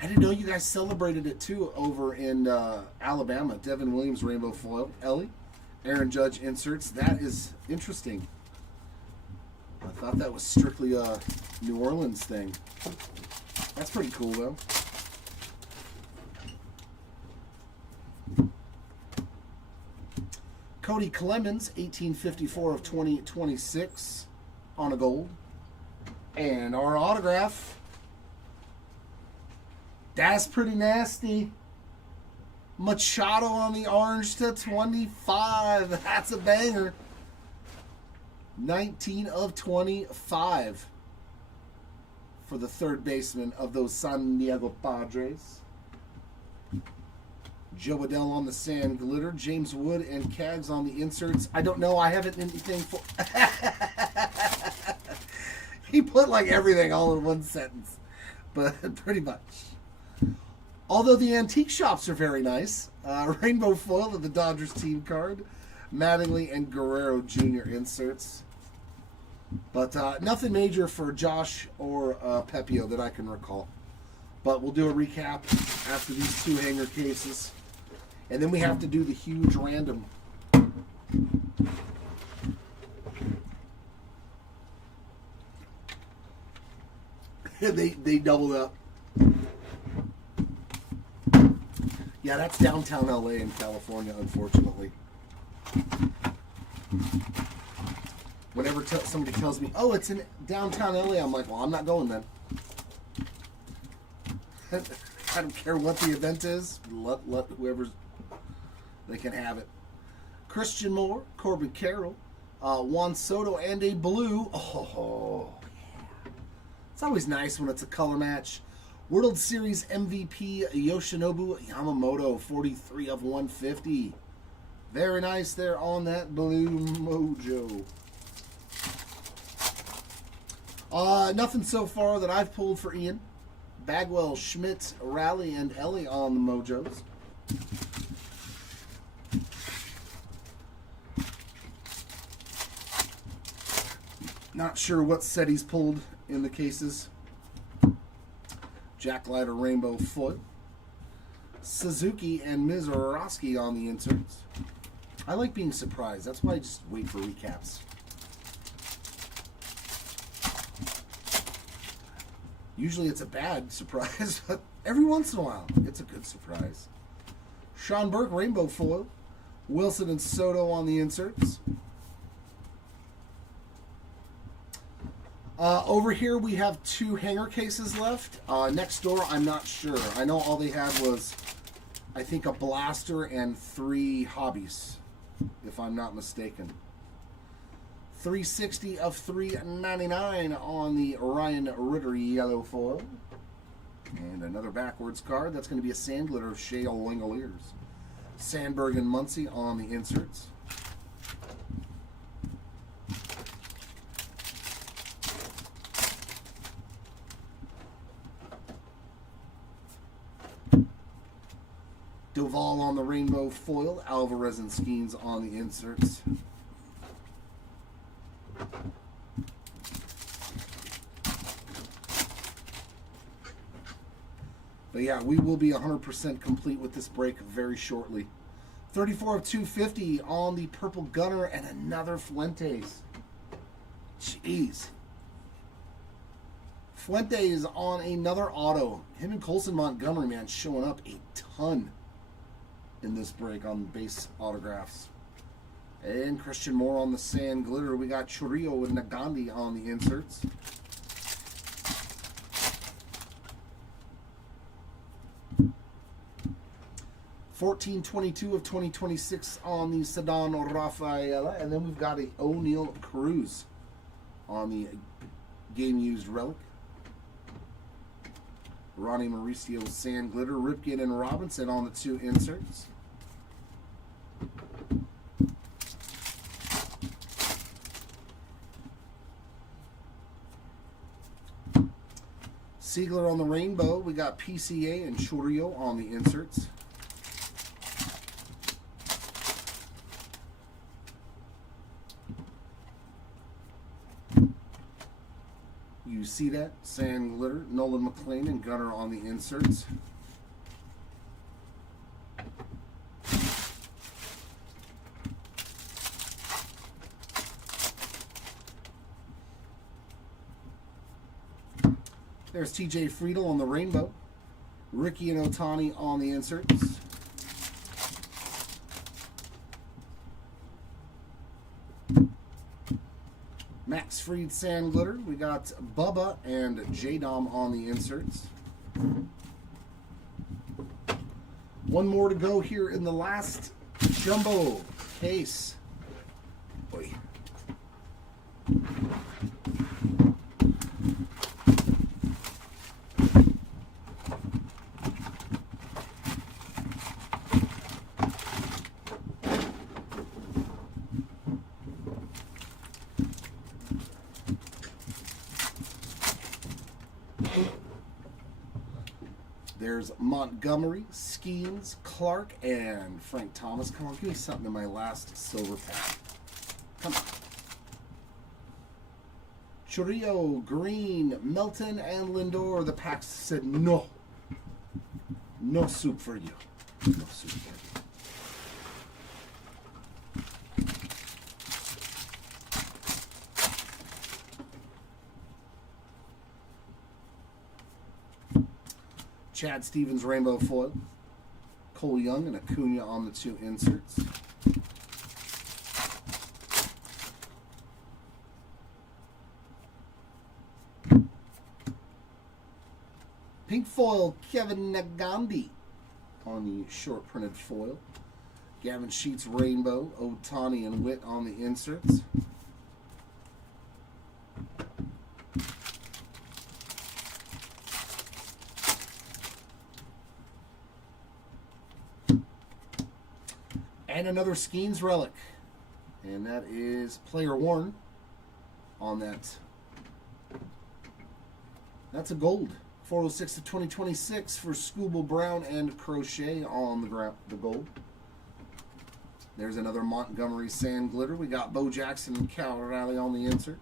I didn't know you guys celebrated it too over in Alabama. Devin Williams, rainbow foil. Ellie, Aaron Judge inserts. That is interesting. I thought that was strictly a New Orleans thing. That's pretty cool though. Cody Clemens, 1854 of 2026 on a gold. And our autograph. That's pretty nasty. Machado on the orange to 25. That's a banger. 19 of 25 for the third baseman of those San Diego Padres. Joe Adell on the sand glitter. James Wood and Cags on the inserts. I don't know. I haven't anything for... He put like everything all in one sentence. But pretty much. Although the antique shops are very nice. Rainbow foil of the Dodgers team card. Mattingly and Guerrero Jr. inserts. But nothing major for Josh or Pepio that I can recall. But we'll do a recap after these two hanger cases. And then we have to do the huge random. They doubled up. Yeah, that's downtown LA in California, unfortunately. Whenever somebody tells me, oh, it's in downtown LA, I'm like, well, I'm not going then. I don't care what the event is. Let whoever's... They can have it. Christian Moore, Corbin Carroll, Juan Soto, and a blue. Oh, yeah. It's always nice when it's a color match. World Series MVP Yoshinobu Yamamoto, 43 of 150. Very nice there on that blue mojo. Nothing so far that I've pulled for Ian. Bagwell, Schmidt, Raleigh, and Ellie on the mojos. Not sure what set he's pulled in the cases. Jack Leiter Rainbow foot. Suzuki and Mizorowski on the inserts. I like being surprised. That's why I just wait for recaps. Usually it's a bad surprise, but every once in a while it's a good surprise. Sean Burke Rainbow foil. Wilson and Soto on the inserts. Over here we have two hanger cases left. Next door, I'm not sure. I know all they had was, I think, a blaster and 3 hobbies, if I'm not mistaken. 360 of 399 on the Ryan Ritter yellow foil. And another backwards card. That's going to be a sand glitter of Shea Langoliers. Sandberg and Muncy on the inserts. Doval on the rainbow foil. Alvarez and Skeens on the inserts. But yeah, we will be 100% complete with this break very shortly. 34 of 250 on the purple gunner and another Fuentes. Jeez. Fuentes on another auto. Him and Colson Montgomery, man, showing up a ton in this break on base autographs. And Christian Moore on the sand glitter. We got Churio and Nagandi on the inserts. $14.22 of 2026 on the Sedan Rafaela. And then we've got a O'Neal Cruz on the game used relic. Ronnie Mauricio sand glitter. Ripken and Robinson on the 2 inserts. Siegler on the rainbow. We got PCA and Churio on the inserts. You see that? Sand glitter. Nolan McLean and Gunner on the inserts. There's TJ Friedel on the rainbow. Ricky and Otani on the inserts. Max Fried sand glitter. We got Bubba and J-Dom on the inserts. One more to go here in the last jumbo case. Boy. There's Montgomery, Skeens, Clark, and Frank Thomas. Come on, give me something in my last silver pack. Come on. Chorio, Green, Melton, and Lindor. The packs said no. No soup for you. No soup for you. Chad Stevens rainbow foil, Cole Young and Acuna on the 2 inserts. Pink foil, Kevin Nagandi on the short printed foil. Gavin Sheets rainbow, Otani and Witt on the inserts. And another Skeens relic. And that is player worn on that. That's a gold. 406 of 2026 for Scooble Brown and Crochet on the gold. There's another Montgomery Sand Glitter. We got Bo Jackson and Cal Raleigh on the inserts.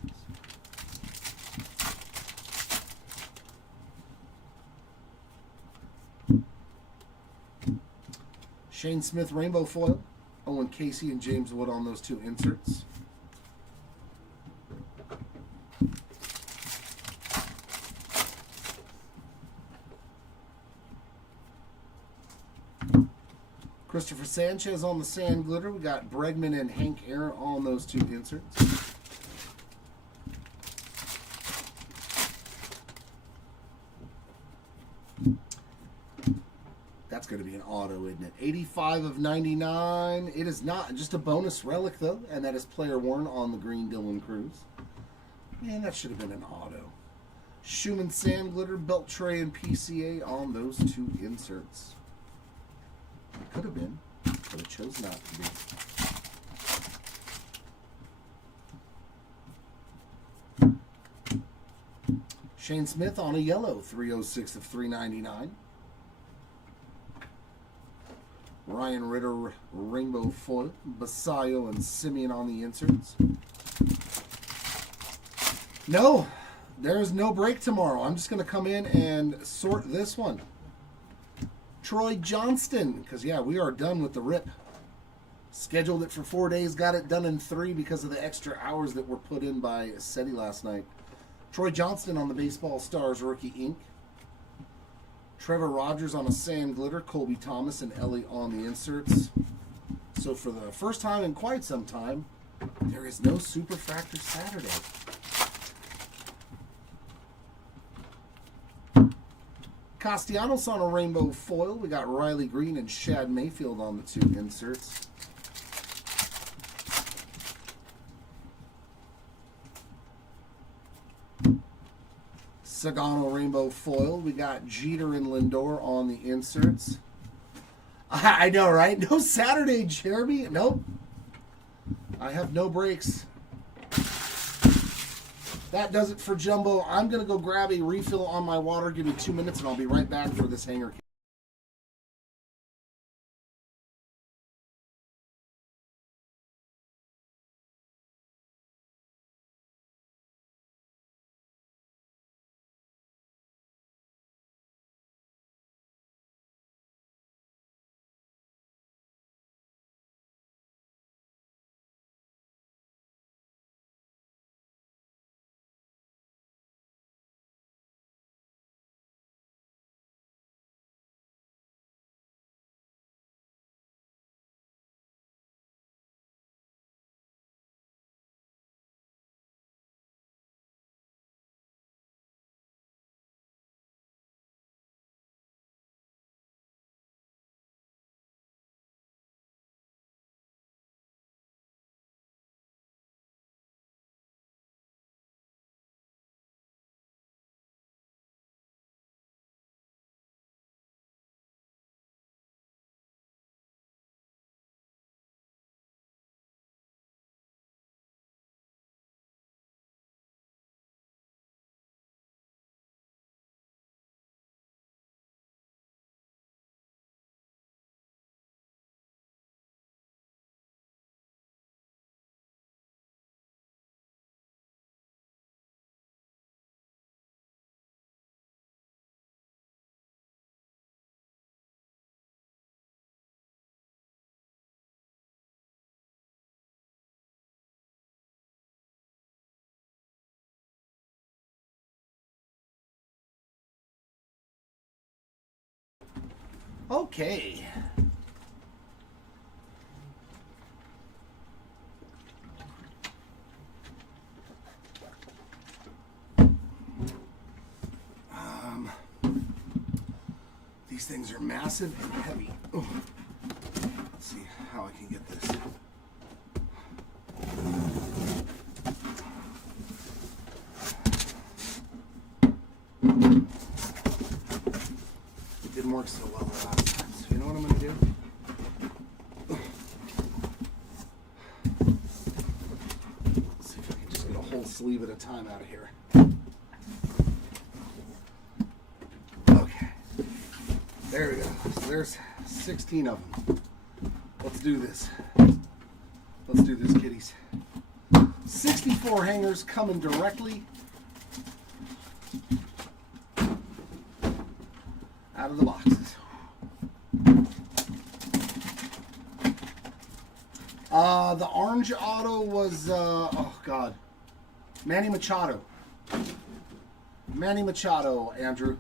Shane Smith rainbow foil. Owen Casey and James Wood on those 2 inserts. Christopher Sanchez on the Sand Glitter. We got Bregman and Hank Aaron on those 2 inserts. That's going to be an auto, isn't it? 85 of 99. It is not. Just a bonus relic, though. And that is player worn on the green Dylan Cruz. Man, that should have been an auto. Schumann Sand Glitter, Beltray, and PCA on those 2 inserts. It could have been, but it chose not to be. Shane Smith on a yellow, 306 of 399. Ryan Ritter, rainbow foil, Basayo and Simeon on the inserts. No, there's no break tomorrow. I'm just going to come in and sort this one. Troy Johnston, because, yeah, we are done with the rip. Scheduled it for 4 days, got it done in 3 because of the extra hours that were put in by SETI last night. Troy Johnston on the Baseball Stars Rookie Ink. Trevor Rogers on a Sand Glitter, Colby Thomas and Ellie on the inserts. So for the first time in quite some time, there is no Super Fractor Saturday. Castellanos on a rainbow foil. We got Riley Green and Shad Mayfield on the 2 inserts. Sagano rainbow foil. We got Jeter and Lindor on the inserts. I know, right? No Saturday, Jeremy. Nope. I have no breaks. That does it for Jumbo. I'm going to go grab a refill on my water. Give me 2 minutes and I'll be right back for this hanger. Okay. These things are massive and heavy. Oh. Let's see how I can get this. It didn't work so well the last time, so you know what I'm going to do? Let's see if I can just get a whole sleeve at a time out of here. Okay. There we go. So there's 16 of them. Let's do this. Let's do this, kiddies. 64 hangers coming directly out of the boxes. The orange auto was, oh God, Manny Machado. Manny Machado, Andrew.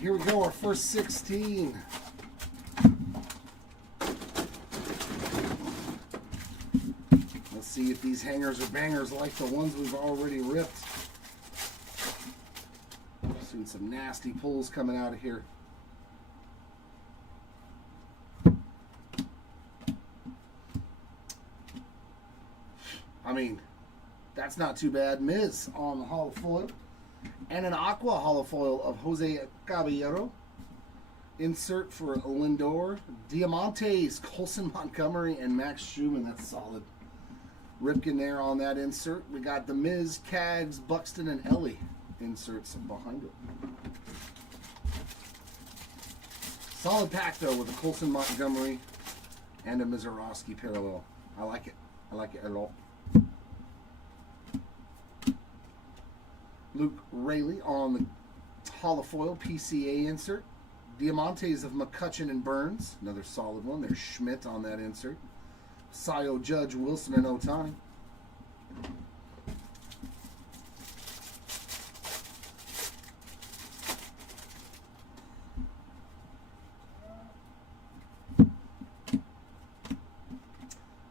Here we go, our first 16. Let's see if these hangers are bangers like the ones we've already ripped. Seeing some nasty pulls coming out of here. I mean, that's not too bad. Miz on the holo foil. And an aqua holofoil of Jose Caballero. Insert for Lindor. Diamantes, Colson Montgomery, and Max Schumann. That's solid. Ripken there on that insert. We got the Miz, Cags, Buxton, and Ellie inserts behind it. Solid pack, though, with a Colson Montgomery and a Mizorowski parallel. I like it. I like it a lot. Luke Rayleigh on the holofoil PCA insert. Diamantes of McCutcheon and Burns. Another solid one. There's Schmidt on that insert. Sayo, Judge, Wilson, and Ohtani.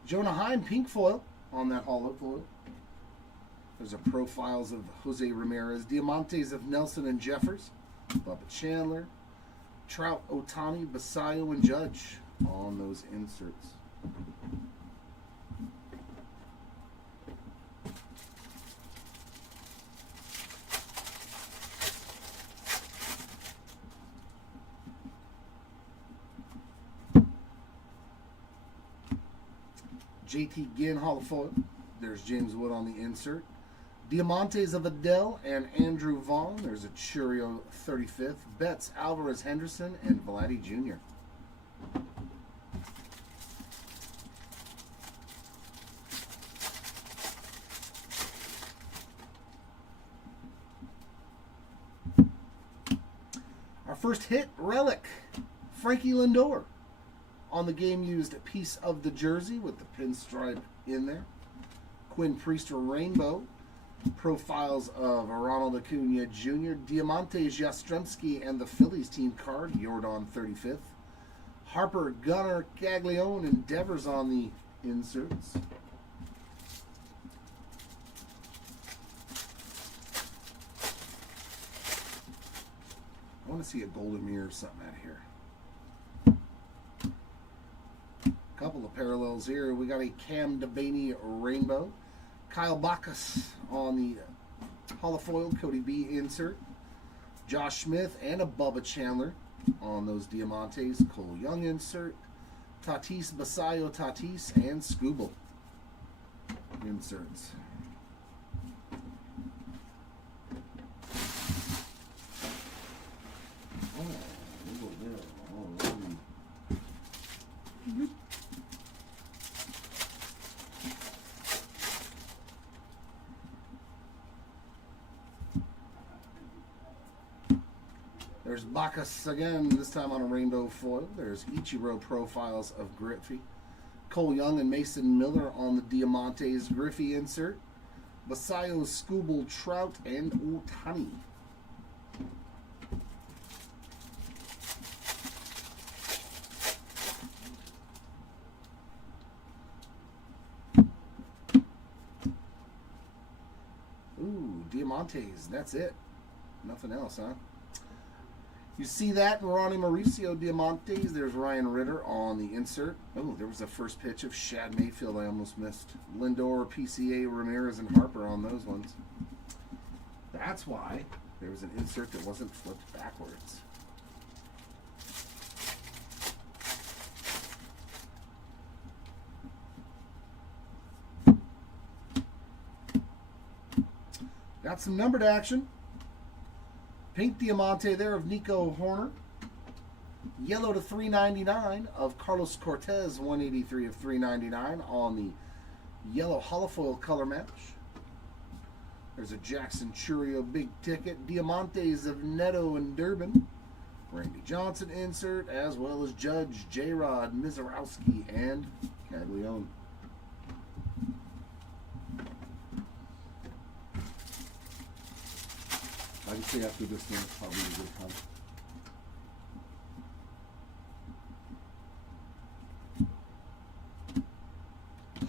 Jonah Heim pink foil on that holo foil. There's a profiles of Jose Ramirez. Diamantes of Nelson and Jeffers. Bubba Chandler. Trout, Ohtani, Basayo, and Judge on those inserts. JT Ginn holofoil. There's James Wood on the insert. Diamantes of Adele and Andrew Vaughn. There's a Churio 35th. Betts, Alvarez Henderson, and Vlatty Jr. Our first hit, Relic. Frankie Lindor on the game-used piece of the jersey with the pinstripe in there. Quinn Priester Rainbow. Profiles of Ronald Acuna Jr., Diamantes Yastrzemski and the Phillies team card, Jordan 35th. Harper, Gunnar, Gaglione, and Devers on the inserts. I want to see a golden mirror or something out here. Couple of parallels here. We got a Cam Devaney Rainbow. Kyle Bacchus on the holofoil Cody B insert. Josh Smith and a Bubba Chandler on those Diamantes. Cole Young insert. Tatis Basayo Tatis and Scooble inserts. There's Bacchus again, this time on a rainbow foil. There's Ichiro profiles of Griffey. Cole Young and Mason Miller on the Diamantes Griffey insert. Basayo, Scooble, Trout, and Ohtani. Ooh, Diamantes, that's it. Nothing else, huh? You see that in Ronnie Mauricio Diamantes. There's Ryan Ritter on the insert. Oh, there was a first pitch of Shad Mayfield I almost missed. Lindor, PCA, Ramirez, and Harper on those ones. That's why there was an insert that wasn't flipped backwards. Got some numbered action. Pink Diamante there of Nico Horner. Yellow to 399 of Carlos Cortez, 183 of 399 on the yellow holofoil color match. There's a Jackson Churio big ticket. Diamantes of Neto and Durbin. Randy Johnson insert, as well as Judge, J-Rod, Mizorowski, and Caglione. I can say after this one, it's probably a good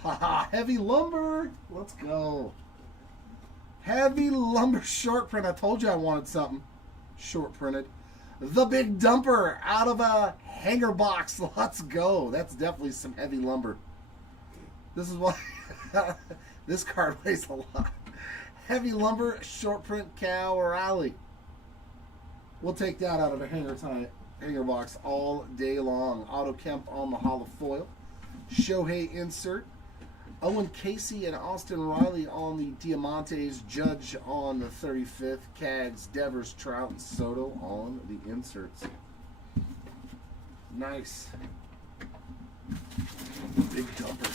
time. Haha, Heavy Lumber. Let's go. Heavy Lumber short print. I told you I wanted something short printed. The Big Dumper out of a hanger box. Let's go. That's definitely some Heavy Lumber. This is why this card weighs a lot. Heavy Lumber, short print, Cal or Alley. We'll take that out of a hanger box all day long. Otto Kemp on the holofoil. Shohei insert. Owen Casey and Austin Riley on the Diamantes. Judge on the 35th. Cags, Devers, Trout, and Soto on the inserts. Nice. Big Dumper.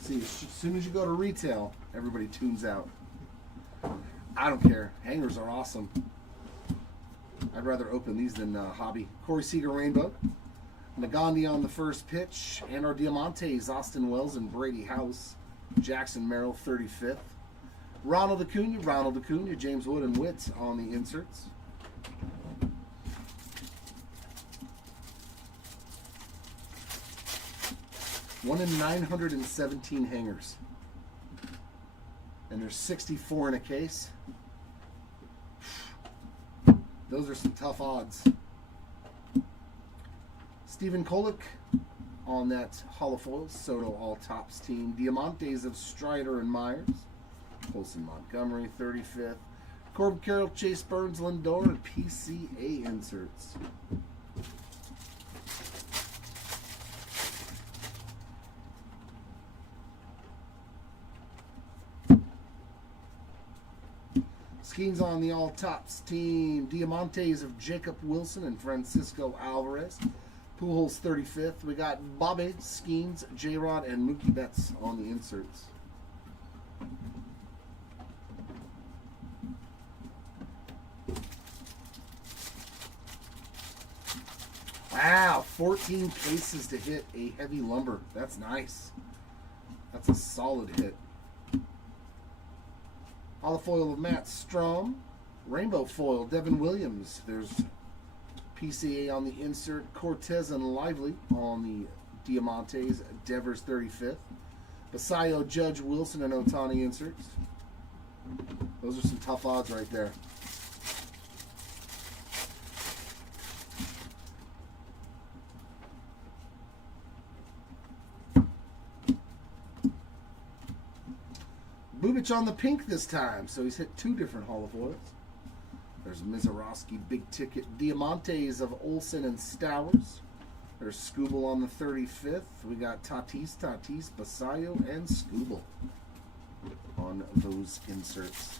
See, as soon as you go to retail, everybody tunes out. I don't care. Hangers are awesome. I'd rather open these than hobby. Corey Seager Rainbow. Nagandi on the first pitch. And our Diamantes, Austin Wells and Brady House. Jackson Merrill, 35th. Ronald Acuna, James Wood and Witts on the inserts. One in 917 hangers. And there's 64 in a case. Those are some tough odds. Stephen Kolek on that holofoil. Soto all tops team. Diamantes of Strider and Myers. Colson Montgomery, 35th. Corbin Carroll, Chase Burns, Lindor, and PCA inserts. Kings on the all tops team. Diamantes of Jacob Wilson and Francisco Alvarez. Pujols 35th. We got Bobby, Skeens, J-Rod, and Mookie Betts on the inserts. Wow, 14 cases to hit a heavy lumber. That's nice. That's a solid hit. Holofoil of Matt Strom. Rainbow foil, Devin Williams. There's PCA on the insert. Cortez and Lively on the Diamantes. Devers 35th. Basayo, Judge, Wilson, and Otani inserts. Those are some tough odds right there. Bubich on the pink this time, so he's hit 2 different holofoils. There's Mizorowski, big ticket. Diamantes of Olsen and Stowers. There's Scooble on the 35th. We got Tatis, Basayo, and Scooble on those inserts.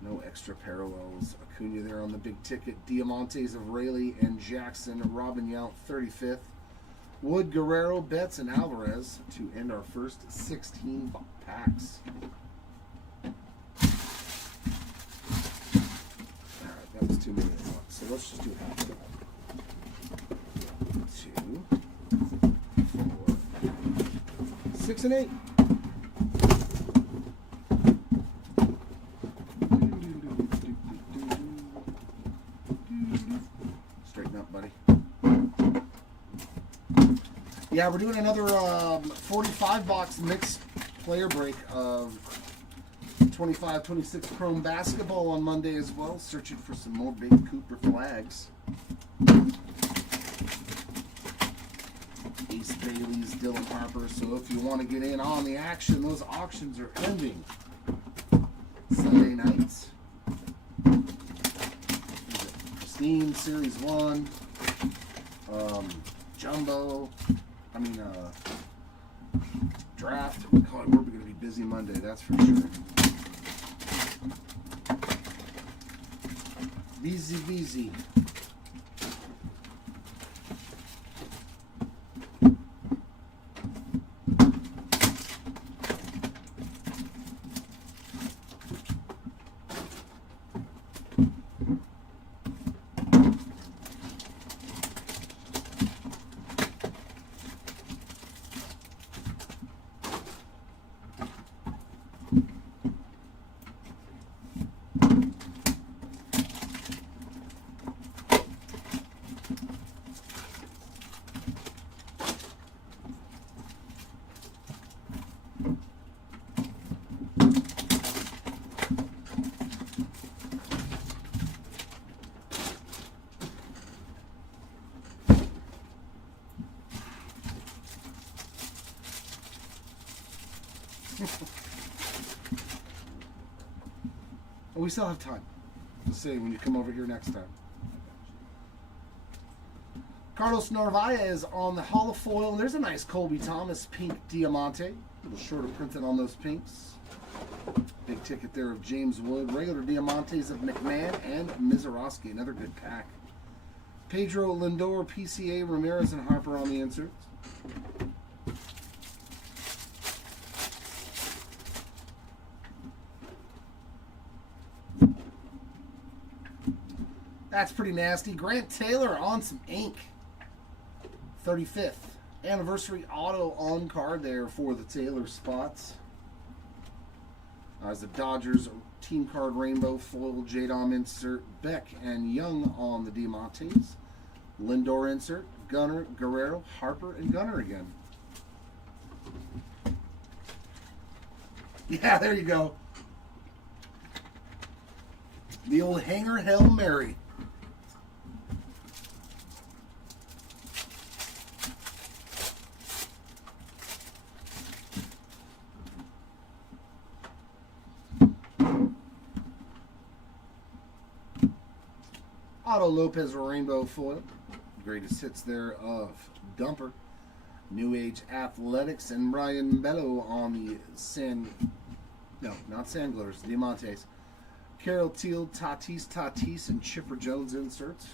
No extra parallels. Acuna there on the big ticket. Diamantes of Rayleigh and Jackson. Robin Yount, 35th. Wood, Guerrero, Betts, and Alvarez to end our first 16 packs. Alright, that was too many at once. So let's just do half of that. 2, 4, 6, and 8. Straighten up, buddy. Yeah, we're doing another 45-box mixed player break of 25-26 Chrome basketball on Monday as well. Searching for some more big Cooper flags. Ace Bailey's, Dylan Harper. So if you want to get in on the action, those auctions are ending Sunday nights. Pristine Series 1. Jumbo. Draft. We're going to be busy Monday, that's for sure. Busy. We still have time to say when you come over here next time. Carlos Narvaez on the holofoil. There's a nice Colby Thomas pink Diamante. A little shorter printed on those pinks. Big ticket there of James Wood. Regular Diamantes of McMahon and Mizorowski. Another good pack. Pedro Lindor, PCA, Ramirez, and Harper on the inserts. That's pretty nasty. Grant Taylor on some ink. 35th anniversary auto on card there for the Taylor spots. As the Dodgers team card rainbow foil J-Dom insert. Beck and Young on the Diamantes. Lindor insert. Gunnar, Guerrero, Harper, and Gunnar again. Yeah, there you go. The old hanger Hail Mary. Otto Lopez rainbow foil. Greatest hits there of Dumper. New Age Athletics, and Brian Bello on the not Sandglers, Diamantes. Carol Teal, Tatis, and Chipper Jones inserts.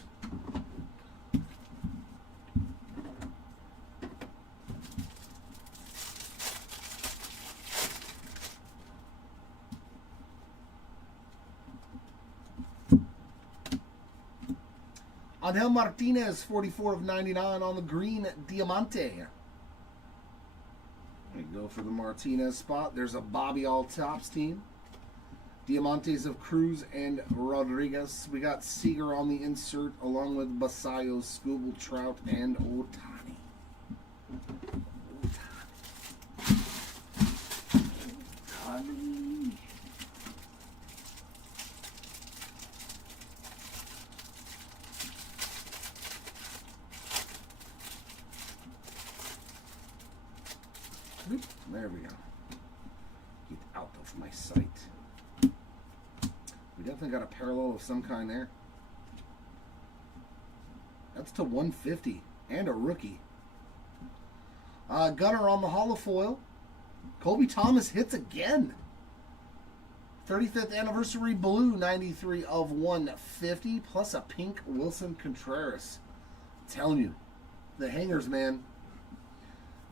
Angel Martinez, 44 of 99 on the green Diamante. There you go for the Martinez spot. There's a Bobby All-Tops team. Diamantes of Cruz and Rodriguez. We got Seager on the insert along with Basayo, Scooble, Trout, and Otani. Otani. Oop, there we go. Get out of my sight. We definitely got a parallel of some kind there. That's to 150 and a rookie. Gunner on the holofoil. Colby Thomas hits again. 35th anniversary blue, 93 of 150, plus a pink Wilson Contreras. I'm telling you, the hangers, man.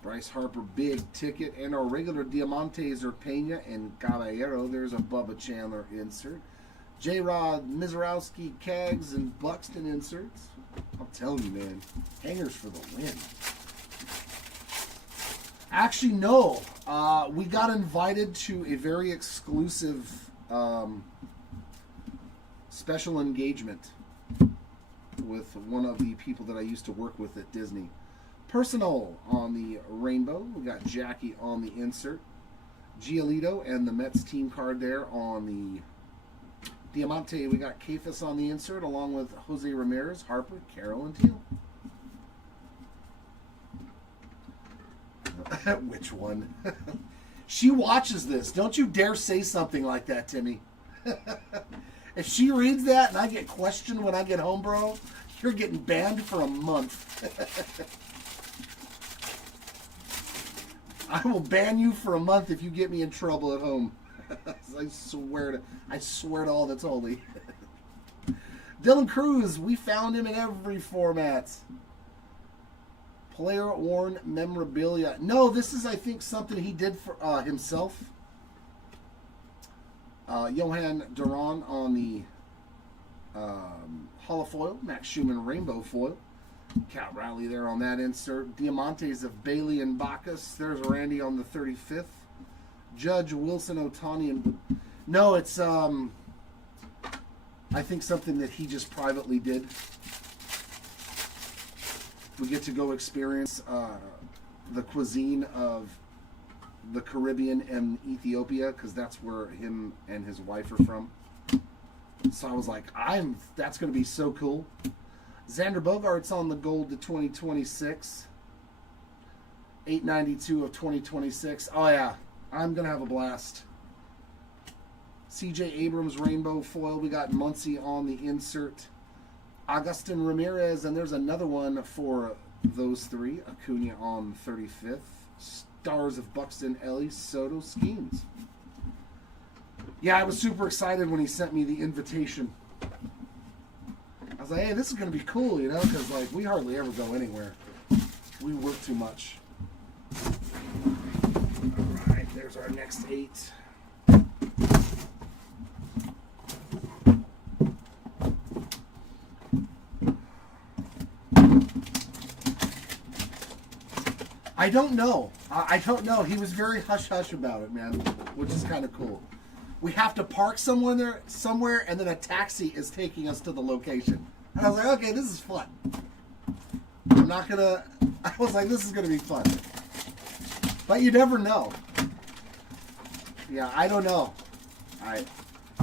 Bryce Harper, big ticket, and our regular Diamantes are Pena and Caballero. There's a Bubba Chandler insert. J-Rod, Mizorowski, Cags, and Buxton inserts. I'm telling you, man, hangers for the win. Actually, no. We got invited to a very exclusive special engagement with one of the people that I used to work with at Disney. Personal on the rainbow. We got Jackie on the insert. Giolito and the Mets team card there on the Diamante. We got Kefis on the insert along with Jose Ramirez, Harper, Carroll, and Teal. Which one? She watches this. Don't you dare say something like that, Timmy. If she reads that and I get questioned when I get home, bro, you're getting banned for a month. I will ban you for a month if you get me in trouble at home. I swear to all that's holy. Dylan Cruz, we found him in every format. Player worn memorabilia. No, this is, I think, something he did for himself. Johan Duran on the holofoil. Max Schumann rainbow foil. Cat Riley there on that insert. Diamantes of Bailey and Bacchus. There's Randy on the 35th. Judge, Wilson, Otani, and... No, it's, I think something that he just privately did. We get to go experience the cuisine of the Caribbean and Ethiopia, because that's where him and his wife are from. So I was like, that's going to be so cool. Xander Bogaerts on the gold to 2026. 892 of 2026. Oh, yeah. I'm going to have a blast. CJ Abrams rainbow foil. We got Muncy on the insert. Agustin Ramirez. And there's another one for those three. Acuna on 35th. Stars of Buxton, Ellie, Soto, Skeens. Yeah, I was super excited when he sent me the invitation. I was like, hey, this is going to be cool, you know, because, like, we hardly ever go anywhere. We work too much. All right, there's our next 8. I don't know. I don't know. He was very hush-hush about it, man, which is kind of cool. We have to park somewhere, and then a taxi is taking us to the location. And I was like, okay, this is fun. I'm not going to... I was like, this is going to be fun. But you never know. Yeah, I don't know.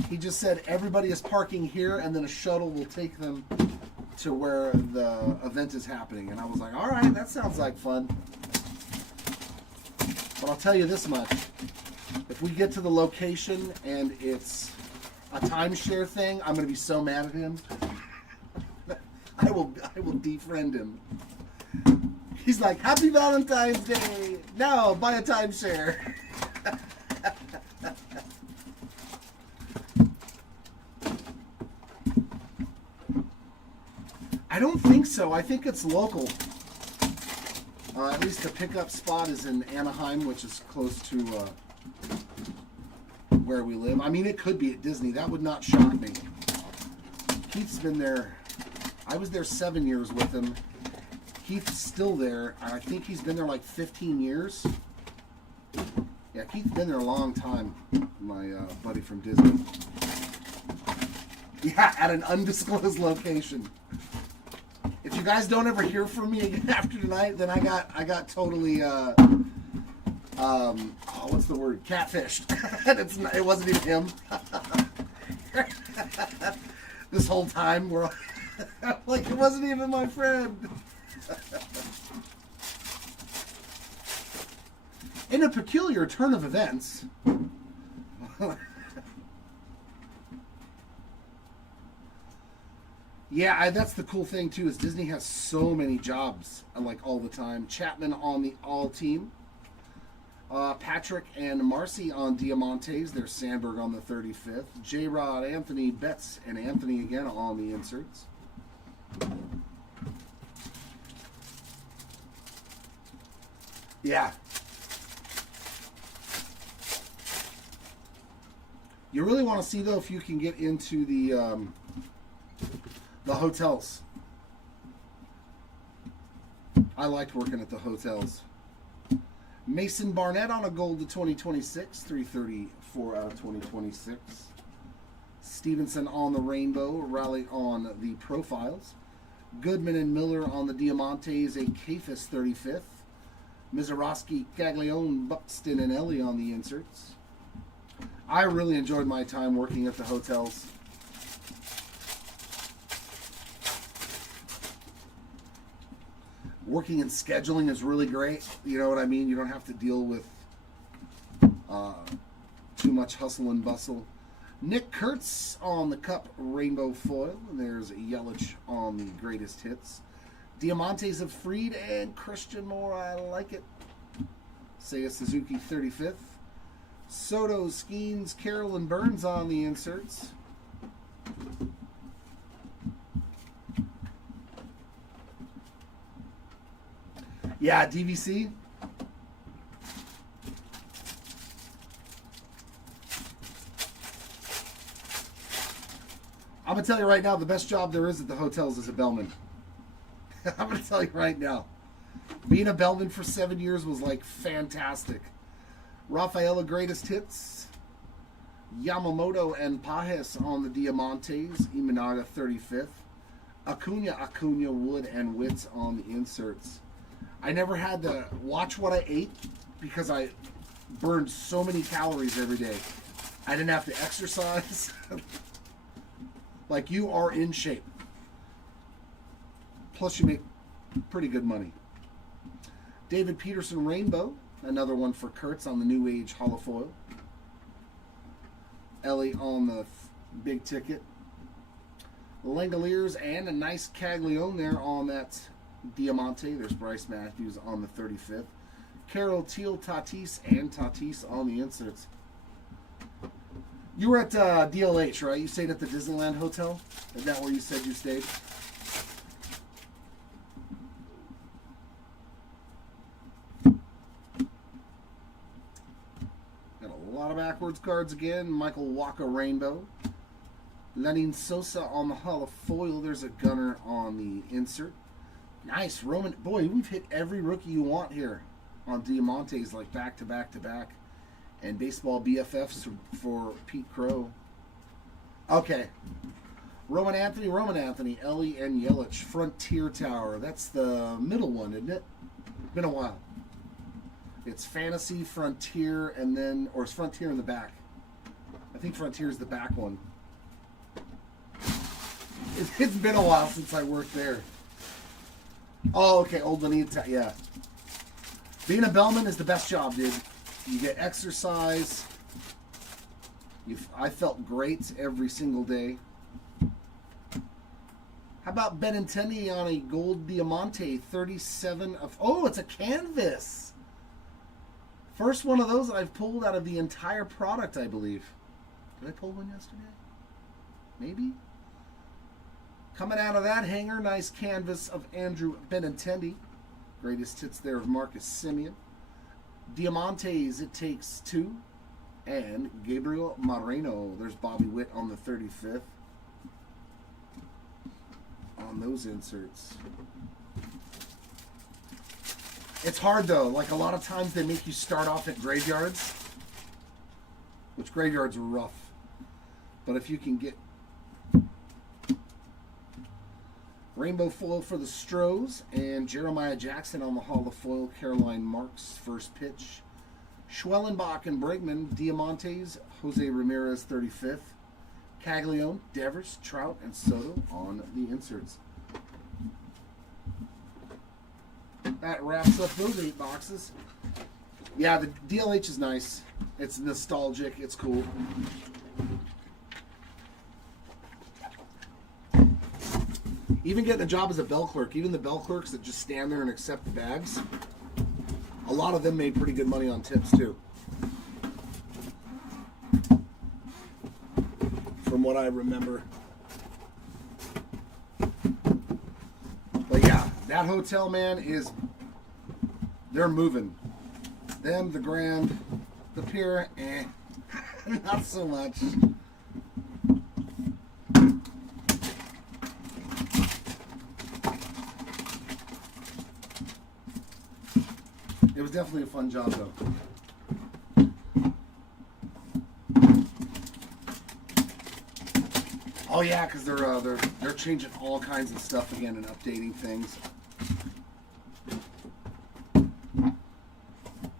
He just said everybody is parking here, and then a shuttle will take them to where the event is happening. And I was like, all right, that sounds like fun. But I'll tell you this much. If we get to the location and it's a timeshare thing, I'm going to be so mad at him. I will defriend him. He's like, Happy Valentine's Day. Now buy a timeshare. I don't think so. I think it's local. At least the pickup spot is in Anaheim, which is close to where we live. I mean, it could be at Disney. That would not shock me. Keith's been there. I was there 7 years with him. Keith's still there. I think he's been there like 15 years. Yeah, Keith's been there a long time. My buddy from Disney. Yeah, at an undisclosed location. If you guys don't ever hear from me again after tonight, then I got totally what's the word? Catfished. It wasn't even him. This whole time we're like, it wasn't even my friend. In a peculiar turn of events. Yeah, that's the cool thing too, is Disney has so many jobs, like all the time. Chapman on the all team. Patrick and Marcy on Diamantes. There's Sandberg on the 35th. J-Rod, Anthony, Betts, and Anthony again on the inserts. Yeah. You really want to see, though, if you can get into the hotels. I liked working at the hotels. Mason Barnett on a gold to 2026, 334 out of 2026. Stevenson on the rainbow, Raleigh on the profiles. Goodman and Miller on the Diamantes, a Kafis 35th. Mizorowski, Caglione, Buxton, and Ellie on the inserts. I really enjoyed my time working at the hotels. Working and scheduling is really great. You know what I mean? You don't have to deal with too much hustle and bustle. Nick Kurtz on the Cup Rainbow Foil. And there's Yelich on the Greatest Hits. Diamantes of Freed and Christian Moore. I like it. Seiya Suzuki 35th. Soto, Skeens, Carroll, and Burns on the inserts. Yeah, DVC. I'm going to tell you right now, the best job there is at the hotels is a bellman. I'm going to tell you right now. Being a bellman for 7 years was like fantastic. Rafaela Greatest Hits. Yamamoto and Pajes on the Diamantes. Imanaga 35th. Acuna, Wood, and Witts on the inserts. I never had to watch what I ate because I burned so many calories every day. I didn't have to exercise. Like, you are in shape. Plus, you make pretty good money. David Peterson Rainbow. Another one for Kurtz on the New Age holofoil. Ellie on the big ticket. Langoliers and a nice Caglione there on that Diamante. There's Bryce Matthews on the 35th. Carol Teal, Tatis, and Tatis on the inserts. You were at DLH, right? You stayed at the Disneyland Hotel? Is that where you said you stayed? Got a lot of backwards cards again. Michael Walker Rainbow. Lenin Sosa on the Hall of Foil. There's a Gunner on the insert. Nice. Roman. Boy, we've hit every rookie you want here on Diamantes, like back to back to back. And baseball BFFs for Pete Crow. Okay. Roman Anthony, Ellie, and Yelich. Frontier Tower. That's the middle one, isn't it? Been a while. It's Fantasy, Frontier, and then, or it's Frontier in the back. I think Frontier is the back one. It's been a while since I worked there. Oh, okay, Old Bonita, yeah. Being a bellman is the best job, dude. You get exercise. I felt great every single day. How about Benintendi on a gold Diamante, 37 of... Oh, it's a canvas. First one of those that I've pulled out of the entire product, I believe. Did I pull one yesterday? Maybe? Coming out of that hanger, nice canvas of Andrew Benintendi. Greatest hits there of Marcus Semien. Diamantes, it takes 2. And Gabriel Moreno. There's Bobby Witt on the 35th. On those inserts. It's hard though. Like a lot of times they make you start off at graveyards. Which graveyards are rough. But if you can get rainbow foil for the Stros and Jeremiah Jackson on the Hall of Foil, Caroline Marks, first pitch. Schwellenbach and Bregman, Diamantes, Jose Ramirez, 35th. Caglione, Devers, Trout, and Soto on the inserts. That wraps up those 8 boxes. Yeah, the DLH is nice. It's nostalgic. It's cool. Even getting a job as a bell clerk, even the bell clerks that just stand there and accept the bags, a lot of them made pretty good money on tips too. From what I remember. But yeah, that hotel, man, they're moving. Them, the Grand, the Pier, not so much. It was definitely a fun job, though. Oh yeah, because they're changing all kinds of stuff again and updating things. I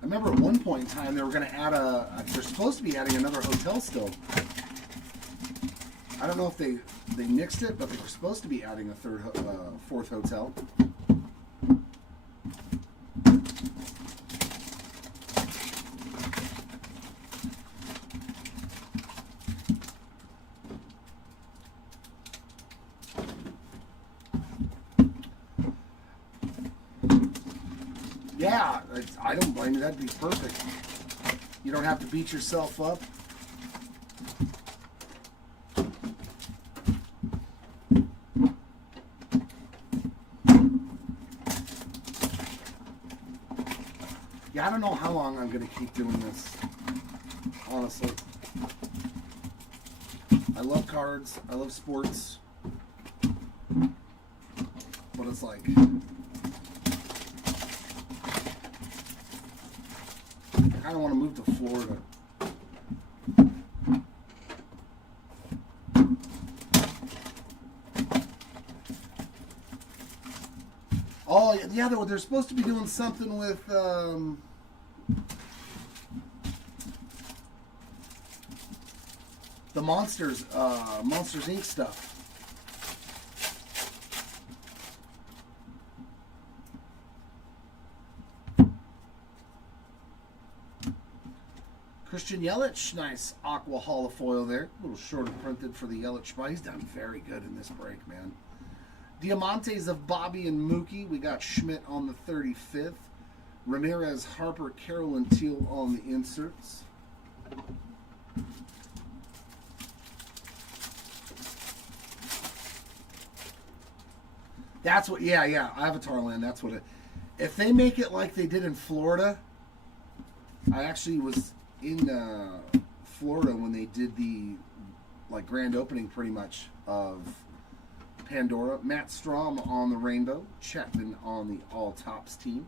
remember at one point in time they were going to add they're supposed to be adding another hotel still. I don't know if they nixed it, but they were supposed to be adding a fourth hotel. Yeah, I don't blame you. That'd be perfect. You don't have to beat yourself up. Yeah, I don't know how long I'm going to keep doing this, honestly. I love cards. I love sports. But it's like... I don't want to move to Florida. Oh, yeah, they're supposed to be doing something with the Monsters Inc. stuff. Christian Yelich, nice aqua Hall of Foil there. A little shorter printed for the Yelich spot. He's done very good in this break, man. Diamantes of Bobby and Mookie. We got Schmidt on the 35th. Ramirez, Harper, Carroll, and Teal on the inserts. That's what, yeah, Avatar Land, that's what it, if they make it like they did in Florida, I actually was in Florida when they did the grand opening pretty much of Pandora. Matt Strom on the Rainbow, Chapman on the All Tops team,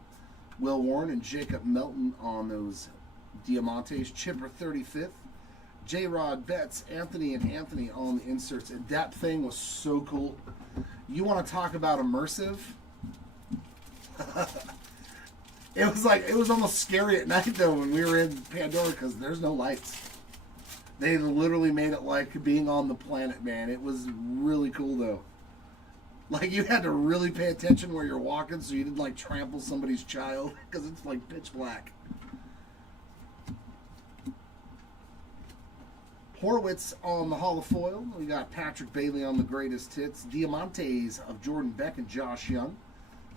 Will Warren and Jacob Melton on those Diamantes, Chipper 35th, J-Rod, Betts, Anthony, and Anthony on the inserts. And that thing was so cool. You want to talk about immersive? It was almost scary at night though when we were in Pandora because there's no lights. They literally made it like being on the planet, man. It was really cool though. Like you had to really pay attention where you're walking so you didn't trample somebody's child because it's pitch black. Horwitz on the Hall of Foil. We got Patrick Bailey on the Greatest Hits. Diamantes of Jordan Beck and Josh Young.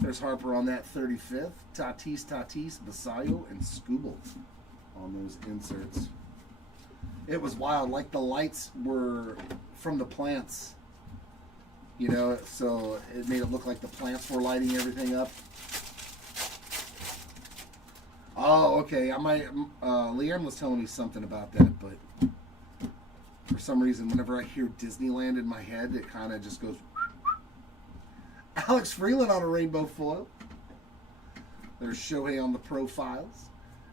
There's Harper on that 35th. Tatis, Basayo, and Scooble on those inserts. It was wild. Like the lights were from the plants. You know, so it made it look like the plants were lighting everything up. Oh, okay. Leanne was telling me something about that, but for some reason, whenever I hear Disneyland in my head, it kind of just goes. Alex Freeland on a rainbow foil. There's Shohei on the profiles.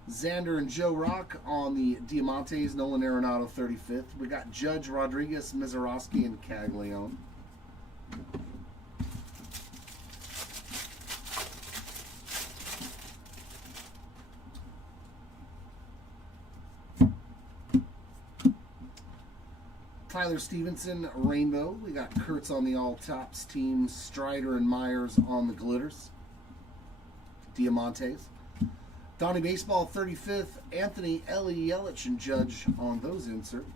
Xander and Joe Rock on the Diamantes. Nolan Arenado 35th. We got Judge, Rodriguez, Mizorowski, and Caglione. Tyler Stevenson, rainbow. We got Kurtz on the all tops team. Strider and Myers on the glitters. Diamantes. Donnie Baseball 35th. Anthony, Ellie, Yelich, and Judge on those inserts.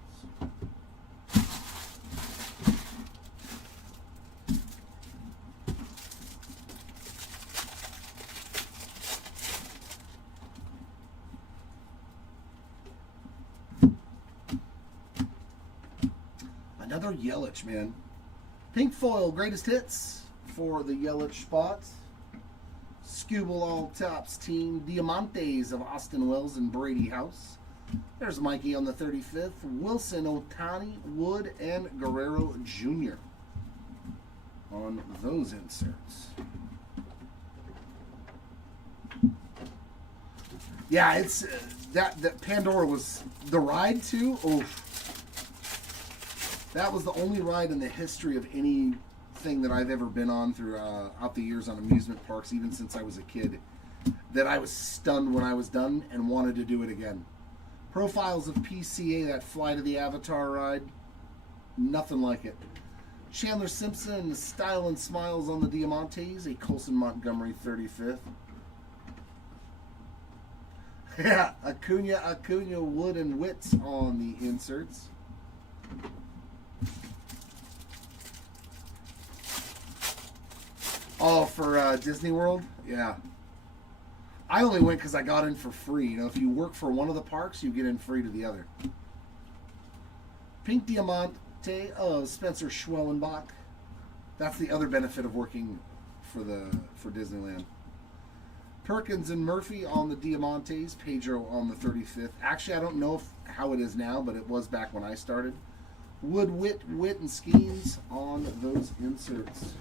Another Yelich, man. Pink foil, greatest hits for the Yelich spots. Scooble all tops team. Diamantes of Austin Wells and Brady House. There's Mikey on the 35th. Wilson, Otani, Wood, and Guerrero Jr. on those inserts. Yeah, it's that Pandora was the ride too. Oof. That was the only ride in the history of anything that I've ever been on throughout the years on amusement parks, even since I was a kid, that I was stunned when I was done and wanted to do it again. Profiles of PCA, that Fly to the Avatar ride, nothing like it. Chandler Simpson, Style and Smiles on the Diamantes, a Colson Montgomery 35th. Yeah, Acuna, Wood, and Witts on the inserts. Oh, for Disney World? Yeah. I only went because I got in for free. You know, if you work for one of the parks, you get in free to the other. Pink Diamante of Spencer Schwellenbach. That's the other benefit of working for Disneyland. Perkins and Murphy on the Diamantes. Pedro on the 35th. Actually, I don't know how it is now, but it was back when I started. Wood, Witt, and Skeens on those inserts.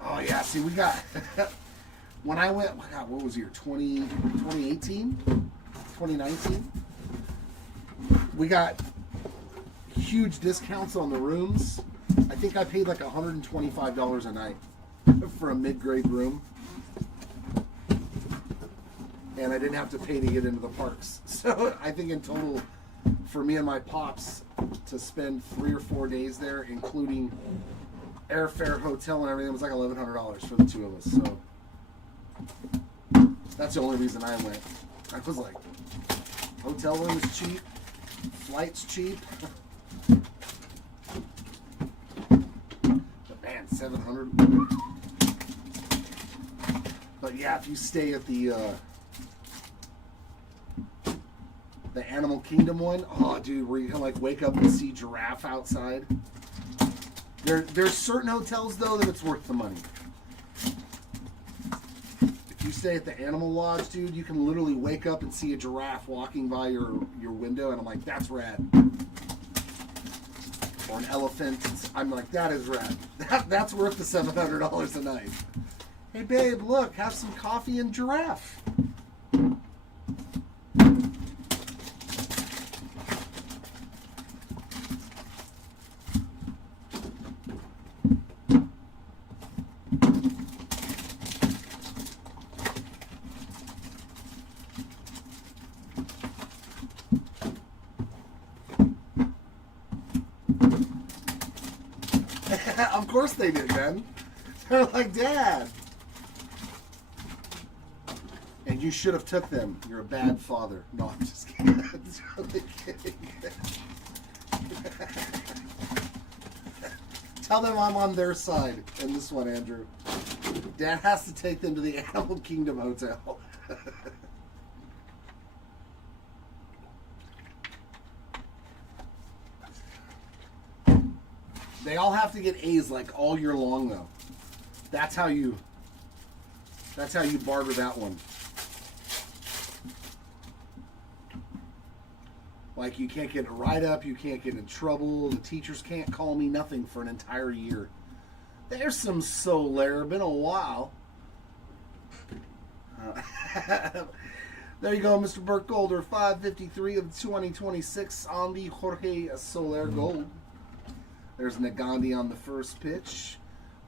Oh, yeah. See, we got... when I went... God, what was the year? 2018? 2019? We got huge discounts on the rooms. I think I paid like $125 a night for a mid-grade room. And I didn't have to pay to get into the parks. So I think in total, for me and my pops, to spend 3 or 4 days there, including airfare, hotel, and everything, was like $1,100 for the two of us. So that's the only reason I went. I was like, hotel room is cheap, flights cheap. But man, $700. But yeah, if you stay at the Animal Kingdom one, oh dude, where you can like wake up and see giraffe outside. There's certain hotels though that it's worth the money. If you stay at the Animal Lodge, dude, you can literally wake up and see a giraffe walking by your window, and I'm like, that's rad. Or an elephant. I'm like, that is rad. That's worth the $700 a night. Hey babe, look, have some coffee and giraffe. Of course they did, man. They're like, Dad. And And you should have took them. You're a bad father. No, I'm just kidding. I'm totally kidding. Tell them I'm on their side in this one, Andrew. Dad has to take them to the Animal Kingdom Hotel. They all have to get A's like all year long, though. That's how you barter that one. Like, you can't get a write-up, you can't get in trouble, the teachers can't call me, nothing for an entire year. There's some Solaire, been a while. There you go, Mr. Burke Golder, 553 of 2026 on the Jorge Soler Gold. There's Nagandi on the first pitch.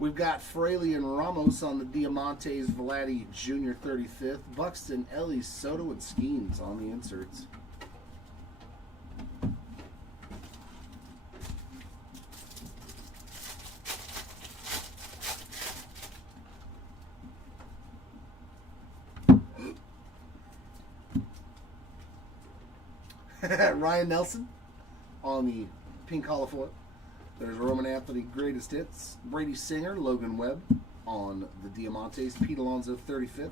We've got Fraley and Ramos on the Diamantes, Vlatty Jr. 35th, Buxton, Ellie, Soto, and Skeens on the inserts. Ryan Nelson on the pink holofoil. There's Roman Anthony Greatest Hits. Brady Singer, Logan Webb on the Diamantes. Pete Alonso 35th.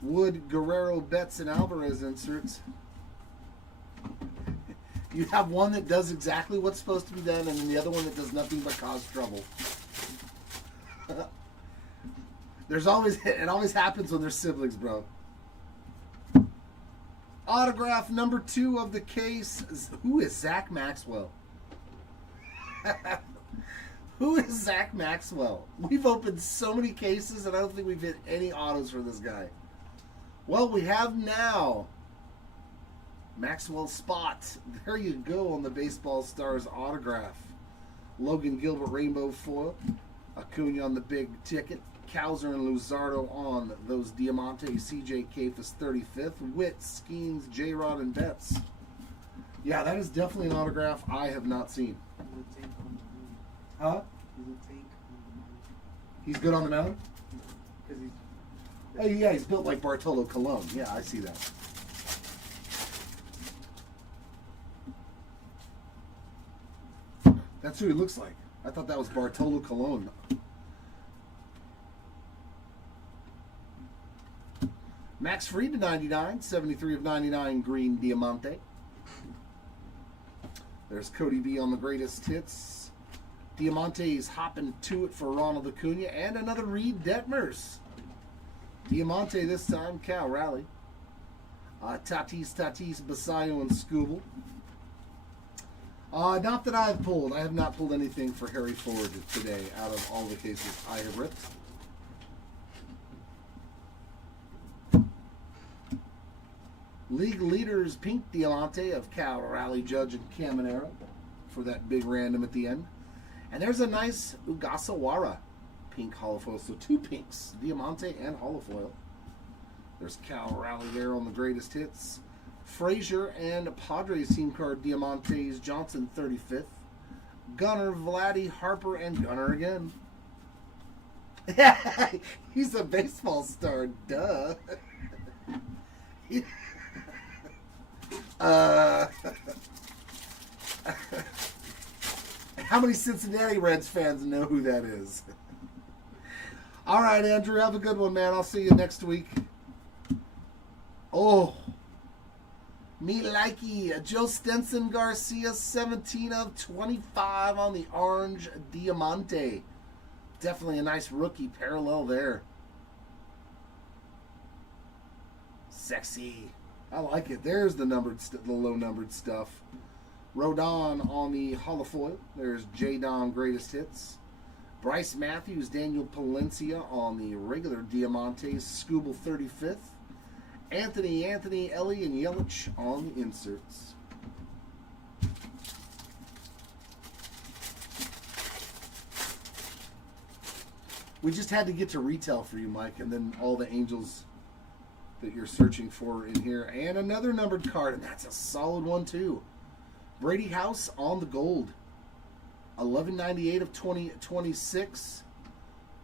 Wood, Guerrero, Betts, and Alvarez inserts. You have one that does exactly what's supposed to be done, and then the other one that does nothing but cause trouble. It always happens when they're siblings, bro. Autograph number 2 of the case. Who is Zach Maxwell? Who is Zach Maxwell? We've opened so many cases, and I don't think we've hit any autos for this guy. Well, we have now. Maxwell spot. There you go on the Baseball Stars autograph. Logan Gilbert rainbow foil. Acuna on the big ticket. Cowser and Luzardo on those Diamantes. CJ Kafis 35th. Witt, Skeens, J-Rod, and Betts. Yeah, that is definitely an autograph I have not seen. Huh? He's good on the mound? Oh, yeah, he's built like Bartolo Colon. Yeah, I see that. That's who he looks like. I thought that was Bartolo Colon. Max Fried to 99, 73 of 99 green Diamante. There's Cody B on the greatest hits. Diamante's hopping to it for Ronald Acuna. And another Reed Detmers. Diamante this time, Cal Raleigh. Tatis, Basayo, and Scooble. Not that I've pulled. I have not pulled anything for Harry Ford today out of all the cases I have ripped. League leaders pink Diamante of Cal Raleigh, Judge, and Caminero for that big random at the end. And there's a nice Ugasawara pink holofoil. So 2 pinks, Diamante and holofoil. There's Cal Raleigh there on the greatest hits. Frazier and Padres team card Diamantes, Johnson 35th. Gunner, Vlatty, Harper, and Gunner again. He's a baseball star, duh. How many Cincinnati Reds fans know who that is? All right, Andrew, have a good one, man. I'll see you next week. Oh, me likey. Joe Stenson Garcia, 17 of 25 on the orange Diamante. Definitely a nice rookie parallel there. Sexy. I like it. There's the low numbered stuff. Rodon on the holofoil. There's J-Don greatest hits. Bryce Matthews, Daniel Palencia on the regular Diamantes. Scooble 35th. Anthony, Ellie, and Yelich on the inserts. We just had to get to retail for you, Mike, and then all the Angels that you're searching for in here. And another numbered card, and that's a solid one, too. Brady House on the gold. 1198 of 2026.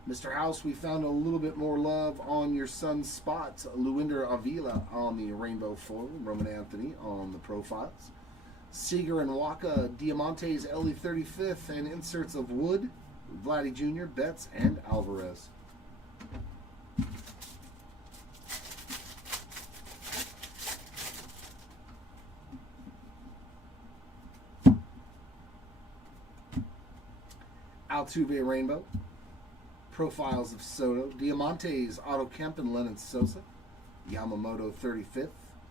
Mr. House, we found a little bit more love on your son's spot. Luinder Avila on the rainbow foil. Roman Anthony on the profiles. Seager and Waka, Diamantes, Ellie 35th, and inserts of Wood, Vlatty Jr., Betts, and Alvarez. Altuve Rainbow. Profiles of Soto. Diamantes, Otto Kemp, and Lennon Sosa. Yamamoto 35th.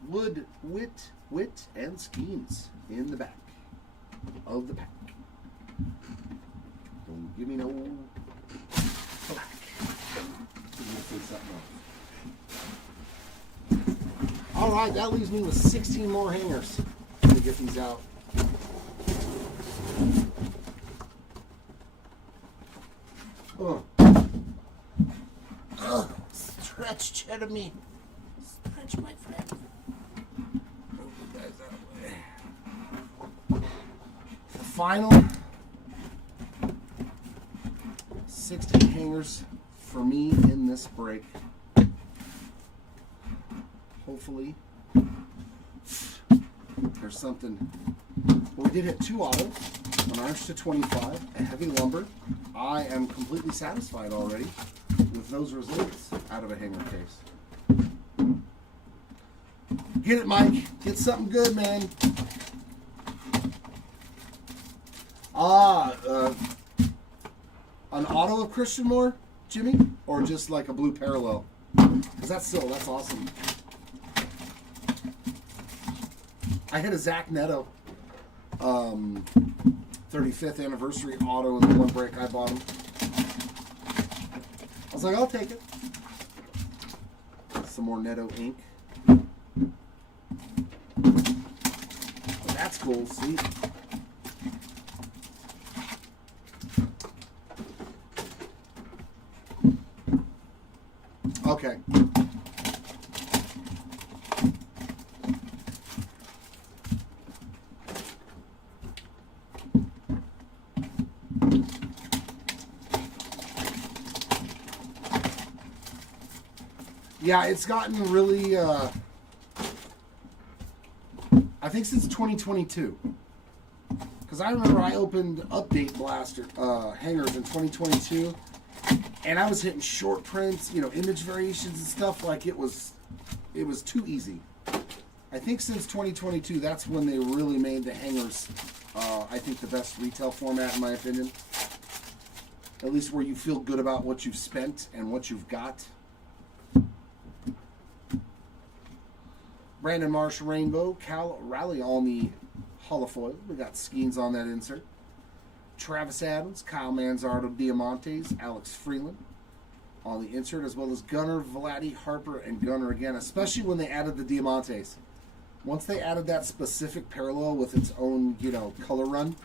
Wood, Witt, and Skeens in the back of the pack. Don't give me no black. All right, that leaves me with 16 more hangers. Let me get these out. Stretch, Cheddar me. Stretch, my friend. Move you guys that way. The final 16 hangers for me in this break. Hopefully, there's something. Well, we did hit 2 autos, an orange to 25, a heavy lumber. I am completely satisfied already with those results out of a hanger case. Get it, Mike. Get something good, man. An auto of Christian Moore, Jimmy? Or just like a blue parallel? Because that's awesome. I hit a Zach Neto 35th anniversary auto in the one break I bought him. I was like, I'll take it. Some more Neto ink. Oh, that's cool. Sweet. Okay. Yeah, it's gotten really, I think since 2022. Because I remember I opened Update Blaster hangers in 2022, and I was hitting short prints, image variations and stuff like it was too easy. I think since 2022, that's when they really made the hangers, I think, the best retail format, in my opinion. At least where you feel good about what you've spent and what you've got. Brandon Marsh Rainbow, Cal Raleigh on the holofoil. We got Skeens on that insert. Travis Adams, Kyle Manzardo, Diamantes, Alex Freeland on the insert, as well as Gunnar, Vlatty, Harper, and Gunnar again, especially when they added the Diamantes. Once they added that specific parallel with its own, color run,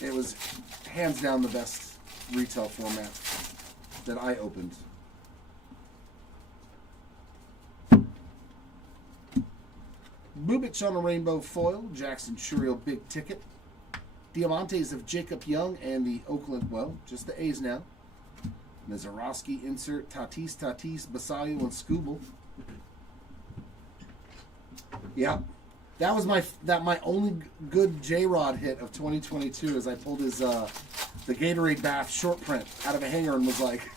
it was hands down the best retail format that I opened. Bubich on a rainbow foil, Jackson Churiel big ticket. Diamantes of Jacob Young and the Oakland, just the A's now. Mizarowski insert, Tatis, Basayo, and Scooble. Yeah, that was my only good J-Rod hit of 2022 as I pulled his the Gatorade bath short print out of a hanger and was like,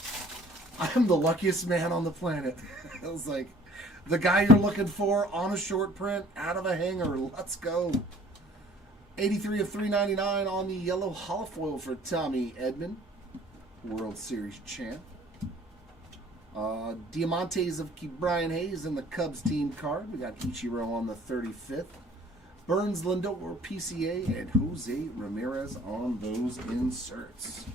I am the luckiest man on the planet. I was like, the guy you're looking for on a short print out of a hanger. Let's go. 83 of 399 on the yellow holofoil for Tommy Edman, World Series champ. Diamantes of Brian Hayes in the Cubs team card. We got Ichiro on the 35th. Burns, Lindor, PCA, and Jose Ramirez on those inserts.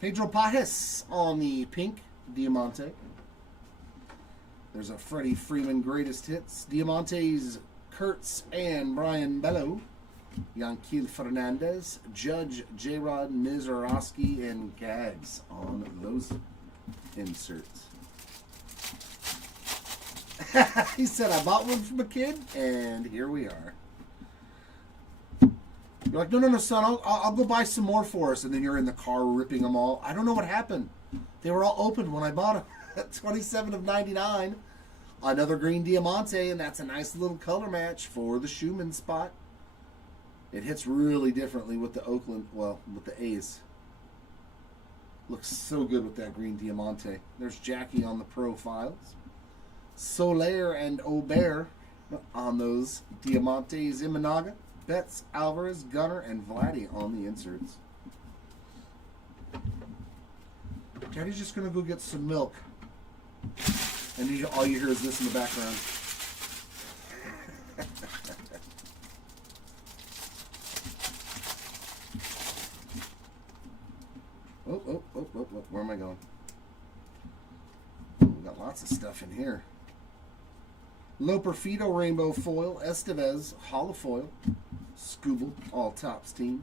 Pedro Pajes on the pink Diamante. There's a Freddie Freeman greatest hits. Diamantes, Kurtz, and Brian Bello. Yanquiel Fernandez, Judge, J-Rod, Mizarowski, and Gags on those inserts. He said, I bought one from a kid, and here we are. You're like, no, son, I'll go buy some more for us. And then you're in the car ripping them all. I don't know what happened. They were all open when I bought them. 27 of 99. Another green Diamante, and that's a nice little color match for the Schumann spot. It hits really differently with the Oakland, well, with the A's. Looks so good with that green Diamante. There's Jackie on the profiles. Soler and Aubert on those Diamantes. Imanaga, Betts, Alvarez, Gunnar, and Vlatty on the inserts. Daddy's just going to go get some milk. And all you hear is this in the background. Oh, where am I going? We got lots of stuff in here. Loperfido Rainbow Foil, Estevez Holofoil, Scooble, all tops team.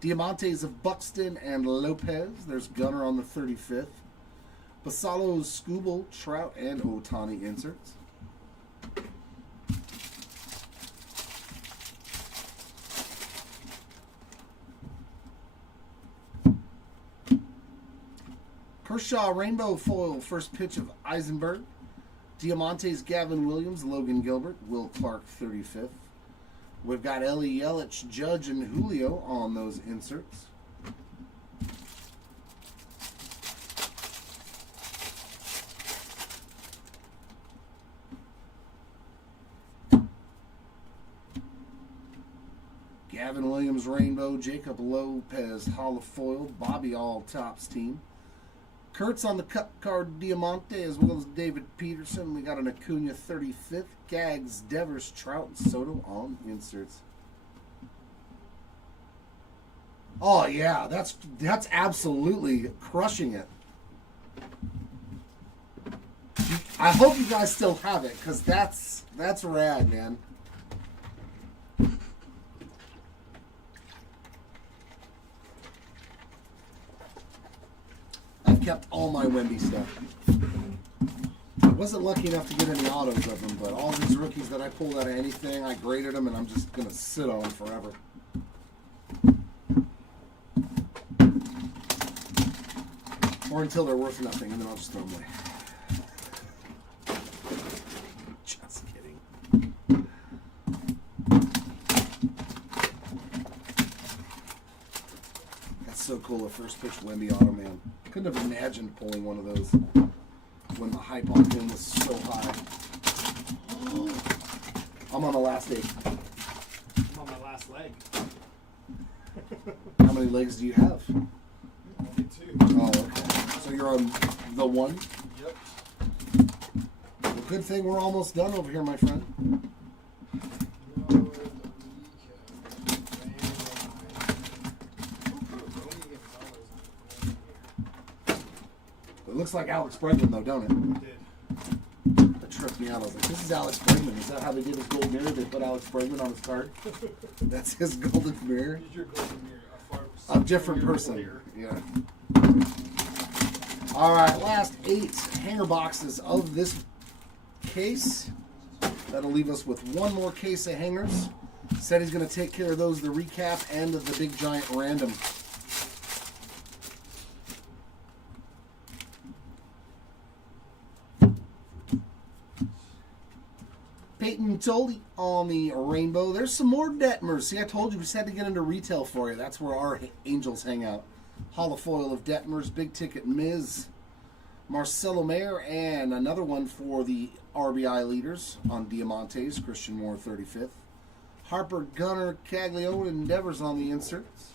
Diamantes of Buxton and Lopez. There's Gunnar on the 35th. Basalo's Scooble, Trout, and Otani inserts. Kershaw Rainbow Foil, first pitch of Eisenberg. Diamantes Gavin Williams, Logan Gilbert, Will Clark 35th. We've got Ellie Yelich, Judge, and Julio on those inserts. Gavin Williams Rainbow, Jacob Lopez Holofoil, Bobby All Tops team. Kurtz on the cut card Diamante, as well as David Peterson. We got an Acuna 35th. Gags, Devers, Trout, and Soto on inserts. Oh yeah, that's absolutely crushing it. I hope you guys still have it, because that's rad, man. Kept all my Wemby stuff. I wasn't lucky enough to get any autos of them, but all these rookies that I pulled out of anything, I graded them, and I'm just going to sit on them forever. Or until they're worth nothing, and then I'll just throw them away. Just kidding. That's so cool, a first pitch Wemby auto, man. Couldn't have imagined pulling one of those when the hype on him was so high. I'm on the last 8. I'm on my last leg. How many legs do you have? Only 2. Oh, okay. So you're on the 1? Yep. Well, good thing we're almost done over here, my friend. It looks like Alex Bregman, though, don't it? It did. That tripped me out. I was like, this is Alex Bregman. Is that how they did his gold mirror? They put Alex Bregman on his card? That's his golden mirror? Here's your golden mirror. A different person. Yeah. All right, last 8 hanger boxes of this case. That'll leave us with one more case of hangers. Said he's going to take care of those, the recap, and the big giant random. Peyton Toley on the rainbow. There's some more Detmers. See, I told you we just had to get into retail for you. That's where our angels hang out. Holofoil of Detmers, big ticket Miz, Marcelo Mayer, and another one for the RBI leaders on Diamantes, Christian Moore 35th. Harper, Gunnar, Caglione, and Devers on the inserts.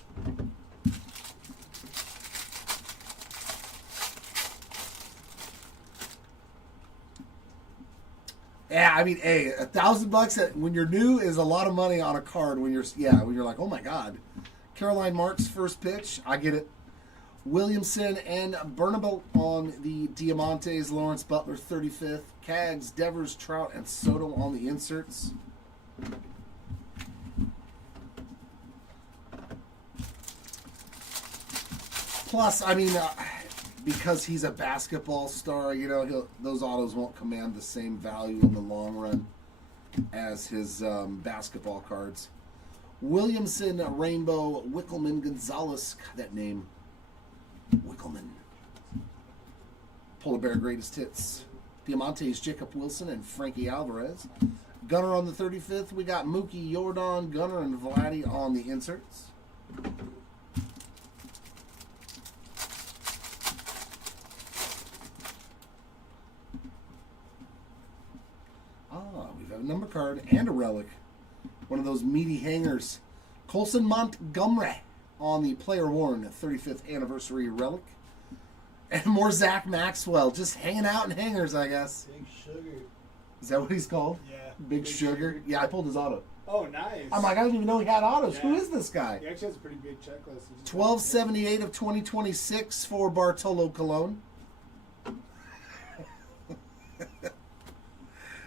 Yeah, I mean, hey, $1,000 when you're new is a lot of money on a card. When you're like, oh my God, Caroline Marks first pitch, I get it. Williamson and Bernabel on the Diamantes, Lawrence Butler 35th, Cags, Devers, Trout, and Soto on the inserts. Plus, I mean, because he's a basketball star, you know, those autos won't command the same value in the long run as his basketball cards. Williamson, Rainbow, Wickelman, Gonzalez. God, that name. Wickelman. Polar Bear Greatest Hits. Diamantes, Jacob Wilson, and Frankie Alvarez. Gunner on the 35th. We got Mookie, Jordan, Gunner, and Vlatty on the inserts. We've got a number card and a relic. One of those meaty hangers. Colson Montgomery on the player worn 35th anniversary relic. And more Zach Maxwell. Just hanging out in hangers, I guess. Big Sugar. Is that what he's called? Yeah. Big Sugar? Yeah, I pulled his auto. Oh, nice. I'm like, I didn't even know he had autos. Yeah. Who is this guy? He actually has a pretty big checklist. 1278 of 2026 for Bartolo Colon.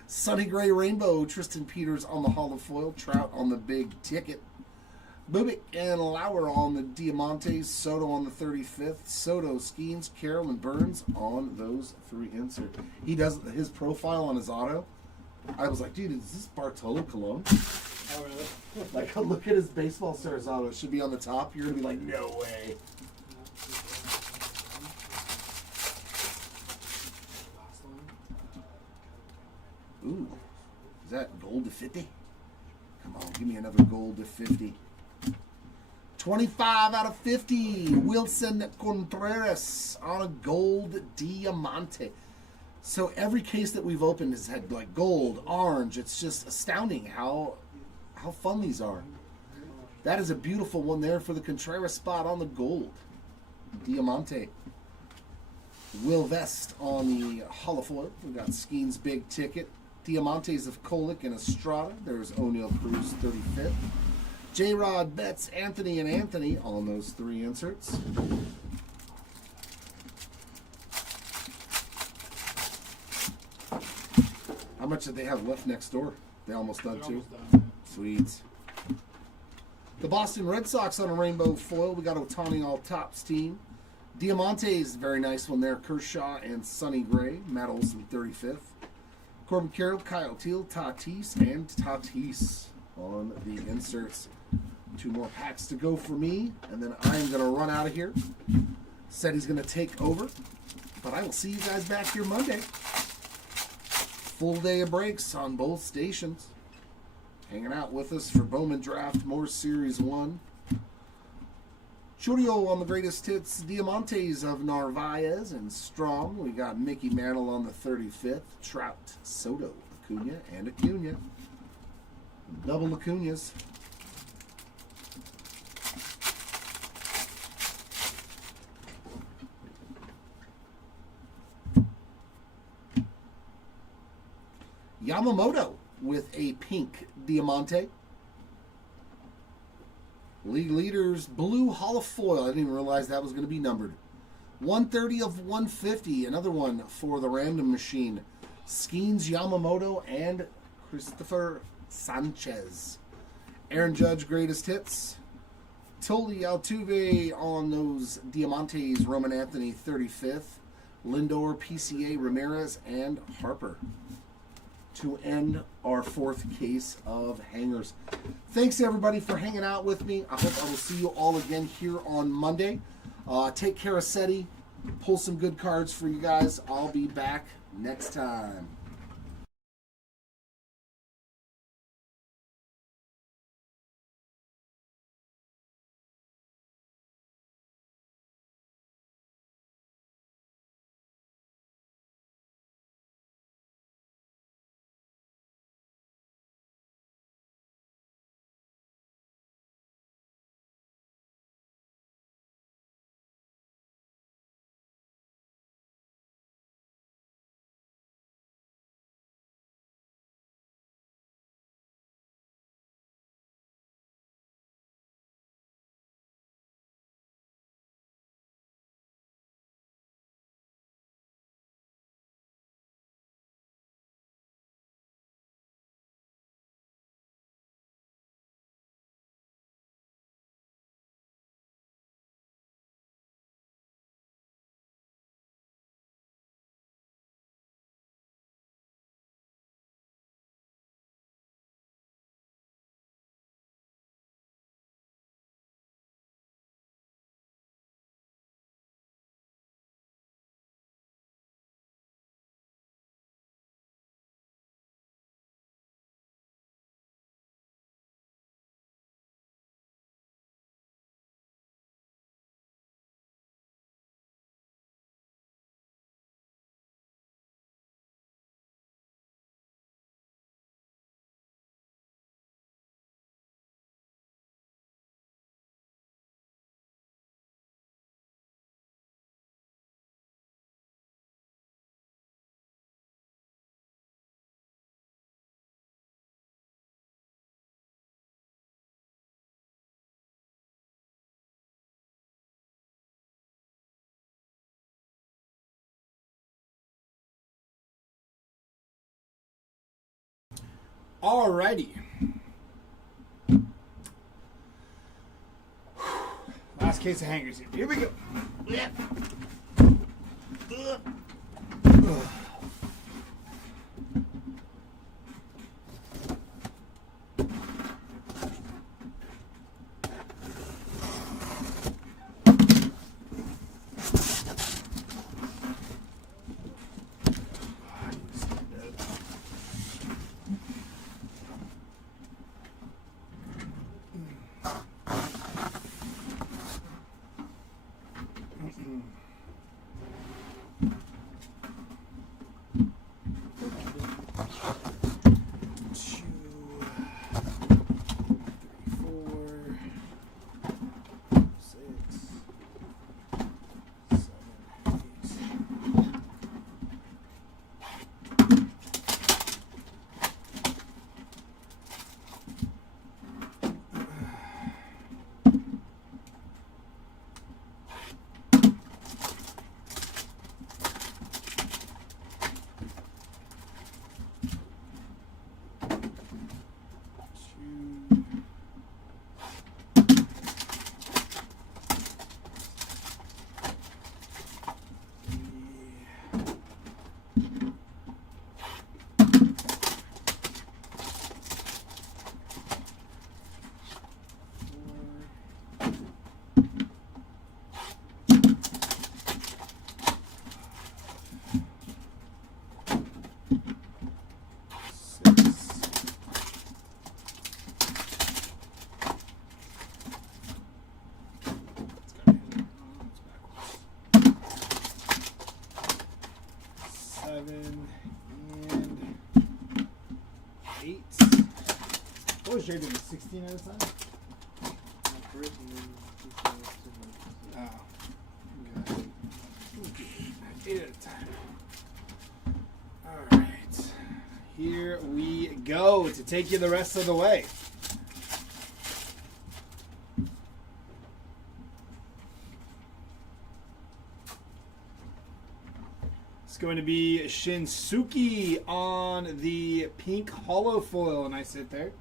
Sunny Gray Rainbow, Tristan Peters on the Hall of Foil, Trout on the big ticket. Bubik and Lauer on the Diamantes, Soto on the 35th, Soto, Skeens, Carroll, and Burns on those three inserts. He does his profile on his auto. I was like, dude, is this Bartolo Colon? Oh, really? Like, look at his baseball stars auto. It should be on the top. You're going to be like, no way. Ooh, is that gold to 50? Come on, give me another gold to 50. 25 out of 50. Wilson Contreras on a gold Diamante. So every case that we've opened has had like gold, orange. It's just astounding how fun these are. That is a beautiful one there for the Contreras spot on the gold. Diamante. Will Vest on the holofoil. We got Skeen's big ticket. Diamantes of Kolick and Estrada. There's O'Neal Cruz, 35th. J-Rod, Betts, Anthony, and Anthony on those three inserts. How much did they have left next door? They almost done too? Sweet. The Boston Red Sox on a rainbow foil. We got Ohtani all tops team. Diamantes, very nice one there. Kershaw and Sonny Gray. Matt Olson, 35th. Corbin Carroll, Kyle Teal, Tatis, and Tatis on the inserts. 2 more packs to go for me, and then I am going to run out of here. Said he's going to take over, but I will see you guys back here Monday. Full day of breaks on both stations. Hanging out with us for Bowman Draft, more Series 1. Churio on the greatest hits, Diamantes of Narvaez and Strong. We got Mickey Mantle on the 35th, Trout, Soto, Acuna, and Acuna. Double Acunas. Yamamoto with a pink Diamante. League leaders, blue holofoil. I didn't even realize that was going to be numbered. 130 of 150. Another one for the random machine. Skeens, Yamamoto, and Christopher Sanchez. Aaron Judge, greatest hits. Toli Altuve on those Diamantes, Roman Anthony, 35th. Lindor, PCA, Ramirez, and Harper. To end our 4th case of hangers. Thanks everybody for hanging out with me. I hope I will see you all again here on Monday. Take care of SETI. Pull some good cards for you guys. I'll be back next time. Alrighty. Last case of hangers here. Here we go. What was Jay doing? 16 at a time? Oh. Okay. 8 at a time. Alright. Here we go to take you the rest of the way. It's going to be Shinsuke on the pink hollow foil. Nice hit there.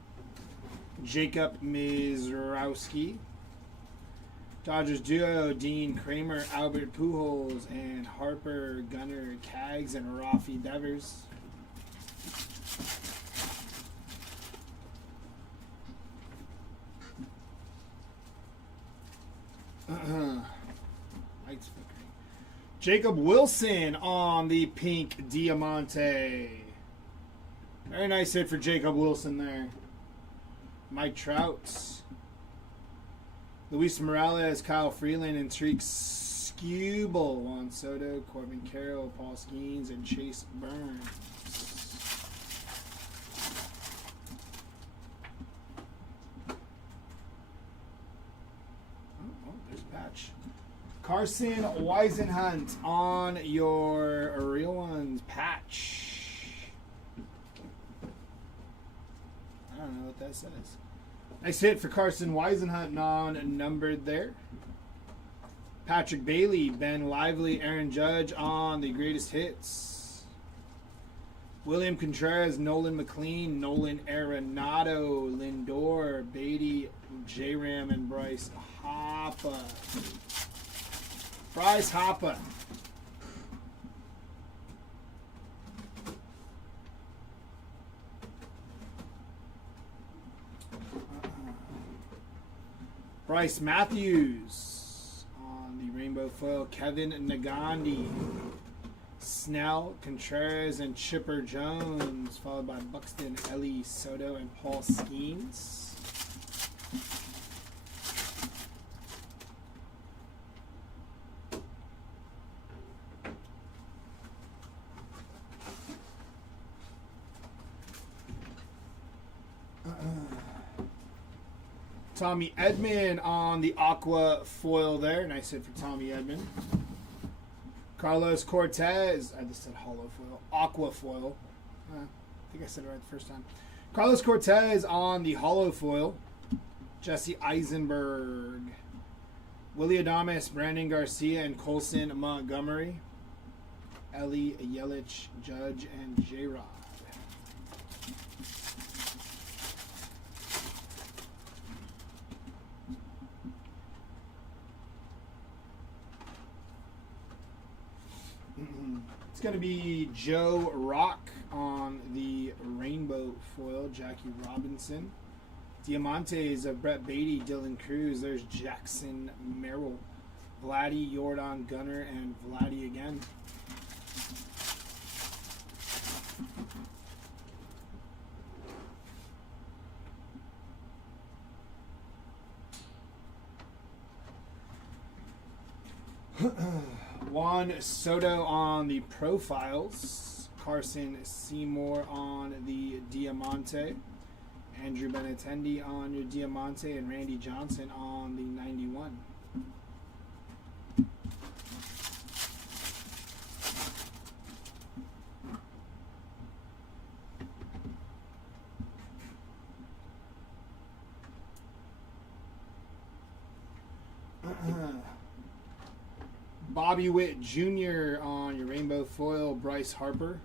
Jacob Mizrowski. Dodgers duo, Dean Kramer, Albert Pujols, and Harper, Gunnar, Cags, and Rafi Devers. Lights flickering. Jacob Wilson on the pink Diamante. Very nice hit for Jacob Wilson there. Mike Trout, Luis Morales, Kyle Freeland, and Tariq Skubal, Juan Soto, Corbin Carroll, Paul Skeens, and Chase Burns. Oh, there's a patch. Carson Weisenhunt on your Real Ones patch. I don't know what that says. Nice hit for Carson Weisenhunt, non-numbered there. Patrick Bailey, Ben Lively, Aaron Judge on the greatest hits. William Contreras, Nolan McLean, Nolan Arenado, Lindor, Beatty, J-Ram, and Bryce Harper. Bryce Harper. Bryce Matthews on the rainbow foil. Kevin Nagandi, Snell, Contreras, and Chipper Jones, followed by Buxton, Ellie, Soto, and Paul Skeens. Tommy Edman on the aqua foil there. Nice hit for Tommy Edman. Carlos Cortez. I just said hollow foil. Aqua foil. I think I said it right the first time. Carlos Cortez on the hollow foil. Jesse Eisenberg. Willie Adames, Brandon Garcia, and Colson Montgomery. Ellie Yelich, Judge, and J-Rod. It's going to be Joe Rock on the rainbow foil, Jackie Robinson. Diamantes of Brett Beatty, Dylan Cruz. There's Jackson Merrill. Vlatty, Jordan Gunner, and Vlatty again. Juan Soto on the profiles. Carson Seymour on the Diamante. Andrew Benintendi on your Diamante. And Randy Johnson on the 91. Bobby Witt Jr. on your rainbow foil, Bryce Harper.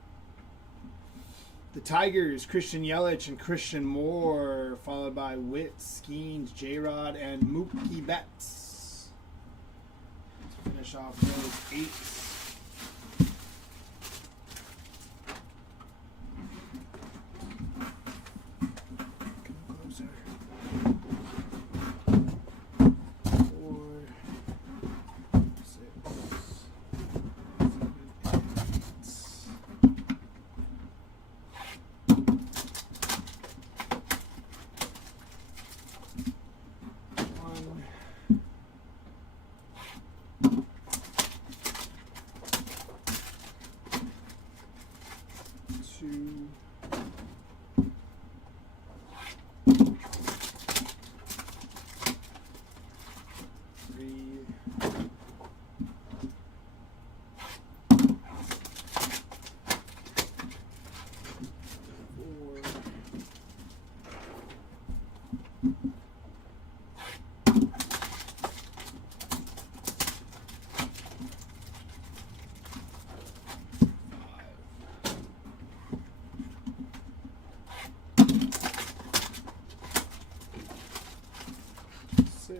The Tigers, Christian Yelich and Christian Moore, followed by Witt, Skeens, J-Rod, and Mookie Betts. To finish off those 8s. Come closer. 4, 6, 7,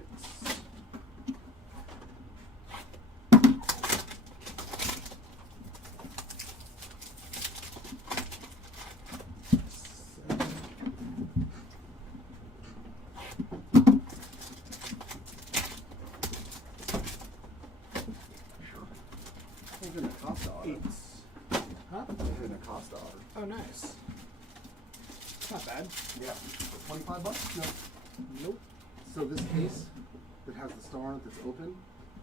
8. In a Costa auto. 8s. Huh? In a Costa auto. Oh, nice. Not bad. Yeah. For 25 bucks? No. Nope. So this case that has the star on it that's open,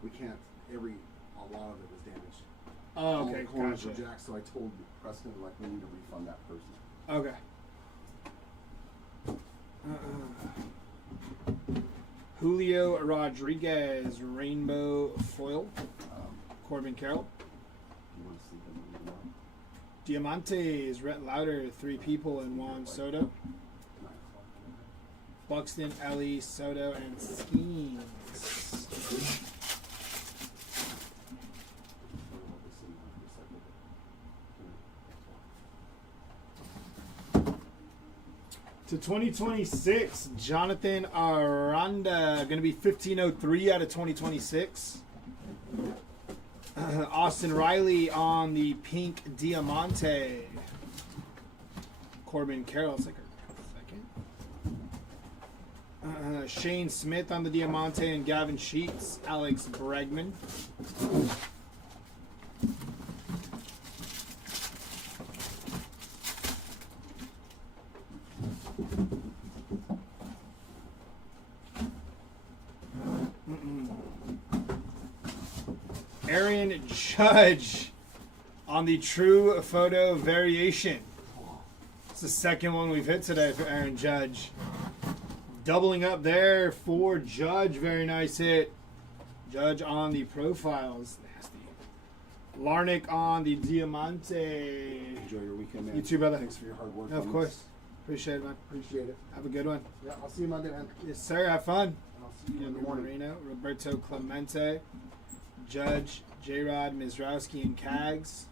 we can't, a lot of it was damaged. Oh, All okay. the corners Gotcha. were jacked, so I told Preston, like, we need to refund that person. Okay. Julio Rodriguez, rainbow foil. Corbin Carroll. You want to see them anymore? Diamantes, Rhett Lauder, 3 people, and Juan Soto. Buxton, Ellie, Soto, and Skeens. To 2026, Jonathan Aranda, going to be 1503 out of 2026. Austin Riley on the pink Diamante. Corbin Carroll, it's like a second. Shane Smith on the Diamante and Gavin Sheets. Alex Bregman. Aaron Judge on the True Photo Variation. It's the second one we've hit today for Aaron Judge. Doubling up there for Judge. Very nice hit. Judge on the profiles. Nasty. Larnick on the Diamante. Enjoy your weekend, man. You too, brother. Thanks for your hard work. Of on course. this. Appreciate it, man. Appreciate it. Have a good one. Yeah, I'll see you Monday, man. Yes, sir. Have fun. And I'll see you in the morning. Marino, Roberto Clemente, Judge, J-Rod, Mizrowski, and Cags.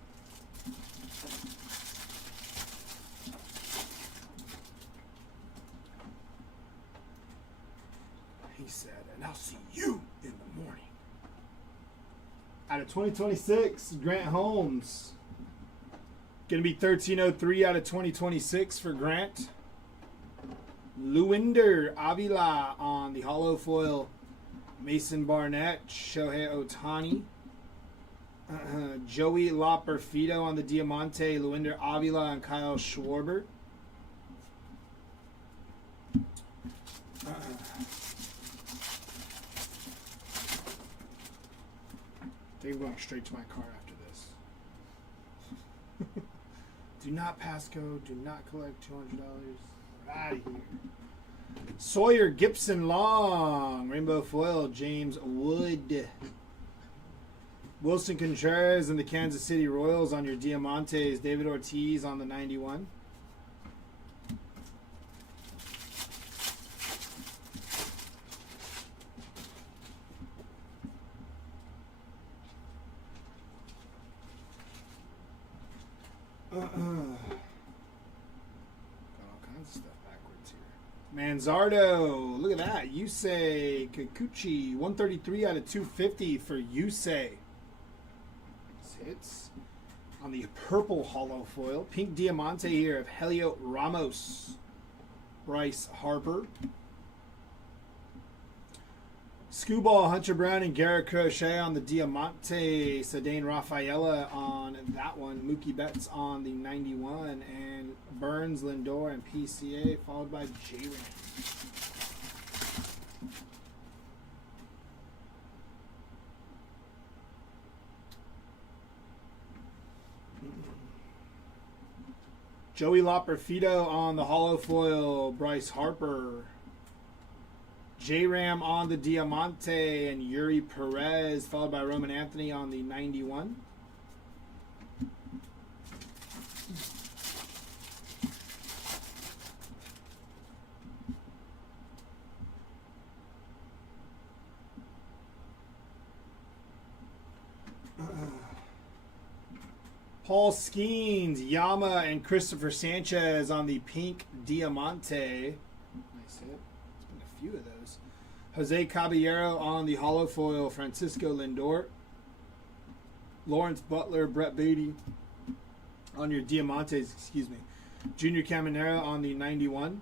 He said, and I'll see you in the morning. Out of 2026, Grant Holmes. Going to be 1303 out of 2026 for Grant. Luinder Avila on the hollow foil. Mason Barnett, Shohei Ohtani. Joey Loperfido on the Diamante, Luinder Avila, and Kyle Schwarber. I think I'm going straight to my card after this. Do not passcode. Do not collect $200. We're out of here. Sawyer Gibson Long. Rainbow foil. James Wood. Wilson Contreras and the Kansas City Royals on your Diamantes. David Ortiz on the 91. Got all kinds of stuff backwards here. Manzardo, look at that. Yusei Kikuchi, 133 out of 250 for Yusei. Hits on the purple hollow foil. Pink Diamante here of Helio Ramos. Bryce Harper. Skewball, Hunter Brown, and Garrett Crochet on the Diamante. Sedane Rafaela on that one. Mookie Betts on the 91. And Burns, Lindor, and PCA, followed by J-Ram. Joey Loperfido on the hollow foil. Bryce Harper. J-Ram on the Diamante, and Yuri Perez, followed by Roman Anthony on the 91. Paul Skeens, Yama, and Christopher Sanchez on the pink Diamante. Nice hit. There's been a few of those. Jose Caballero on the hollow foil. Francisco Lindor. Lawrence Butler, Brett Beatty on your Diamantes, excuse me. Junior Caminero on the 91.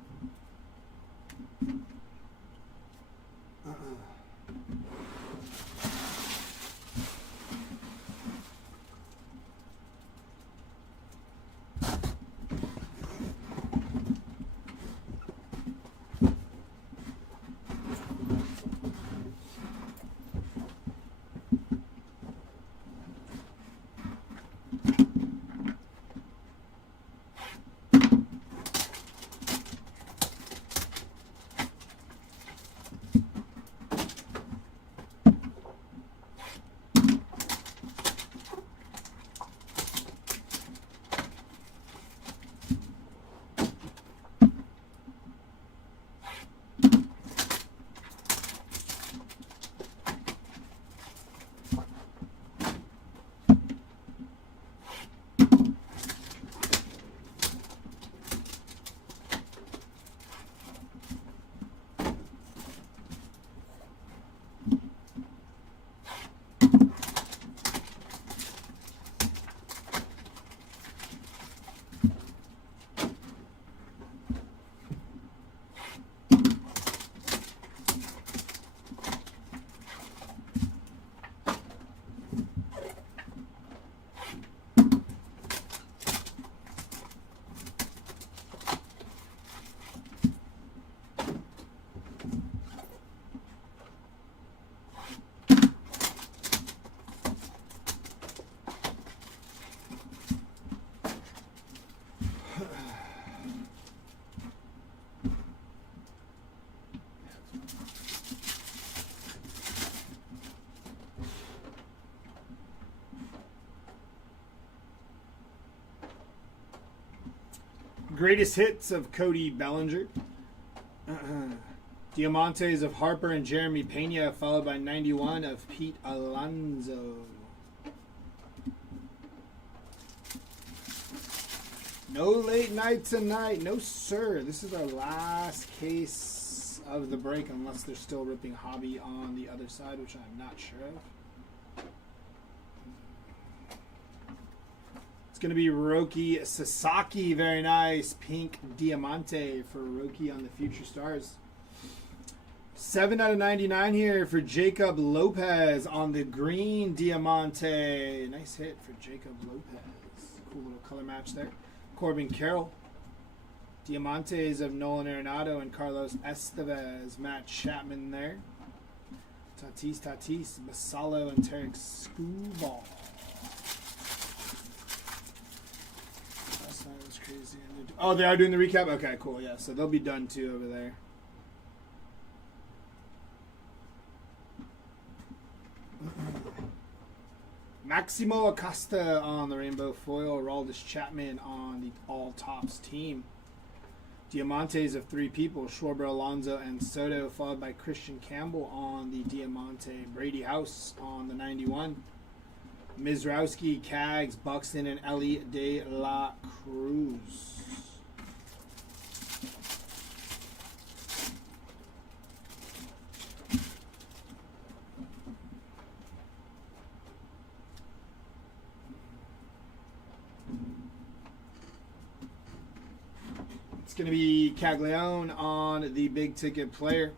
Greatest hits of Cody Bellinger. Diamantes of Harper and Jeremy Pena, followed by 91 of Pete Alonso. No late night tonight. No, sir. This is our last case of the break, unless they're still ripping hobby on the other side, which I'm not sure of. It's going to be Roki Sasaki. Very nice. Pink Diamante for Roki on the Future Stars. 7 out of 99 here for Jacob Lopez on the green Diamante. Nice hit for Jacob Lopez. Cool little color match there. Corbin Carroll. Diamantes of Nolan Arenado and Carlos Estevez. Matt Chapman there. Tatis, Basalo, and Tarek Skubal. Last night was crazy. Oh, they are doing the recap? Okay, cool. Yeah, so they'll be done too over there. Maximo Acosta on the rainbow foil. Aroldis Chapman on the all tops team. Diamantes of 3 people, Schwarber, Alonso, and Soto, followed by Christian Campbell on the Diamante. Brady House on the 91. Mizrowski, Cags, Buxton, and Ellie De La Cruz. Going to be Caglione on the big ticket player.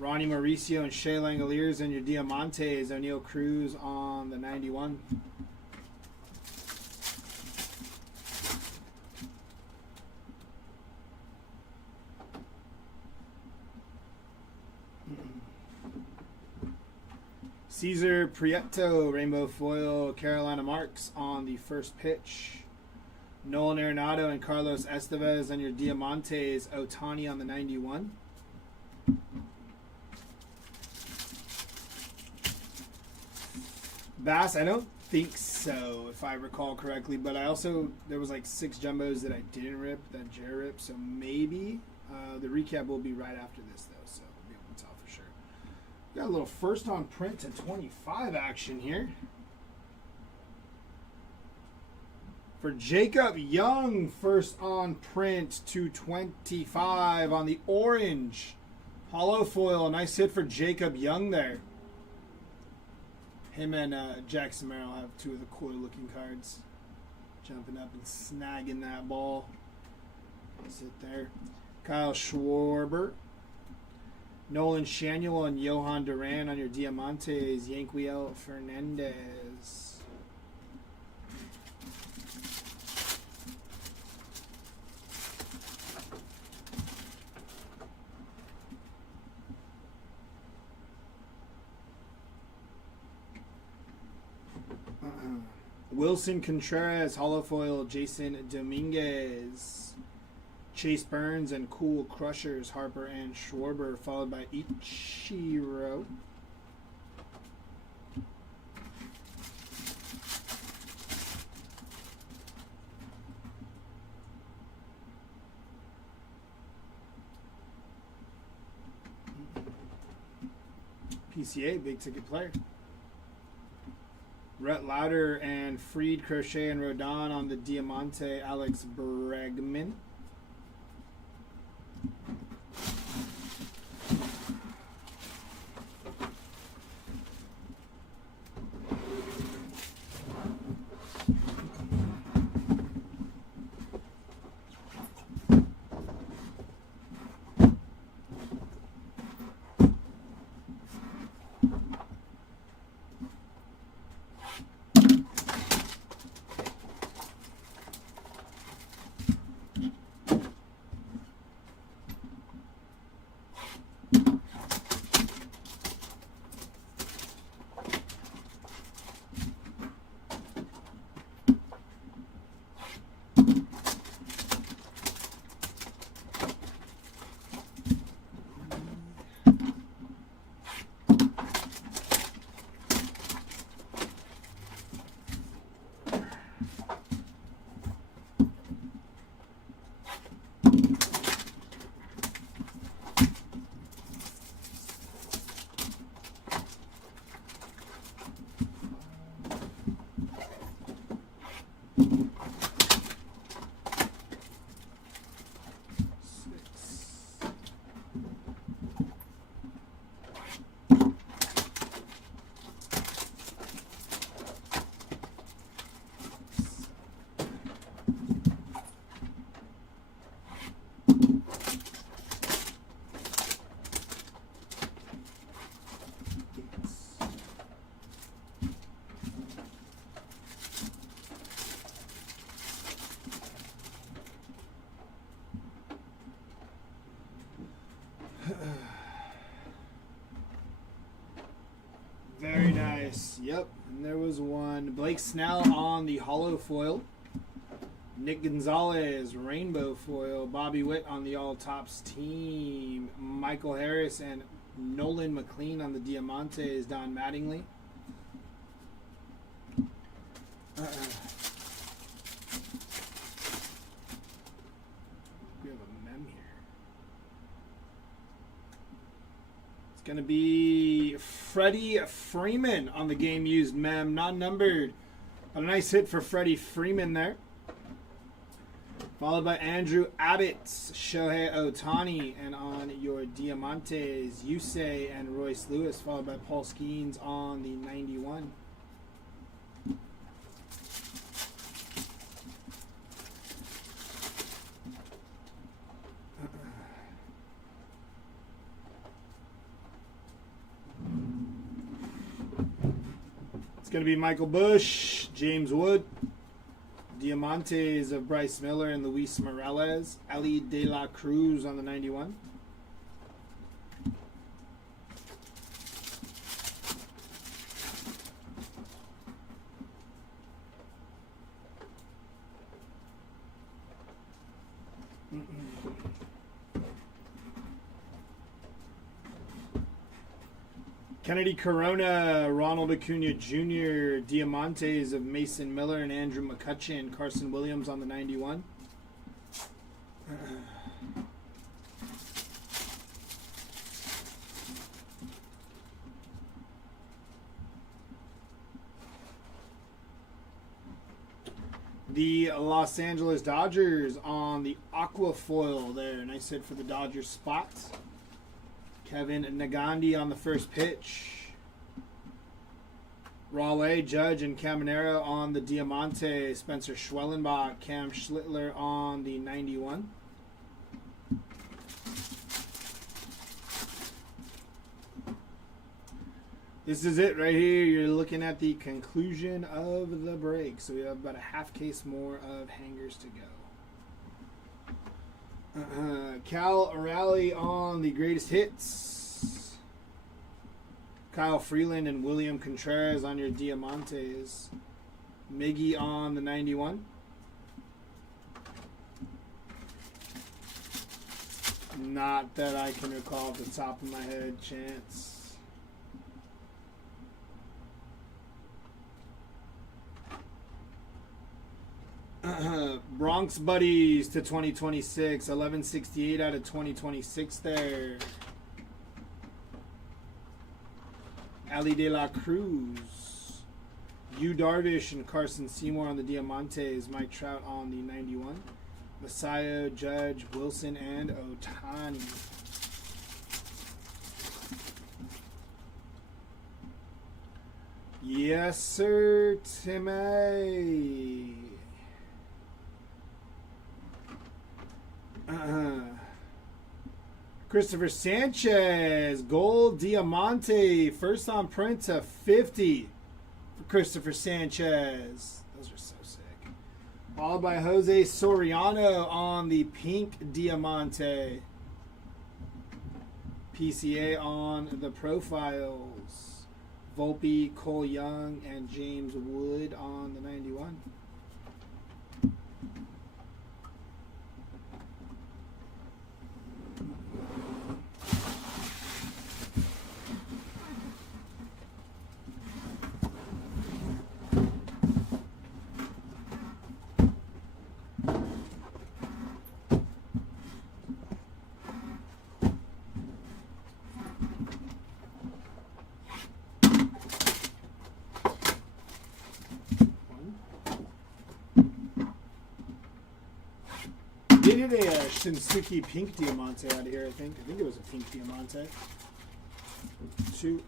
Ronnie Mauricio and Shea Langoliers and your Diamantes. O'Neal Cruz on the 91. Cesar Prieto, rainbow foil. Carolina Marks on the first pitch. Nolan Arenado and Carlos Estevez on your Diamantes. Otani on the 91. Bass, I don't think so, if I recall correctly. But I also, there was like 6 jumbos that I didn't rip, that Jer ripped. So maybe the recap will be right after this, though. So we'll be able to tell for sure. Got a little first on print to 25 action here. For Jacob Young, first on print to 25 on the orange hollow foil. Nice hit for Jacob Young there. Him and Jackson Merrill have 2 of the cooler looking cards. Jumping up and snagging that ball. Nice hit there. Kyle Schwarber. Nolan Shanuel and Johan Duran on your Diamantes. Yanquiel Fernandez. Wilson Contreras, hollow foil, Jason Dominguez, Chase Burns, and Cool Crushers, Harper and Schwarber, followed by Ichiro. PCA, big ticket player. Rhett Lauder and Freed, Crochet, and Rodon on the Diamante. Alex Bregman. Yep, and there was one. Blake Snell on the hollow foil. Nick Gonzalez, rainbow foil. Bobby Witt on the all tops team. Michael Harris and Nolan McLean on the Diamantes. Don Mattingly. We have a mem here. It's going to be Freddie Freeman on the game used mem, non-numbered. A nice hit for Freddie Freeman there. Followed by Andrew Abbott, Shohei Ohtani, and on your Diamantes, Yusei and Royce Lewis, followed by Paul Skeens on the 91. It's going to be Michael Bush, James Wood, Diamantes of Bryce Miller and Luis Morales, Ali De La Cruz on the 91. Kennedy Corona, Ronald Acuna Jr., Diamantes of Mason Miller and Andrew McCutcheon, Carson Williams on the 91. The Los Angeles Dodgers on the aqua foil there. Nice hit for the Dodgers spot. Kevin Nagandi on the first pitch. Raleigh, Judge, and Caminero on the Diamante. Spencer Schwellenbach, Cam Schlittler on the 91. This is it right here. You're looking at the conclusion of the break. So we have about a half case more of hangers to go. Cal Raleigh on the greatest hits. Kyle Freeland and William Contreras on your Diamantes. Miggy on the 91. Not that I can recall off the top of my head. Chance. Bronx Buddies to 2026. 1168 out of 2026 there. Ali De La Cruz. Yu Darvish and Carson Seymour on the Diamantes. Mike Trout on the 91. Messiah, Judge, Wilson, and Ohtani. Yes, sir, Timmy. Christopher Sanchez, gold Diamante, first on print to 50 for Christopher Sanchez. Those are so sick. Followed by Jose Soriano on the pink Diamante. PCA on the profiles. Volpe, Cole Young, and James Wood on the 91. They did a Shinsuke pink Diamante out of here, I think. I think it was a pink Diamante. 2.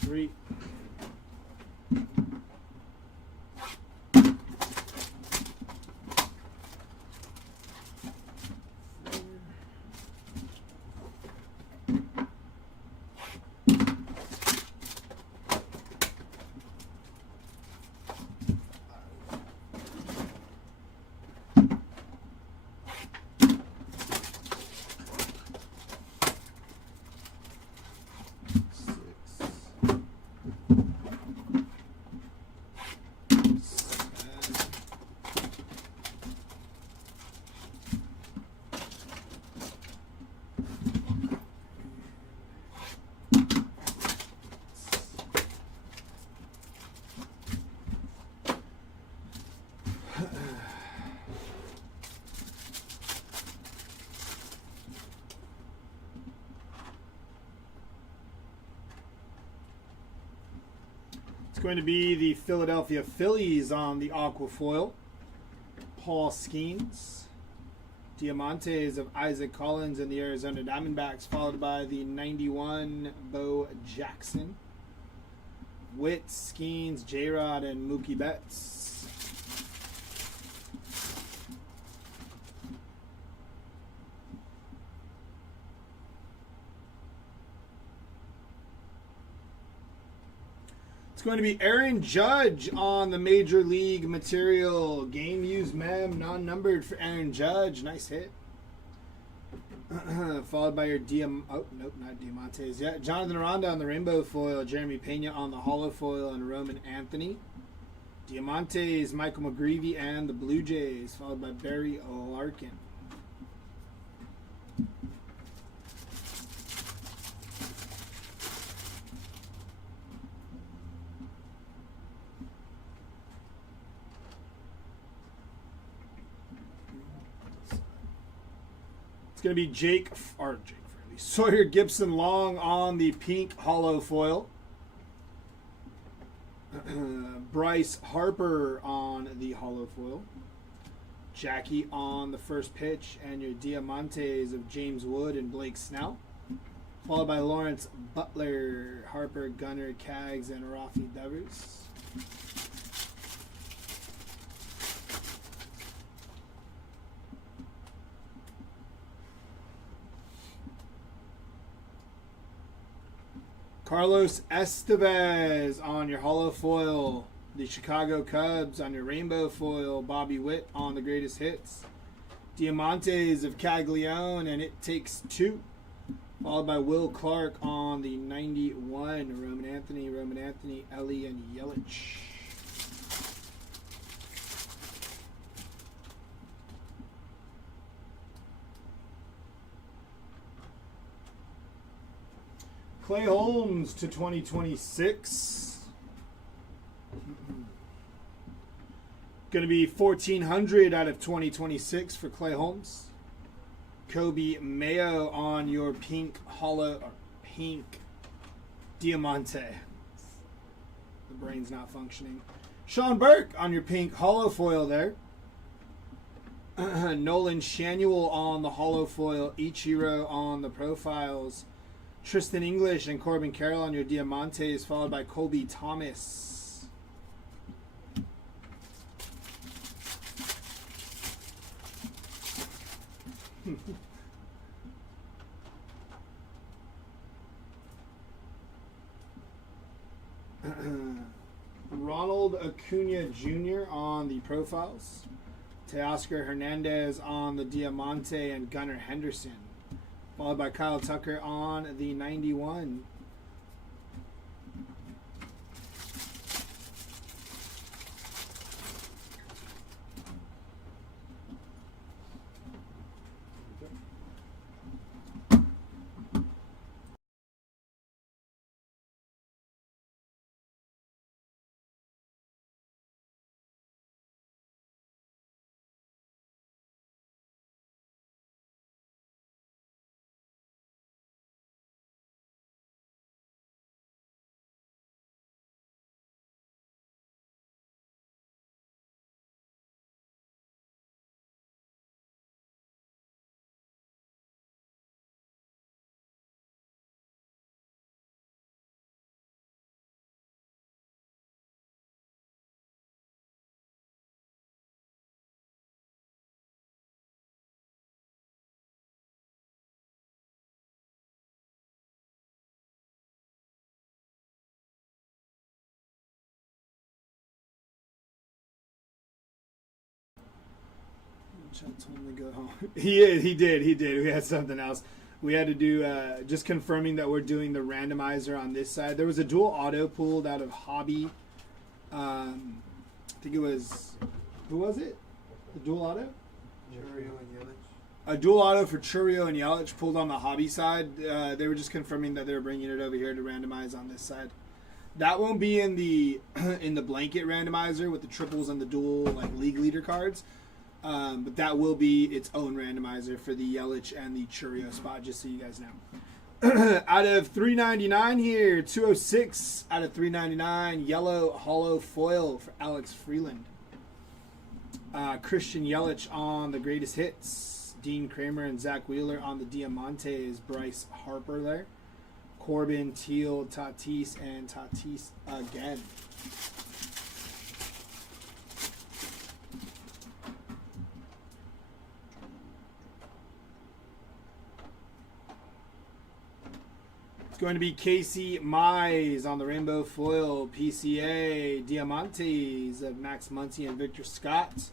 3. 4. It's going to be the Philadelphia Phillies on the aqua foil. Paul Skeens. Diamantes of Isaac Collins and the Arizona Diamondbacks, followed by the 91 Bo Jackson. Witt, Skeens, J-Rod, and Mookie Betts. It's going to be Aaron Judge on the Major League Material. Game used mem, non-numbered for Aaron Judge. Nice hit. Followed by your not Diamantes. Yeah, Jonathan Aranda on the Rainbow Foil. Jeremy Pena on the Hollow Foil. And Roman Anthony. Diamantes, Michael McGreevy, and the Blue Jays. Followed by Barry Larkin. It's going to be Sawyer Gibson Long on the pink hollow foil. Bryce Harper on the hollow foil. Jackie on the first pitch, and your Diamantes of James Wood and Blake Snell. Followed by Lawrence Butler, Harper, Gunnar, Cags, and Rafi Devers. Carlos Estevez on your hollow foil. The Chicago Cubs on your rainbow foil. Bobby Witt on the greatest hits. Diamantes of Caglione, and it takes two. Followed by Will Clark on the 91. Roman Anthony, Ellie, and Yelich. Clay Holmes to 2026. Going to be 1,400 out of 2026 for Clay Holmes. Kobe Mayo on your pink Diamante. The brain's not functioning. Sean Burke on your pink hollow foil there. Nolan Shanuel on the hollow foil. Ichiro on the profiles. Tristan English and Corbin Carroll on your Diamantes, followed by Colby Thomas. Ronald Acuna Jr. on the profiles. Teoscar Hernandez on the Diamante and Gunnar Henderson. Followed by Kyle Tucker on the 91. Told him to go home. He did. We had something else. We had to do just confirming that we're doing the randomizer on this side. There was a dual auto pulled out of Hobby. I think it was, who was it? The dual auto? Churio and Yelich. A dual auto for Churio and Yelich pulled on the Hobby side. They were just confirming that they were bringing it over here to randomize on this side. That won't be in the blanket randomizer with the triples and the dual league leader cards. But that will be its own randomizer for the Yelich and the Churio spot, just so you guys know. Out of 399 here, 206 out of 399. Yellow hollow foil for Alex Freeland. Christian Yelich on the greatest hits. Dean Kramer and Zach Wheeler on the Diamantes. Bryce Harper there. Corbin, Teal, Tatis, and Tatis again. It's going to be Casey Mize on the rainbow foil. PCA Diamantes of Max Muncy and Victor Scott.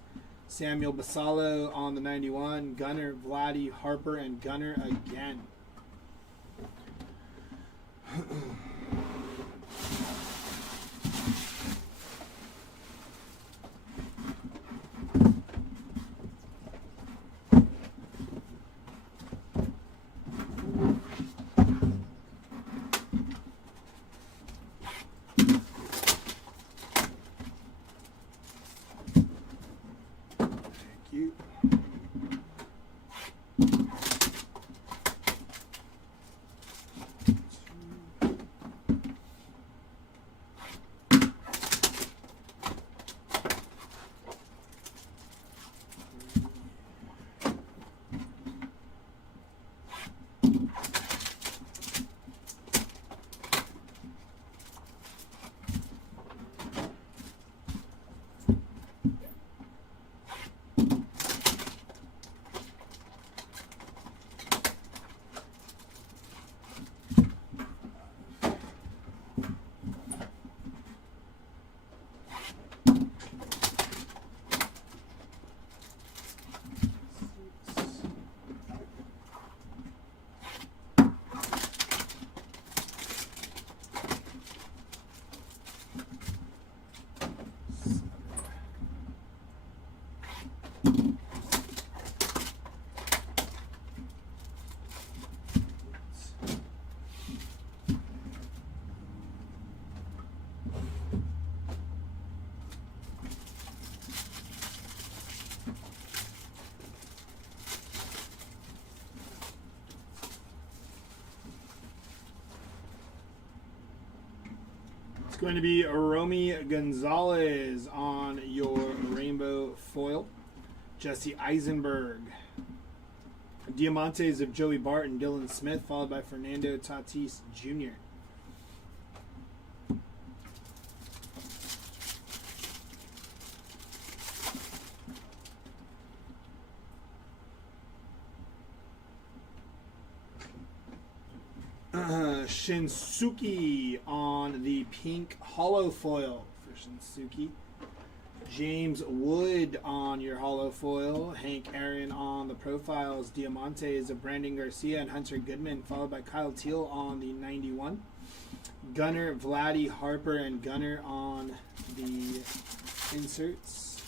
Samuel Basallo on the 91. Gunner, Vlatty, Harper, and Gunner again. It's going to be Romy Gonzalez on your rainbow foil. Jesse Eisenberg. Diamantes of Joey Bart and Dylan Smith, followed by Fernando Tatis Jr. Shinsuke on the pink hollow foil for Shinsuke. James Wood on your hollow foil. Hank Aaron on the profiles. Diamantes of Brandon Garcia and Hunter Goodman, followed by Kyle Teal on the 91. Gunner, Vlatty, Harper, and Gunner on the inserts.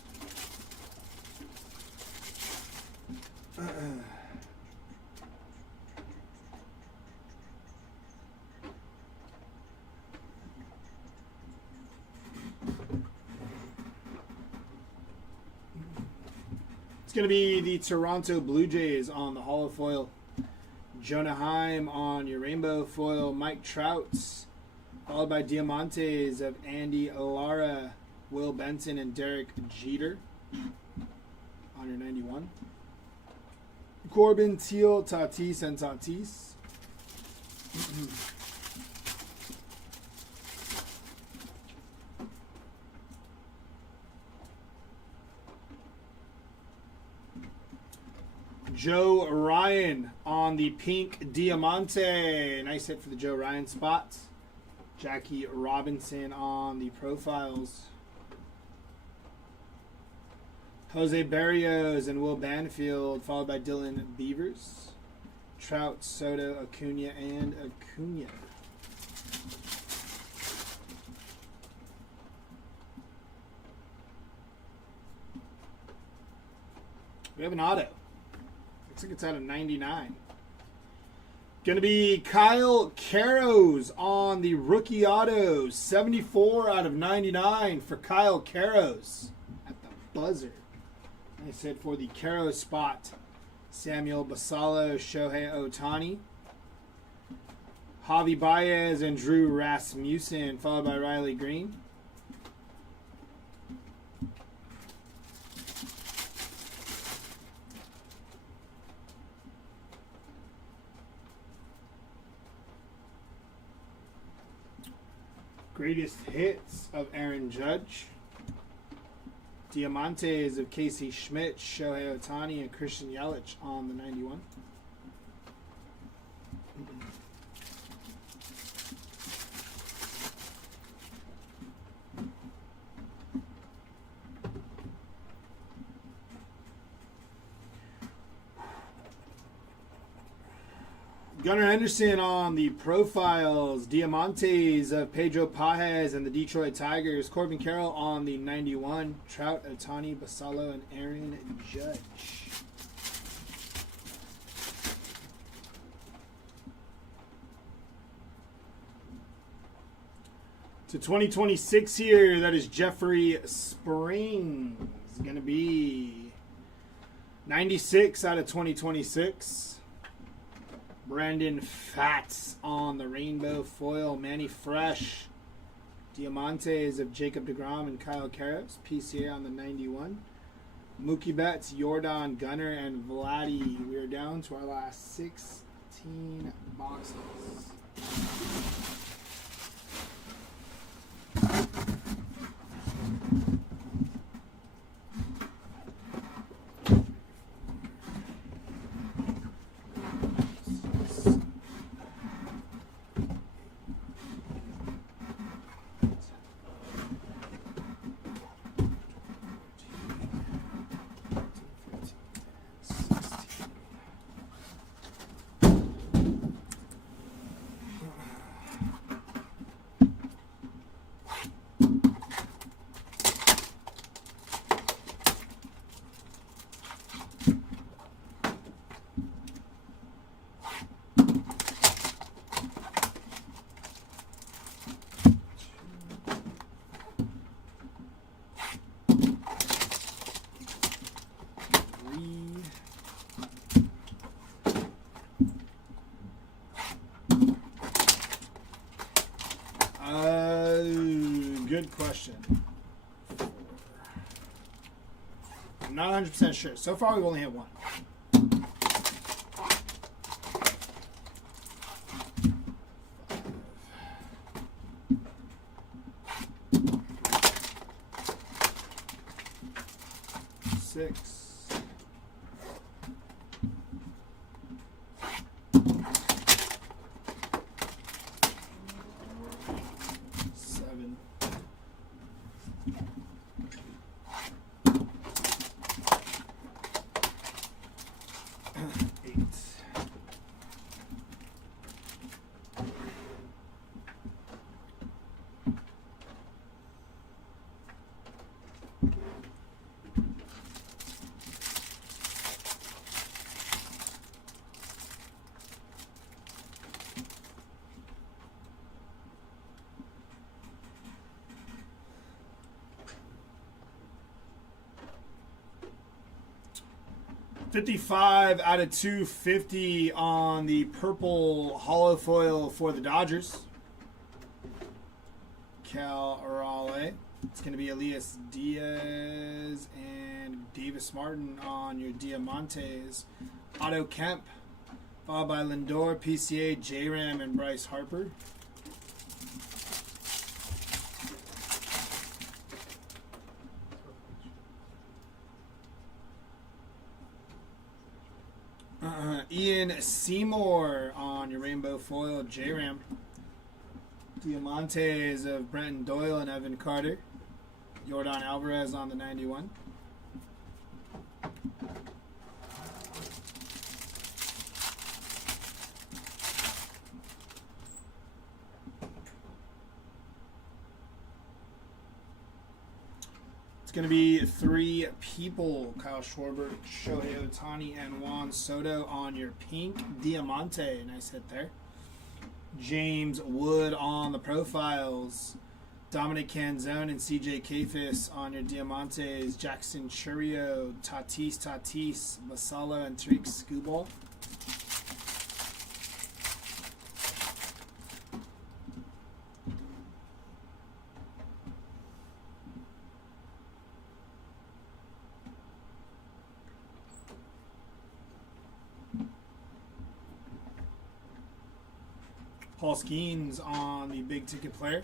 Going to be the Toronto Blue Jays on the hollow foil. Jonah Heim on your rainbow foil. Mike Trouts, followed by Diamantes of Andy Lara, Will Benson, and Derek Jeter on your 91. Corbin, Teal, Tatis, and Tatis. Joe Ryan on the pink Diamante. Nice hit for the Joe Ryan spots. Jackie Robinson on the profiles. Jose Barrios and Will Banfield, followed by Dylan Beavers. Trout, Soto, Acuna, and Acuna. We have an auto. Looks like it's out of 99. Going to be Kyle Caros on the rookie auto. 74 out of 99 for Kyle Caros at the buzzer. Nice hit for the Caros spot. Samuel Basallo, Shohei Ohtani. Javi Baez and Drew Rasmussen, followed by Riley Green. Greatest hits of Aaron Judge. Diamantes of Casey Schmidt, Shohei Ohtani, and Christian Yelich on the 91. Gunnar Henderson on the profiles. Diamantes of Pedro Pajes and the Detroit Tigers. Corbin Carroll on the 91. Trout, Ohtani, Basallo, and Aaron Judge. To 2026 here, that is Jeffrey Springs. Going to be 96 out of 2026. Brandon Fats on the rainbow foil. Manny Fresh. Diamantes of Jacob deGrom and Kyle Karros. PCA on the 91. Mookie Betts, Jordan Gunner, and Vlatty. We are down to our last 16 boxes. Good question. I'm not 100% sure. So far, we've only had one. Six. $55 out of 250 on the purple hollow foil for the Dodgers. Cal Raleigh. It's going to be Elias Diaz and Davis Martin on your Diamantes. Otto Kemp, followed by Lindor, PCA, J-Ram, and Bryce Harper. Ian Seymour on your rainbow foil, J-Ram. Diamantes of Brenton Doyle and Evan Carter. Jordan Alvarez on the 91. Going to be three people: Kyle Schwarber, Shohei Ohtani, and Juan Soto on your pink Diamante. Nice hit there. James Wood on the profiles. Dominic Canzone and CJ Kafis on your Diamantes. Jackson Churio, Tatis, Basallo, and Tariq Skubal. Paul Skeens on the big ticket player.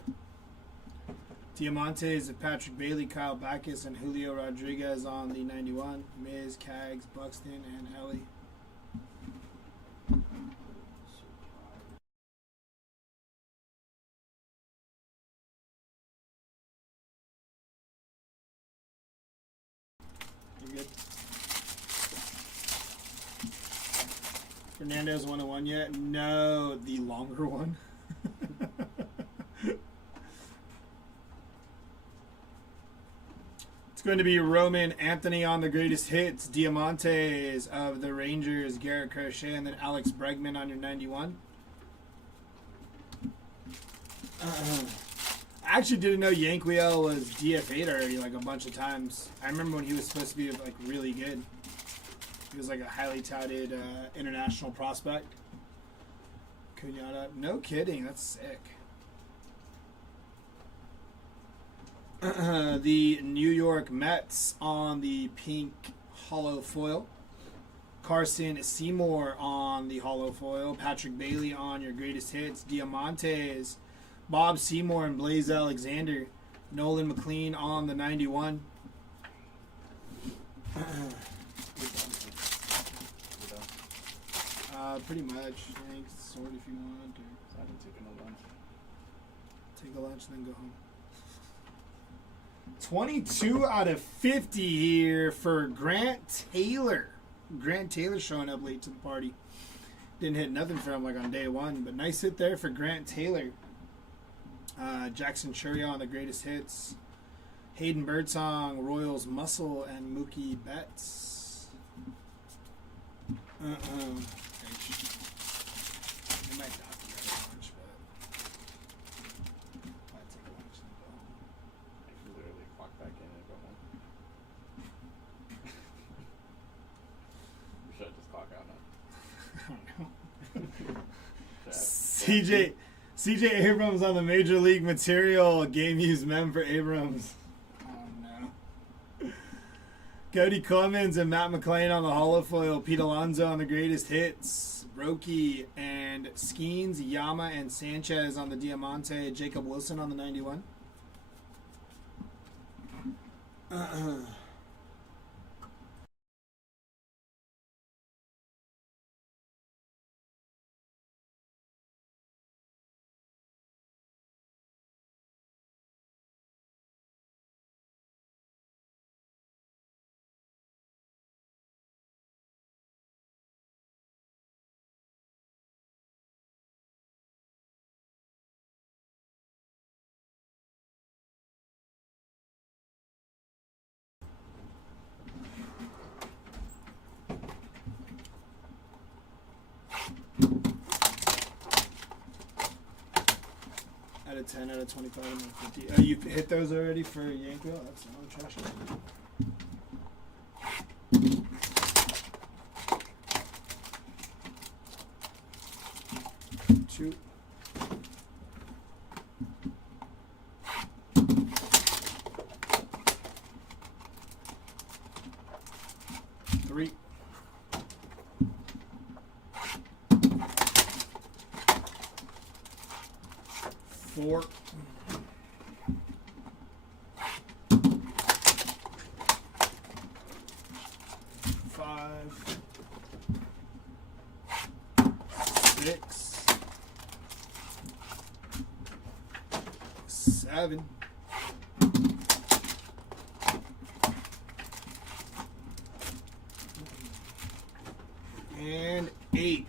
Diamantes of Patrick Bailey, Kyle Backus, and Julio Rodriguez on the 91. Miz, Cags, Buxton, and Ellie. You good? Fernando's 101 yet? No, the longer one. It's going to be Roman Anthony on the greatest hits, Diamantes of the Rangers, Garrett Crochet, and then Alex Bregman on your 91. I actually didn't know Yanquiel was DFA'd already like a bunch of times. I remember when he was supposed to be like really good. He was like a highly touted international prospect. Cunada, no kidding, that's sick. The New York Mets on the pink hollow foil. Carson Seymour on the hollow foil. Patrick Bailey on your greatest hits. Diamantes. Bob Seymour and Blaze Alexander. Nolan McLean on the 91. Pretty much. Thanks. Sort if you want. Or I haven't taken a lunch. take a lunch and then go home. 22 out of 50 here for Grant Taylor. Grant Taylor showing up late to the party. Didn't hit nothing for him like on day one, but nice hit there for Grant Taylor. Jackson Churio on the greatest hits. Hayden Birdsong, Royals Muscle, and Mookie Betts. I might not be at lunch, but might take a lunch and go home. I can literally clock back in and go home. Or should I just clock out now? I don't know. CJ Abrams on the Major League Material. Game used mem for Abrams. Oh no. Cody Clemens and Matt McClain on the holofoil. Pete Alonso on the greatest hits. Roki and Skeens, Yama, and Sanchez on the Diamante. Jacob Wilson on the 91. Out of 10, out of 25, and 50. You hit those already for Yankwell? That's no traction. Two. Three. Four. Five. Six. Seven. And 8.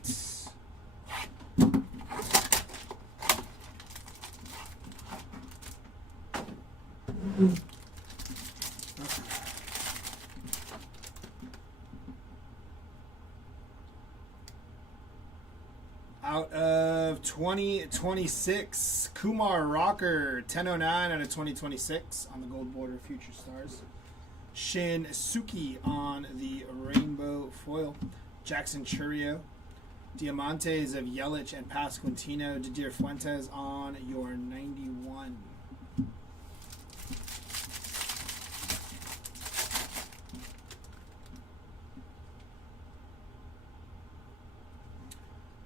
Out of 2026, Kumar Rocker, 1009 out of 2026 on the gold border Future Stars. Shin Suki on the rainbow foil. Jackson Churio. Diamantes of Yelich and Pasquantino. Didier Fuentes on your 91.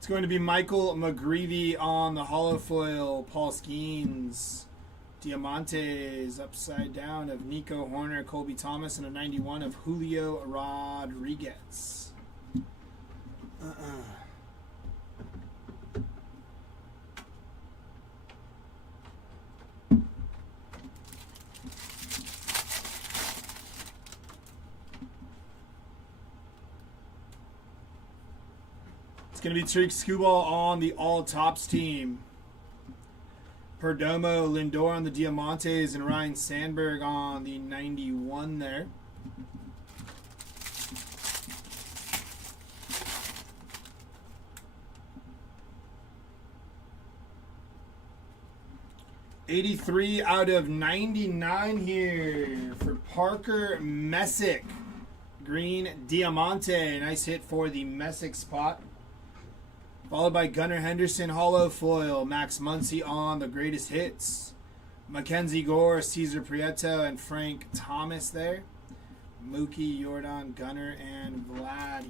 It's going to be Michael McGreevy on the holo foil. Paul Skeens. Diamantes upside down of Nico Horner, Colby Thomas, and a 91 of Julio Rodriguez. It's going to be Tariq Skubal on the All Tops team. Perdomo, Lindor on the Diamantes, and Ryan Sandberg on the 91 there. '83 out of 99 here for Parker Messick. Green Diamante. Nice hit for the Messick spot. Followed by Gunnar Henderson, holo foil. Max Muncy on the greatest hits. Mackenzie Gore, Cesar Prieto, and Frank Thomas there. Mookie, Jordan, Gunnar, and Vlatty.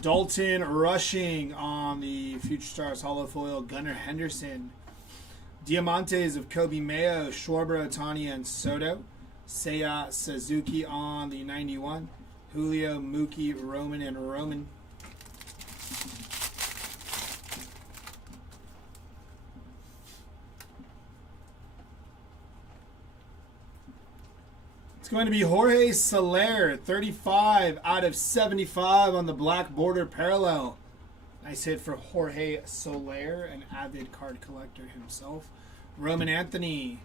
Dalton Rushing on the Future Stars holo foil. Gunnar Henderson. Diamantes of Kobe Mayo, Schwarber, Otani, and Soto. Seiya Suzuki on the 91. Julio, Mookie, Roman, and Roman. It's going to be Jorge Soler, 35 out of 75 on the black border parallel. Nice hit for Jorge Soler, an avid card collector himself. Roman Anthony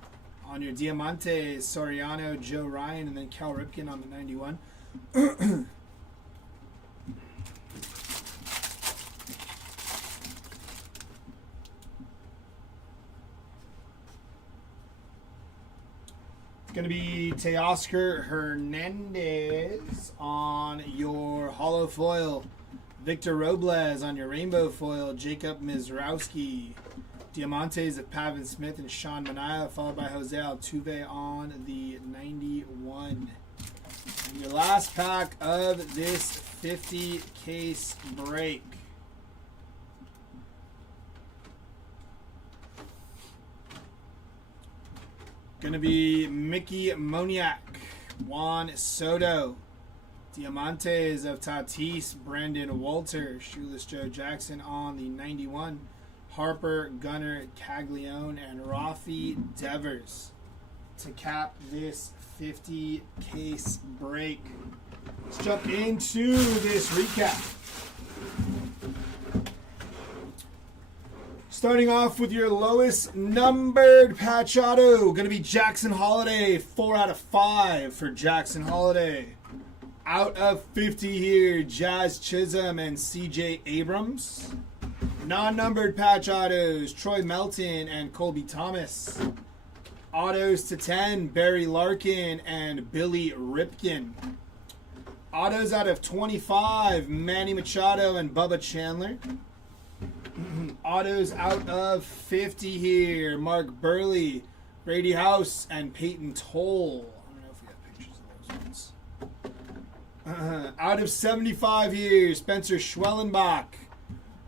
on your Diamantes, Soriano, Joe Ryan, and then Cal Ripken on the 91. It's going to be Teoscar Hernandez on your holo foil. Victor Robles on your rainbow foil. Jacob Mizrowski. Diamantes of Pavin Smith and Sean Manaea, followed by Jose Altuve on the 91. And your last pack of this 50 case break. Gonna be Mickey Moniak, Juan Soto, Diamantes of Tatis, Brandon Walter, Shoeless Joe Jackson on the 91. Harper, Gunnar, Caglione, and Rafi Devers to cap this 50 case break. Let's jump into this recap. Starting off with your lowest numbered patch auto, going to be Jackson Holiday, 4 out of 5 for Jackson Holiday. Out of 50 here, Jazz Chisholm and CJ Abrams. Non-numbered patch autos, Troy Melton and Colby Thomas. Autos to 10, Barry Larkin and Billy Ripken. Autos out of 25, Manny Machado and Bubba Chandler. Autos out of 50 here, Mark Burley, Brady House, and Peyton Toll. I don't know if we have pictures of those ones. Out of 75 here, Spencer Schwellenbach,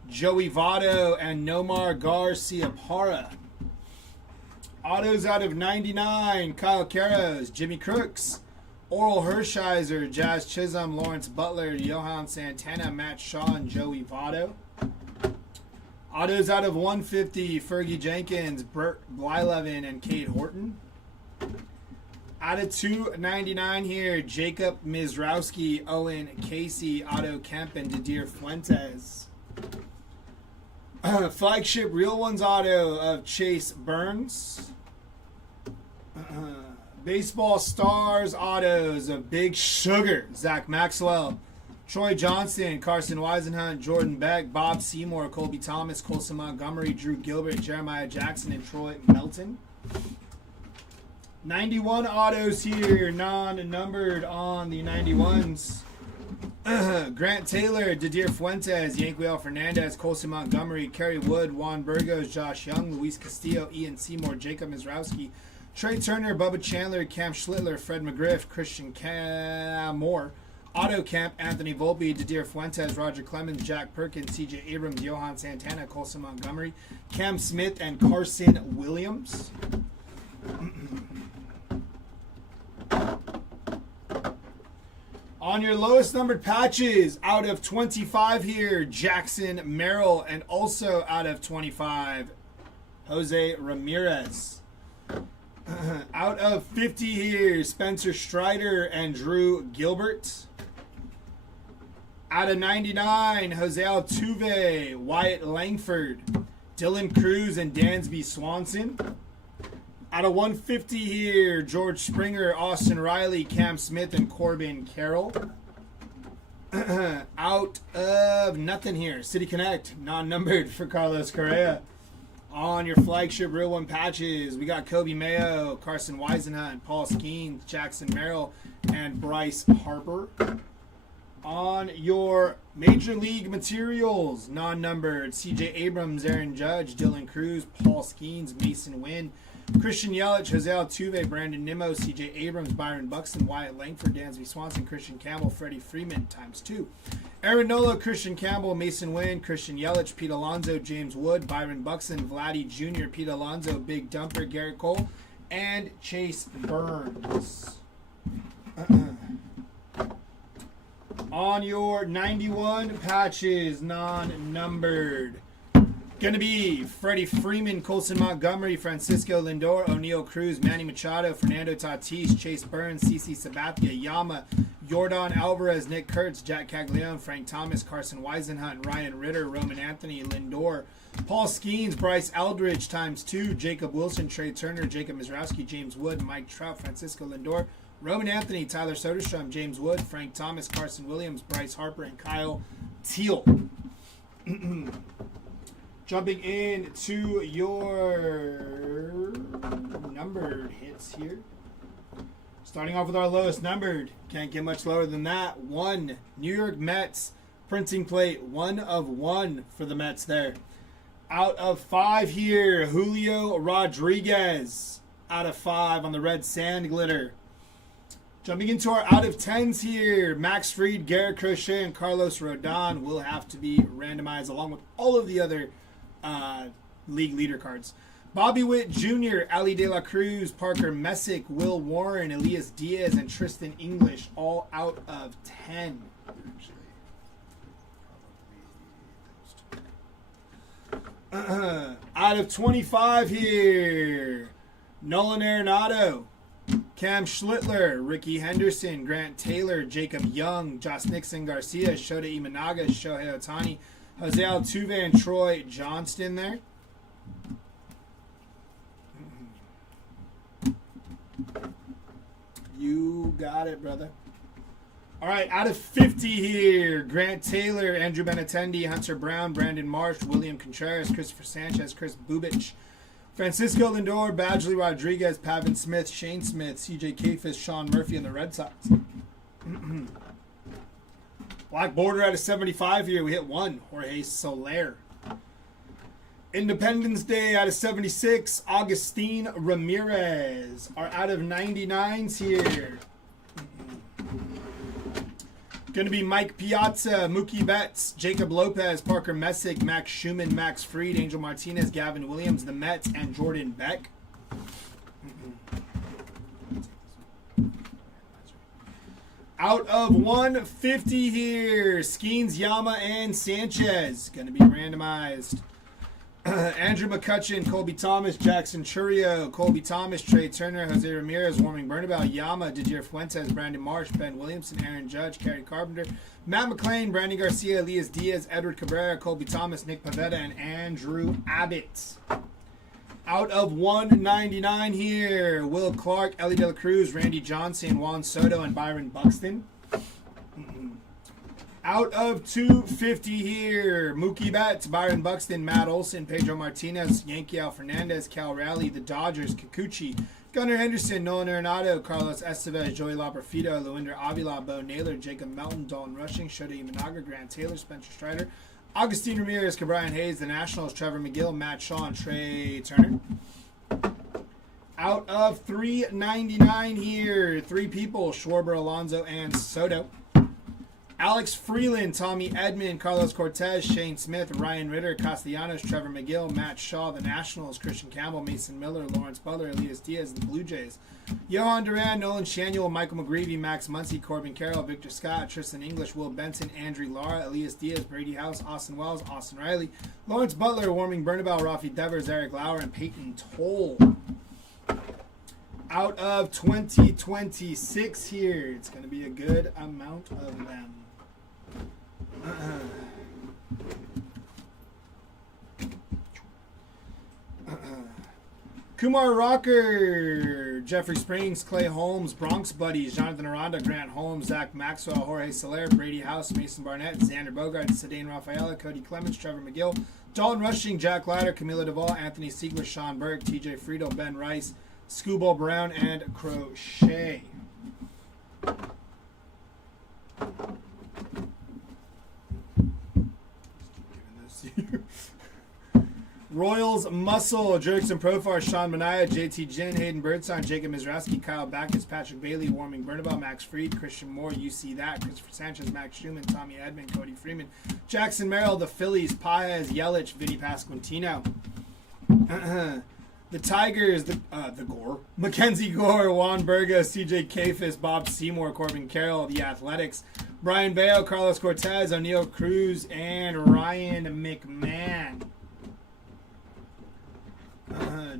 Joey Votto, and Nomar Garciaparra. Autos out of 99, Kyle Karros, Jimmy Crooks, Oral Hershiser, Jazz Chisholm, Lawrence Butler, Johan Santana, Matt Shaw, and Joey Votto. Autos out of 150, Fergie Jenkins, Bert Blyleven, and Cade Horton. Out of 299 here, Jacob Mizrowski, Owen Casey, Otto Kemp, and Didier Fuentes. Flagship Real Ones auto of Chase Burns. Baseball Stars autos of Big Sugar, Zach Maxwell, Troy Johnson, Carson Weisenhunt, Jordan Beck, Bob Seymour, Colby Thomas, Colson Montgomery, Drew Gilbert, Jeremiah Jackson, and Troy Melton. 91 autos here, non-numbered on the 91s. Grant Taylor, Didier Fuentes, Yanquiel Fernandez, Colson Montgomery, Kerry Wood, Juan Burgos, Josh Young, Luis Castillo, Ian Seymour, Jacob Mizrowski, Trey Turner, Bubba Chandler, Cam Schlittler, Fred McGriff, Christian Moore, Otto Camp, Anthony Volpe, Didier Fuentes, Roger Clemens, Jack Perkins, CJ Abrams, Johan Santana, Colson Montgomery, Cam Smith, and Carson Williams. On your lowest numbered patches, out of 25 here, Jackson Merrill, and also out of 25, Jose Ramirez. Out of 50 here, Spencer Strider and Drew Gilbert. Out of 99, Jose Altuve, Wyatt Langford, Dylan Cruz, and Dansby Swanson. Out of 150 here, George Springer, Austin Riley, Cam Smith, and Corbin Carroll. Out of nothing here, City Connect, non-numbered for Carlos Correa. On your flagship Real One patches, we got Kobe Mayo, Carson Weisenhunt, Paul Skeens, Jackson Merrill, and Bryce Harper. On your Major League Materials, non-numbered, CJ Abrams, Aaron Judge, Dylan Cruz, Paul Skeens, Mason Wynn, Christian Yelich, Jose Altuve, Brandon Nimmo, CJ Abrams, Byron Buxton, Wyatt Langford, Dansby Swanson, Christian Campbell, Freddie Freeman ×2. Aaron Nola, Christian Campbell, Mason Wynn, Christian Yelich, Pete Alonso, James Wood, Byron Buxton, Vlatty Jr., Pete Alonso, Big Dumper, Garrett Cole, and Chase Burns. On your 91 patches, non-numbered, going to be Freddie Freeman, Colson Montgomery, Francisco Lindor, O'Neill Cruz, Manny Machado, Fernando Tatis, Chase Burns, CC Sabathia, Yama, Yordan Alvarez, Nick Kurtz, Jack Caglione, Frank Thomas, Carson Weisenhunt, Ryan Ritter, Roman Anthony, Lindor, Paul Skeens, Bryce Eldridge ×2, Jacob Wilson, Trey Turner, Jacob Mizrowski, James Wood, Mike Trout, Francisco Lindor, Roman Anthony, Tyler Soderstrom, James Wood, Frank Thomas, Carson Williams, Bryce Harper, and Kyle Teal. Jumping in to your numbered hits here. Starting off with our lowest numbered. Can't get much lower than that. 1, New York Mets. Printing plate, 1 of 1 for the Mets there. Out of 5 here, Julio Rodriguez. Out of 5 on the red sand glitter. Jumping into our out of 10s here, Max Fried, Garrett Crochet, and Carlos Rodon will have to be randomized along with all of the other league leader cards. Bobby Witt Jr., Ali De La Cruz, Parker Messick, Will Warren, Elias Diaz, and Tristan English, all out of 10. Out of 25 here, Nolan Arenado, Cam Schlittler, Ricky Henderson, Grant Taylor, Jacob Young, Josh Nixon Garcia, Shota Imanaga, Shohei Ohtani, Jose Altuve, and Troy Johnston there. You got it, brother. All right, out of 50 here, Grant Taylor, Andrew Benintendi, Hunter Brown, Brandon Marsh, William Contreras, Christopher Sanchez, Chris Bubich, Francisco Lindor, Badgley Rodriguez, Pavin Smith, Shane Smith, CJ Kayfus, Sean Murphy, and the Red Sox. Black border out of 75 here. We hit 1, Jorge Soler. Independence Day out of 76, Agustin Ramirez. Our out of 99s here. Going to be Mike Piazza, Mookie Betts, Jacob Lopez, Parker Messick, Max Schumann, Max Fried, Angel Martinez, Gavin Williams, the Mets, and Jordan Beck. Out of 150 here, Skeens, Yama, and Sanchez. Going to be randomized. Andrew McCutcheon, Colby Thomas, Jackson Churio, Colby Thomas, Trey Turner, Jose Ramirez, Warming Bernabel, Yama, Didier Fuentes, Brandon Marsh, Ben Williamson, Aaron Judge, Kerry Carpenter, Matt McClain, Brandon Garcia, Elias Diaz, Edward Cabrera, Colby Thomas, Nick Pavetta, and Andrew Abbott. Out of 199 here, Will Clark, Ellie De La Cruz, Randy Johnson, Juan Soto, and Byron Buxton. Out of 250 here, Mookie Betts, Byron Buxton, Matt Olson, Pedro Martinez, Yankee Al Fernandez, Cal Raleigh, the Dodgers, Kikuchi, Gunnar Henderson, Nolan Arenado, Carlos Estevez, Joey Laperfido, Luinder Avila, Bo Naylor, Jacob Melton, Dalton Rushing, Shota Imanaga, Grant Taylor, Spencer Strider, Augustine Ramirez, Cabrian Hayes, the Nationals, Trevor McGill, Matt Shaw, and Trey Turner. Out of 399 here, 3 people, Schwarber, Alonso, and Soto. Alex Freeland, Tommy Edman, Carlos Cortez, Shane Smith, Ryan Ritter, Castellanos, Trevor McGill, Matt Shaw, the Nationals, Christian Campbell, Mason Miller, Lawrence Butler, Elias Diaz, the Blue Jays. Johan Duran, Nolan Shanuel, Michael McGreevy, Max Muncy, Corbin Carroll, Victor Scott, Tristan English, Will Benson, Andrew Lara, Elias Diaz, Brady House, Austin Wells, Austin Riley, Lawrence Butler, Warming Bernabel, Rafi Devers, Eric Lauer, and Peyton Toll. Out of 2026 here, it's going to be a good amount of them. Kumar Rocker, Jeffrey Springs, Clay Holmes, Bronx Buddies, Jonathan Aranda, Grant Holmes, Zach Maxwell, Jorge Soler, Brady House, Mason Barnett, Xander Bogart, Sedain Rafaela, Cody Clements, Trevor McGill, Dalton Rushing, Jack Leiter, Camilo Duvall, Anthony Siegler, Sean Burke, TJ Friedel, Ben Rice, Scooble Brown, and Crochet. Royals Muscle, Jerickson Profar, Sean Mania, JT Jin, Hayden Birdsong, Jacob Mizraski, Kyle Backus, Patrick Bailey, Warming Bernabel, Max Fried, Christian Moore, You See That, Christopher Sanchez, Max Schumann, Tommy Edman, Cody Freeman, Jackson Merrill, the Phillies, Paez, Yelich, Vinny Pasquantino. The Tigers, the Gore, Mackenzie Gore, Juan Burgos, CJ Kafis, Bob Seymour, Corbin Carroll, the Athletics, Brian Bayo, Carlos Cortez, O'Neill Cruz, and Ryan McMahon.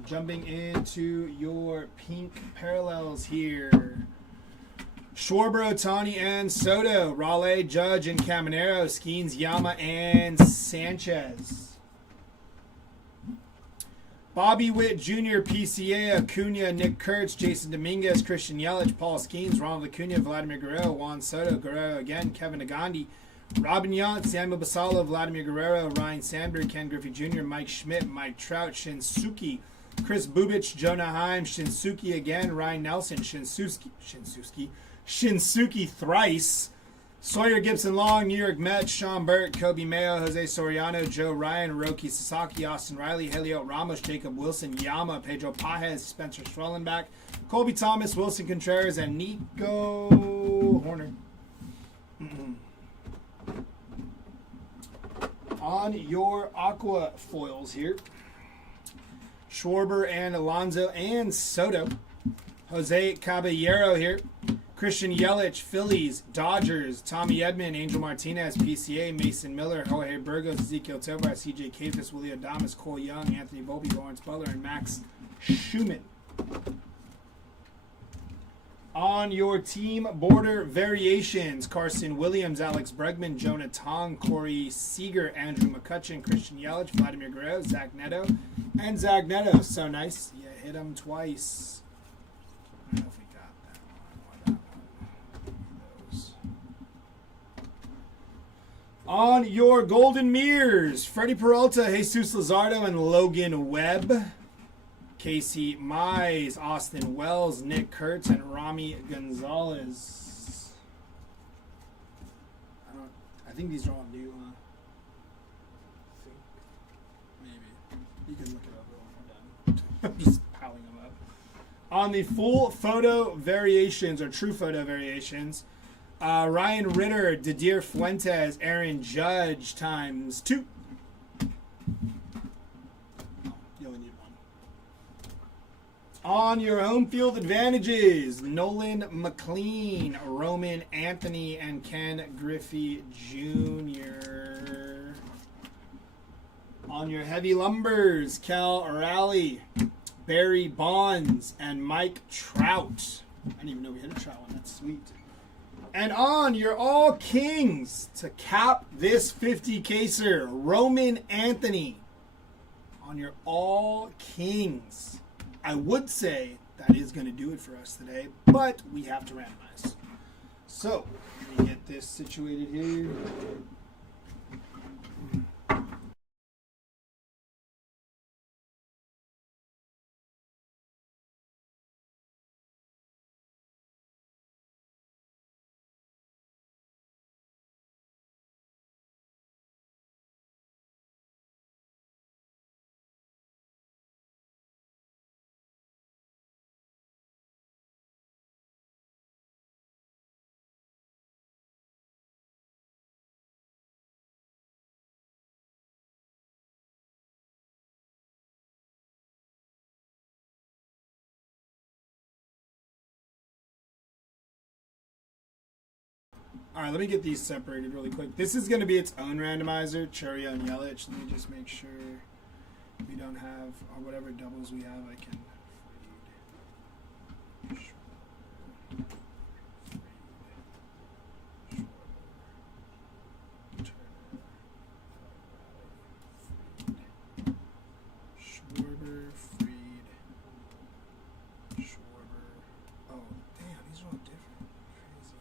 Jumping into your pink parallels here. Schwarber, Ohtani, and Soto. Raleigh, Judge, and Caminero. Skeens, Yama, and Sanchez. Bobby Witt Jr., PCA, Acuna, Nick Kurtz, Jason Dominguez, Christian Yelich, Paul Skeens, Ronald Acuna, Vladimir Guerrero, Juan Soto, Guerrero again, Kevin Nagandi, Robin Yount, Samuel Basalo, Vladimir Guerrero, Ryan Sandberg, Ken Griffey Jr., Mike Schmidt, Mike Trout, Shinsuke, Chris Bubich, Jonah Heim, Shinsuke again, Ryan Nelson, Shinsuke thrice, Sawyer Gibson Long, New York Mets, Sean Burke, Kobe Mayo, Jose Soriano, Joe Ryan, Roki Sasaki, Austin Riley, Helio Ramos, Jacob Wilson, Yama, Pedro Pajes, Spencer Strellenbach, Colby Thomas, Wilson Contreras, and Nico Horner. On your aqua foils here, Schwarber and Alonso and Soto. Jose Caballero here. Christian Yelich, Phillies, Dodgers, Tommy Edman, Angel Martinez, PCA, Mason Miller, Jorge Burgos, Ezekiel Tovar, CJ Kafis, Willie Adames, Cole Young, Anthony Volpe, Lawrence Butler, and Max Schumann. On your team border variations, Carson Williams, Alex Bregman, Jonah Tong, Corey Seager, Andrew McCutcheon, Christian Yelich, Vladimir Guerrero, Zach Neto, and Zach Neto. So nice. You hit him twice. I don't know if we got that one or that one. Those. On your golden mirrors, Freddie Peralta, Jesus Luzardo, and Logan Webb. Casey Mize, Austin Wells, Nick Kurtz, and Rami Gonzalez. I think these are all new, huh? Maybe. You can look it up when we're done. I'm just piling them up. On the full photo variations, or true photo variations, Ryan Ritter, Didier Fuentes, Aaron Judge times 2. You only need one. On your home field advantages, Nolan McLean, Roman Anthony, and Ken Griffey Jr. On your heavy lumbers, Cal Raleigh, Barry Bonds, and Mike Trout. I didn't even know we hit a Trout one. That's sweet. And on your all Kings to cap this 50 caser, Roman Anthony. On your all Kings. I would say that is going to do it for us today, but we have to randomize. So, let me get this situated here. All right, let me get these separated really quick. This is going to be its own randomizer, Churio and Yelich. Let me just make sure we don't have, or whatever doubles we have, I can Schwarber, Fried, Schwarber. Oh, damn, these are all different. Crazy.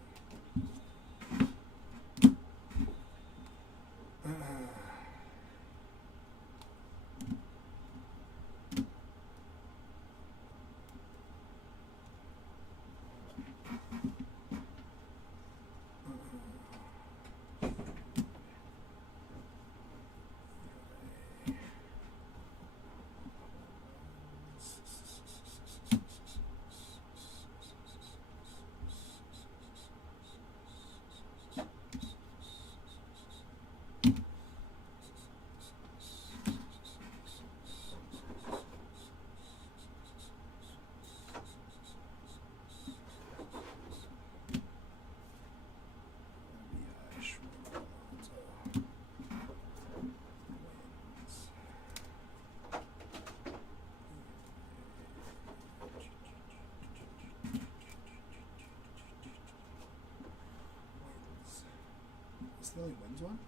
Is the only wins one?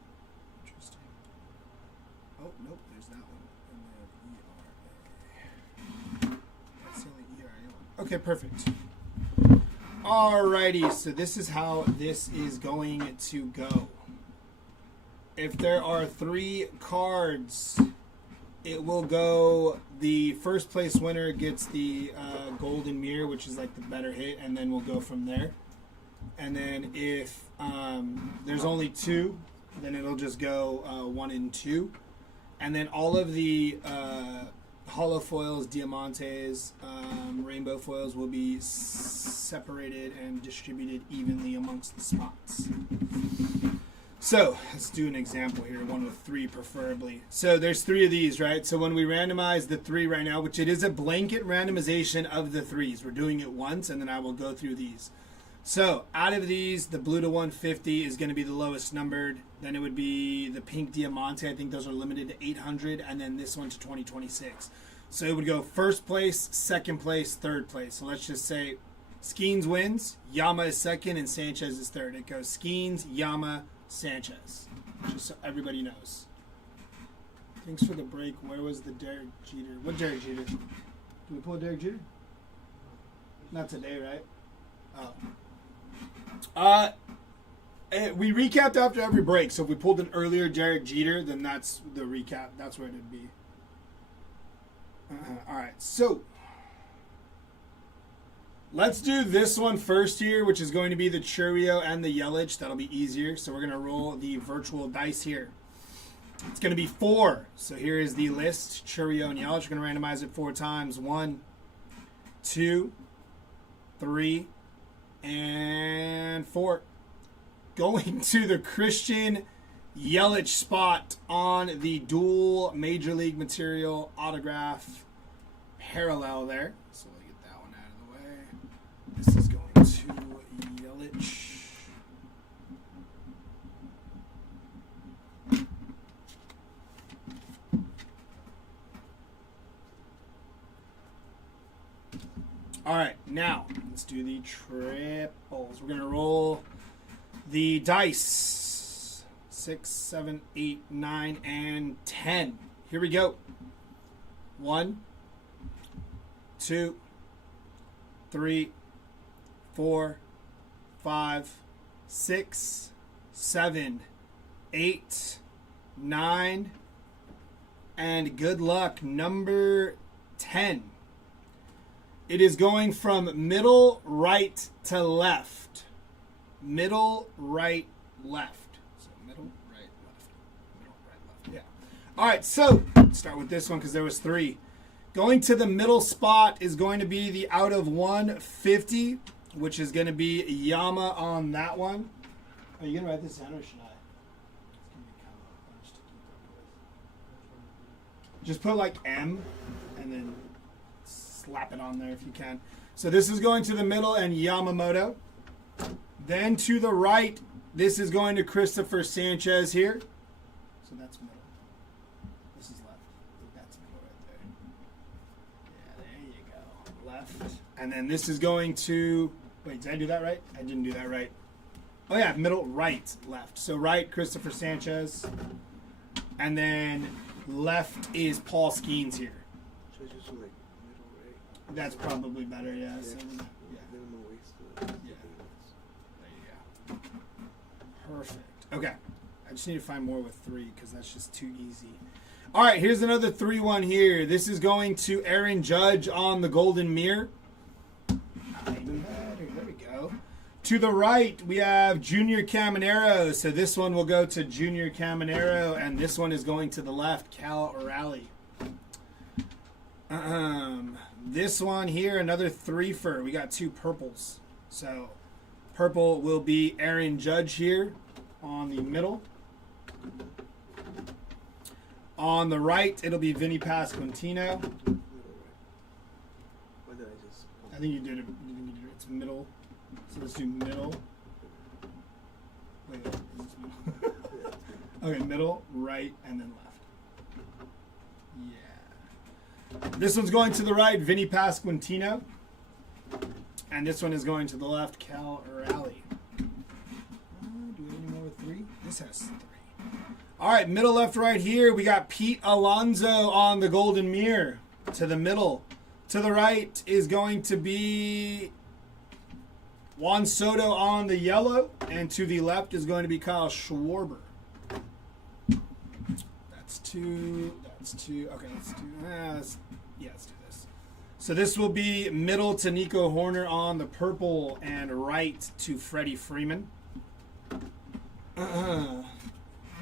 Interesting. Oh, nope, there's that one. And then ERA. That's the only ERA one. Okay, perfect. Alrighty, so this is how this is going to go. If there are 3 cards, it will go, the first place winner gets the golden mirror, which is like the better hit, and then we'll go from there. And then if there's only 2, then it'll just go 1 and 2. And then all of the hollow foils, diamantes, rainbow foils will be separated and distributed evenly amongst the spots. So let's do an example here, one with 3 preferably. So there's 3 of these, right? So when we randomize the 3 right now, which it is a blanket randomization of the 3s, we're doing it once, and then I will go through these. So out of these, the blue to 150 is going to be the lowest numbered. Then it would be the pink diamante. I think those are limited to 800, and then this one to 2026. So it would go first place, second place, third place. So let's just say Skeens wins, Yama is second, and Sanchez is third. It goes Skeens, Yama, Sanchez. Just so everybody knows. Thanks for the break. Where was the Derek Jeter? What Derek Jeter? Did we pull a Derek Jeter? Not today, right? Oh. We recapped after every break, so if we pulled an earlier Derek Jeter, then that's the recap. That's where it'd be. Alright, so let's do this one first here, which is going to be the Churio and the Yelich. That'll be easier. So we're going to roll the virtual dice here. It's going to be 4. So here is the list. Churio and Yelich. We're going to randomize it 4 times. 1, 2, 3, and 4. Going to the Christian Yelich spot on the dual Major League Material autograph parallel there. So we'll get that one out of the way. This is going to Yelich. All right, now let's do the triples. We're going to roll the dice. 6, 7, 8, 9, and 10. Here we go. 1, 2, 3, 4, 5, 6, 7, 8, 9, and good luck, number 10. It is going from middle right to left. Middle, right, left. So middle, right, left. Middle, right, left. Yeah. All right, so let's start with this one because there was 3. Going to the middle spot is going to be the out of 150, which is going to be Yama on that one. Are you going to write this down or should I? It's going to be kind of a bunch to keep up with. Just put like M and then slap it on there if you can. So this is going to the middle and Yamamoto. Then to the right This is going to Christopher Sanchez here. So that's middle. This is left. That's middle right there. Yeah, there you go. Left. And then this is going to... Wait, did I do that right? I didn't do that right. Oh, yeah, middle, right, left. So right, Christopher Sanchez. And then left is Paul Skeens here. So it's just like middle, right? That's probably better, yeah. Yeah. So, yeah. Minimum waist. Yeah. There you go. Perfect. Okay. I just need to find more with 3 because that's just too easy. All right, here's another 3-1 here. This is going to Aaron Judge on the Golden Mirror. Even better. There we go. To the right, we have Junior Caminero. So this one will go to Junior Caminero, and this one is going to the left, Cal O'Reilly. This one here, another 3-fer. We got 2 purples. So purple will be Aaron Judge here on the middle. On the right, it'll be Vinny Pasquantino. Middle, right? Why did I just... I think you did it. It's middle. So let's do middle. Wait, is this middle? Okay, middle, right, and then left. Yeah. This one's going to the right, Vinny Pasquantino. And this one is going to the left, Cal O'Reilly. Do we have any more with 3? This has 3. All right, middle, left, right here. We got Pete Alonso on the Golden Mirror to the middle. To the right is going to be Juan Soto on the yellow. And to the left is going to be Kyle Schwarber. That's 2. That's 2. Okay, let's do let's do this. So this will be middle to Nico Horner on the purple and right to Freddie Freeman.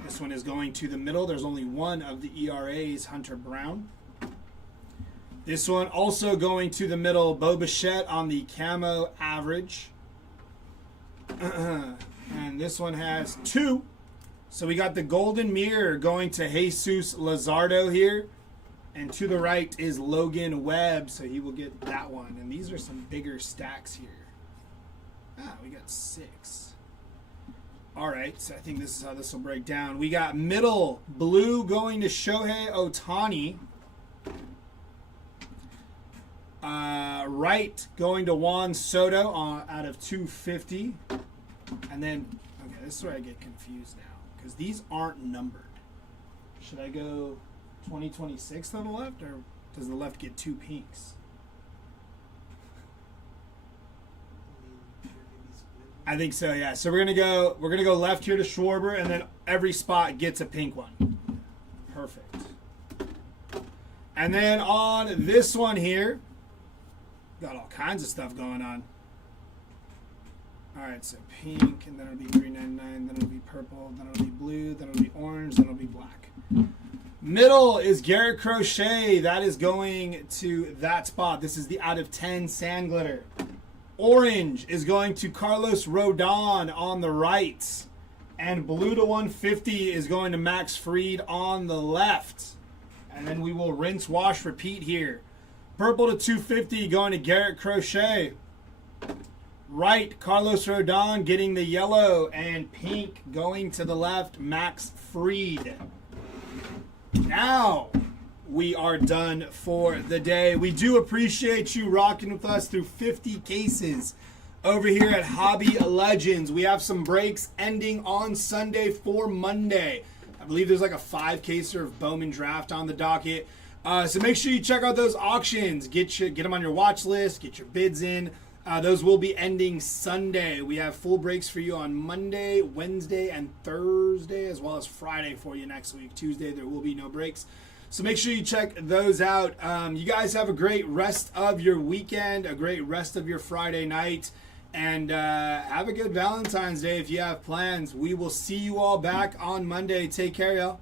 This one is going to the middle. There's only one of the ERAs, Hunter Brown. This one also going to the middle, Bo Bichette on the camo average. And this one has 2. So we got the Golden Mirror going to Jesus Luzardo here. And to the right is Logan Webb, so he will get that one. And these are some bigger stacks here. We got 6. All right, so I think this is how this will break down. We got middle blue going to Shohei Ohtani. Right going to Juan Soto out of 250. And then, okay, this is where I get confused now because these aren't numbered. Should I go 2026 on the left, or does the left get 2 pinks? I think so, yeah. So we're gonna go left here to Schwarber, and then every spot gets a pink one. Perfect. And then on this one here, got all kinds of stuff going on. All right, so pink, and then it'll be $3.99, then it'll be purple, then it'll be blue, then it'll be orange, then it'll be black. Middle is Garrett Crochet. That is going to that spot. This is the out of 10 sand glitter. Orange is going to Carlos Rodon on the right. And blue to 150 is going to Max Fried on the left. And then we will rinse, wash, repeat here. Purple to 250 going to Garrett Crochet. Right, Carlos Rodon getting the yellow. And pink going to the left, Max Fried. Now we are done for the day. We do appreciate you rocking with us through 50 cases over here at Hobby Legends. We have some breaks ending on Sunday for Monday. I believe there's like a 5-caser of Bowman Draft on the docket. So make sure you check out those auctions. Get them on your watch list. Get your bids in. Those will be ending Sunday. We have full breaks for you on Monday, Wednesday, and Thursday, as well as Friday for you next week. Tuesday, there will be no breaks. So make sure you check those out. You guys have a great rest of your weekend, a great rest of your Friday night, and have a good Valentine's Day if you have plans. We will see you all back on Monday. Take care, y'all.